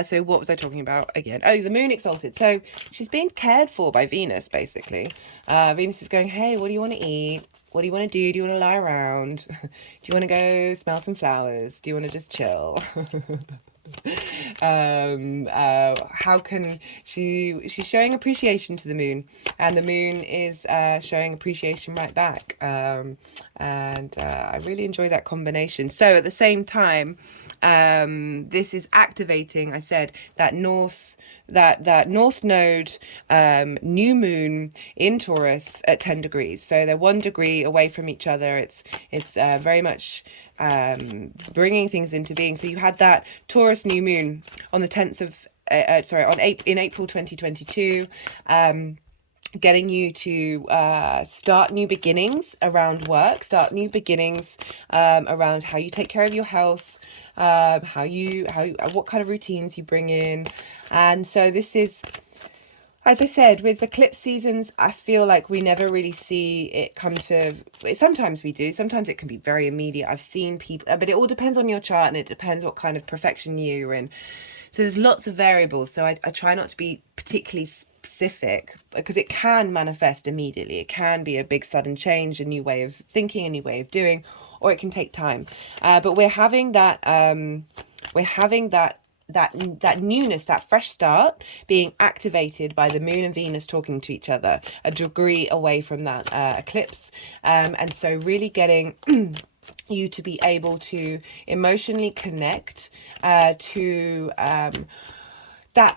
So what was I talking about again? Oh, the moon exalted. So she's being cared for by Venus, basically. Venus is going, hey, what do you want to eat? What do you want to do? Do you want to lie around? Do you want to go smell some flowers? Do you want to just chill? How can she's showing appreciation to the moon, and the moon is showing appreciation right back, and I really enjoy that combination. So at the same time, this is activating, I said, that North Node, new moon in Taurus at 10 degrees. So they're 1 degree away from each other. It's very much bringing things into being. So you had that Taurus new moon on the 10th of in April 2022, getting you to start new beginnings around work, start new beginnings around how you take care of your health, what kind of routines you bring in. And so this is, as I said, with eclipse seasons, I feel like we never really see it come to, sometimes we do, sometimes it can be very immediate. I've seen people, but it all depends on your chart, and it depends what kind of perfection you're in. So there's lots of variables. So I try not to be particularly specific, because it can manifest immediately. It can be a big sudden change, a new way of thinking, a new way of doing, or it can take time. But we're having that, that newness, that fresh start being activated by the moon and Venus talking to each other a degree away from that eclipse. And so really getting you to be able to emotionally connect to that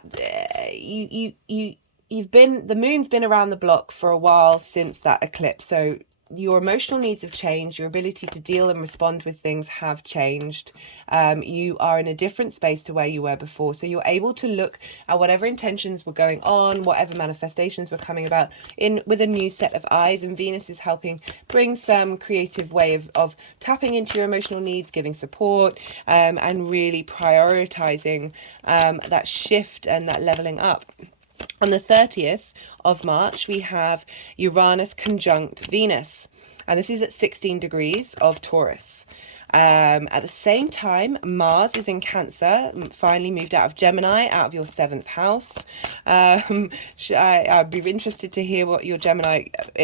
you've been, the moon's been around the block for a while since that eclipse. So your emotional needs have changed, your ability to deal and respond with things have changed. You are in a different space to where you were before. So you're able to look at whatever intentions were going on, whatever manifestations were coming about with a new set of eyes. And Venus is helping bring some creative way of tapping into your emotional needs, giving support, and really prioritizing that shift and that leveling up. On the 30th of March, we have Uranus conjunct Venus, and this is at 16 degrees of Taurus. At the same time, Mars is in Cancer, finally moved out of Gemini, out of your 7th house. I'd be interested to hear what your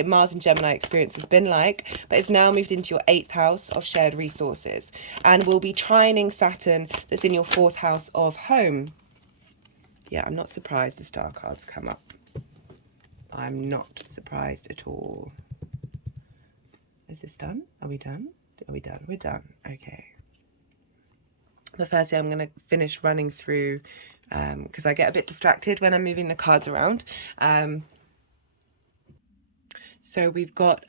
Mars and Gemini experience has been like, but it's now moved into your 8th house of shared resources, and will be trining Saturn, that's in your 4th house of home. Yeah, I'm not surprised the star cards come up. I'm not surprised at all. Is this done? Are we done? Are we done? We're done. Okay. But firstly, I'm going to finish running through, because I get a bit distracted when I'm moving the cards around. So we've got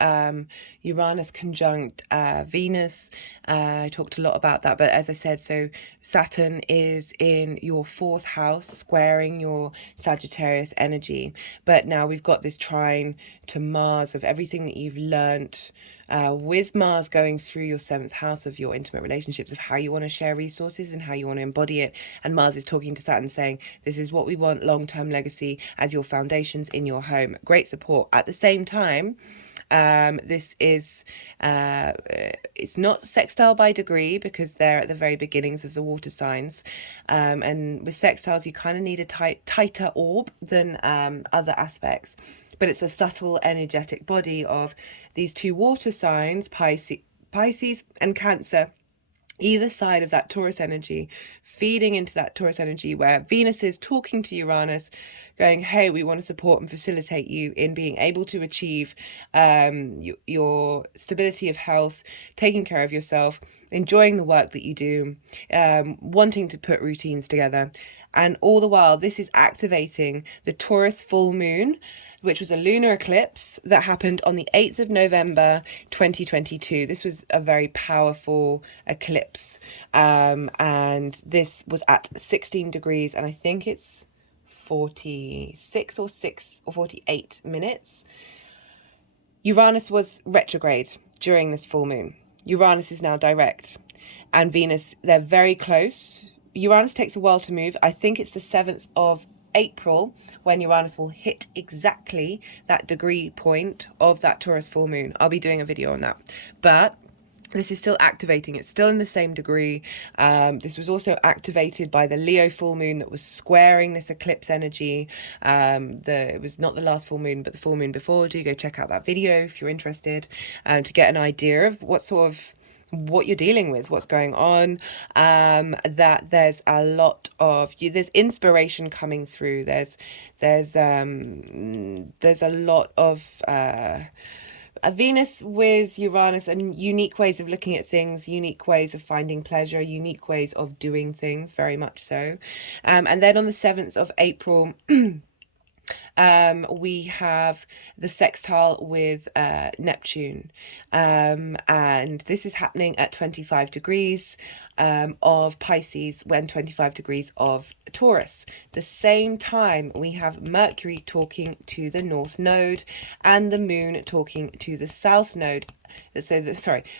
Uranus conjunct Venus. I talked a lot about that, but as I said, so Saturn is in your 4th house, squaring your Sagittarius energy. But now we've got this trine to Mars of everything that you've learnt with Mars going through your 7th house of your intimate relationships, of how you want to share resources and how you want to embody it. And Mars is talking to Saturn saying, this is what we want, long-term legacy as your foundations in your home. Great support. At the same time, this is, it's not sextile by degree, because they're at the very beginnings of the water signs. And with sextiles, you kind of need a tighter orb than other aspects. But it's a subtle energetic body of these two water signs, Pisces and Cancer, either side of that Taurus energy, feeding into that Taurus energy, where Venus is talking to Uranus, going, hey, we want to support and facilitate you in being able to achieve your stability of health, taking care of yourself, enjoying the work that you do, wanting to put routines together. And all the while, this is activating the Taurus full moon, which was a lunar eclipse that happened on the 8th of November 2022. This was a very powerful eclipse, and this was at 16 degrees, and I think it's 46 or 48 minutes. Uranus was retrograde during this full moon. Uranus is now direct, and Venus, they're very close. Uranus takes a while to move. I think it's the 7th of April when Uranus will hit exactly that degree point of that Taurus full moon. I'll be doing a video on that. But this is still activating. It's still in the same degree. This was also activated by the Leo full moon that was squaring this eclipse energy. It was not the last full moon, but the full moon before. Do go check out that video if you're interested, to get an idea of what you're dealing with, what's going on. That there's a lot of there's inspiration coming through. There's a lot of Venus with Uranus, and unique ways of looking at things, unique ways of finding pleasure, unique ways of doing things, very much so. And then on the 7th of April, we have the sextile with Neptune, and this is happening at 25 degrees of Pisces when 25 degrees of Taurus. The same time we have Mercury talking to the North Node and the Moon talking to the South Node. So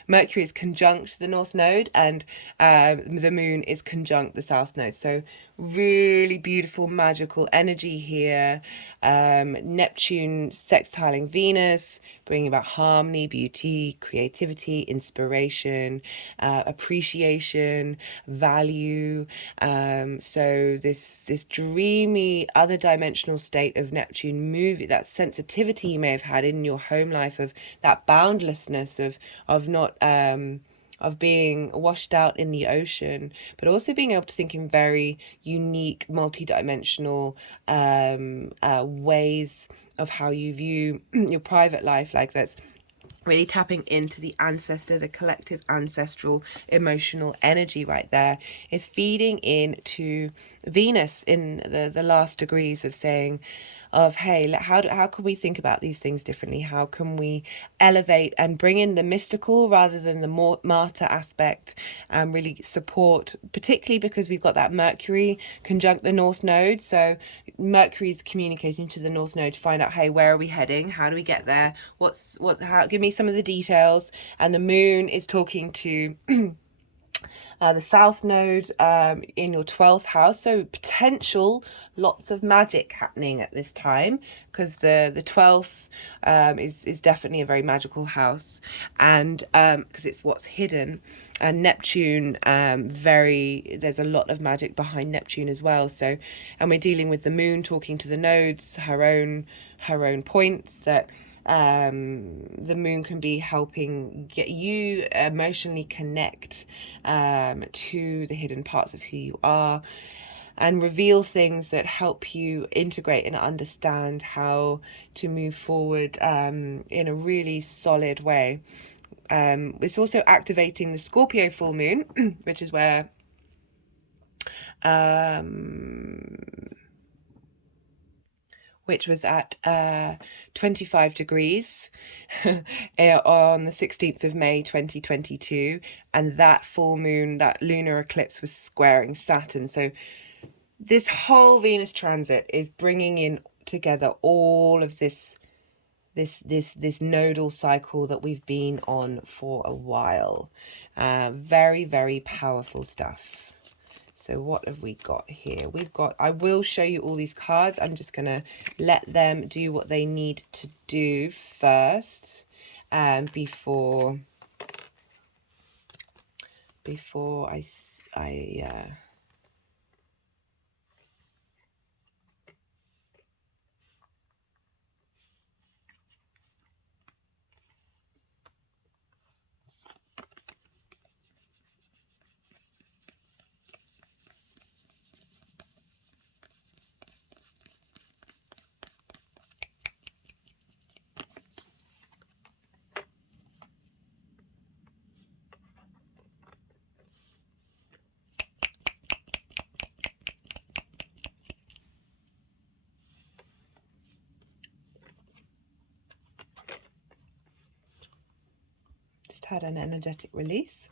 Mercury is conjunct the North Node, and the Moon is conjunct the South Node. So really beautiful, magical energy here. Neptune sextiling Venus, bringing about harmony, beauty, creativity, inspiration, appreciation, value. So this dreamy, other dimensional state of Neptune movie, that sensitivity you may have had in your home life, of that boundlessness of not of being washed out in the ocean, but also being able to think in very unique, multi-dimensional ways of how you view your private life. Like, that's really tapping into the ancestor, the collective ancestral emotional energy right there, is feeding into Venus in the last degrees of saying, of, hey, how can we think about these things differently? How can we elevate and bring in the mystical rather than the more martyr aspect, and really support, particularly because we've got that Mercury conjunct the North Node. So Mercury's communicating to the North Node to find out, hey, where are we heading? How do we get there? How? Give me some of the details. And the Moon is talking to the South Node in your 12th house. So potential lots of magic happening at this time, because the 12th is definitely a very magical house, and because it's what's hidden. And Neptune, there's a lot of magic behind Neptune as well. So, and we're dealing with the Moon talking to the nodes, her own points, that the Moon can be helping get you emotionally connect to the hidden parts of who you are, and reveal things that help you integrate and understand how to move forward in a really solid way. It's also activating the Scorpio full moon, which is where which was at 25 degrees on the 16th of May 2022, and that full moon, that lunar eclipse, was squaring Saturn. So this whole Venus transit is bringing in together all of this nodal cycle that we've been on for a while. Very, very powerful stuff. So what have we got here? I will show you all these cards. I'm just going to let them do what they need to do first, before I just had an energetic release.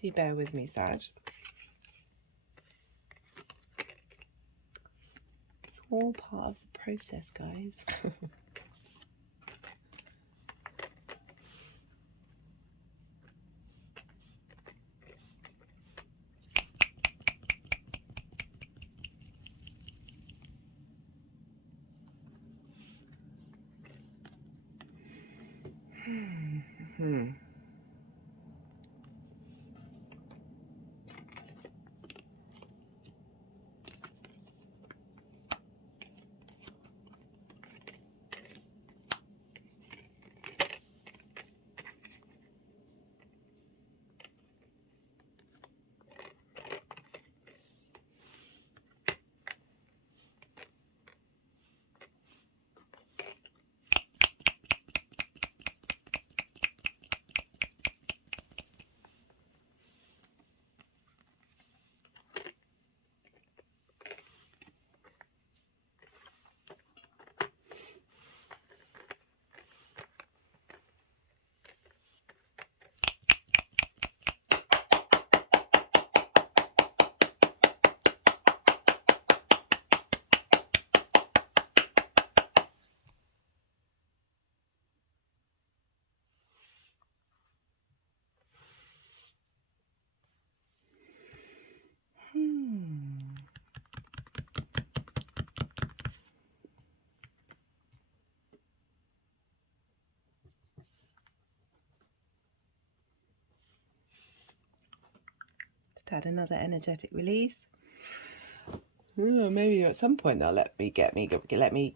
Do bear with me, Sag. It's all part of the process, guys. Just had another energetic release. Oh, maybe at some point they'll let me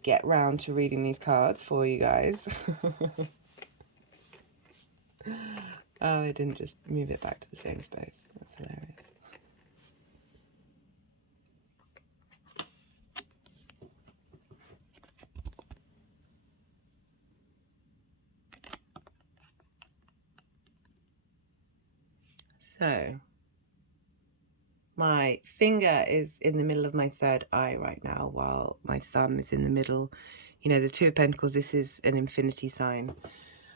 get round to reading these cards for you guys. Oh, they didn't just move it back to the same space. That's hilarious. So, my finger is in the middle of my third eye right now, while my thumb is in the middle. You know, the Two of Pentacles, this is an infinity sign,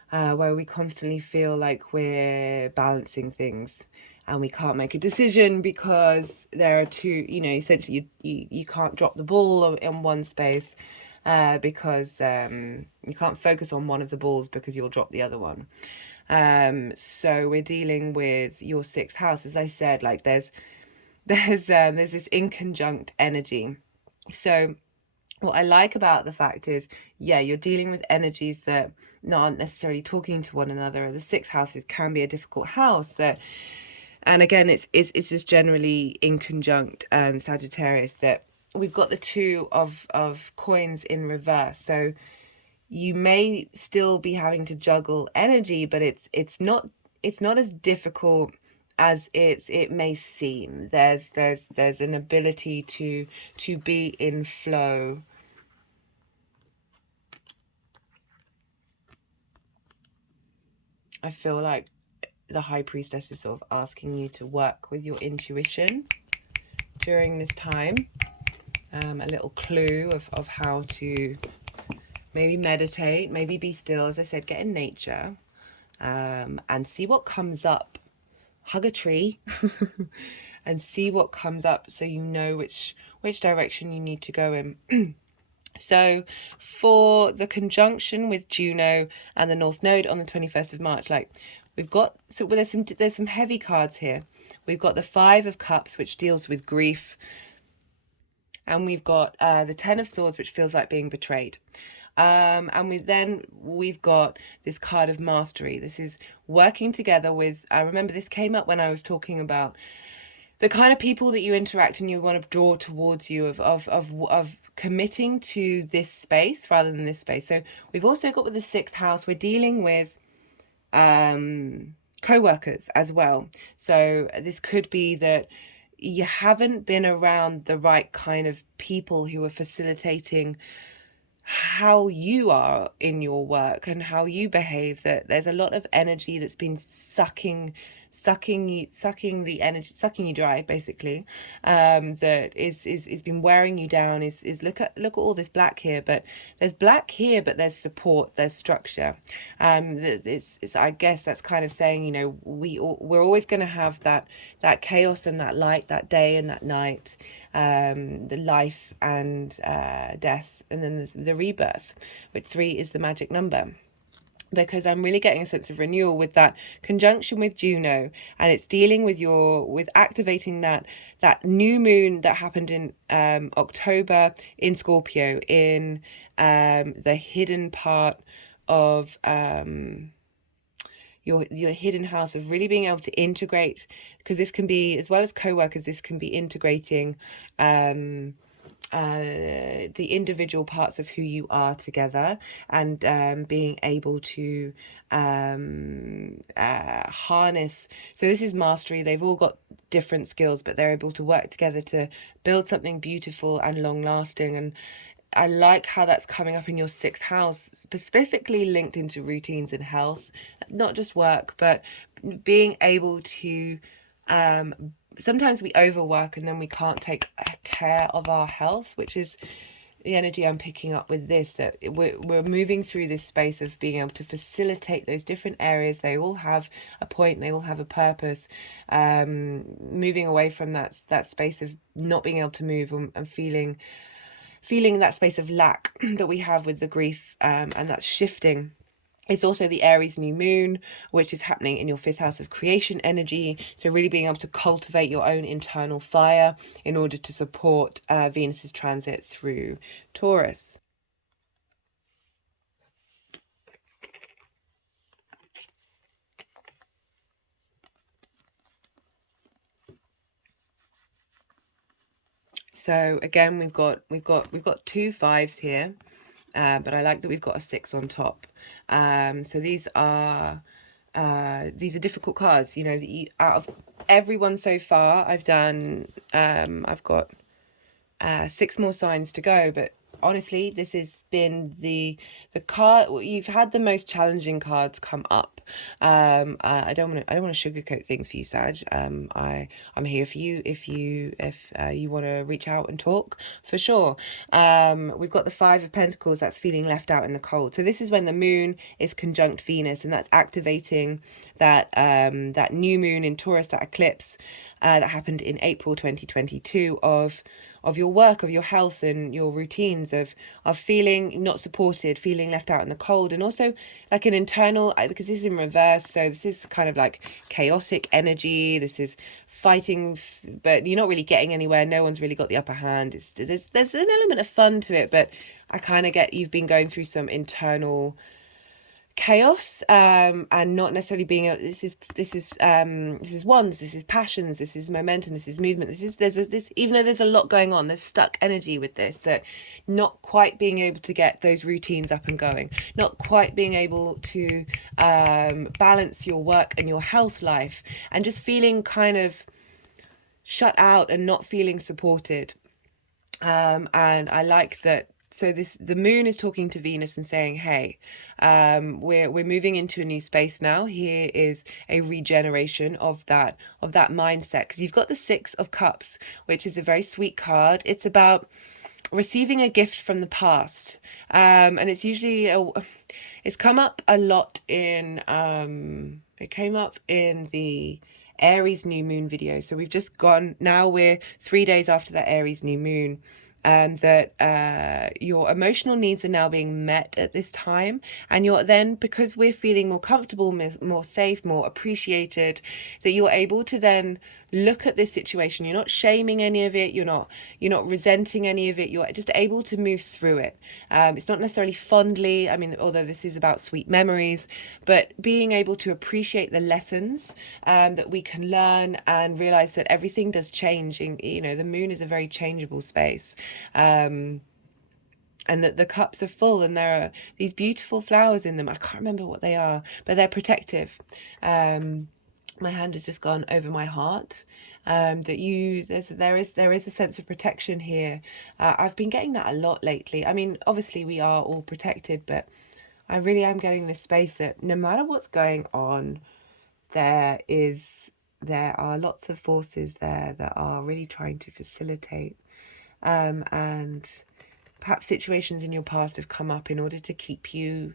where we constantly feel like we're balancing things and we can't make a decision because there are two, you know, essentially you can't drop the ball in one space because you can't focus on one of the balls because you'll drop the other one. So we're dealing with your sixth house. As I said, like there's this inconjunct energy. So what I like about the fact is, yeah, you're dealing with energies that aren't necessarily talking to one another. The sixth house can be a difficult house that, and again, it's just generally inconjunct Sagittarius, that we've got the two of coins in reverse. So you may still be having to juggle energy, but it's not as difficult as it may seem. There's an ability to be in flow. I feel like the High Priestess is sort of asking you to work with your intuition during this time. A little clue of how to maybe meditate, maybe be still, as I said, get in nature, and see what comes up. Hug a tree and see what comes up, so you know which direction you need to go in. So for the conjunction with Juno and the North Node on the 21st of March, like we've got, so there's some heavy cards here. We've got the Five of Cups, which deals with grief, and we've got the Ten of Swords, which feels like being betrayed. And we've got this card of mastery. This is working together with, I remember this came up when I was talking about the kind of people that you interact and you want to draw towards you, of committing to this space rather than this space. So we've also got with the sixth house, we're dealing with co-workers as well. So this could be that you haven't been around the right kind of people who are facilitating how you are in your work and how you behave, that there's a lot of energy that's been sucking sucking the energy, sucking you dry, basically, that is been wearing you down. Is look at all this black here, but there's black here, but there's support, there's structure. It's I guess that's kind of saying, you know, we're always going to have that chaos and that light, that day and that night, the life and death, and then the rebirth, which 3 is the magic number. Because I'm really getting a sense of renewal with that conjunction with Juno, and it's dealing with activating that new moon that happened in October in Scorpio, in the hidden part of your hidden house, of really being able to integrate, because this can be, as well as co-workers, this can be integrating the individual parts of who you are together, and being able to harness. So this is mastery. They've all got different skills, but they're able to work together to build something beautiful and long lasting. And I like how that's coming up in your 6th house, specifically linked into routines and health, not just work, but being able to sometimes we overwork and then we can't take care of our health, which is the energy I'm picking up with this, that we're moving through this space of being able to facilitate those different areas. They all have a point, they all have a purpose, moving away from that space of not being able to move, and feeling that space of lack that we have with the grief, and that's shifting. It's also the Aries new moon, which is happening in your 5th house of creation energy. So really being able to cultivate your own internal fire in order to support Venus's transit through Taurus. So again, we've got 2 5s here. But I like that we've got a 6 on top. So these are difficult cards. You know, out of everyone so far, I've got 6 more signs to go. But honestly, this has been the card. You've had the most challenging cards come up. I don't want to sugarcoat things for you, Sag. I'm here for you if you want to reach out and talk, for sure. We've got the 5 of Pentacles. That's feeling left out in the cold. So this is when the moon is conjunct Venus, and that's activating that new moon in Taurus, that eclipse that happened in April 2022, of your work, of your health and your routines, of feeling not supported, feeling left out in the cold, and also like an internal, because this is in reverse, so this is kind of like chaotic energy. This is fighting, but you're not really getting anywhere. No one's really got the upper hand. There's an element of fun to it, but I kind of get you've been going through some internal chaos, and not necessarily being this is wands, this is passions, this is momentum, this is movement, this even though there's a lot going on, there's stuck energy with this, that not quite being able to get those routines up and going, not quite being able to balance your work and your health life, and just feeling kind of shut out and not feeling supported. And I like that. So the moon is talking to Venus and saying, hey, we're moving into a new space now. Here is a regeneration of that mindset, because you've got the 6 of Cups, which is a very sweet card. It's about receiving a gift from the past, and it's usually it's come up a lot in it came up in the Aries new moon video. So we've just gone, now we're 3 days after that Aries new moon, that your emotional needs are now being met at this time, and you're then, because we're feeling more comfortable, more safe, more appreciated, that you're able to then look at this situation. You're not shaming any of it, you're not resenting any of it, you're just able to move through it. It's not necessarily fondly, I mean, although this is about sweet memories, but being able to appreciate the lessons that we can learn, and realize that everything does change. You know, the moon is a very changeable space, and that the cups are full, and there are these beautiful flowers in them. I can't remember what they are, but they're protective. My hand has just gone over my heart. That there is a sense of protection here. I've been getting that a lot lately. I mean, obviously we are all protected, but I really am getting this space that no matter what's going on, there are lots of forces there that are really trying to facilitate, and perhaps situations in your past have come up in order to keep you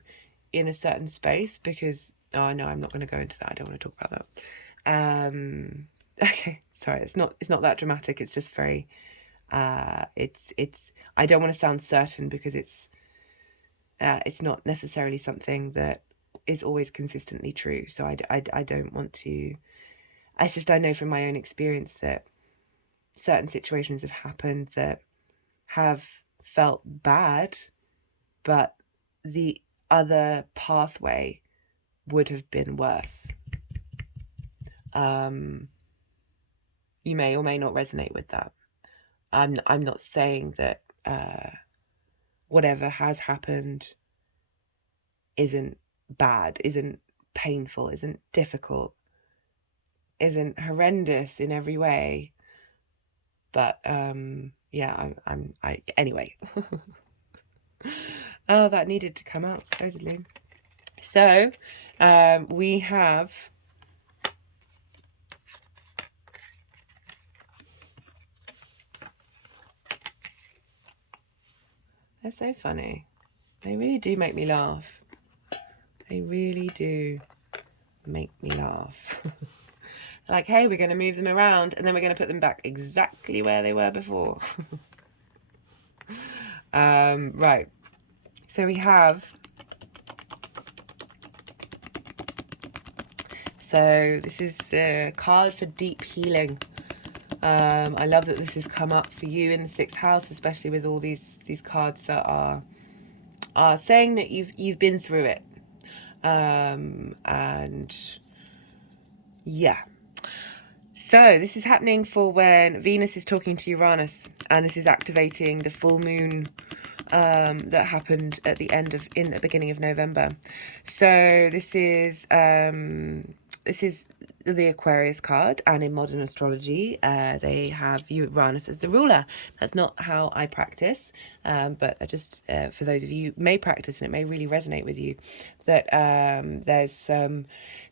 in a certain space, because oh no, I'm not going to go into that. I don't want to talk about that. Okay, sorry, it's not that dramatic. It's just very it's I don't want to sound certain, because it's not necessarily something that is always consistently true. So I don't want to. It's just, I know from my own experience that certain situations have happened that have felt bad, but the other pathway would have been worse. You may or may not resonate with that. I'm not saying that whatever has happened isn't bad, isn't painful, isn't difficult, isn't horrendous in every way. But yeah, I anyway. Oh, that needed to come out, supposedly. So we have they're so funny. They really do make me laugh. They really do make me laugh. Like, hey, we're going to move them around, and then we're going to put them back exactly where they were before. Right. So we have... So this is a card for deep healing. I love that this has come up for you in the 6th house, especially with all these cards that are saying that you've been through it. And yeah. So this is happening for when Venus is talking to Uranus, and this is activating the full moon that happened at the beginning of November. So this is the Aquarius card, and in modern astrology they have Uranus as the ruler. That's not how I practice, but I just for those of you who may practice, and it may really resonate with you, that there's so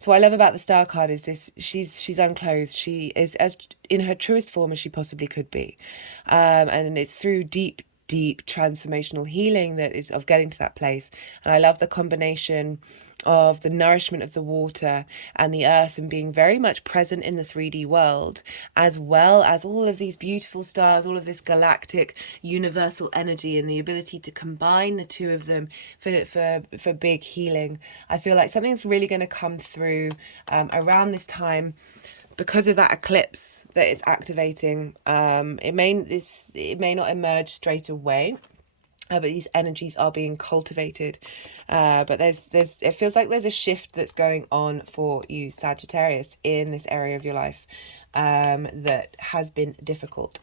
what I love about the star card is this: she's unclothed, she is as in her truest form as she possibly could be, and it's through deep transformational healing that is of getting to that place. And I love the combination of the nourishment of the water and the earth, and being very much present in the 3D world, as well as all of these beautiful stars, all of this galactic universal energy, and the ability to combine the two of them for big healing. I feel like something's really going to come through around this time, because of that eclipse that it's activating. It may not emerge straight away, but these energies are being cultivated. But it feels like there's a shift that's going on for you, Sagittarius, in this area of your life that has been difficult.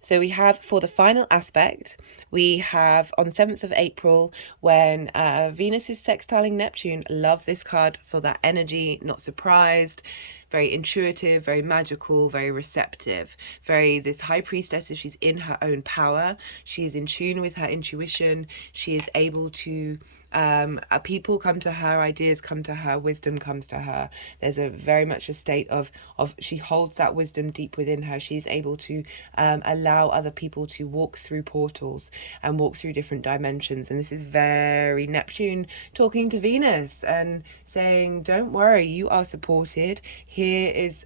So we have, for the final aspect, we have on the 7th of April, when Venus is sextiling Neptune. Love this card for that energy. Not surprised. Very intuitive, very magical, very receptive. Very this high priestess, she's in her own power. She's in tune with her intuition. She is able to people come to her, ideas come to her, wisdom comes to her. There's a very much a state of she holds that wisdom deep within her. She's able to allow other people to walk through portals and walk through different dimensions. And this is very Neptune talking to Venus and saying, don't worry, you are supported. Here is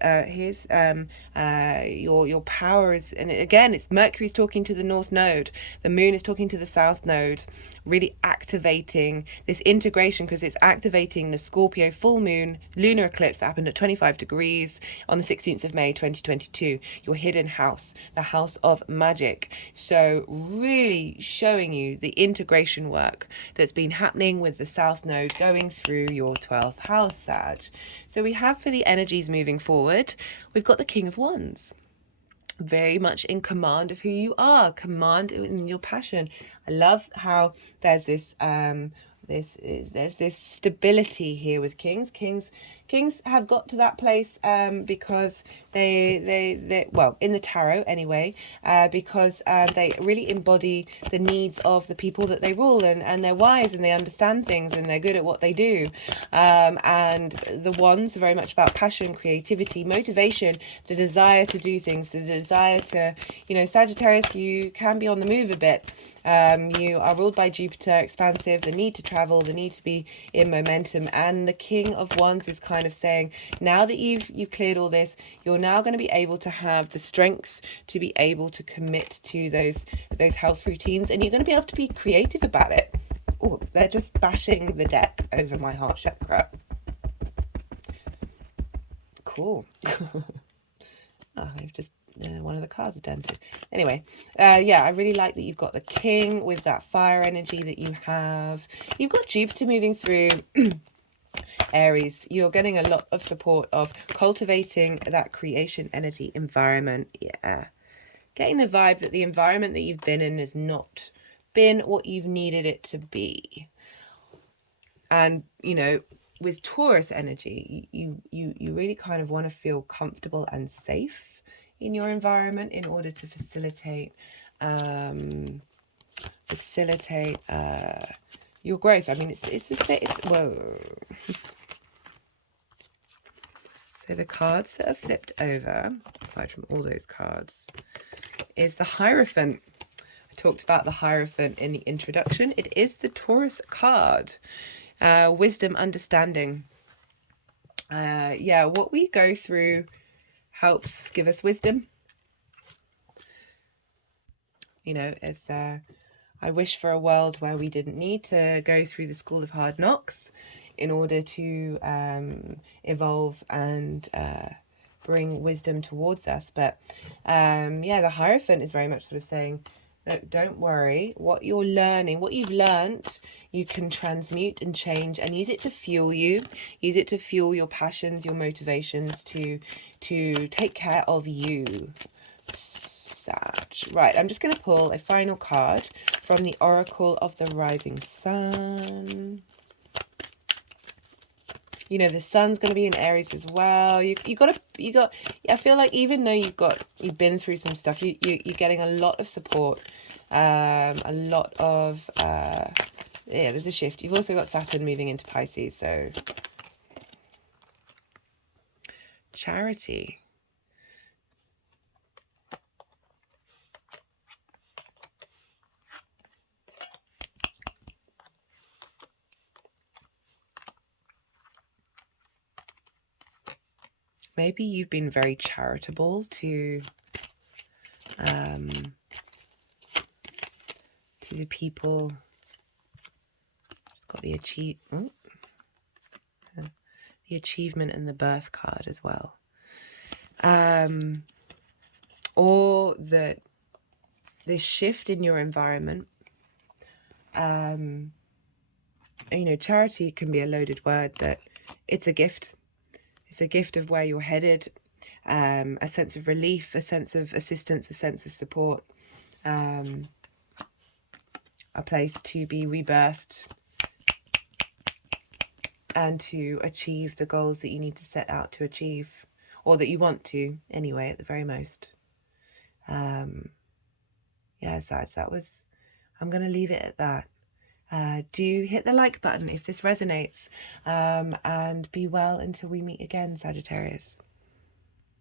your power is, and again, it's Mercury's talking to the North Node, the moon is talking to the South Node, really activating this integration, because it's activating the Scorpio full moon lunar eclipse that happened at 25 degrees on the 16th of May 2022, your hidden house, the house of magic. So really showing you the integration work that's been happening with the South Node going through your 12th house, Sag. So we have, for the energies moving forward, we've got the King of Wands. Very much in command of who you are, command in your passion. I love how there's this there's this stability here with kings. Kings have got to that place because they well, in the tarot anyway, because they really embody the needs of the people that they rule, and they're wise and they understand things and they're good at what they do. And the wands are very much about passion, creativity, motivation, the desire to do things, the desire to, you know, Sagittarius, you can be on the move a bit. You are ruled by Jupiter, expansive, the need to travel, the need to be in momentum. And the King of Wands is kind of saying, now that you've cleared all this, you're now going to be able to have the strengths to be able to commit to those health routines, and you're going to be able to be creative about it. Oh, they're just bashing the deck over my heart chakra. Cool. Oh, they've just one of the cards dented. Anyway, yeah, I really like that you've got the king with that fire energy that you have. You've got Jupiter moving through Aries. You're getting a lot of support of cultivating that creation energy environment. Yeah, getting the vibe that the environment that you've been in has not been what you've needed it to be. And, you know, with Taurus energy, you really kind of want to feel comfortable and safe in your environment in order to facilitate your growth. I mean, it's whoa. So the cards that are flipped over, aside from all those cards, is the Hierophant. I talked about the Hierophant in the introduction. It is the Taurus card. Wisdom, understanding. Yeah, what we go through helps give us wisdom. You know, it's I wish for a world where we didn't need to go through the school of hard knocks in order to evolve and bring wisdom towards us. But yeah, the Hierophant is very much sort of saying, look, don't worry, what you're learning, what you've learnt, you can transmute and change and use it to fuel you. Use it to fuel your passions, your motivations, to take care of you. Sag. Right, I'm just going to pull a final card from the Oracle of the Rising Sun. You know, the sun's going to be in Aries as well. I feel like even though you've been through some stuff, you're getting a lot of support, a lot of yeah, there's a shift. You've also got Saturn moving into Pisces, so charity. Maybe you've been very charitable to the people. It's got the achievement and the birth card as well. Or the shift in your environment. You know, charity can be a loaded word, that it's a gift. It's a gift of where you're headed, a sense of relief, a sense of assistance, a sense of support, a place to be rebirthed and to achieve the goals that you need to set out to achieve, or that you want to anyway, at the very most. Yeah, Sag, I'm going to leave it at that. Do hit the like button if this resonates, and be well until we meet again, Sagittarius.